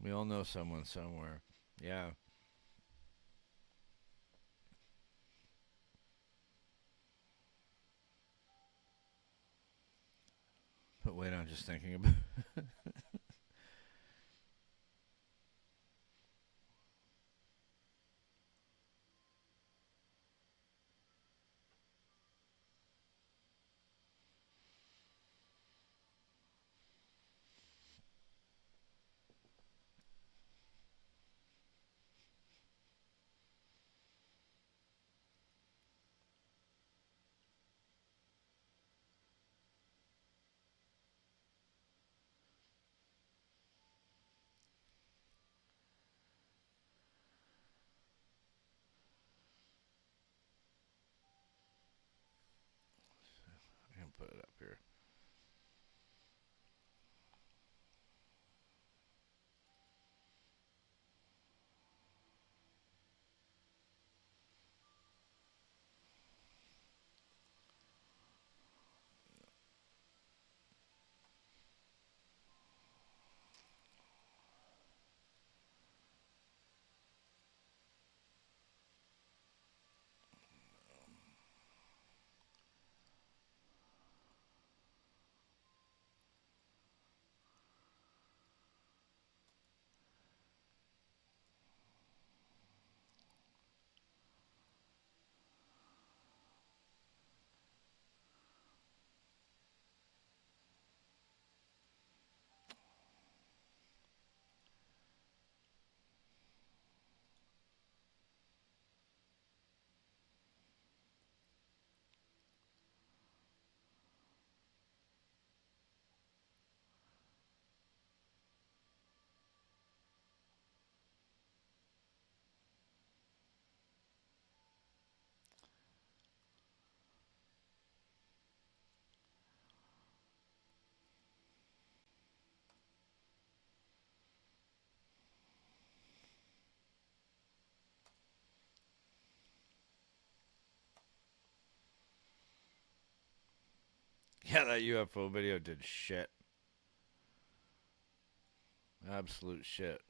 We all know someone somewhere. Yeah. But wait, I'm just thinking about. I can put it up here. Yeah, that UFO video did shit. Absolute shit.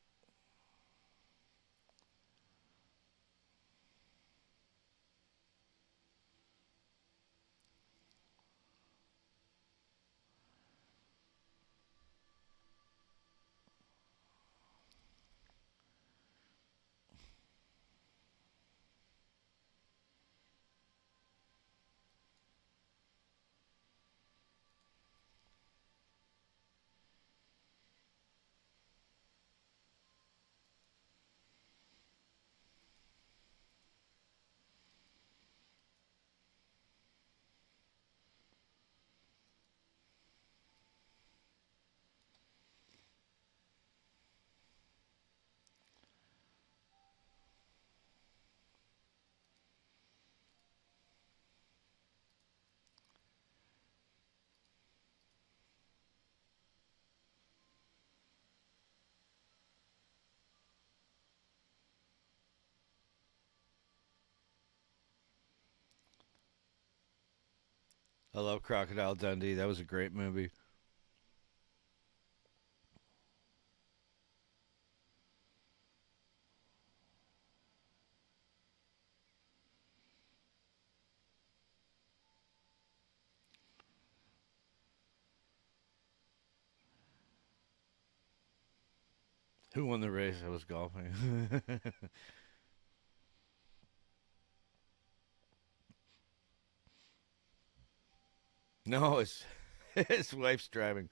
I love Crocodile Dundee. That was a great movie. Who won the race? I was golfing. No, it's his wife's driving.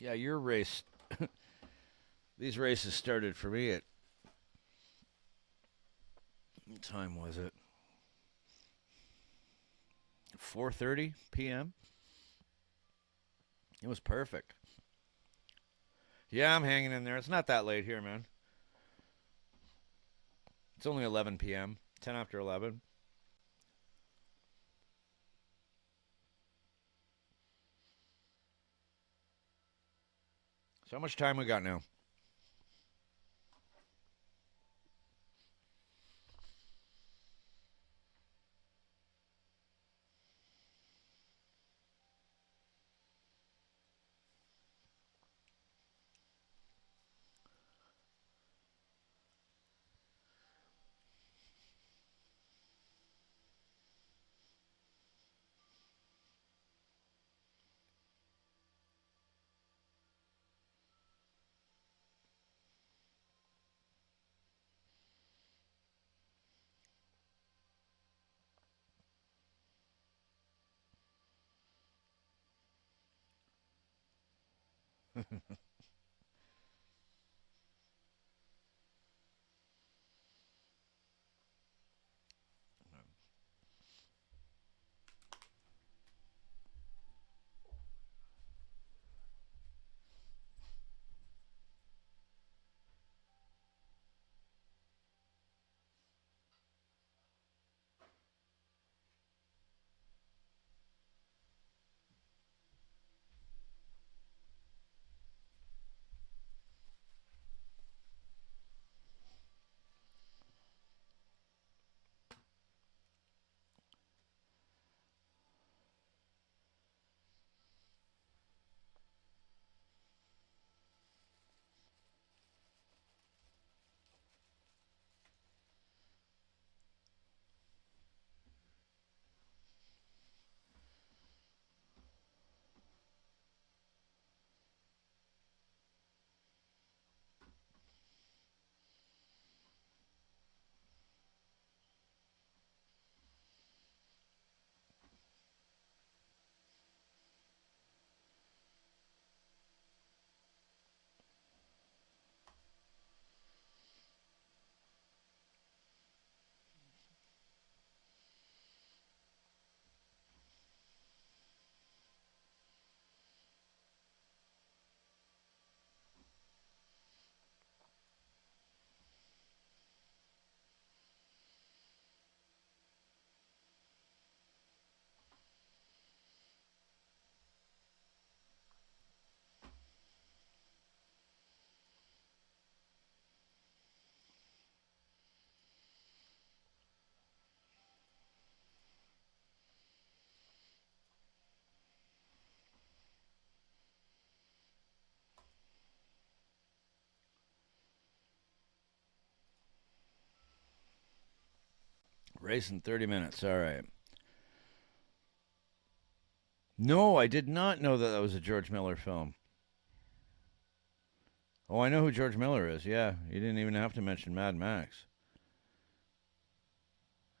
Yeah, your race. These races started for me at what time was it? 4:30 p.m. It was perfect. Yeah, I'm hanging in there. It's not that late here, man. It's only 11 p.m. 10 after 11. So how much time we got now? Race in 30 minutes. All right. No, I did not know that that was a George Miller film. Oh, I know who George Miller is. Yeah, you didn't even have to mention Mad Max.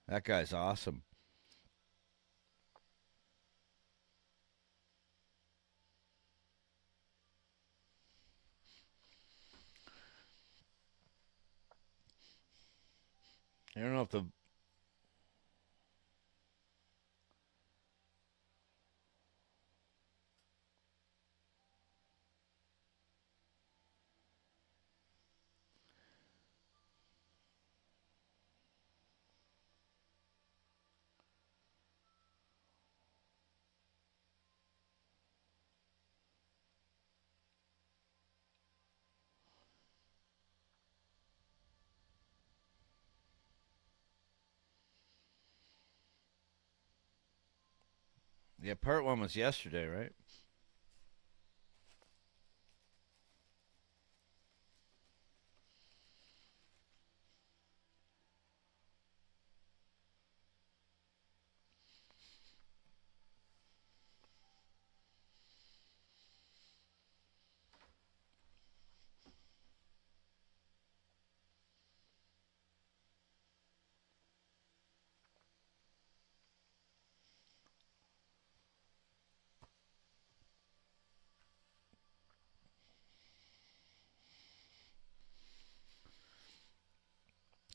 That guy's awesome. I don't know if the yeah, part one was yesterday, right?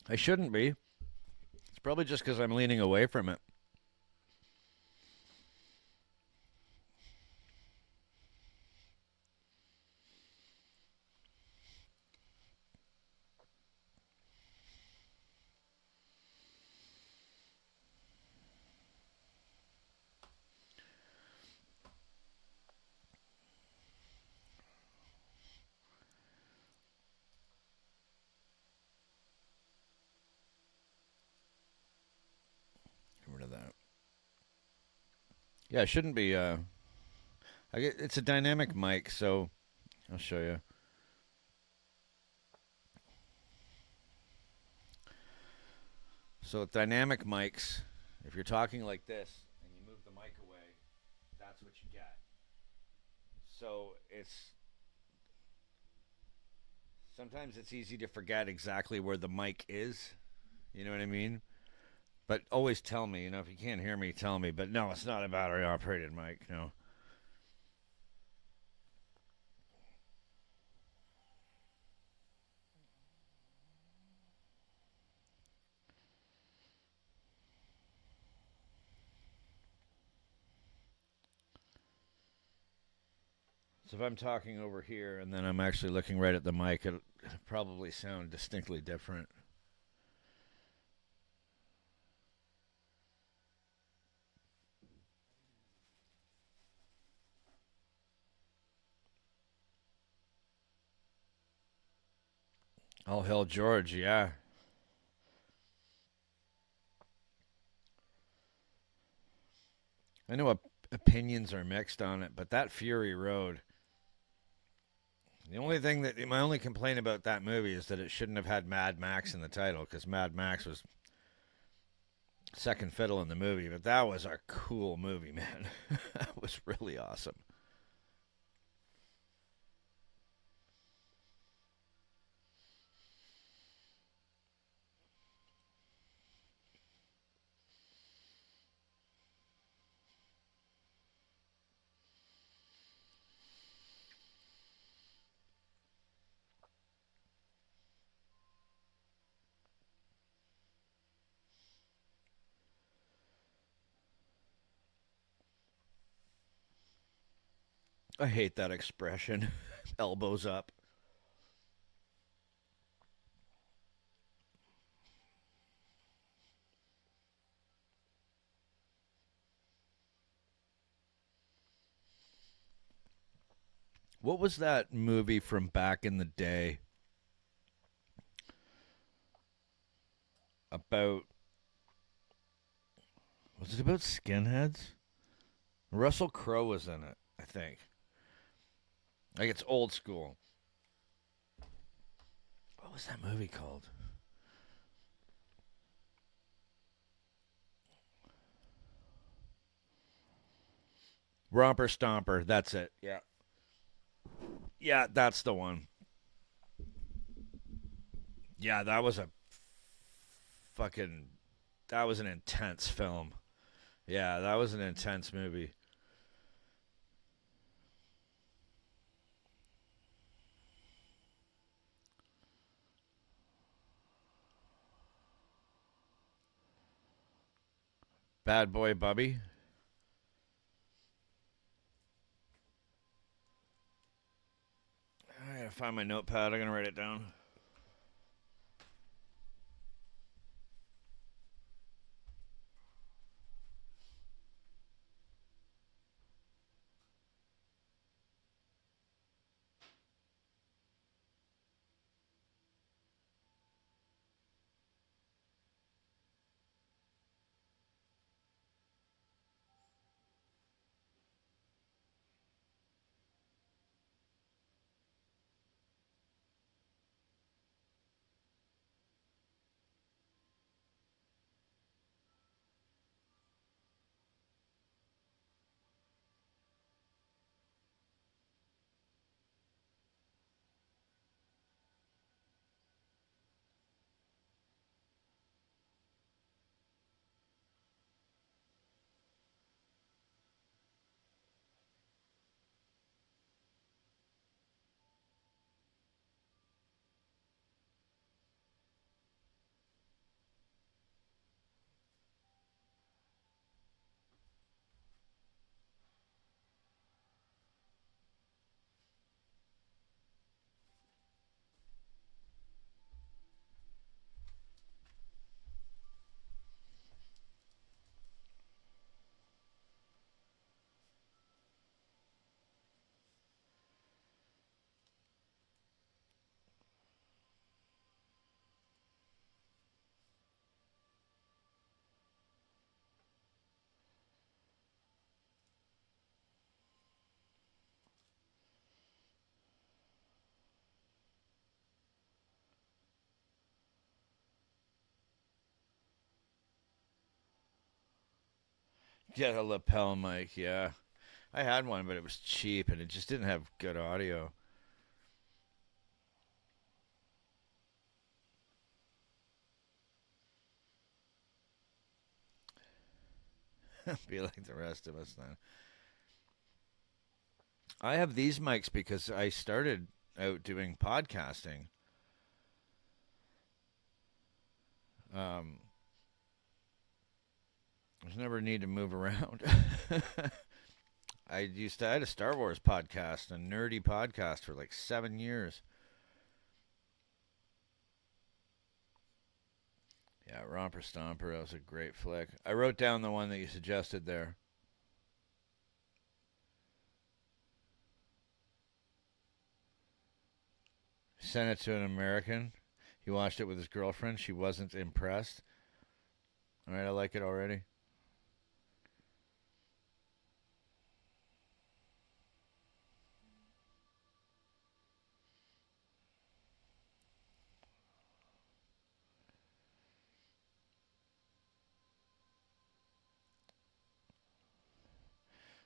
I shouldn't be. It's probably just because I'm leaning away from it. Get rid of that. Yeah, it shouldn't be. It's a dynamic mic, so I'll show you. So with dynamic mics, if you're talking like this and you move the mic away, that's what you get. So it's sometimes it's easy to forget exactly where the mic is. You know what I mean? But always tell me, if you can't hear me, tell me. But no, it's not a battery operated mic, no. So if I'm talking over here and then I'm actually looking right at the mic, it'll probably sound distinctly different. All hell George, yeah. I know opinions are mixed on it, but that Fury Road. The only thing that my only complaint about that movie is that it shouldn't have had Mad Max in the title because Mad Max was second fiddle in the movie, but that was a cool movie, man. That was really awesome. I hate that expression. Elbows up. What was that movie from back in the day about? Was it about skinheads? Russell Crowe was in it, I think. Like it's old school. What was that movie called? Romper Stomper. That's it. Yeah. Yeah, that's the one. Yeah, that was a fucking. That was an intense film. Yeah, that was an intense movie. Bad Boy Bubby. I gotta find my notepad. I'm gonna write it down. Yeah, the lapel mic. Yeah, I had one, but it was cheap and it just didn't have good audio. Be like the rest of us then. I have these mics because I started out doing podcasting. Um, there's never a need to move around. I had a Star Wars podcast, a nerdy podcast for like 7 years. Yeah, Romper Stomper, that was a great flick. I wrote down the one that you suggested there. Sent it to an American. He watched it with his girlfriend. She wasn't impressed. All right, I like it already.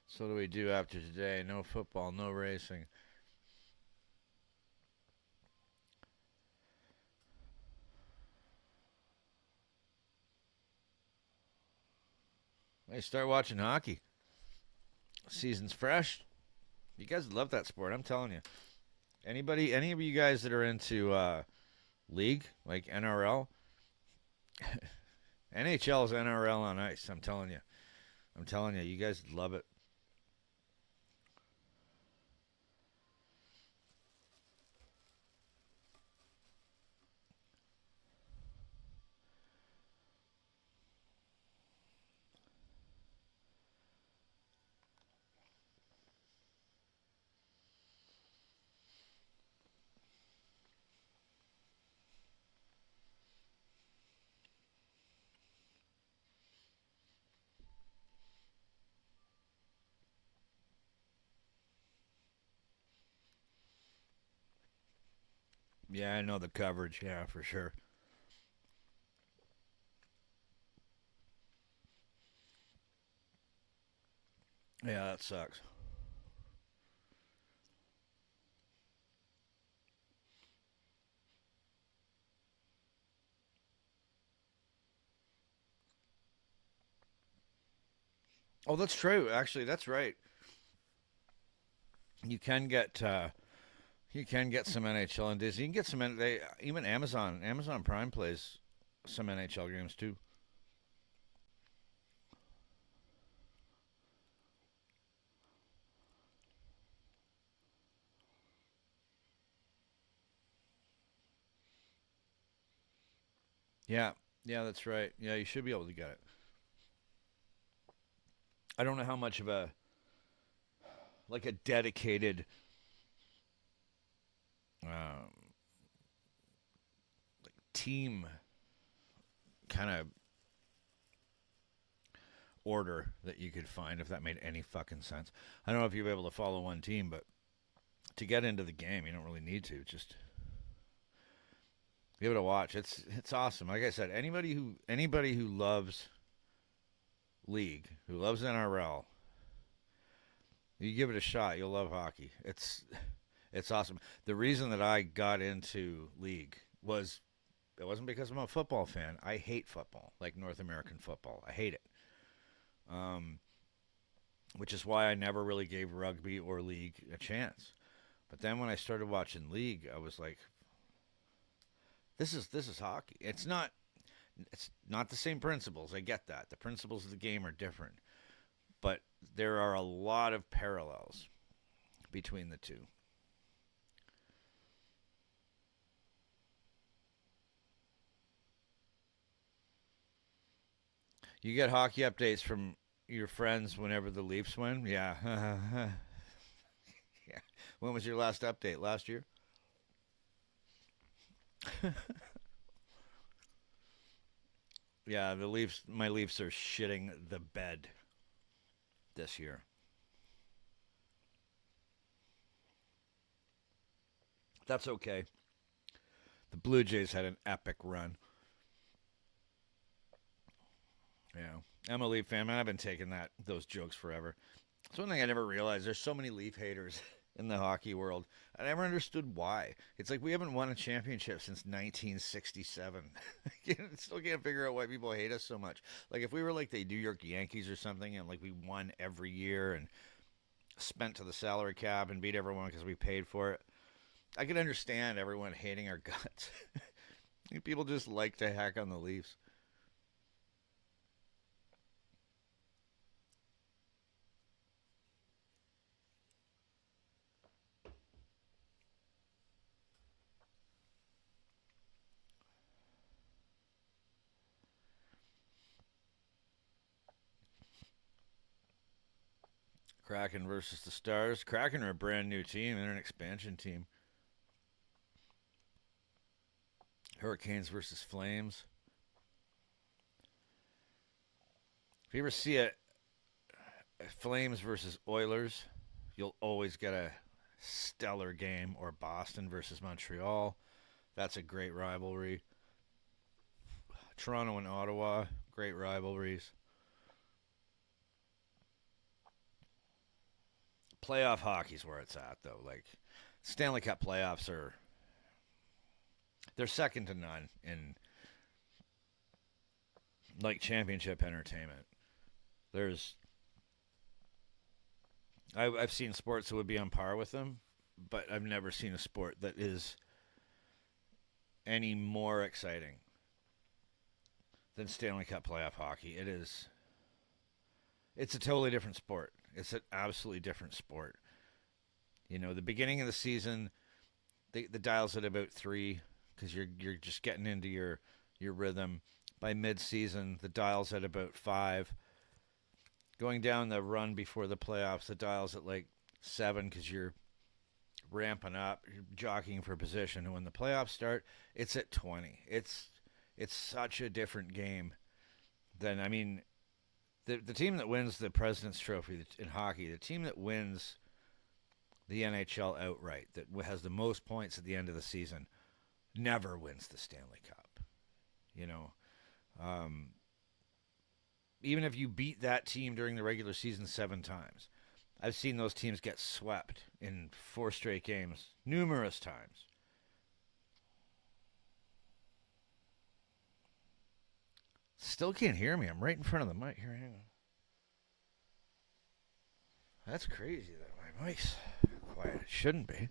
So what do we do after today? No football, no racing. Hey, start watching hockey. Season's fresh. You guys love that sport, I'm telling you. Any of you guys that are into league, like NRL? NHL's NRL on ice, I'm telling you. I'm telling you, you guys love it. Yeah, I know the coverage. Yeah, for sure. Yeah, that sucks. Oh, that's true. Actually, that's right. You can get some NHL and Disney. You can get some they even Amazon Prime plays some NHL games too. Yeah, yeah, that's right. Yeah, you should be able to get it. I don't know how much of a like a dedicated um, team kind of order that you could find if that made any fucking sense. I don't know if you'll be able to follow one team, but to get into the game, you don't really need to. Just give it a watch. It's awesome. Like I said, anybody who loves league, who loves NRL, you give it a shot. You'll love hockey. It's awesome. The reason that I got into league was it wasn't because I'm a football fan. I hate football, like North American football. I hate it. Um, which is why I never really gave rugby or league a chance. But then when I started watching league, I was like, this is hockey. It's not the same principles. I get that. The principles of the game are different, but there are a lot of parallels between the two. You get hockey updates from your friends whenever the Leafs win. Yeah. Yeah. When was your last update? Last year? Yeah, the Leafs. My Leafs are shitting the bed this year. That's okay. The Blue Jays had an epic run. Yeah, I'm a Leaf fan, man. I've been taking those jokes forever. It's one thing I never realized. There's so many Leaf haters in the hockey world. I never understood why. It's like we haven't won a championship since 1967. I still can't figure out why people hate us so much. Like if we were like the New York Yankees or something, and like we won every year and spent to the salary cap and beat everyone because we paid for it, I could understand everyone hating our guts. People just like to hack on the Leafs. Kraken versus the Stars. Kraken are a brand new team. They're an expansion team. Hurricanes versus Flames. If you ever see a Flames versus Oilers, you'll always get a stellar game. Or Boston versus Montreal. That's a great rivalry. Toronto and Ottawa, great rivalries. Playoff hockey's where it's at, though. Like Stanley Cup playoffs are they're second to none in like championship entertainment. There's I've seen sports that would be on par with them, but I've never seen a sport that is any more exciting than Stanley Cup playoff hockey. It's a totally different sport. It's an absolutely different sport. You know, the beginning of the season, the dials at about 3 because you're just getting into your rhythm. By mid-season, the dials at about 5. Going down the run before the playoffs, the dials at like 7 because you're ramping up, you're jockeying for position. And when the playoffs start, it's at 20. It's such a different game than I mean the team that wins the President's Trophy in hockey, the team that wins the NHL outright, that has the most points at the end of the season, never wins the Stanley Cup. You know, um, even if you beat that team during the regular season 7 times. I've seen those teams get swept in 4 straight games numerous times. Still can't hear me. I'm right in front of the mic. Here, hang on. That's crazy that my mic's quiet. It shouldn't be.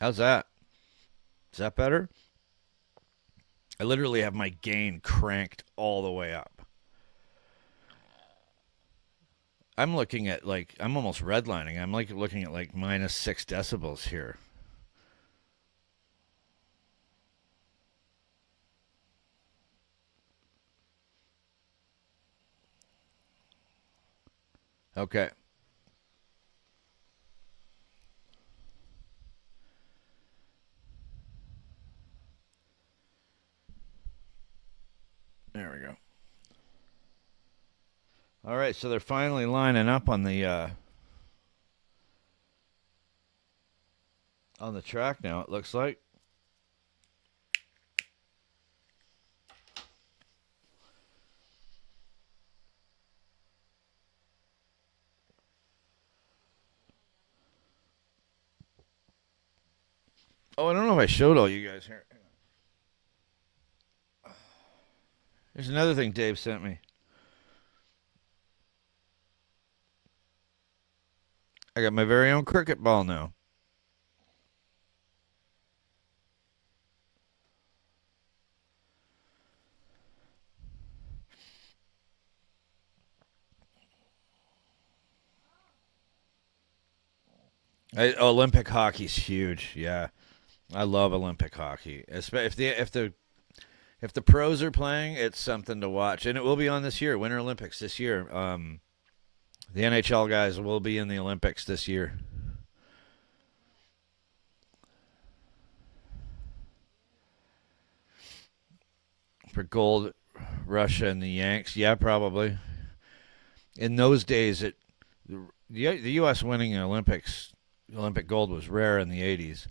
How's that? Is that better? I literally have my gain cranked all the way up. I'm looking at like, I'm almost redlining. I'm like looking at like minus 6 decibels here. Okay. There we go. All right, so they're finally lining up on the track now. It looks like. Oh, I don't know if I showed all you guys here. There's another thing Dave sent me. I got my very own cricket ball now. Olympic hockey's huge. Yeah, I love Olympic hockey. If the pros are playing, it's something to watch, and it will be on this year. Winter Olympics this year. The NHL guys will be in the Olympics this year. For gold, Russia and the Yanks. Yeah, probably. In those days, the U.S. winning the Olympic gold was rare in the 80s.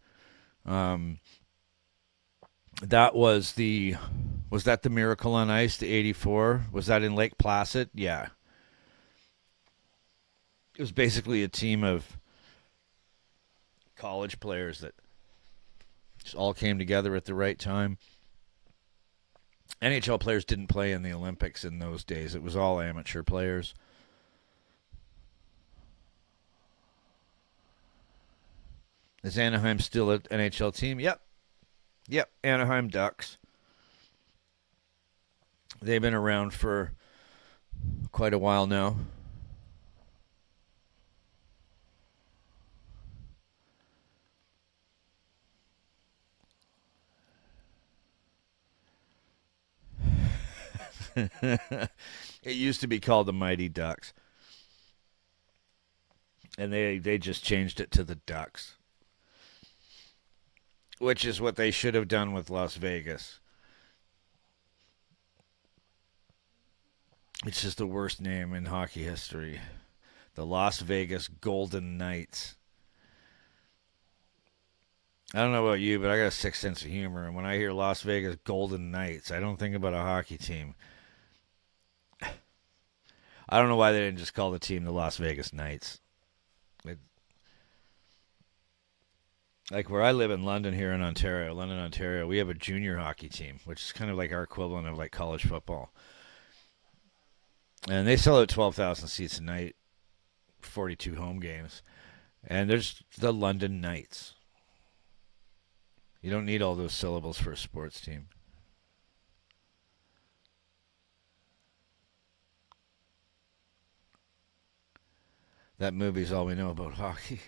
Was that the Miracle on Ice, the 84? Was that in Lake Placid? Yeah. It was basically a team of college players that just all came together at the right time. NHL players didn't play in the Olympics in those days. It was all amateur players. Is Anaheim still an NHL team? Yep. Anaheim Ducks. They've been around for quite a while now. It used to be called the Mighty Ducks. And they just changed it to the Ducks. Which is what they should have done with Las Vegas. It's just the worst name in hockey history. The Las Vegas Golden Knights. I don't know about you, but I got a sixth sense of humor. And when I hear Las Vegas Golden Knights, I don't think about a hockey team. I don't know why they didn't just call the team the Las Vegas Knights. Like where I live in London here in Ontario, we have a junior hockey team, which is kind of like our equivalent of like college football. And they sell out 12,000 seats a night, 42 home games. And there's the London Knights. You don't need all those syllables for a sports team. That movie's all we know about hockey.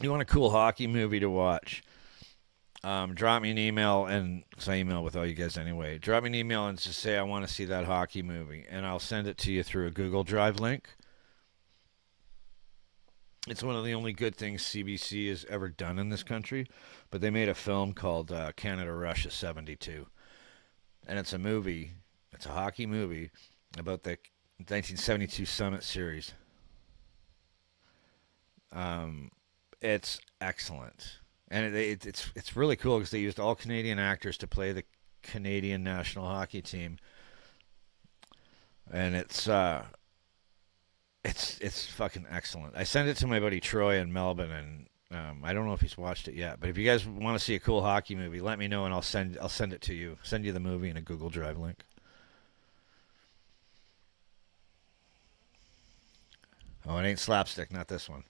You want a cool hockey movie to watch? Drop me an email, and because I email with all you guys anyway. Drop me an email and just say I want to see that hockey movie, and I'll send it to you through a Google Drive link. It's one of the only good things CBC has ever done in this country. But they made a film called Canada Russia '72, and it's a movie. It's a hockey movie about the 1972 Summit Series. Um, it's excellent, and it's really cool because they used all Canadian actors to play the Canadian national hockey team, and it's fucking excellent. I sent it to my buddy Troy in Melbourne, and I don't know if he's watched it yet. But if you guys want to see a cool hockey movie, let me know, and I'll send it to you. Send you the movie and a Google Drive link. Oh, it ain't Slapstick, not this one.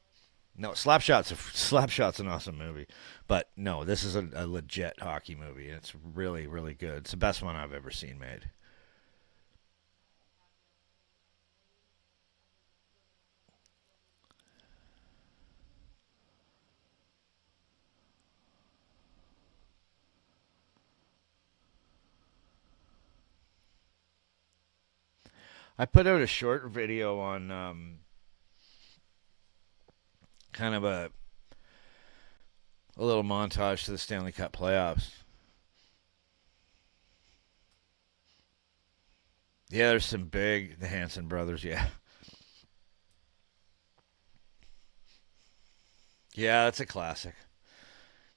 No, Slapshot's an awesome movie, but no, this is a legit hockey movie, and it's really really good. It's the best one I've ever seen made. I put out a short video on kind of a little montage to the Stanley Cup playoffs. Yeah, there's some big the Hanson brothers. Yeah, yeah, it's a classic.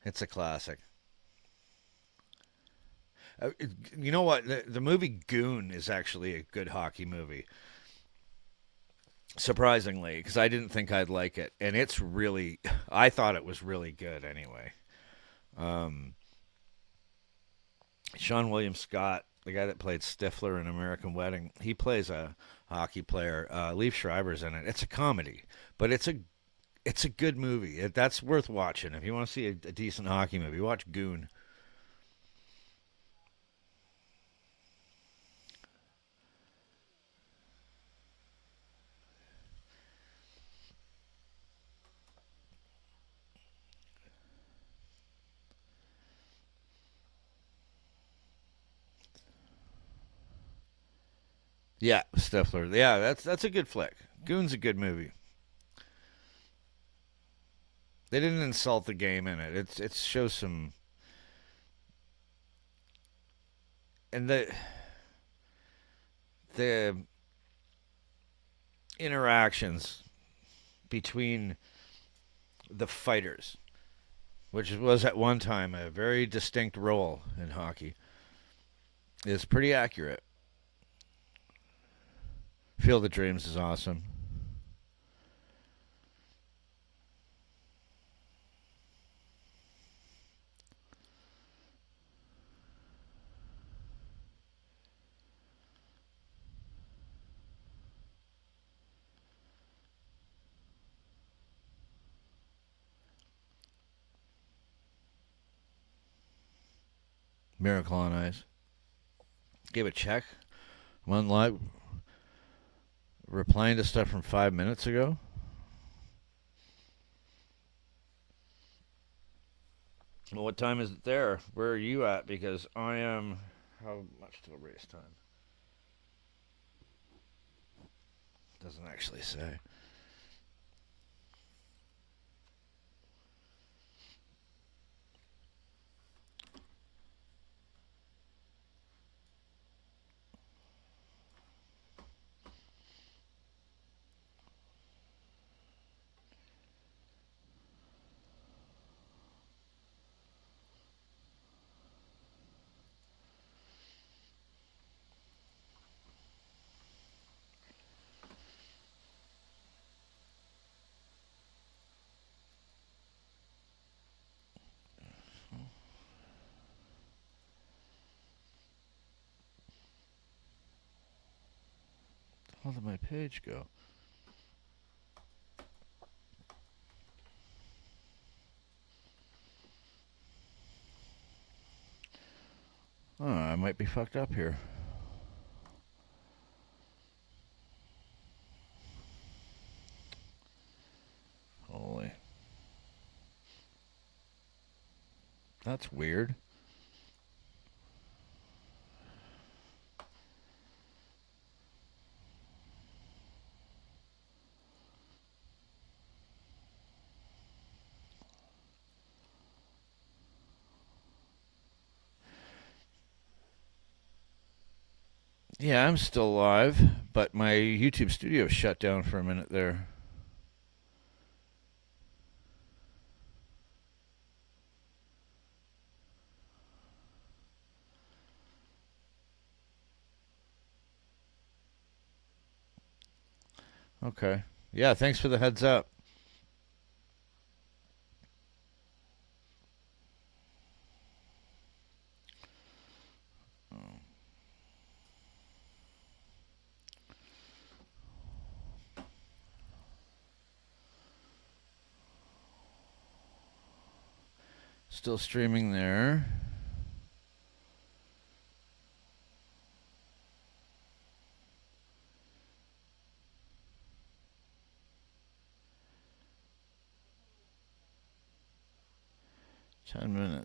It's a classic. You know what? The movie Goon is actually a good hockey movie. Surprisingly, because I didn't think I'd like it, and it's really, I thought it was really good anyway. Um, Sean William Scott, the guy that played Stifler in American Wedding, he plays a hockey player. Leaf Schreiber's in it. It's a comedy, but it's a good movie. That's worth watching if you want to see a decent hockey movie. Watch Goon. Yeah, Stifler. Yeah, that's a good flick. Goon's a good movie. They didn't insult the game in it. It shows some, and the interactions between the fighters, which was at one time a very distinct role in hockey, is pretty accurate. Field of Dreams is awesome. Miracle on Ice. Give a check. One live replying to stuff from 5 minutes ago. Well, what time is it there? Where are you at? Because I am. How much till race time? Doesn't actually say. How did my page go? Oh, I might be fucked up here. Holy. That's weird. Yeah, I'm still live, but my YouTube studio shut down for a minute there. Okay. Yeah, thanks for the heads up. Still streaming there. $10.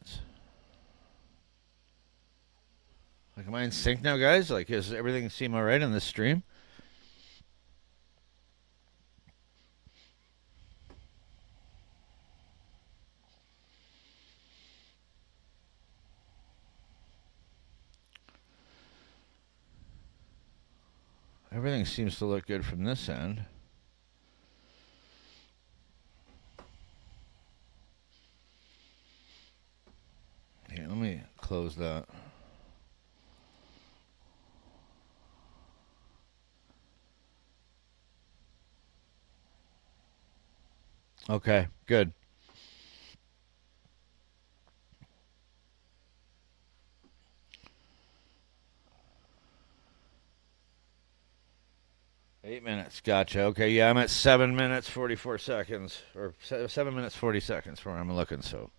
Like, am I in sync now, guys? Like, does everything seem all right on this stream? Everything seems to look good from this end. Here, let me close that. Okay, good. $8. Gotcha. Okay, yeah, I'm at 7 minutes 44 seconds, or 7 minutes 40 seconds where I'm looking. So,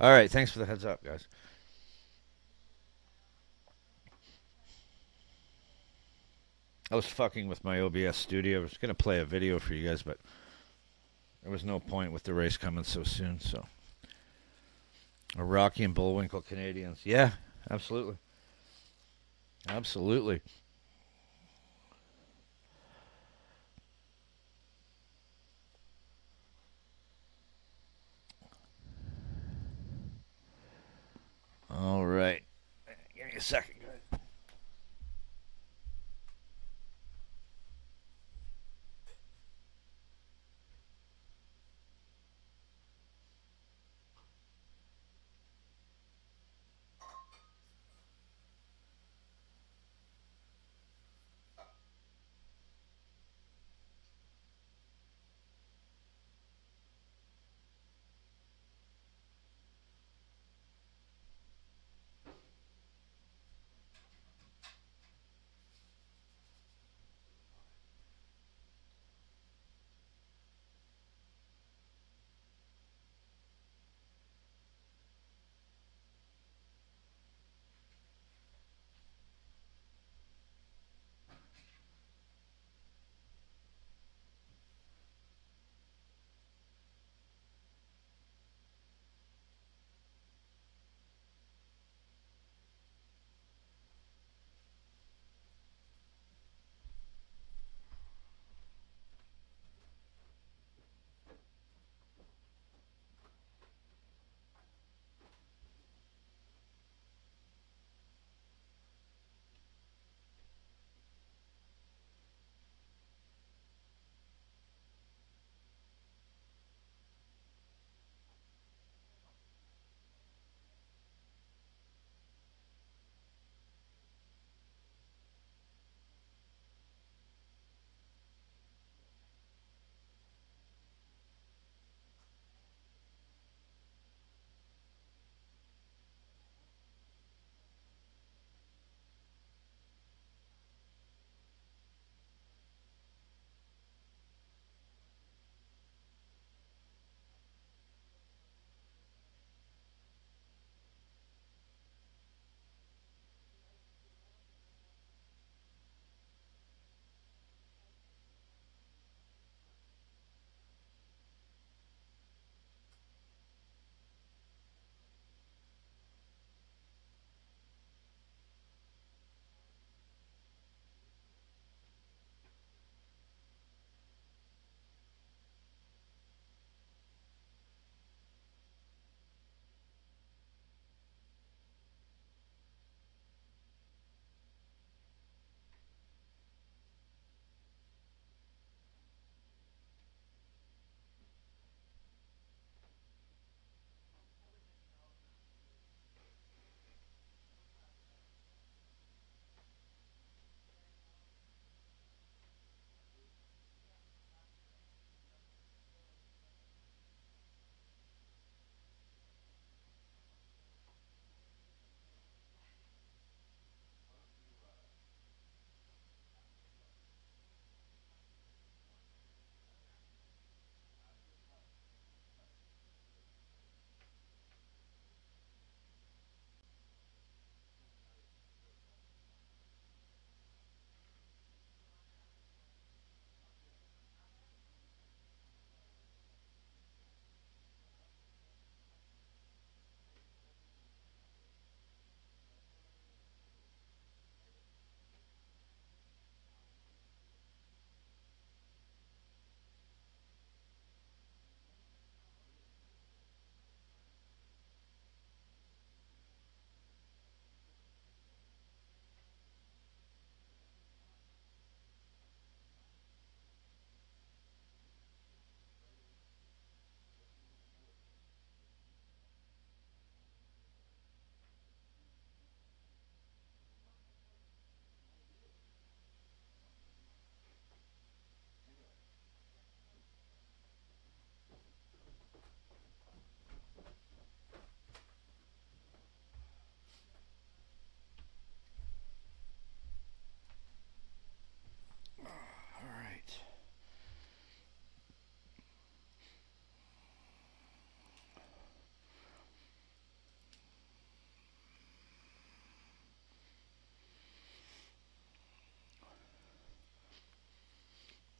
all right. Thanks for the heads up, guys. I was fucking with my OBS studio. I was gonna play a video for you guys, but there was no point with the race coming so soon. So, a Rocky and Bullwinkle Canadians. Yeah, absolutely, absolutely. All right. Give me a second, guys.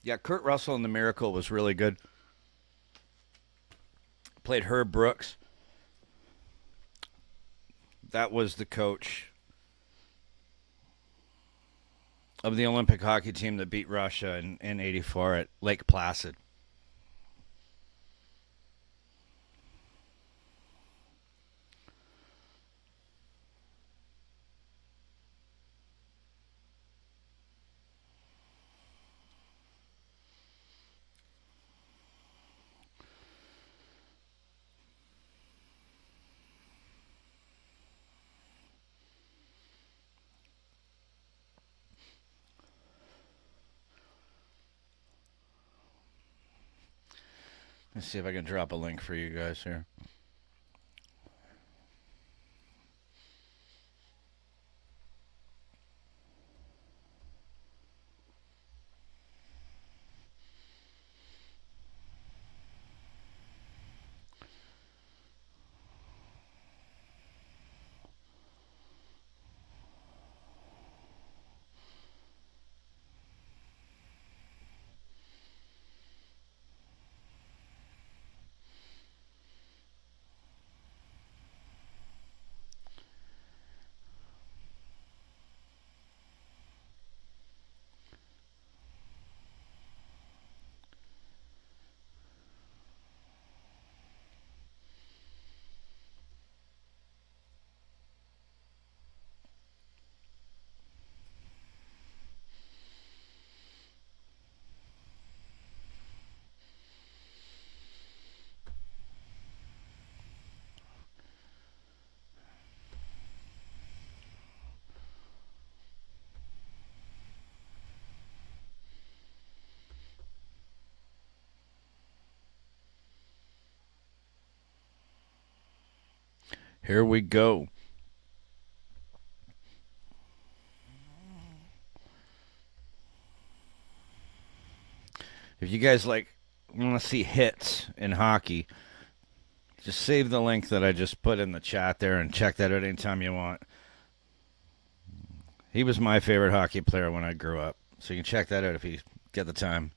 Yeah, Kurt Russell in The Miracle was really good. Played Herb Brooks. That was the coach of the Olympic hockey team that beat Russia in 84 at Lake Placid. Let's see if I can drop a link for you guys here. Here we go. If you guys want to see hits in hockey, just save the link that I just put in the chat there and check that out anytime you want. He was my favorite hockey player when I grew up, so you can check that out if you get the time.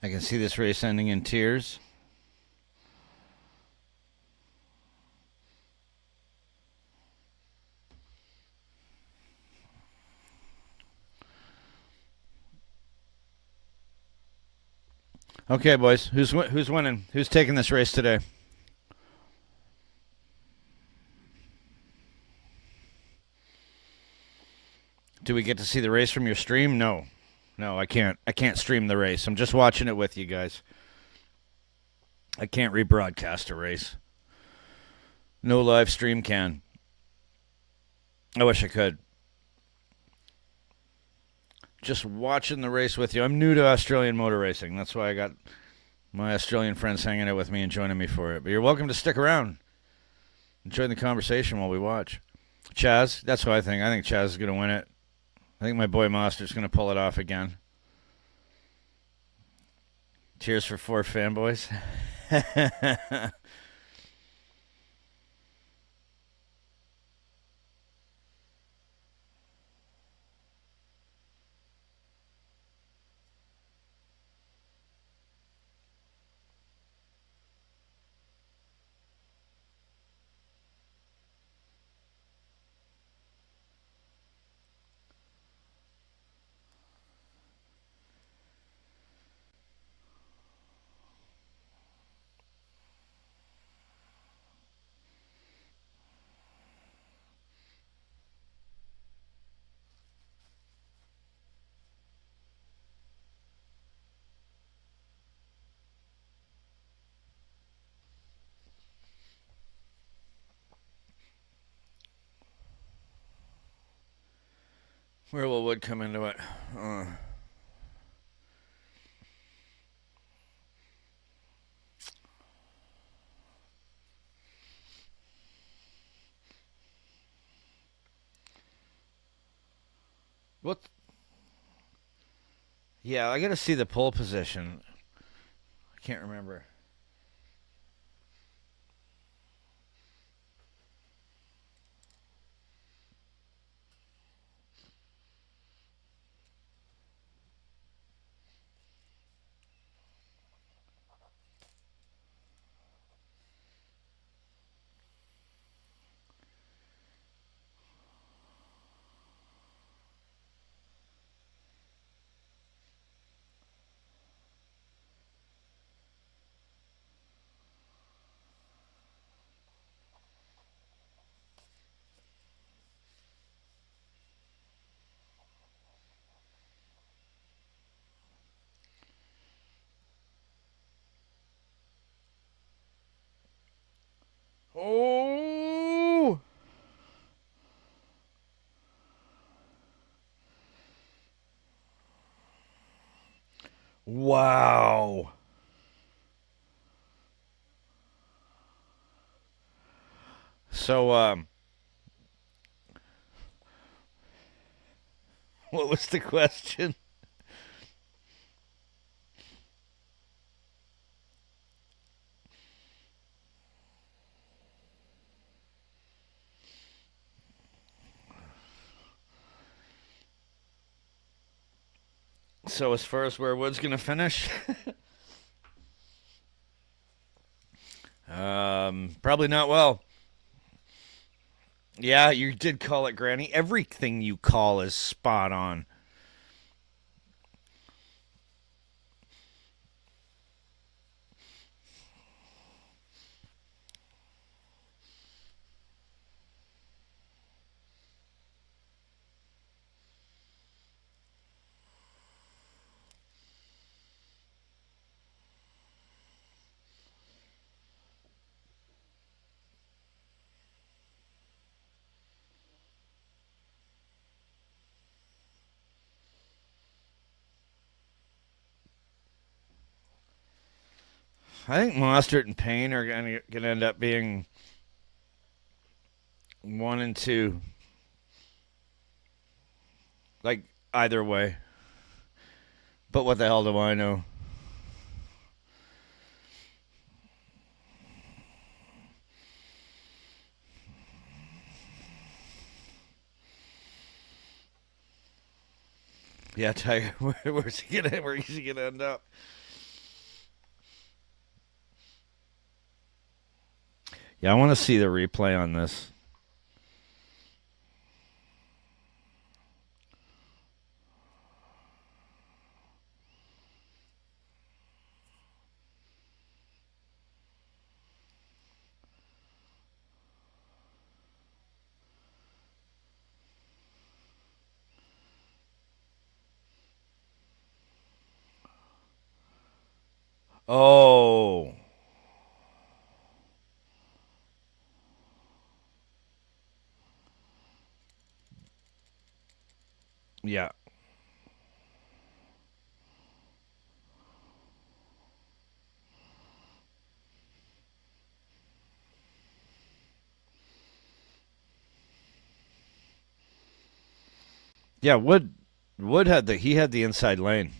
I can see this race ending in tears. Okay, boys, who's winning? Who's taking this race today? Do we get to see the race from your stream? No, I can't. I can't stream the race. I'm just watching it with you guys. I can't rebroadcast a race. No live stream can. I wish I could. Just watching the race with you. I'm new to Australian motor racing. That's why I got my Australian friends hanging out with me and joining me for it. But you're welcome to stick around. Enjoy the conversation while we watch. Chaz, that's what I think. I think Chaz is going to win it. I think my boy Monster's going to pull it off again. Cheers for 4 fanboys. Where will wood come into it? Uh, what? Yeah, I got to see the pole position. I can't remember. Oh! Wow. So, what was the question? So, as far as where Wood's going to finish, probably not well. Yeah, you did call it, Granny. Everything you call is spot on. I think Mostert and Payne are going to end up being 1 and 2. Like, either way. But what the hell do I know? Yeah, Tiger, where's he gonna end up? Yeah, I want to see the replay on this. Oh, yeah. Yeah, Wood had the inside lane.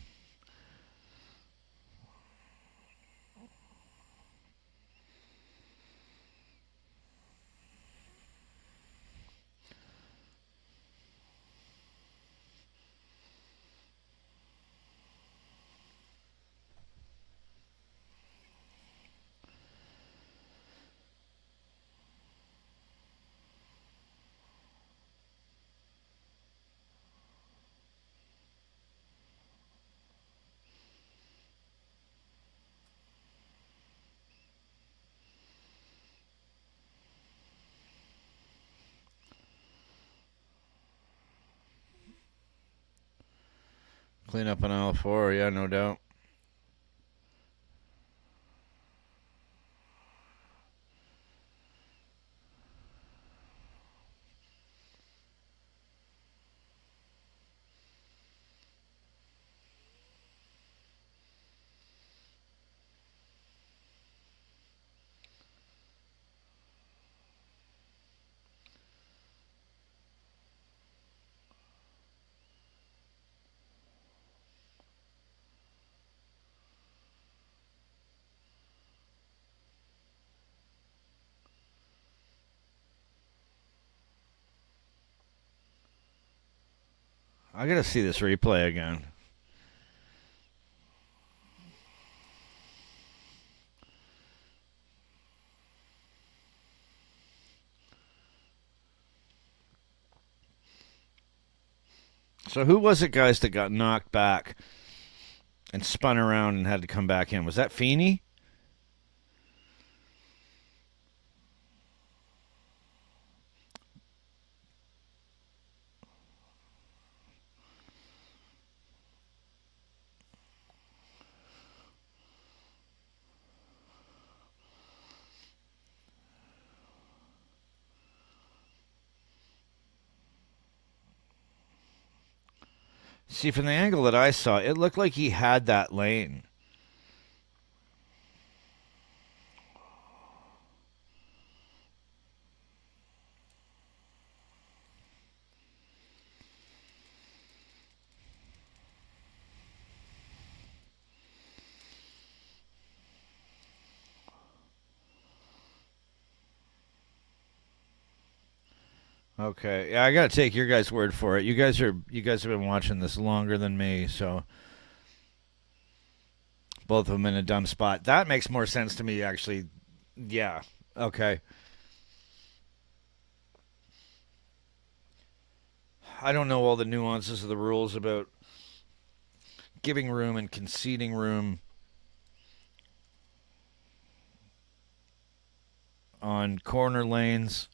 Clean up on aisle 4, yeah, no doubt. I gotta see this replay again. So who was it, guys, that got knocked back and spun around and had to come back in? Was that Feeney? See, from the angle that I saw, it looked like he had that lane. Okay, yeah, I gotta take your guys' word for it. You guys have been watching this longer than me, so both of them in a dumb spot. That makes more sense to me, actually. Yeah. Okay. I don't know all the nuances of the rules about giving room and conceding room on corner lanes.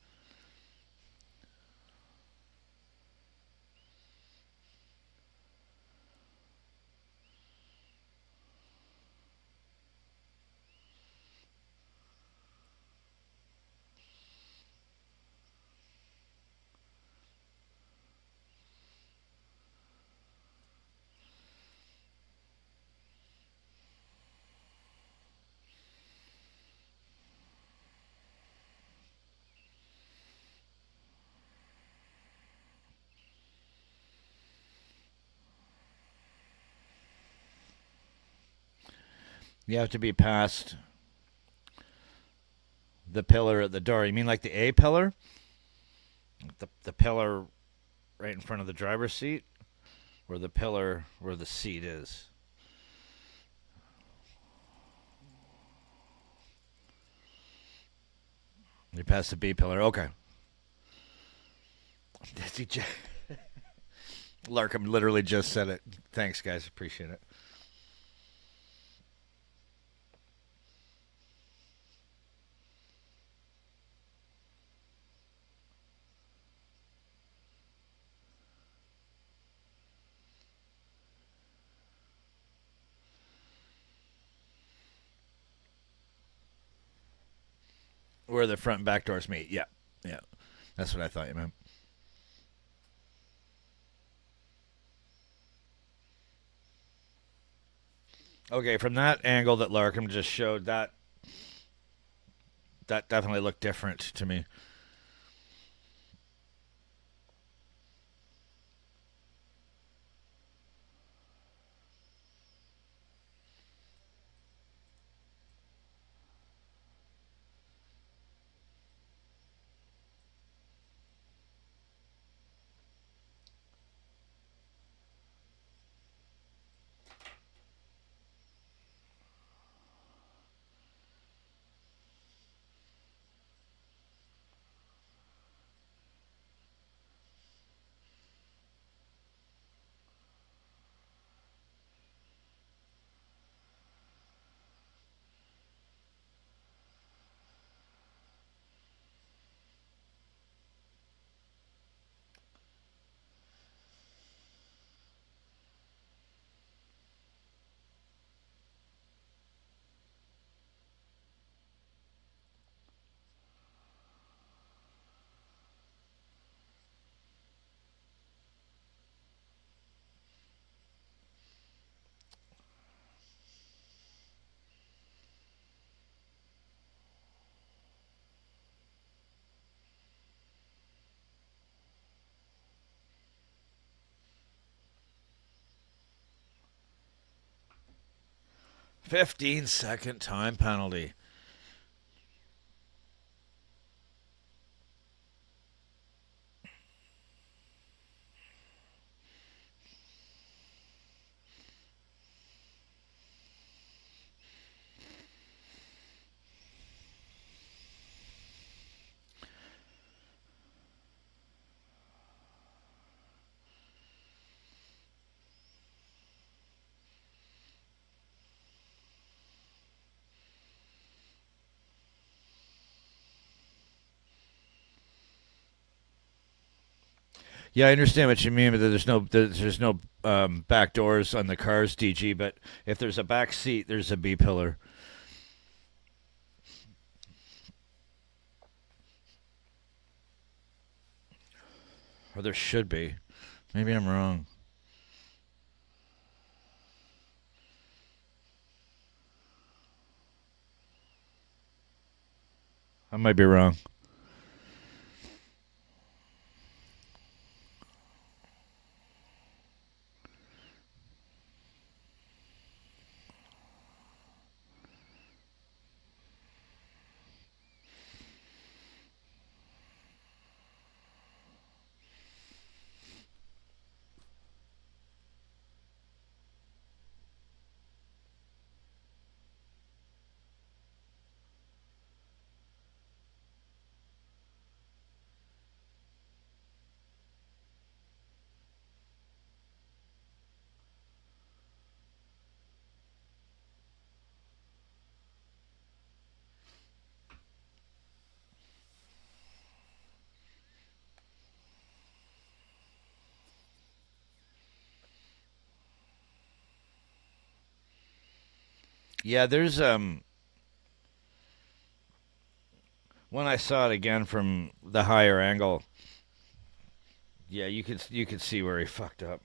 You have to be past the pillar at the door. You mean like the A pillar? The pillar right in front of the driver's seat? Or the pillar where the seat is? You passed the B pillar. Okay. Larkham literally just said it. Thanks, guys. Appreciate it. Where the front and back doors meet. Yeah. Yeah. That's what I thought you meant. Okay, from that angle that Larkham just showed, that definitely looked different to me. Fifteen-second time penalty. Yeah, I understand what you mean, but there's no back doors on the cars, DG. But if there's a back seat, there's a B pillar. Or there should be. Maybe I'm wrong. I might be wrong. Yeah, there's when I saw it again from the higher angle. Yeah, you could see where he fucked up.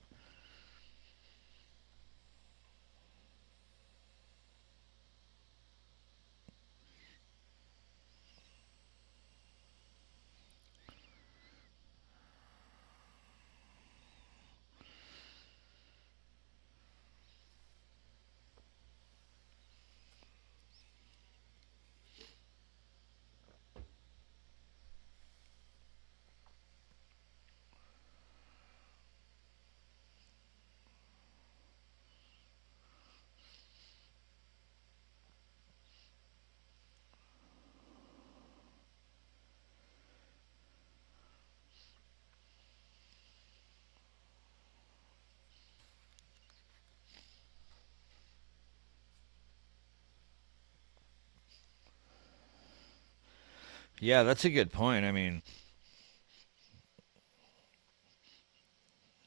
Yeah, that's a good point. I mean,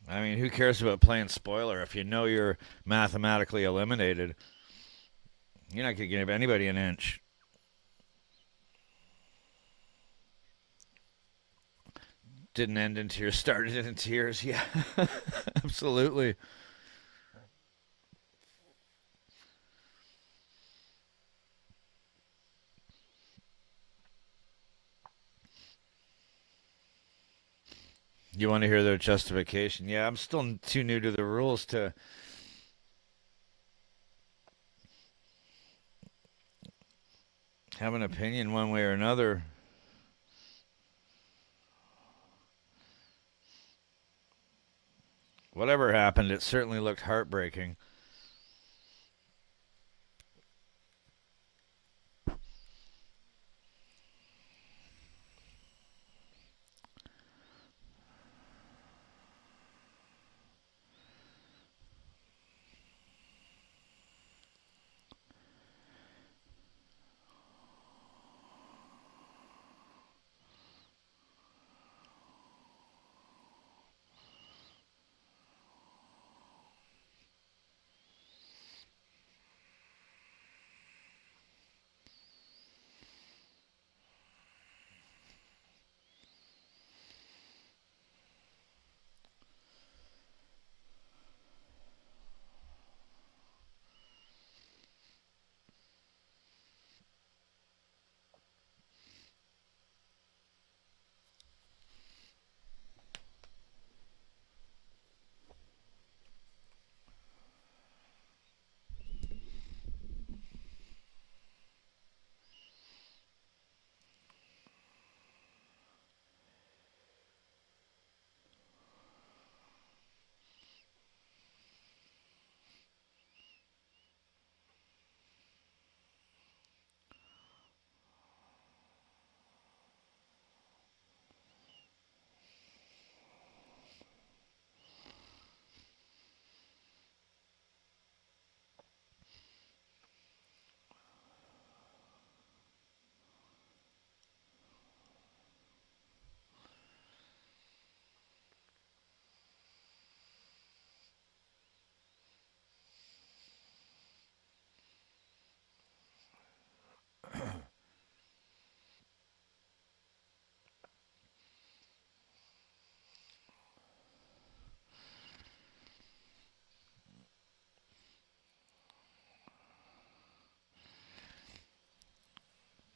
who cares about playing spoiler if you know you're mathematically eliminated? You're not gonna give anybody an inch. Didn't end in tears, started in tears. Yeah, absolutely. You want to hear their justification? Yeah, I'm still too new to the rules to have an opinion one way or another. Whatever happened, it certainly looked heartbreaking.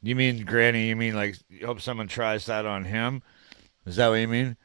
You mean Granny? You mean like you hope someone tries that on him? Is that what you mean?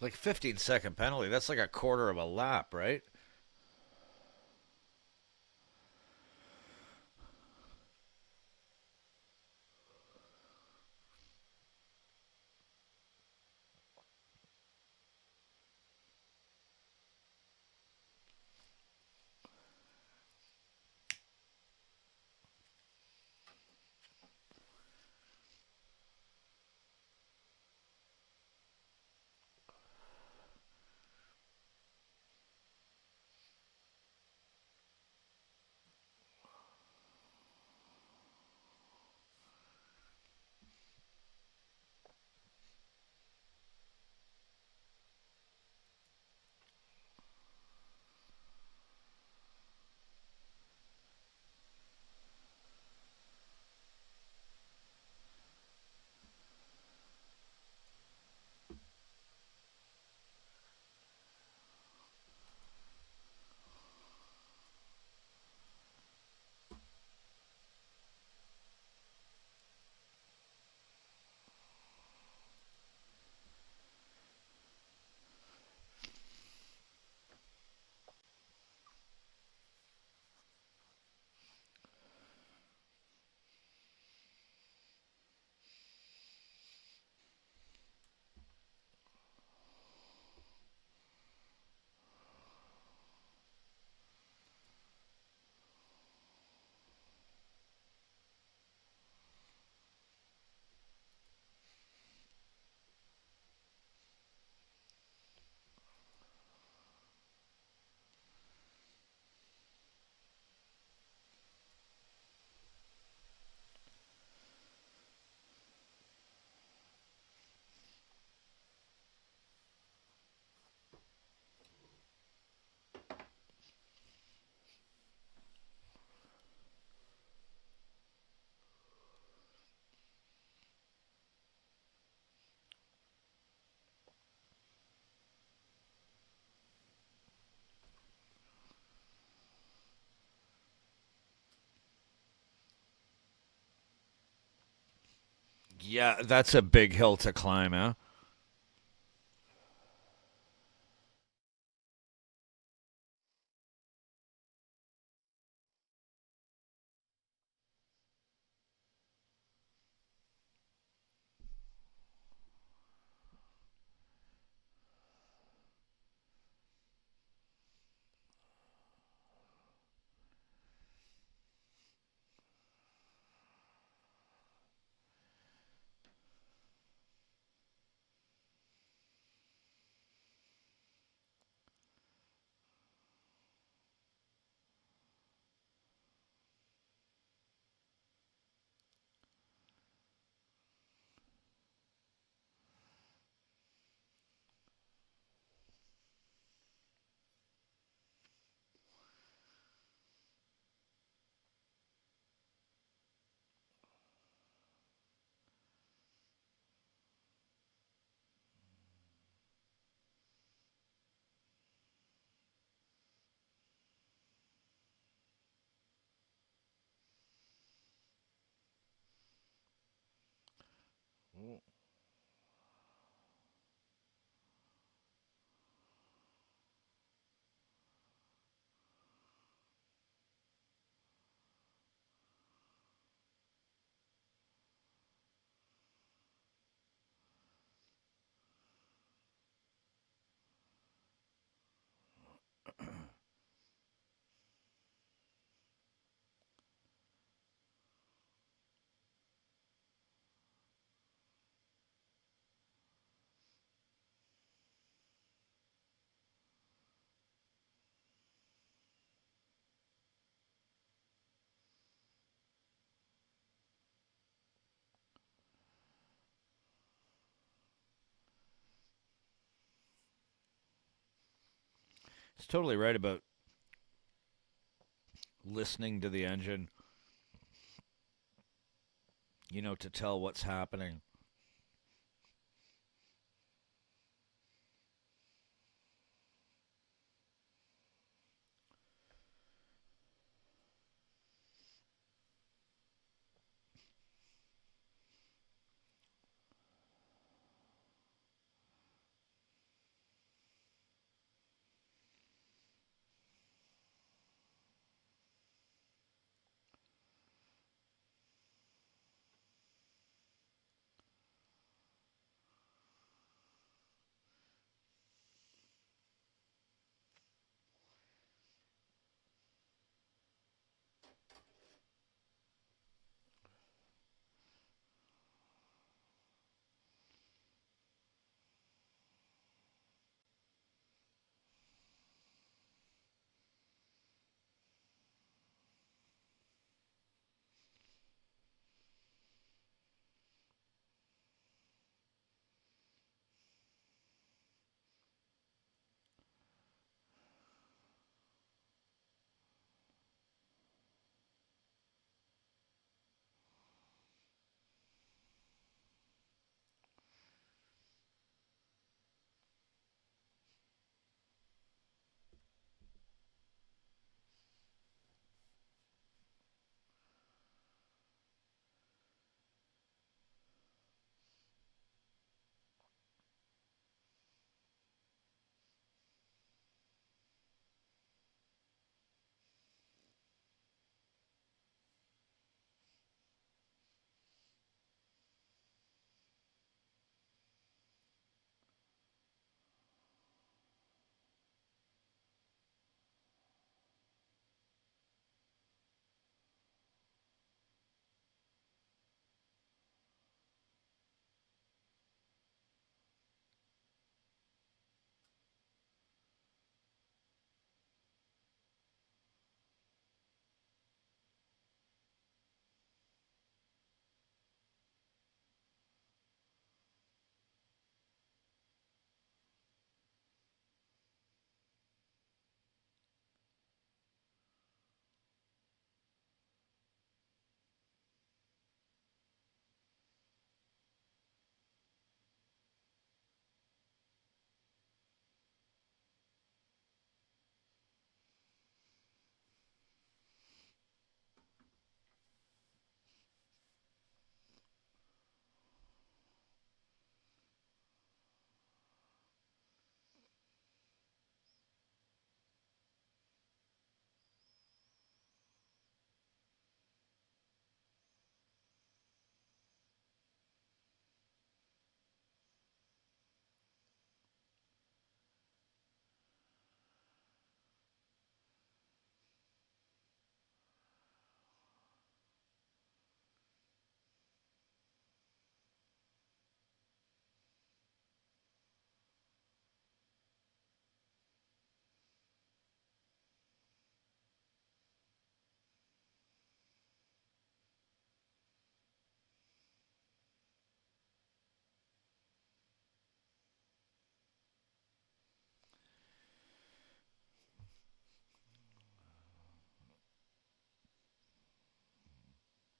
Like 15-second penalty. That's like a quarter of a lap, right? Yeah, that's a big hill to climb, huh? It's totally right about listening to the engine, to tell what's happening.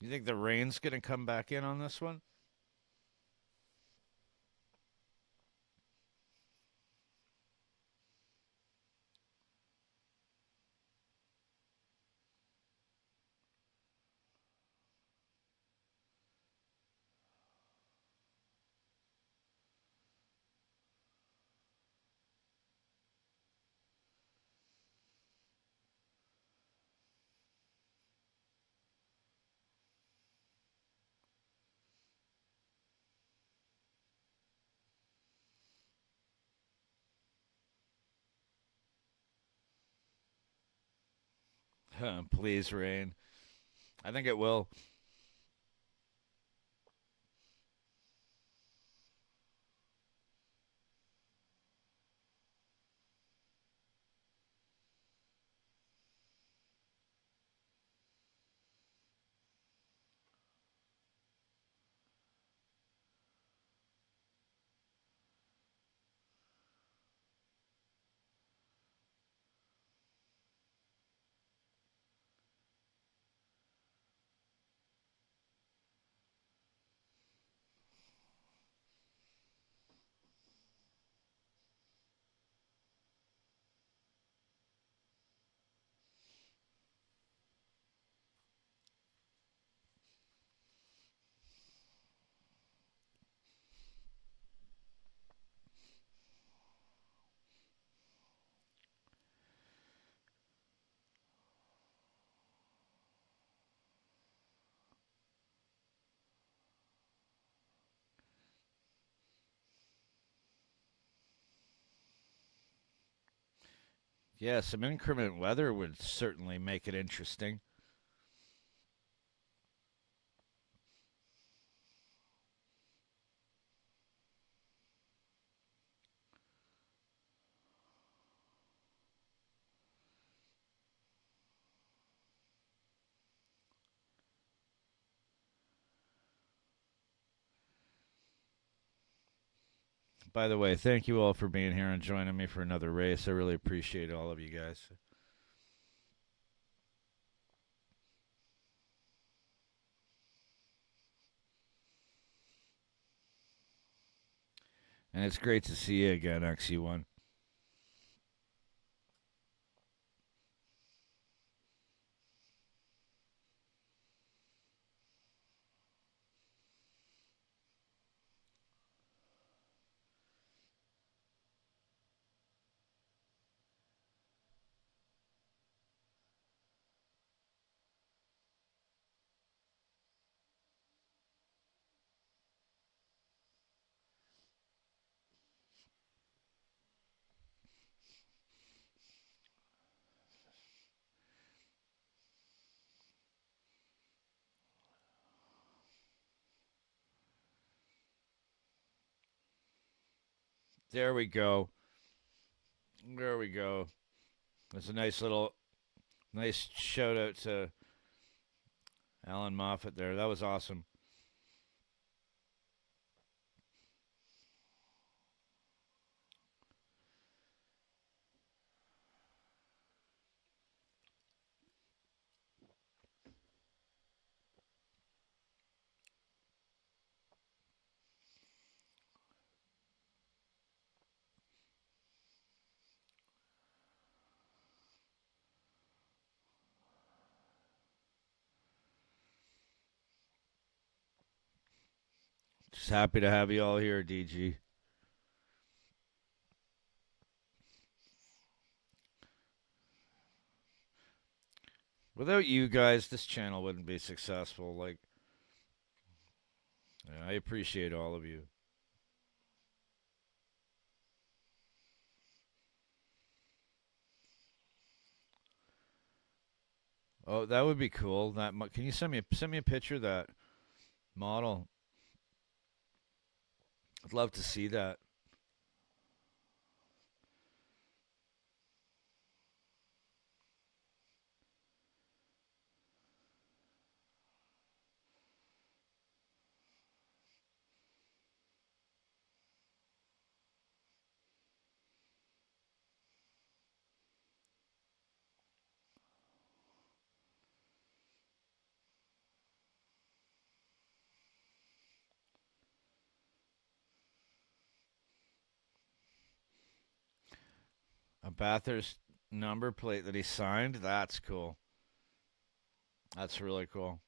You think the rain's going to come back in on this one? Please, rain. I think it will. Yeah, some inclement weather would certainly make it interesting. By the way, thank you all for being here and joining me for another race. I really appreciate all of you guys. And it's great to see you again, XE1. There we go. There we go. That's a nice shout out to Alan Moffat there. That was awesome. Just happy to have you all here, DG. Without you guys, this channel wouldn't be successful. Like, yeah, I appreciate all of you. Oh, that would be cool. Can you send me a picture of that model? I'd love to see that. Bathurst number plate that he signed. That's cool. That's really cool.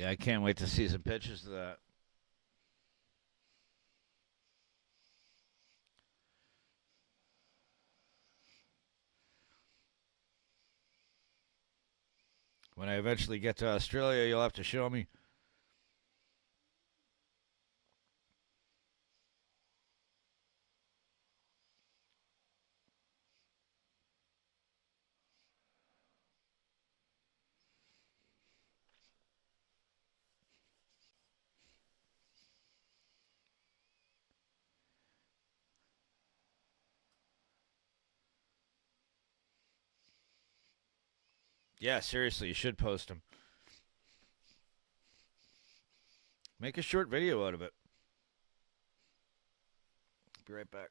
Yeah, I can't wait to see some pictures of that. When I eventually get to Australia, you'll have to show me. Yeah, seriously, you should post them. Make a short video out of it. Be right back.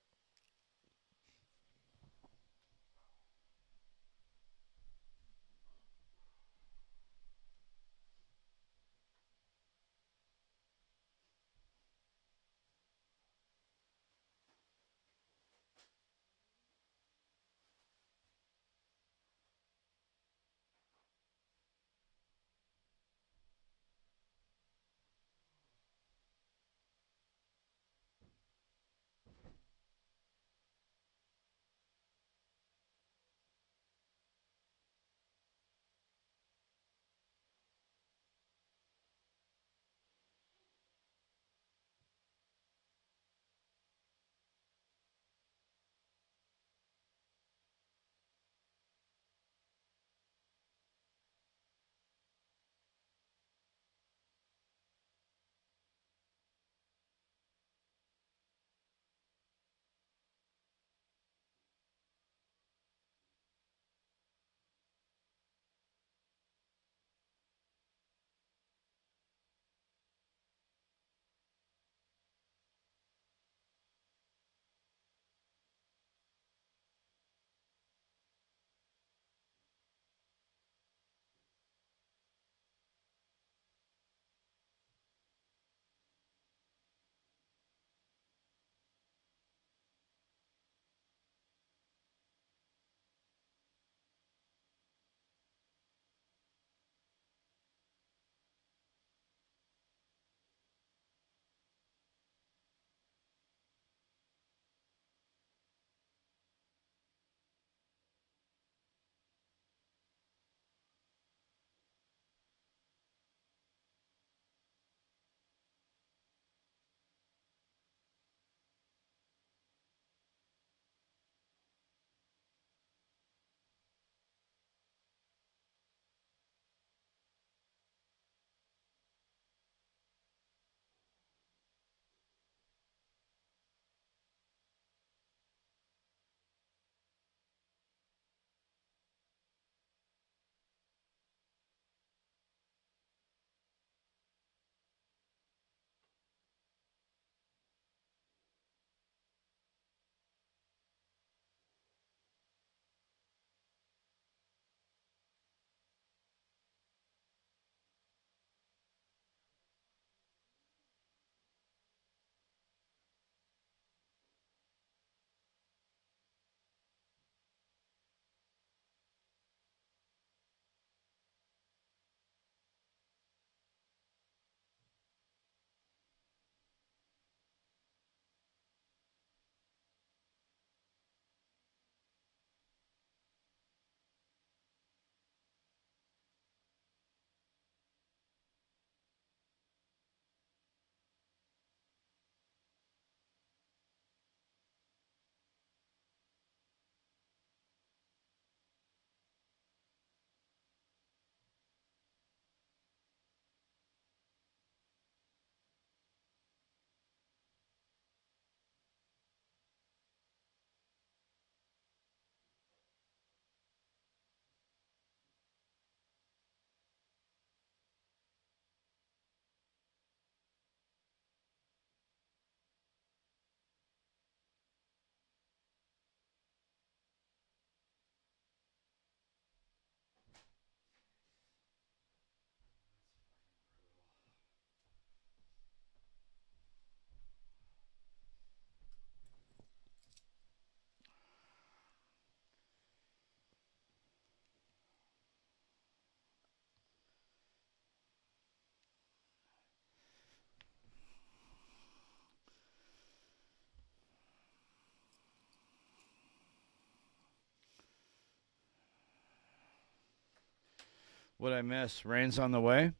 What I miss? Rain's on the way.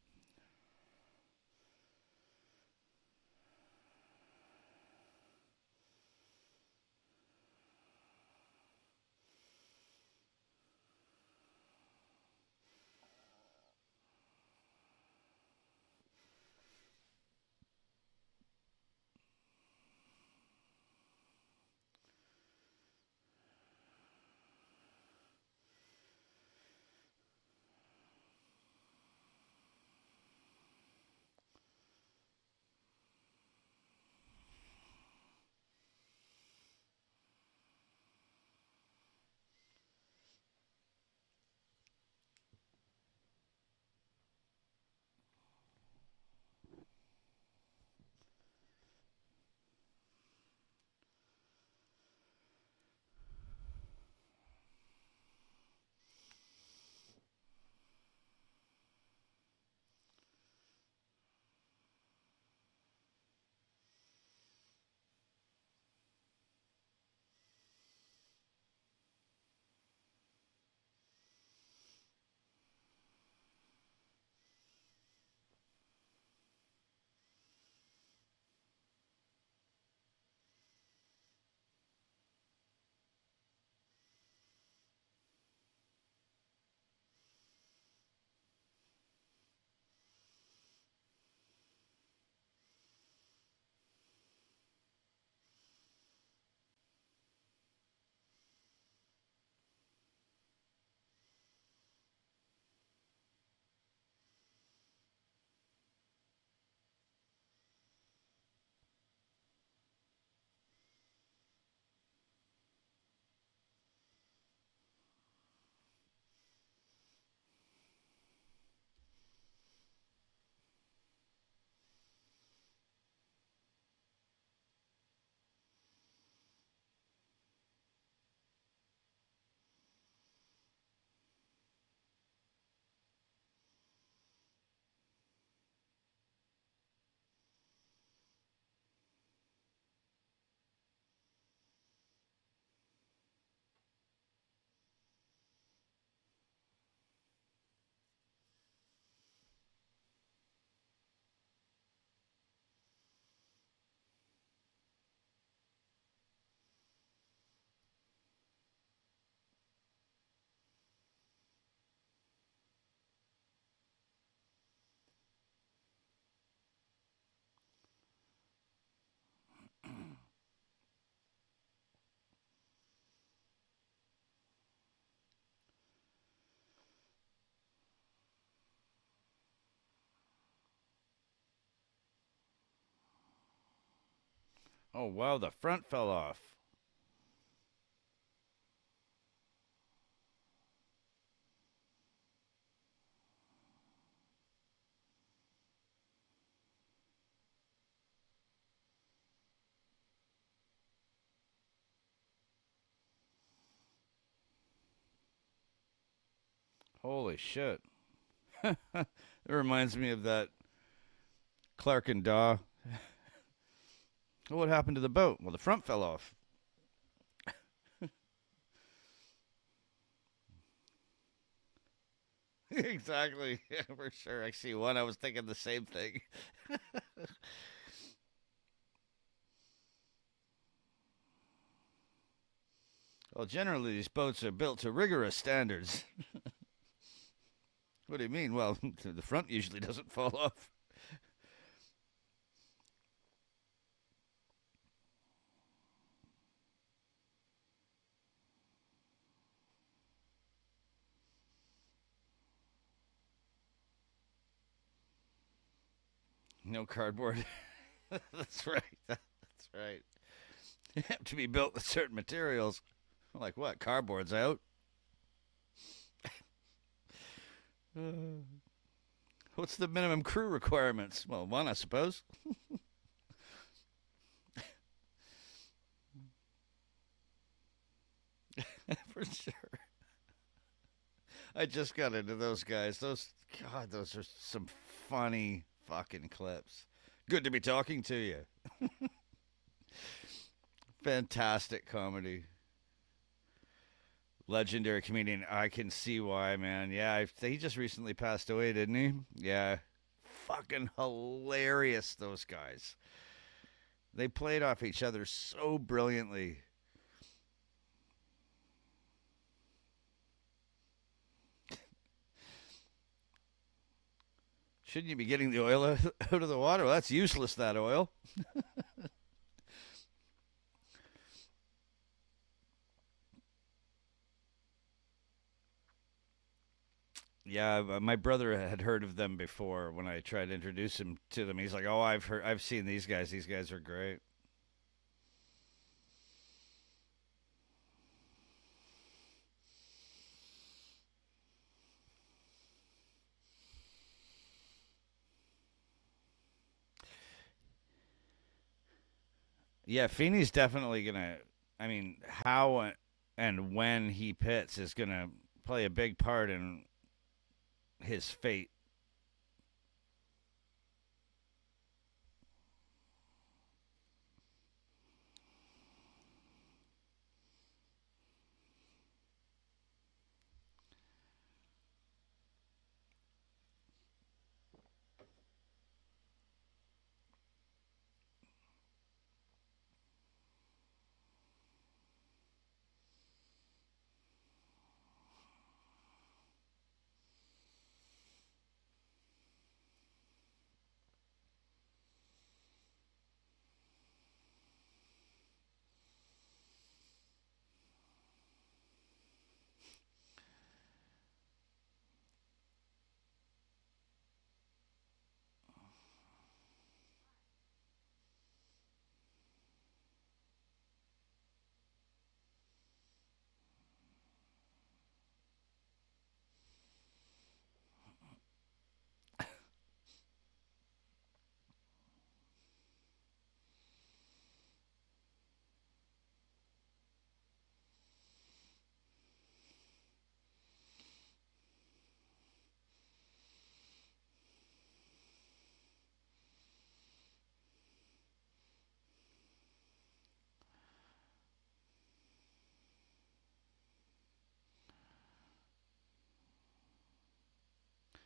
Oh wow, the front fell off. Holy shit. It reminds me of that Clark and Daw. What happened to the boat? Well, the front fell off. Exactly. Yeah, for sure. I see one. I was thinking the same thing. Well, generally, these boats are built to rigorous standards. What do you mean? Well, the front usually doesn't fall off. No cardboard. That's right. That's right. They have to be built with certain materials. Like what? Cardboard's out. Uh, what's the minimum crew requirements? Well, one, I suppose. For sure. I just got into those guys. God, those are some funny fucking clips. Good to be talking to you. Fantastic comedy. Legendary comedian. I can see why, man. Yeah, he just recently passed away, didn't he? Yeah. Fucking hilarious, those guys. They played off each other so brilliantly. Shouldn't you be getting the oil out of the water? Well, that's useless, that oil. Yeah, my brother had heard of them before when I tried to introduce him to them. He's like, "Oh, I've seen these guys. These guys are great." Yeah, Feeney's definitely gonna. I mean, how and when he pits is gonna play a big part in his fate.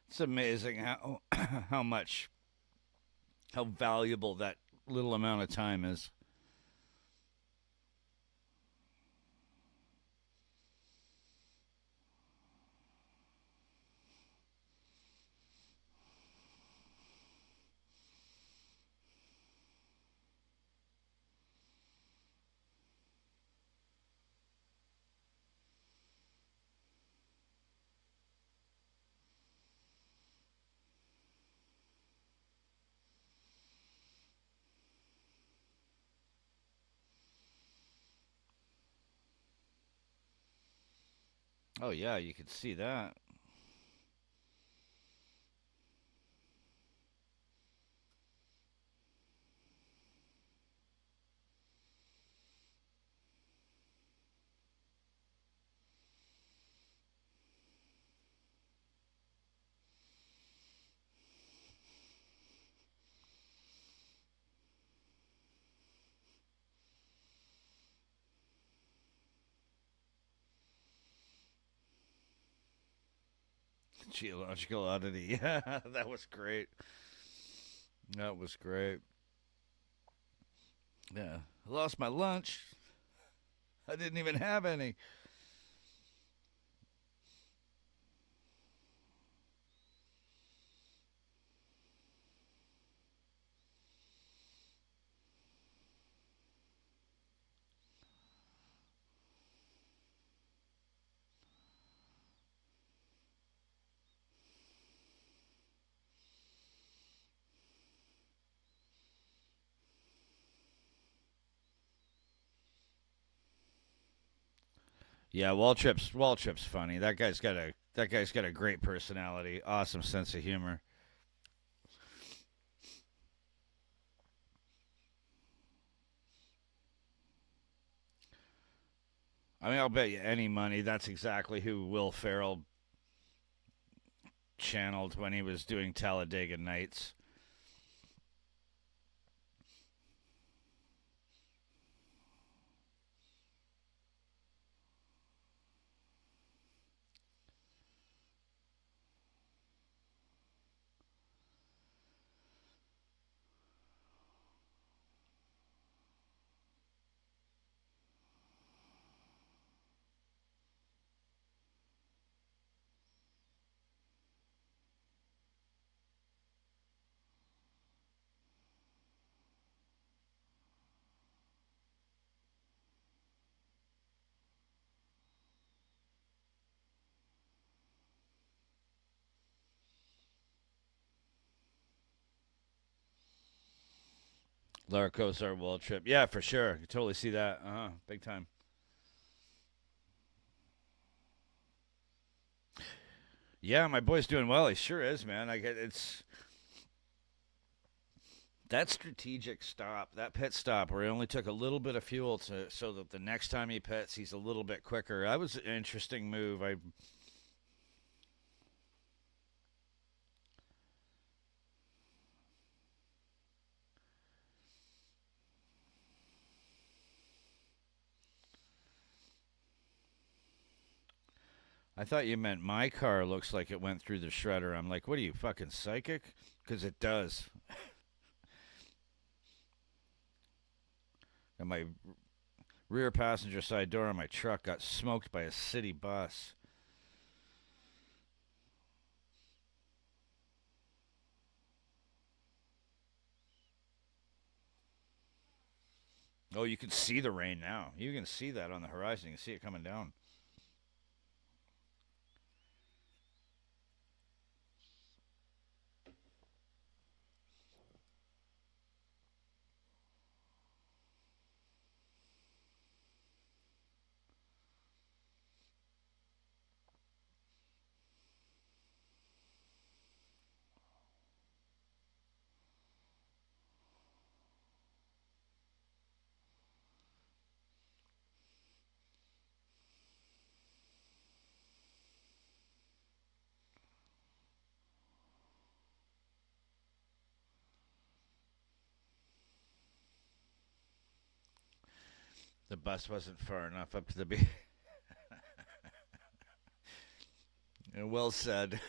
It's amazing how how valuable that little amount of time is. Oh yeah, you could see that. Geological oddity. Yeah, that was great. That was great. Yeah, I lost my lunch. I didn't even have any. Yeah, Waltrip's funny. That guy's got a great personality, awesome sense of humor. I mean, I'll bet you any money that's exactly who Will Ferrell channeled when he was doing Talladega Nights. Larcos World Trip. Yeah, for sure. You totally see that. Big time. Yeah, my boy's doing well. He sure is, man. I get it's that strategic stop, that pit stop, where he only took a little bit of fuel to so that the next time he pits, he's a little bit quicker. That was an interesting move. I thought you meant my car looks like it went through the shredder. I'm like, what are you, fucking psychic? Because it does. And my rear passenger side door on my truck got smoked by a city bus. Oh, you can see the rain now. You can see that on the horizon. You can see it coming down. The bus wasn't far enough up to the beach. Well said.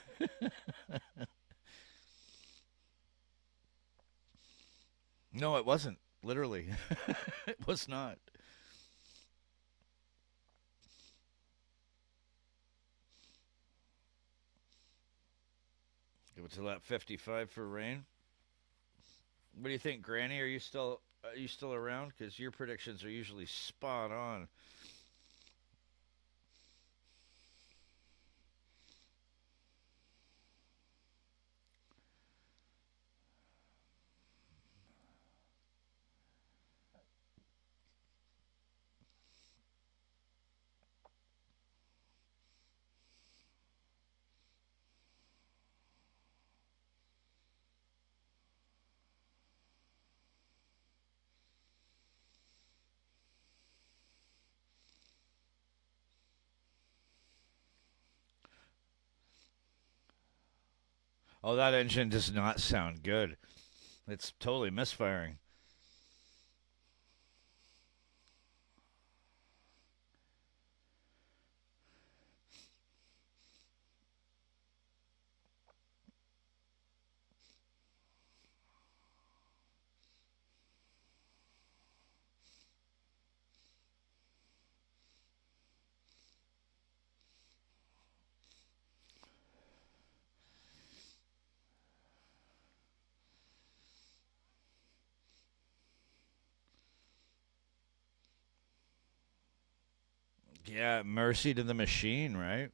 No, it wasn't. Literally. It was not. Give it to that 55 for rain. What do you think, Granny? Are you still around? Because your predictions are usually spot on. Oh, that engine does not sound good. It's totally misfiring. Yeah, mercy to the machine, right?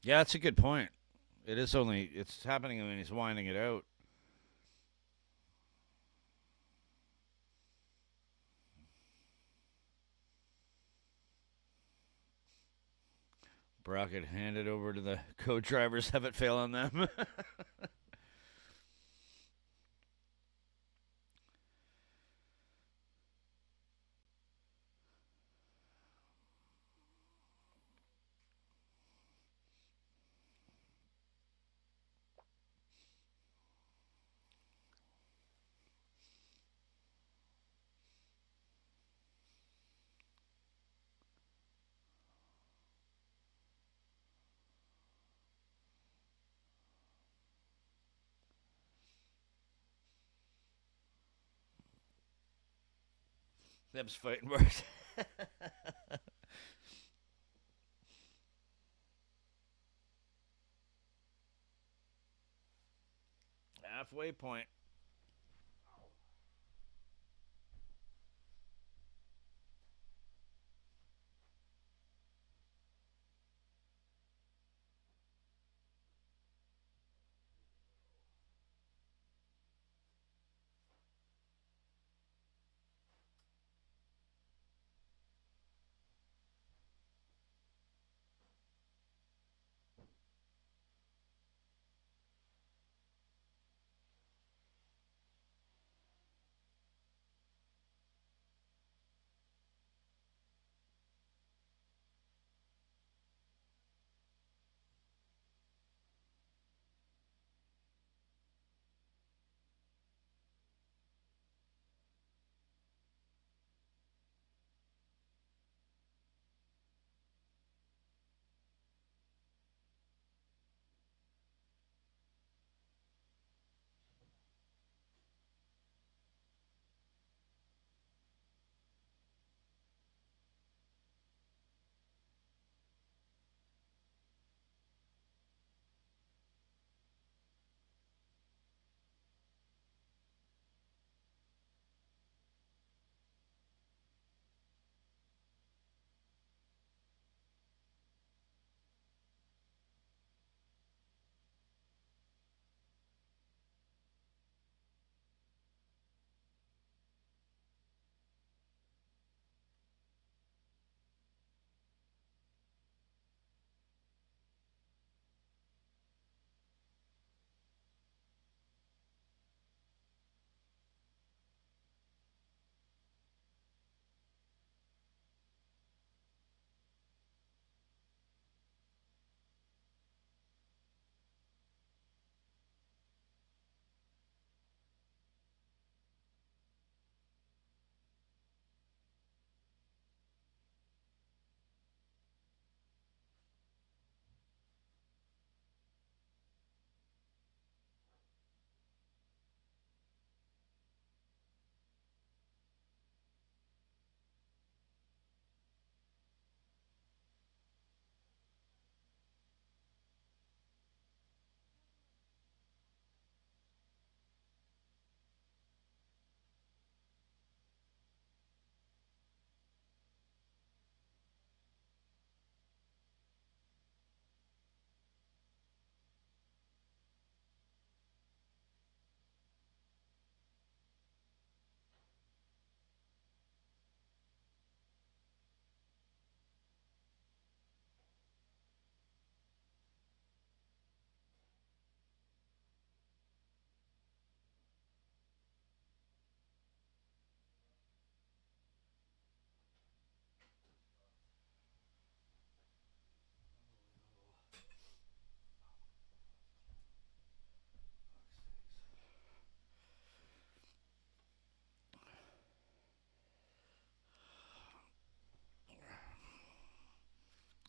Yeah, that's a good point. It is only. It's happening when he's winding it out. Brockett handed over to the co-drivers. Have it fail on them. Them's fighting words. Halfway point.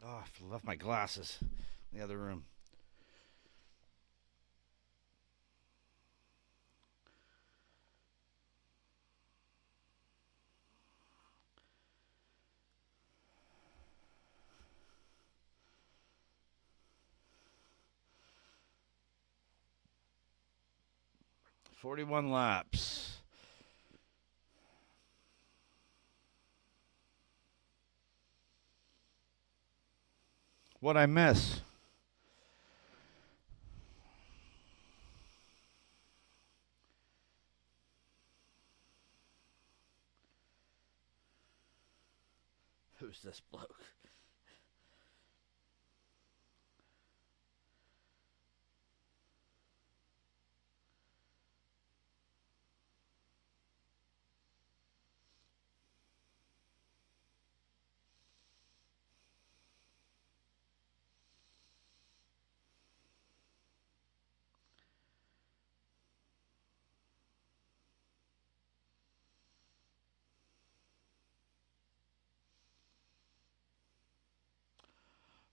Oh, I left my glasses in the other room. Forty-one laps. What I miss? Who's this bloke?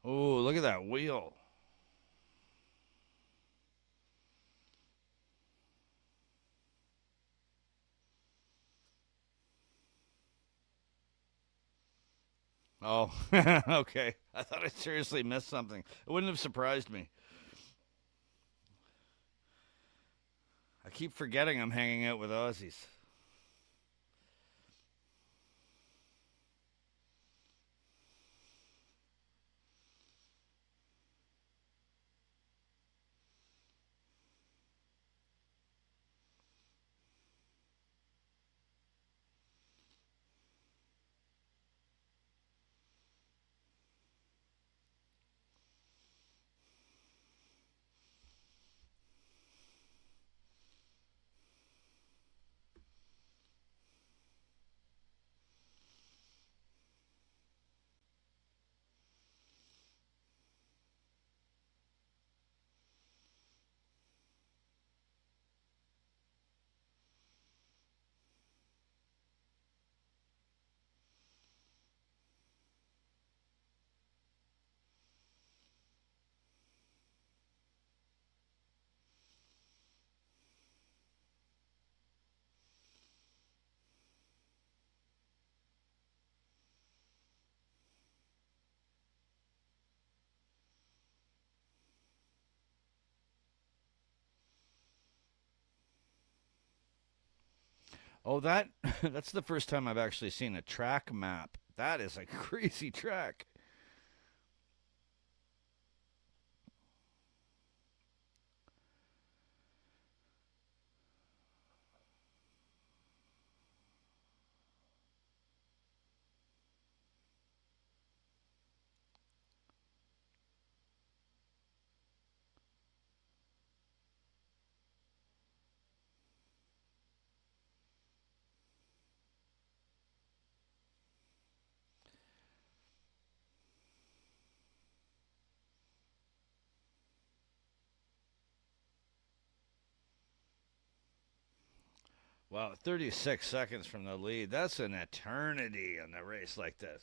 Oh, look at that wheel. Oh, okay. I thought I seriously missed something. It wouldn't have surprised me. I keep forgetting I'm hanging out with Aussies. Oh, that that's the first time I've actually seen a track map. That is a crazy track. Wow, 36 seconds from the lead. That's an eternity in a race like this.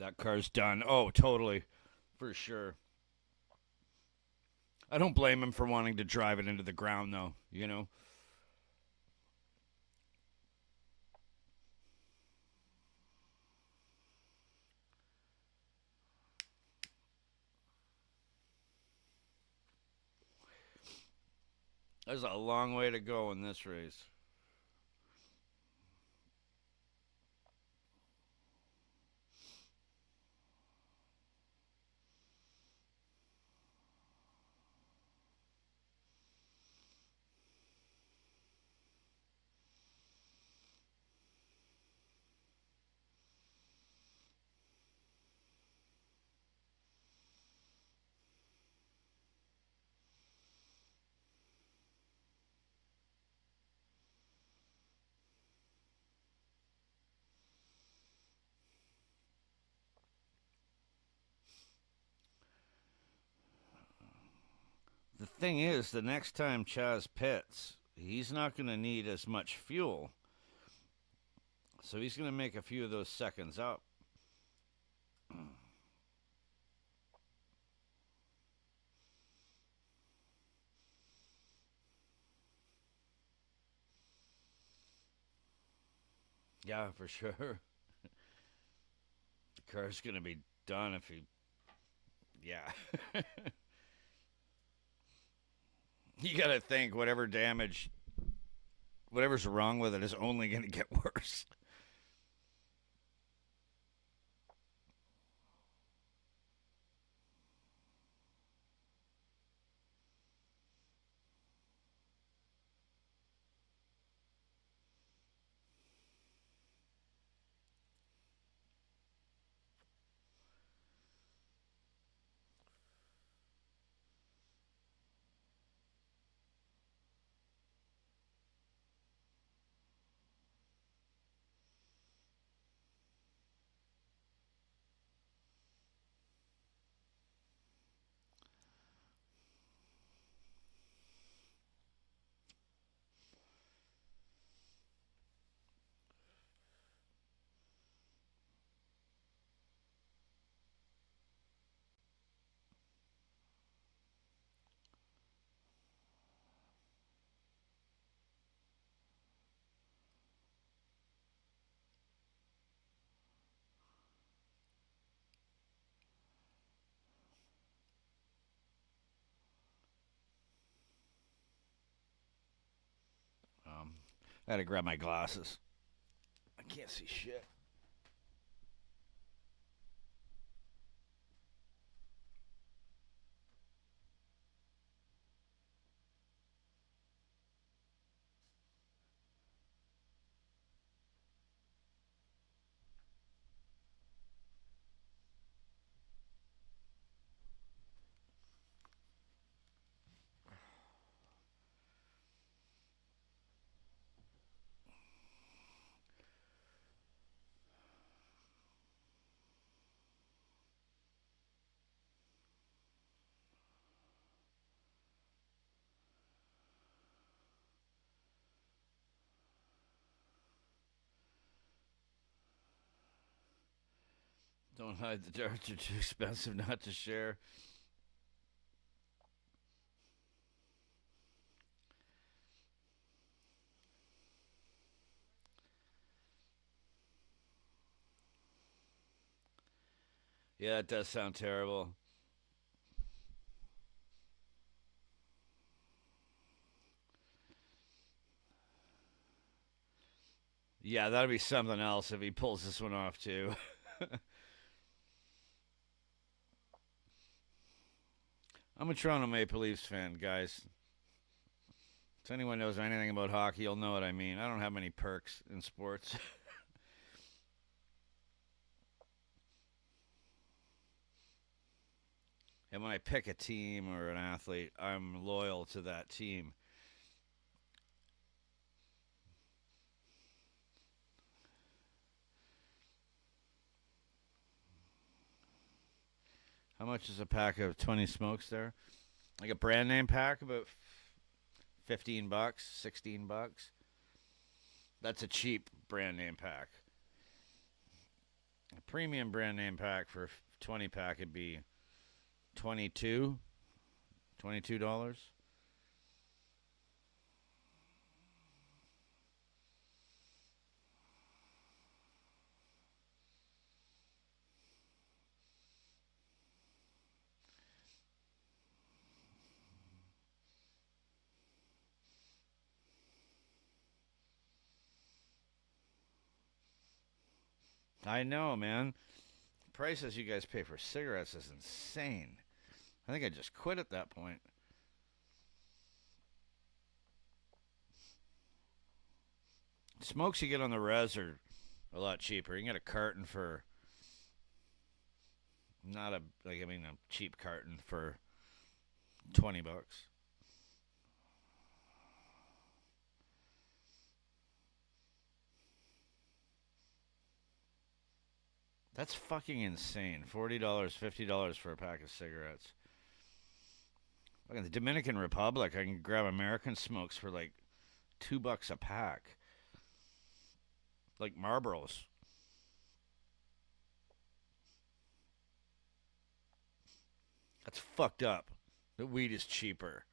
That car's done. Oh, totally. For sure. I don't blame him for wanting to drive it into the ground, though, you know? There's a long way to go in this race. The thing is, the next time Chaz pits, he's not going to need as much fuel. So he's going to make a few of those seconds up. Yeah, for sure. The car's gonna be done if he. Yeah. You gotta think whatever damage, whatever's wrong with it is only gonna get worse. I gotta grab my glasses. I can't see shit. Don't hide the darts; are too expensive not to share. Yeah, it does sound terrible. Yeah, that'd be something else if he pulls this one off too. I'm a Toronto Maple Leafs fan, guys. If anyone knows anything about hockey, you'll know what I mean. I don't have many perks in sports. And when I pick a team or an athlete, I'm loyal to that team. How much is a pack of 20 smokes there? Like a brand name pack, about 15 bucks, 16 bucks. That's a cheap brand name pack. A premium brand name pack for 20 pack would be 22 $22. I know, man. Prices you guys pay for cigarettes is insane. I think I just quit at that point. Smokes you get on the res are a lot cheaper. You can get a carton for not a like I mean a cheap carton for 20 bucks. That's fucking insane. $40, $50 for a pack of cigarettes. Like in the Dominican Republic, I can grab American smokes for like $2 a pack. Like Marlboros. That's fucked up. The weed is cheaper.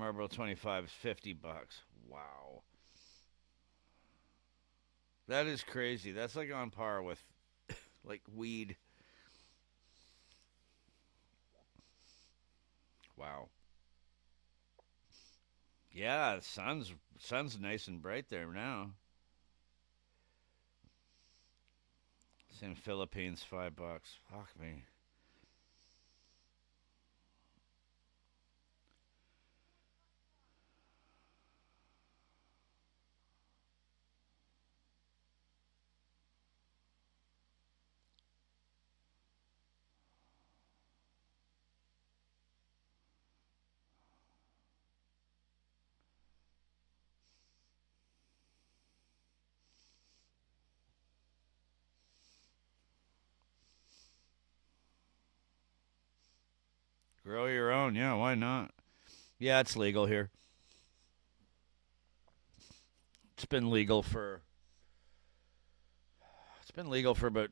Marlboro 25 is $50. Wow. That is crazy. That's like on par with like weed. Wow. Yeah, the sun's nice and bright there now. Same Philippines, $5. Fuck me. Grow your own, yeah, why not? Yeah, it's legal here. It's been legal for it's been legal for about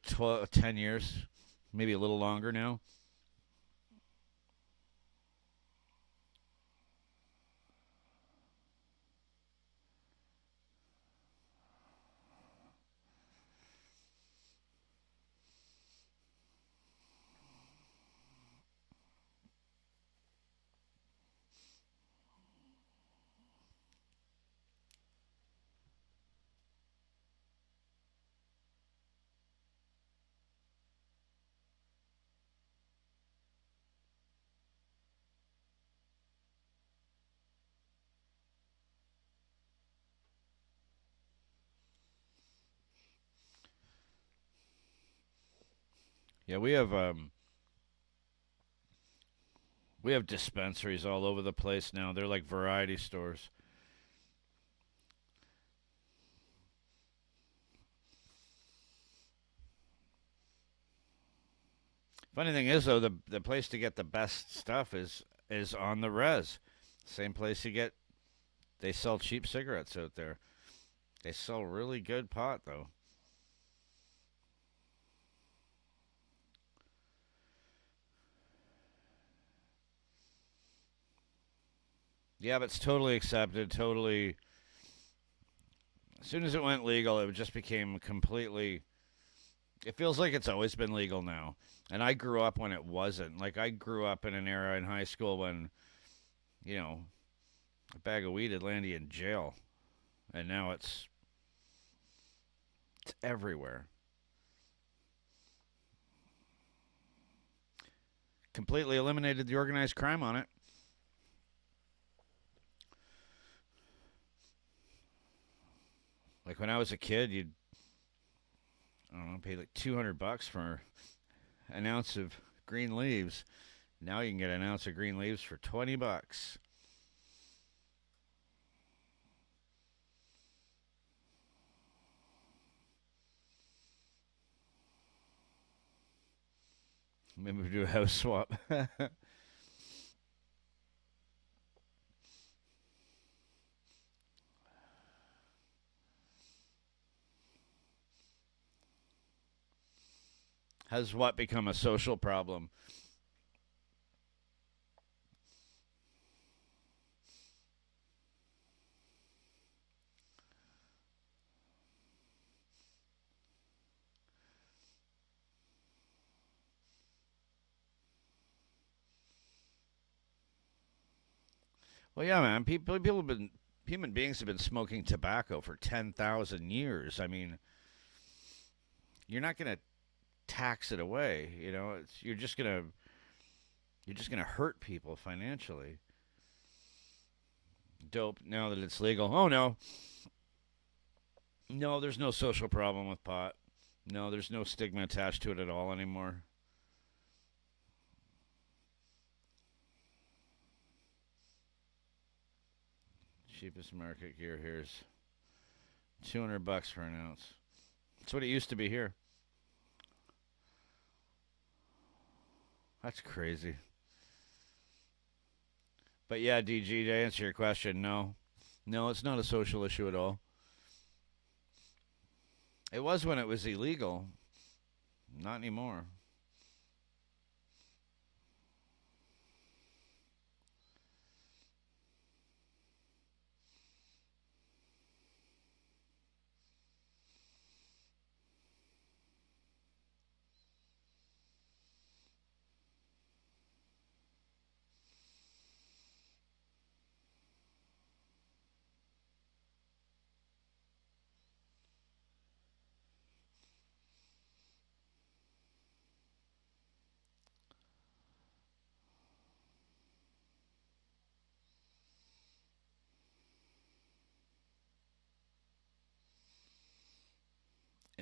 10 years, maybe a little longer now. Yeah, we have dispensaries all over the place now. They're like variety stores. Funny thing is though, the place to get the best stuff is on the res. Same place you get they sell cheap cigarettes out there. They sell really good pot though. Yeah, but it's totally accepted, totally as soon as it went legal, it just became completely it feels like it's always been legal now. And I grew up when it wasn't. Like I grew up in an era in high school when, you know, a bag of weed would land you in jail. And now it's everywhere. Completely eliminated the organized crime on it. Like when I was a kid, you'd I don't know, pay like $200 for an ounce of green leaves. Now you can get an ounce of green leaves for $20. Maybe we do a house swap. Has what become a social problem? Well, yeah, man. People have been human beings have been smoking tobacco for 10,000 years. I mean, you're not gonna tax it away. You know, you're just gonna hurt people financially. Dope. Now that it's legal. Oh no, no. There's no social problem with pot. No, there's no stigma attached to it at all anymore. Cheapest market gear here's $200 for an ounce. That's what it used to be here. That's crazy. But yeah, DG, to answer your question, no. No, it's not a social issue at all. It was when it was illegal. Not anymore.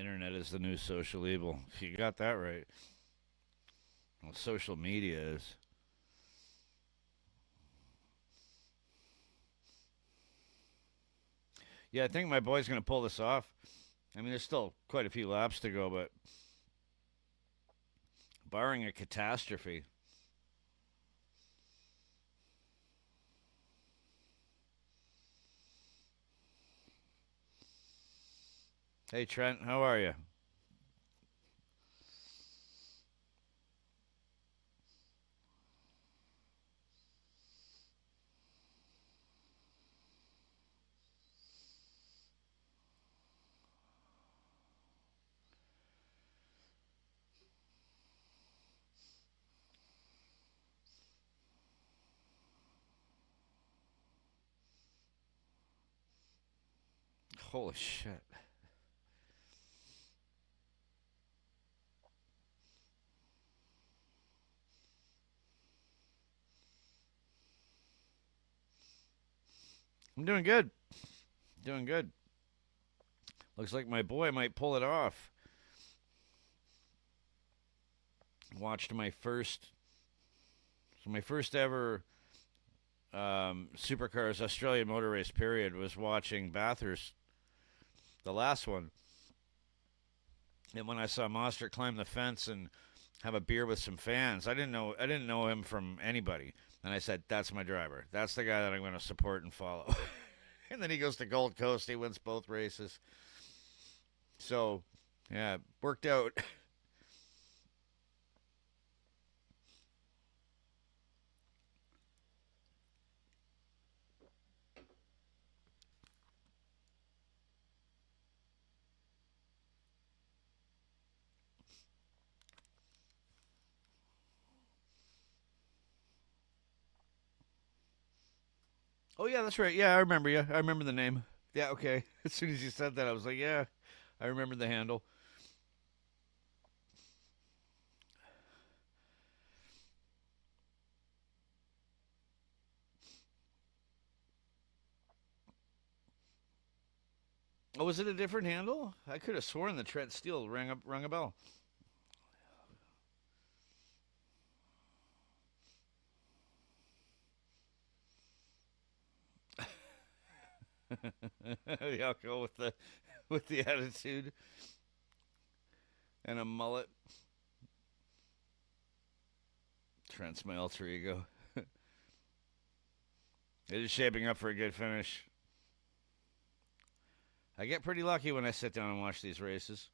Internet is the new social evil. You got that right. Well, social media is. Yeah, I think my boy's going to pull this off. I mean, there's still quite a few laps to go, but barring a catastrophe. Hey, Trent, how are you? Holy shit. I'm doing good. Doing good. Looks like my boy might pull it off. Watched my first ever Supercars Australian motor race period was watching Bathurst, the last one. And when I saw Monster climb the fence and have a beer with some fans, I didn't know him from anybody. And I said, "That's my driver. That's the guy that I'm going to support and follow." And then he goes to Gold Coast. He wins both races. So, yeah, worked out. Oh yeah, that's right. Yeah, I remember you. I remember the name. Yeah, okay. As soon as you said that, I was like, yeah, I remember the handle. Oh, was it a different handle? I could have sworn the Trent Steel rang a bell. Yeah, I'll go with the attitude and a mullet. Trent's my alter ego. It is shaping up for a good finish. I get pretty lucky when I sit down and watch these races.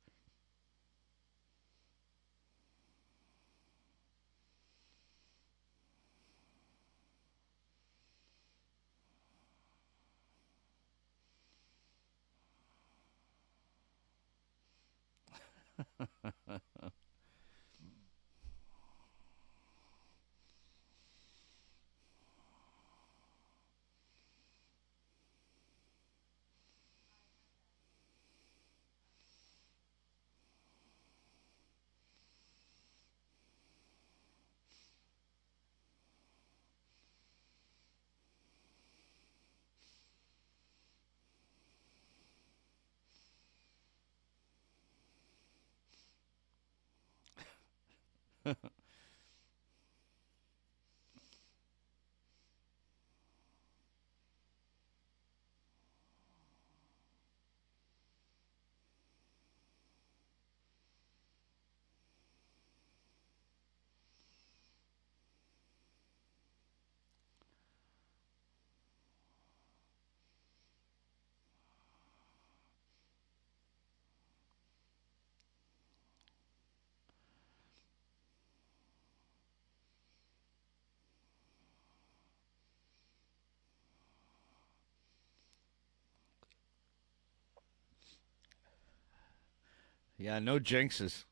Yeah, no jinxes.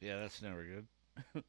Yeah, that's never good.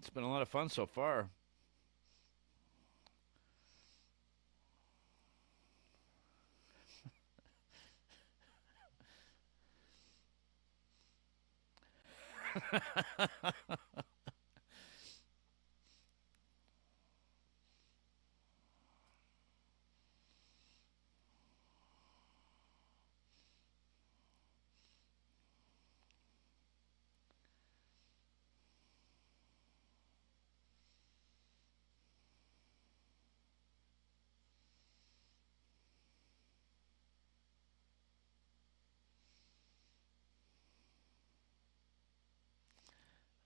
It's been a lot of fun so far.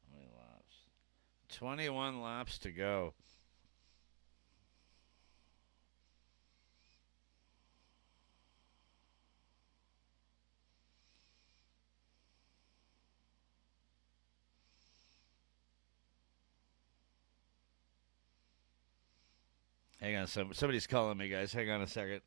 How many laps? 21 laps to go. Hang on, somebody's calling me, guys. Hang on a second.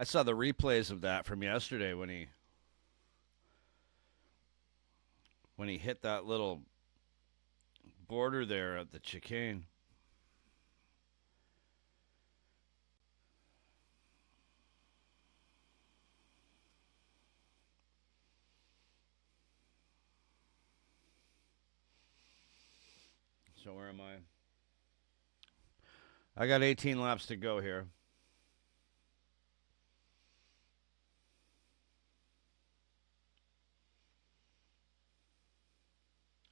I saw the replays of that from yesterday when he hit that little border there at the chicane. So where am I? I got 18 laps to go here.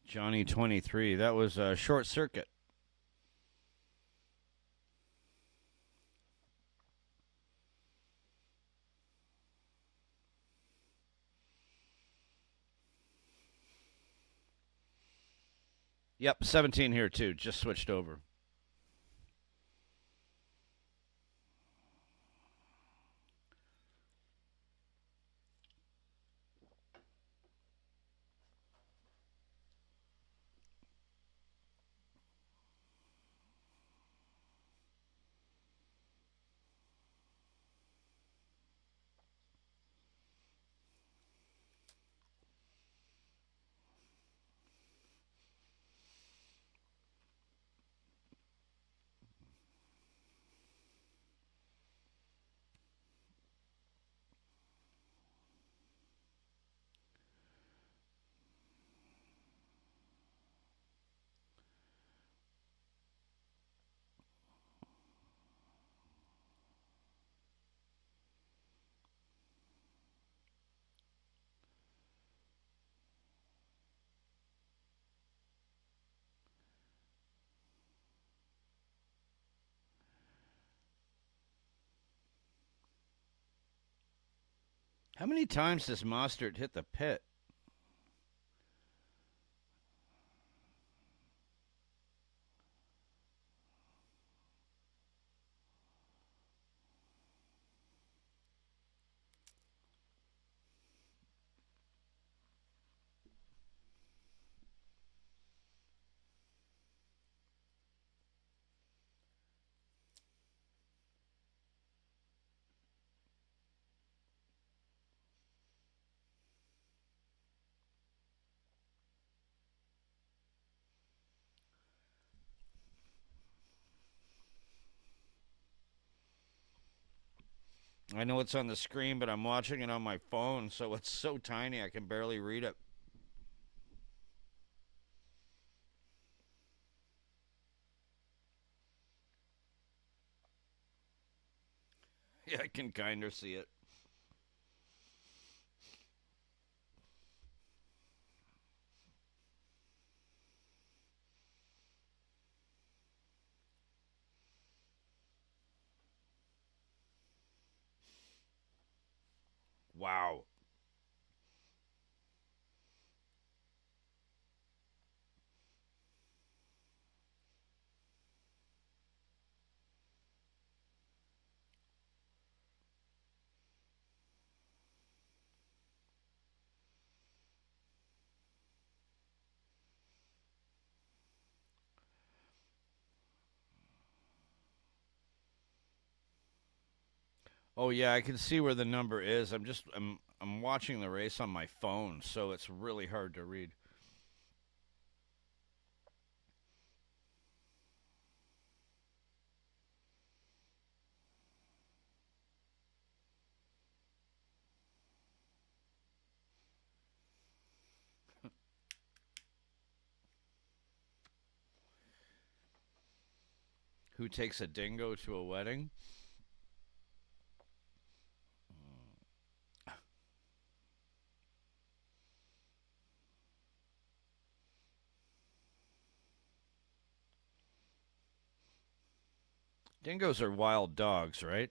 Johnny 23. That was a short circuit. Yep, 17 here too. Just switched over. How many times does Mostert hit the pit? I know it's on the screen, but I'm watching it on my phone, so it's so tiny I can barely read it. Yeah, I can kind of see it. Wow. Oh yeah, I can see where the number is. I'm watching the race on my phone, so it's really hard to read. Who takes a dingo to a wedding? Dingoes are wild dogs, right?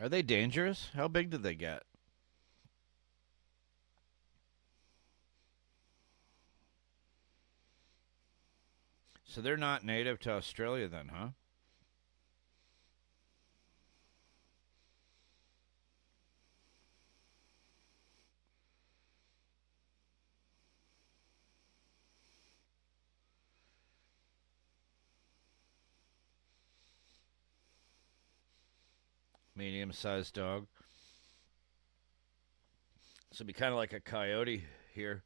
Are they dangerous? How big did they get? So they're not native to Australia then, huh? Medium sized dog. So it'd be kind of like a coyote here.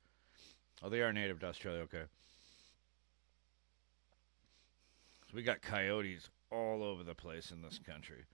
Oh, they are native to Australia. Okay. So we got coyotes all over the place in this country.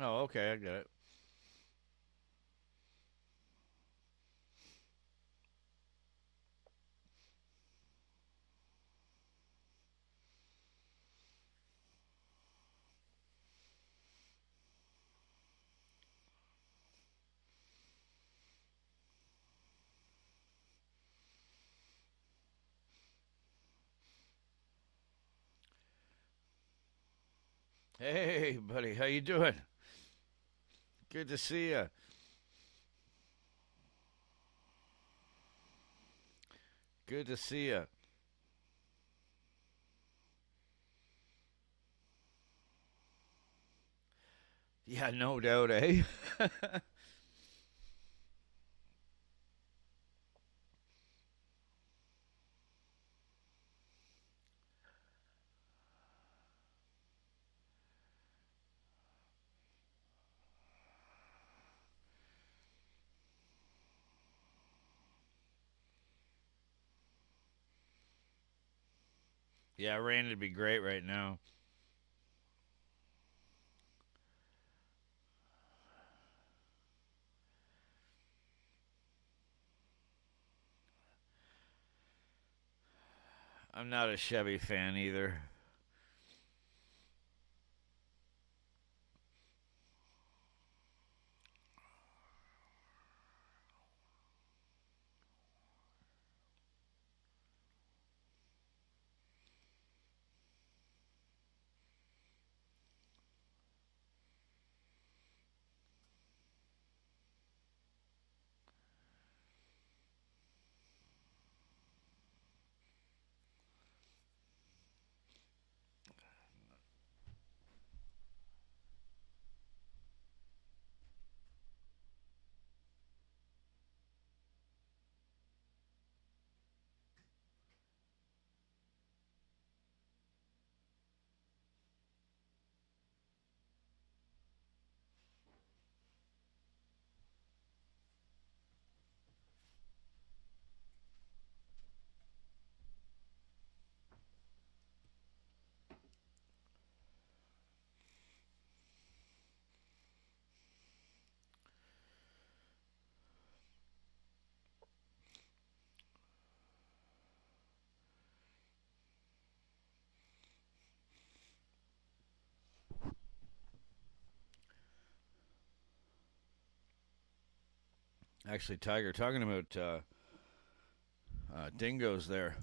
Oh, okay, I get it. Hey, buddy, how you doing? Good to see you. Good to see you. Yeah, no doubt, eh? Yeah, rain would be great right now. I'm not a Chevy fan either. Actually, Tiger, talking about dingoes there.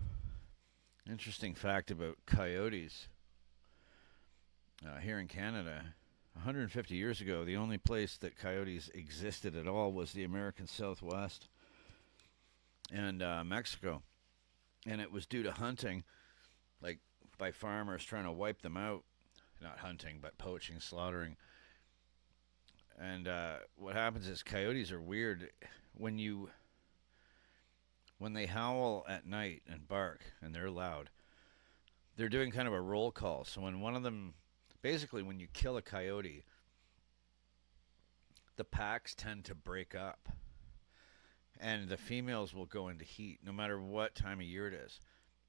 Interesting fact about coyotes here in Canada. 150 years ago, the only place that coyotes existed at all was the American Southwest and Mexico. And it was due to hunting, like by farmers trying to wipe them out. Not hunting, but poaching, slaughtering. And what happens is coyotes are weird when you when they howl at night and bark and they're loud. They're doing kind of a roll call. So when one of them, basically, when you kill a coyote, the packs tend to break up, and the females will go into heat no matter what time of year it is.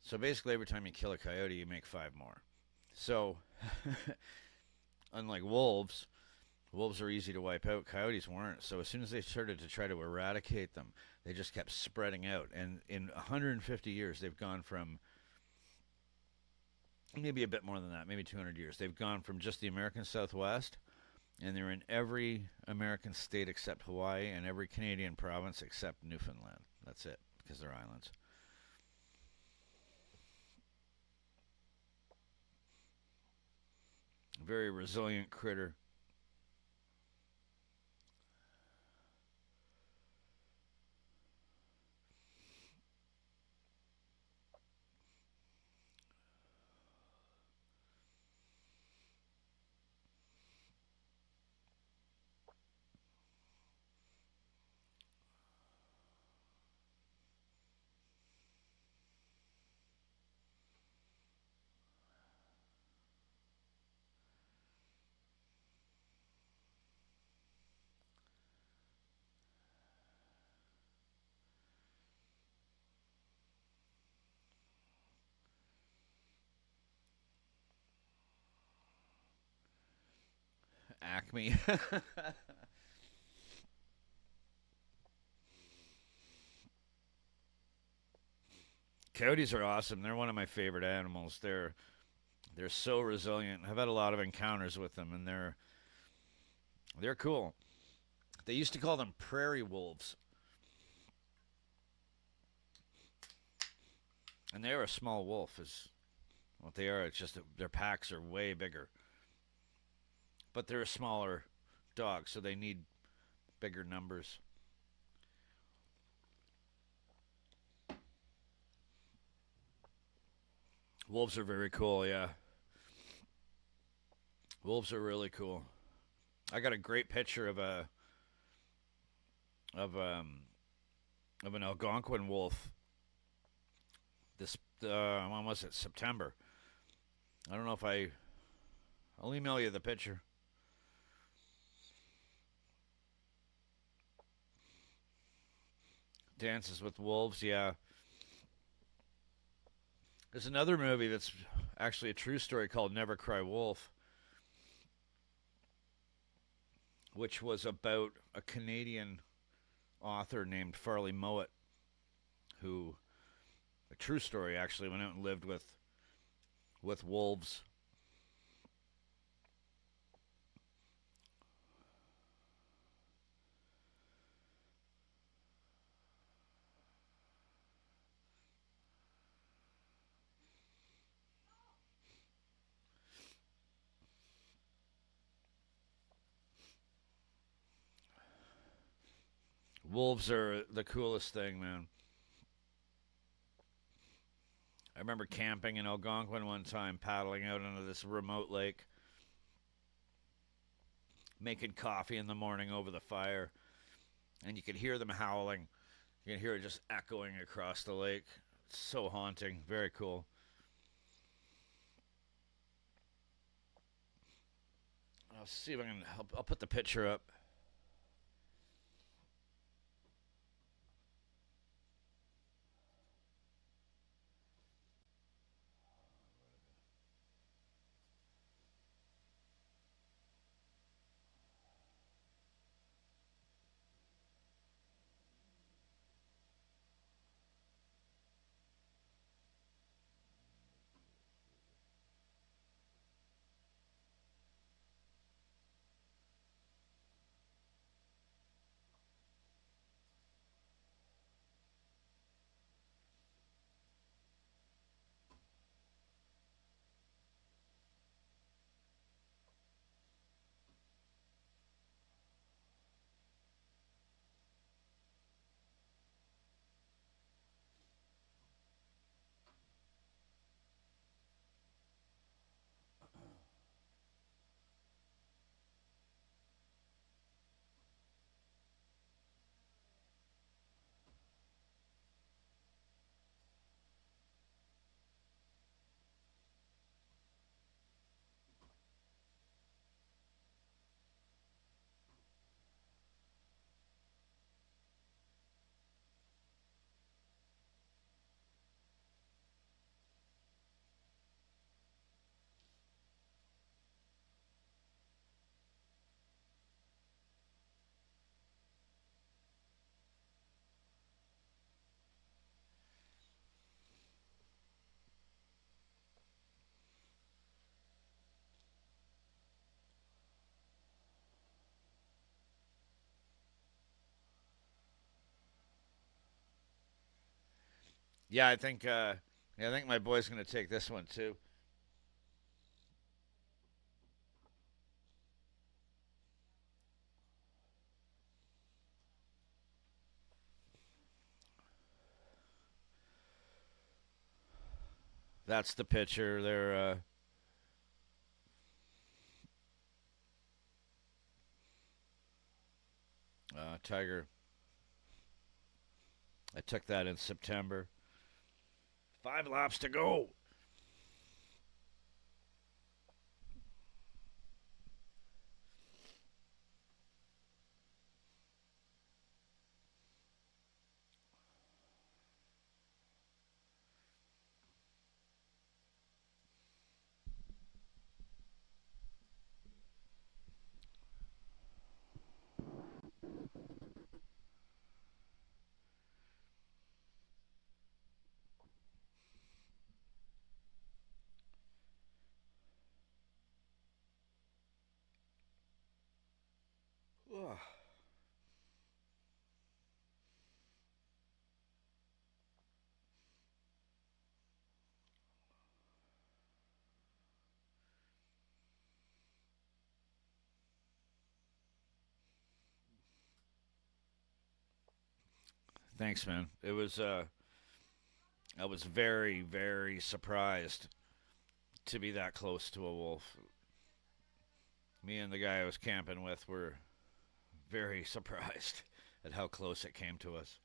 So basically, every time you kill a coyote, you make five more. So, unlike wolves, wolves are easy to wipe out. Coyotes weren't. So as soon as they started to try to eradicate them, they just kept spreading out. And in 150 years, they've gone from maybe a bit more than that, maybe 200 years. They've gone from just the American Southwest, and they're in every American state except Hawaii and every Canadian province except Newfoundland. That's it, because they're islands. Very resilient critter. Acme. Coyotes are awesome. They're one of my favorite animals. They're so resilient. I've had a lot of encounters with them, and they're cool. They used to call them prairie wolves, and they are a small wolf. Is what they are. It's just that their packs are way bigger, but they're a smaller dog, so they need bigger numbers. Wolves are very cool. Yeah, wolves are really cool. I got a great picture of um of an Algonquin wolf. This when was it? September. I don't know if I'll email you the picture. Dances with Wolves. Yeah, there's another movie that's actually a true story called Never Cry Wolf, which was about a Canadian author named Farley Mowat, who a true story actually went out and lived with wolves. Wolves are the coolest thing, man. I remember camping in Algonquin one time, paddling out into this remote lake, making coffee in the morning over the fire, and you could hear them howling. You can hear it just echoing across the lake. It's so haunting. Very cool. I'll see if I can. I'll put the picture up. Yeah, I think my boy's gonna take this one too. That's the picture. There, Tiger. I took that in September. 5 laps to go. Ugh. Thanks, man. It was. I was very, very surprised to be that close to a wolf. Me and the guy I was camping with were very surprised at how close it came to us.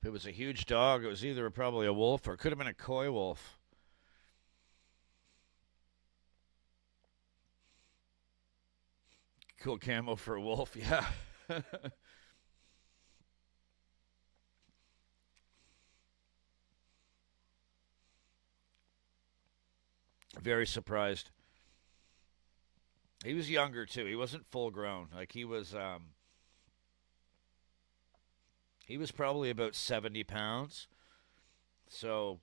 If it was a huge dog, it was either probably a wolf or it could have been a coy wolf. Cool camo for a wolf, yeah. Very surprised. He was younger too. He wasn't full grown. Like he was probably about 70 pounds. So,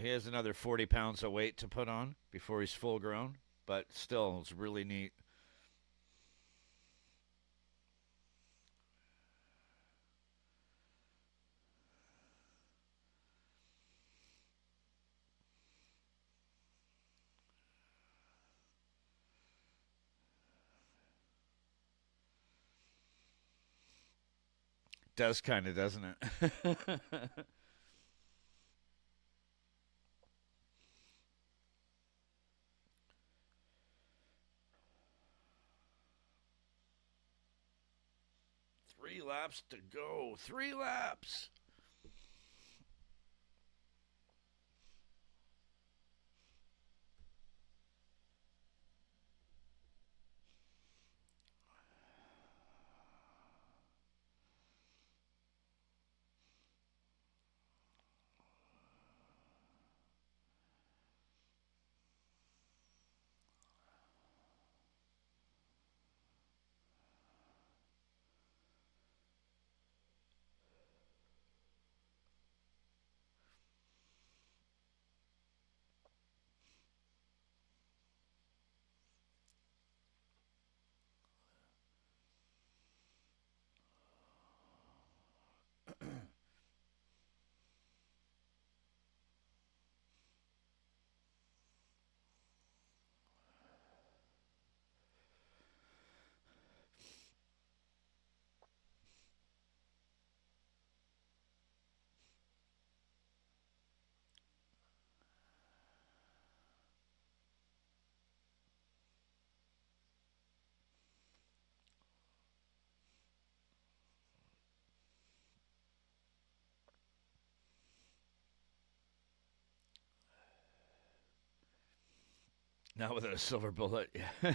he has another 40 pounds of weight to put on before he's full grown. But still, it's really neat. Does kind of, doesn't it? 3 laps to go. 3 laps. Not without a silver bullet. Yeah.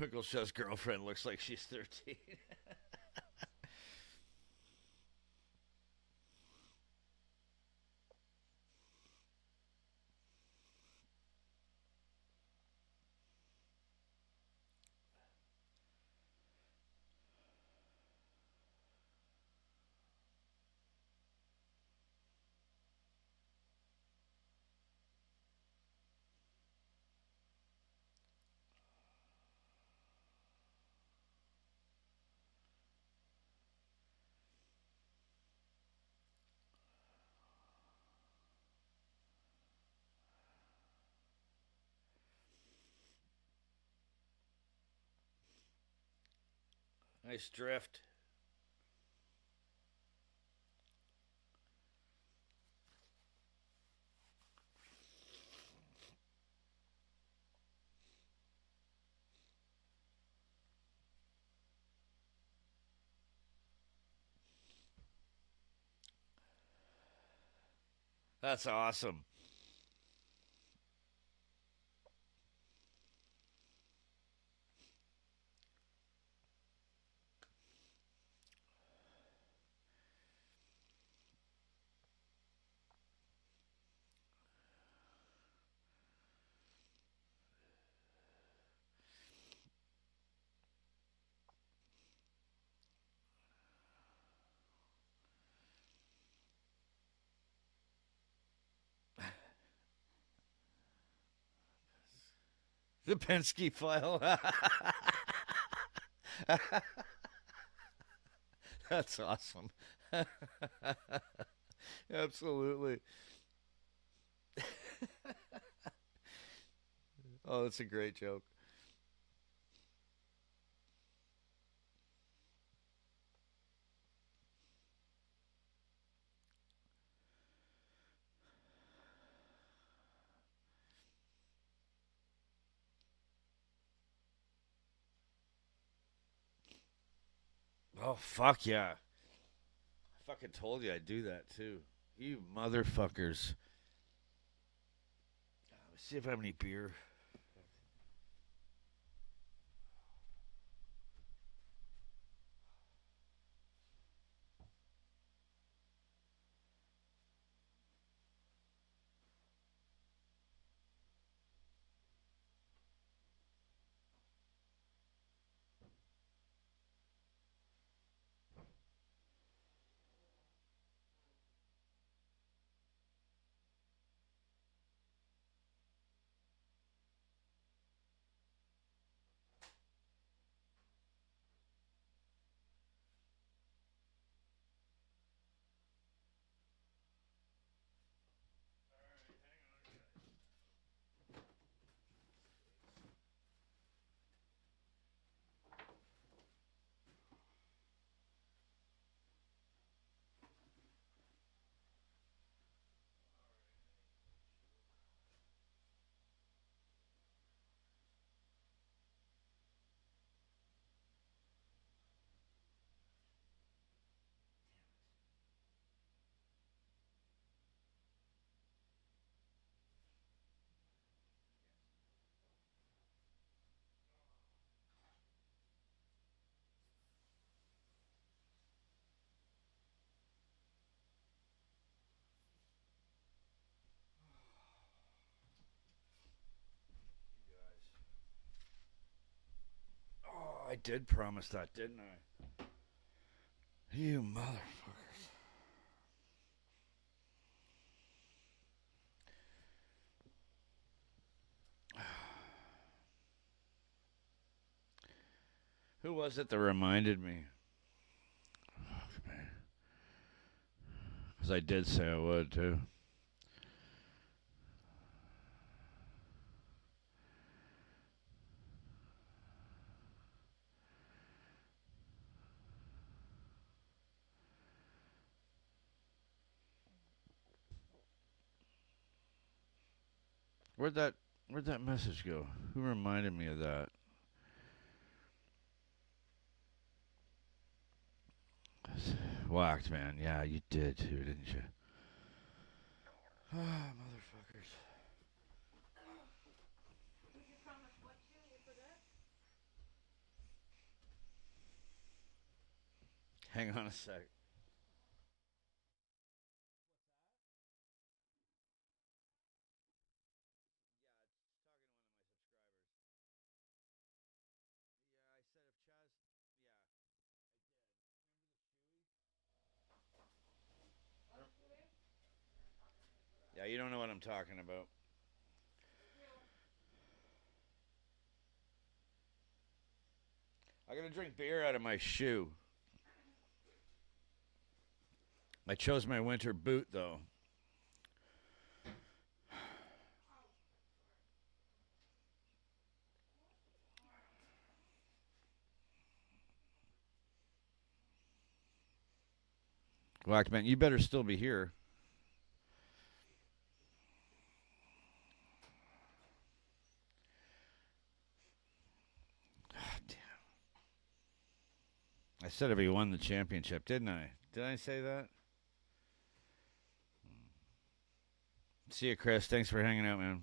Uncle Shaw's girlfriend looks like she's 13. Nice drift. That's awesome. The Penske file. That's awesome. Absolutely. Oh, that's a great joke. Oh, fuck yeah. I fucking told you I'd do that too. You motherfuckers. Let's see if I have any beer. I did promise that, didn't I? You motherfuckers. Who was it that reminded me? Because I did say I would, too. Where'd that Where'd that message go? Who reminded me of that? Whacked, man. Yeah, you did too, didn't you? Ah, motherfuckers. Hang on a sec. Yeah, you don't know what I'm talking about. I gotta drink beer out of my shoe. I chose my winter boot, though. Blackman, you better still be here. I said if he won the championship, didn't I? Did I say that? See you, Chris. Thanks for hanging out, man.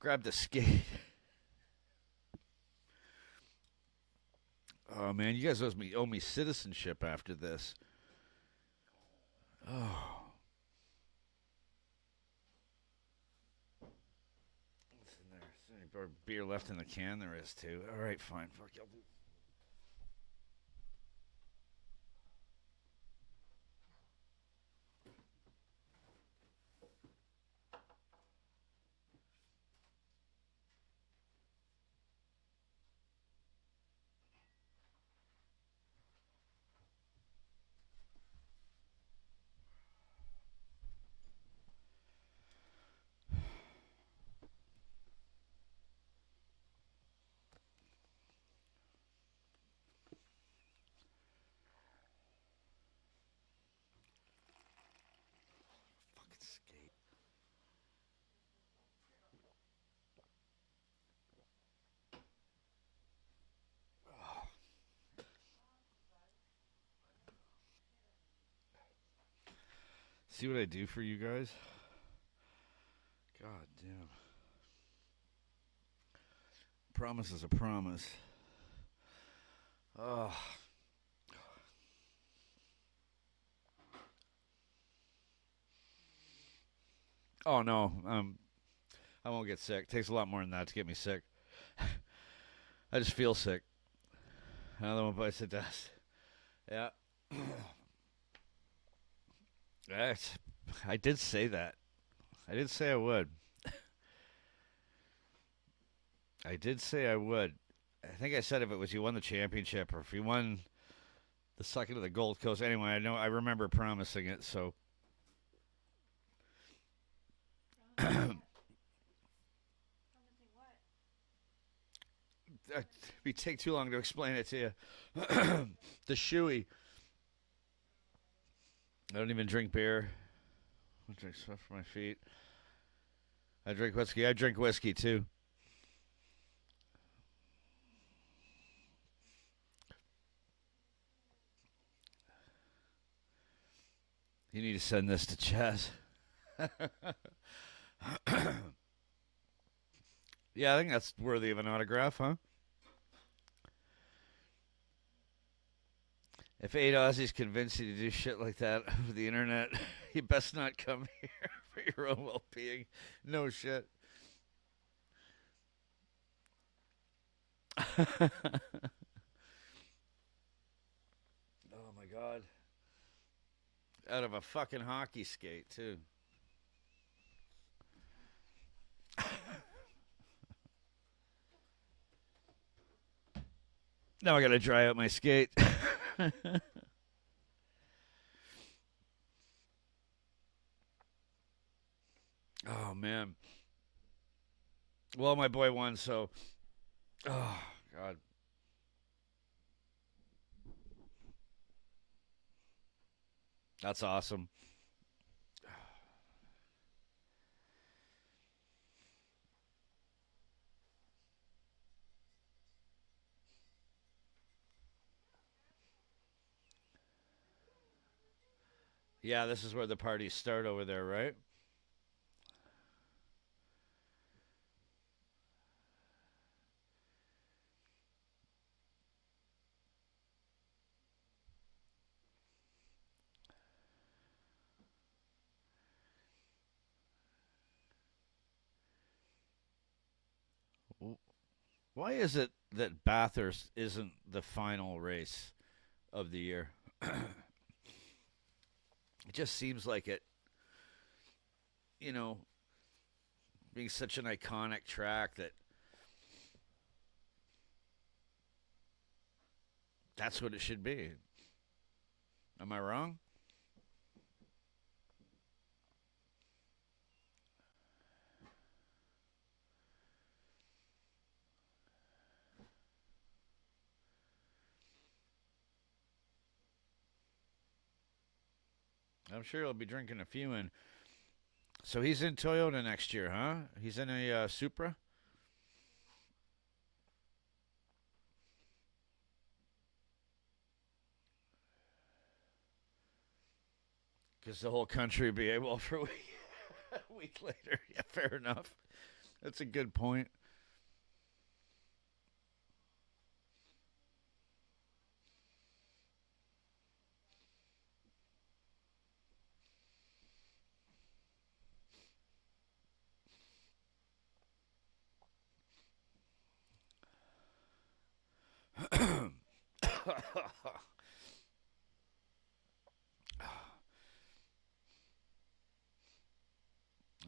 Grab the skate. Oh man, you guys owe me citizenship after this. Oh. What's in there? Is there any beer left in the can? There is too. All right, fine. Fuck y'all. Fucking skate. Oh. See what I do for you guys? God damn. Promise is a promise. Oh. Oh no. I won't get sick. It takes a lot more than that to get me sick. I just feel sick. Another one bites the dust. Yeah. I did say that. I did say I would. I did say I would. I think I said if it was you won the championship or if you won the second of the Gold Coast. Anyway, I remember promising it, so it'd take too long to explain it to you. The shoey. I don't even drink beer. I drink stuff for my feet. I drink whiskey. I drink whiskey too. You need to send this to Chaz. Yeah, I think that's worthy of an autograph, huh? If 8 Aussies convince you to do shit like that over the internet, you best not come here for your own well being. No shit. Oh my god. Out of a fucking hockey skate, too. Now I gotta dry out my skate. Oh man. Well, my boy won, so oh god. That's awesome. Yeah, this is where the parties start over there, right? Why is it that Bathurst isn't the final race of the year? It just seems like it, you know, being such an iconic track that that's what it should be. Am I wrong? I'm sure he'll be drinking a few in. So he's in Toyota next year, huh? He's in a Supra? Because the whole country will be able for a week, a week later. Yeah, fair enough. That's a good point.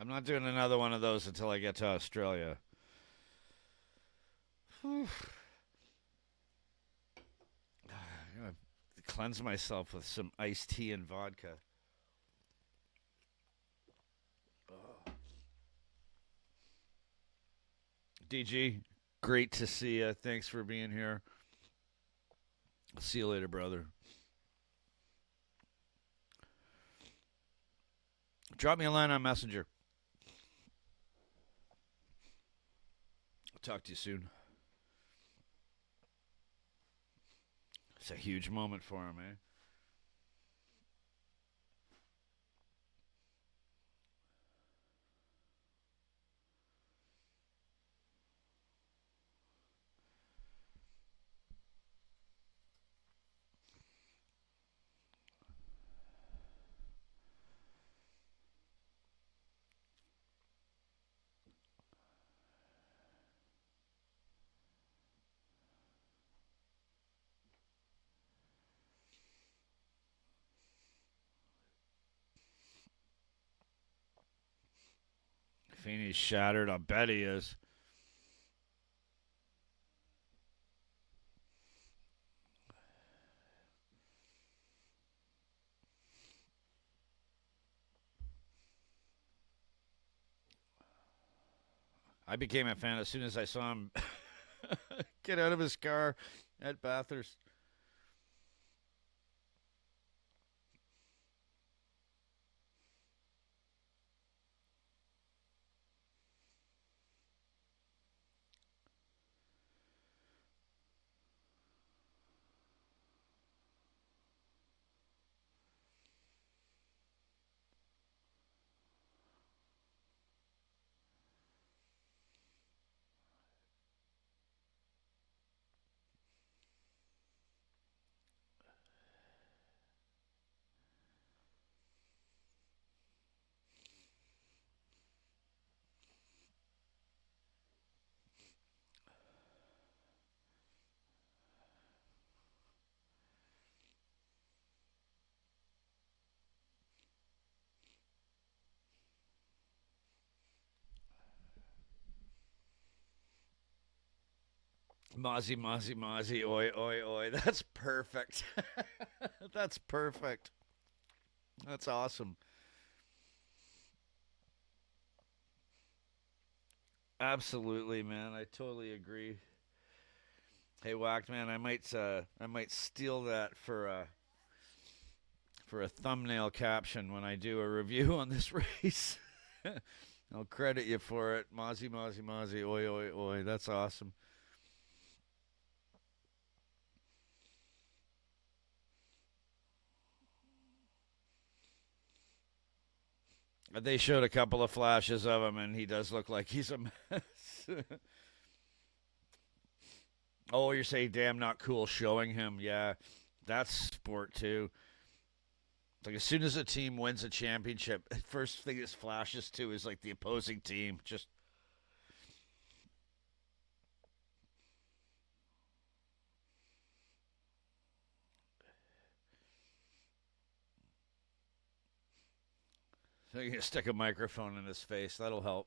I'm not doing another one of those until I get to Australia. Whew. I'm gonna cleanse myself with some iced tea and vodka. DG, great to see you. Thanks for being here. I'll see you later, brother. Drop me a line on Messenger. I'll talk to you soon. It's a huge moment for him, eh? Feeney's shattered. I bet he is. I became a fan as soon as I saw him get out of his car at Bathurst. Mozzie, Mozzie, Mozzie, oi, oi, oi. That's perfect. That's perfect. That's awesome. Absolutely, man. I totally agree. Hey, whacked man, I might steal that for a thumbnail caption when I do a review on this race. I'll credit you for it. Mozzie, Mozzie, Mozzie, oi, oi, oi. That's awesome. They showed a couple of flashes of him, and he does look like he's a mess. Oh, you're saying damn not cool showing him. Yeah, that's sport too. Like as soon as a team wins a championship, first thing this flashes to is like the opposing team. Just so you can stick a microphone in his face. That'll help.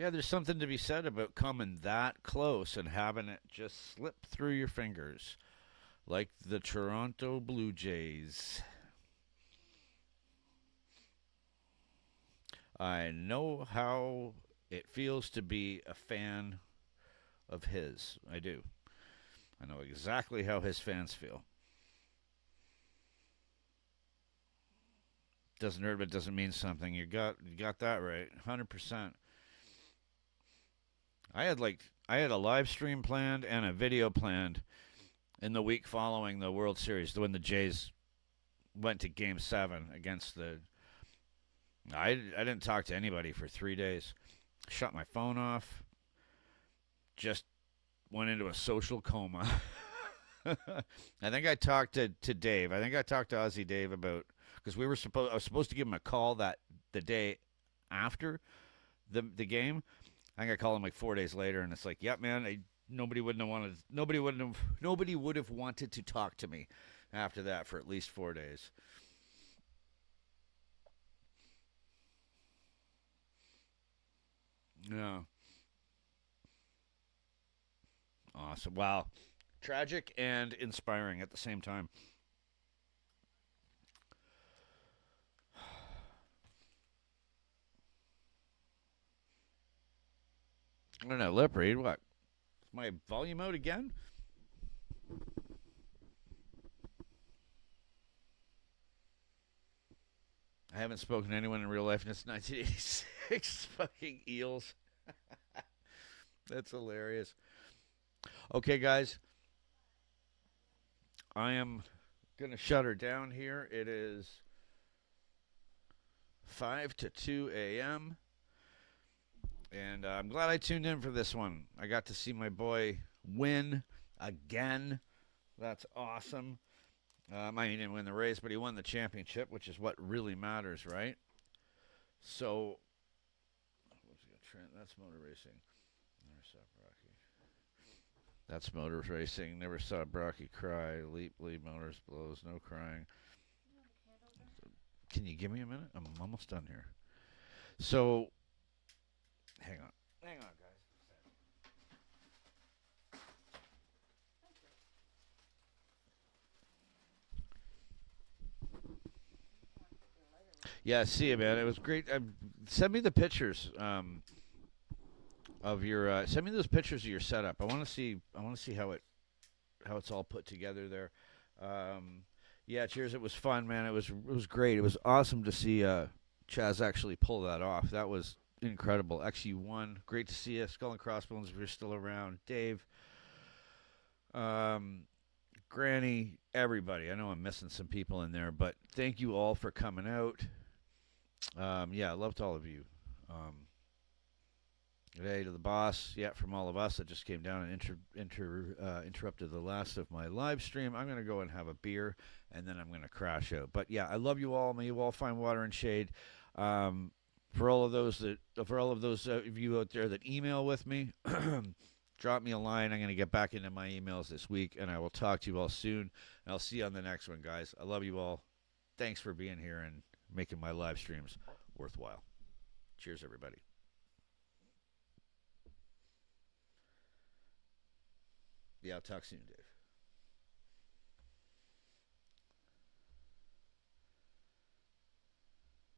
Yeah, there's something to be said about coming that close and having it just slip through your fingers, like the Toronto Blue Jays. I know how it feels to be a fan of his. I do. I know exactly how his fans feel. Doesn't hurt, but doesn't mean something. You got that right, 100%. I had a live stream planned and a video planned in the week following the World Series, when the Jays went to Game 7 against the. I didn't talk to anybody for 3 days. Shut my phone off. Just went into a social coma. I think I talked to Dave. I think I talked to Aussie Dave about because I was supposed to give him a call that the day after the game. I think I called him like 4 days later, and it's like, yep, man, nobody wouldn't have wanted nobody would have wanted to talk to me after that for at least 4 days. Yeah, awesome. Wow, tragic and inspiring at the same time. I don't know, lip read. What? Is my volume out again? I haven't spoken to anyone in real life since 1986. Fucking eels. That's hilarious. Okay, guys, I am gonna shut her down here. It is 5 to 2 a.m. And I'm glad I tuned in for this one. I got to see my boy win again. That's awesome. He didn't win the race, but he won the championship, which is what really matters, right? So, that's motor racing. Never saw Brocky. That's motor racing. Never saw Brocky cry. Leap, lead, motors, blows, no crying. Can you give me a minute? I'm almost done here. So, hang on. Hang on, guys. Yeah, see you, man. It was great. Send me the pictures of your. Send me those pictures of your setup. I want to see. I want to see how it's all put together there. Yeah, cheers. It was fun, man. It was great. It was awesome to see Chaz actually pull that off. That was incredible. Actually, won. Great to see you, Skull and Crossbones. If you're still around, Dave, um, Granny, everybody. I know I'm missing some people in there, but thank you all for coming out. Yeah, I loved all of you. Um, Today to the boss, yeah, from all of us that just came down and interrupted the last of my live stream. I'm going to go and have a beer, and then I'm going to crash out. But yeah, I love you all. May you all find water and shade. Um, For all of those of you out there that email with me, drop me a line. I'm going to get back into my emails this week, and I will talk to you all soon. And I'll see you on the next one, guys. I love you all. Thanks for being here and making my live streams worthwhile. Cheers, everybody. Yeah, I'll talk soon, Dave.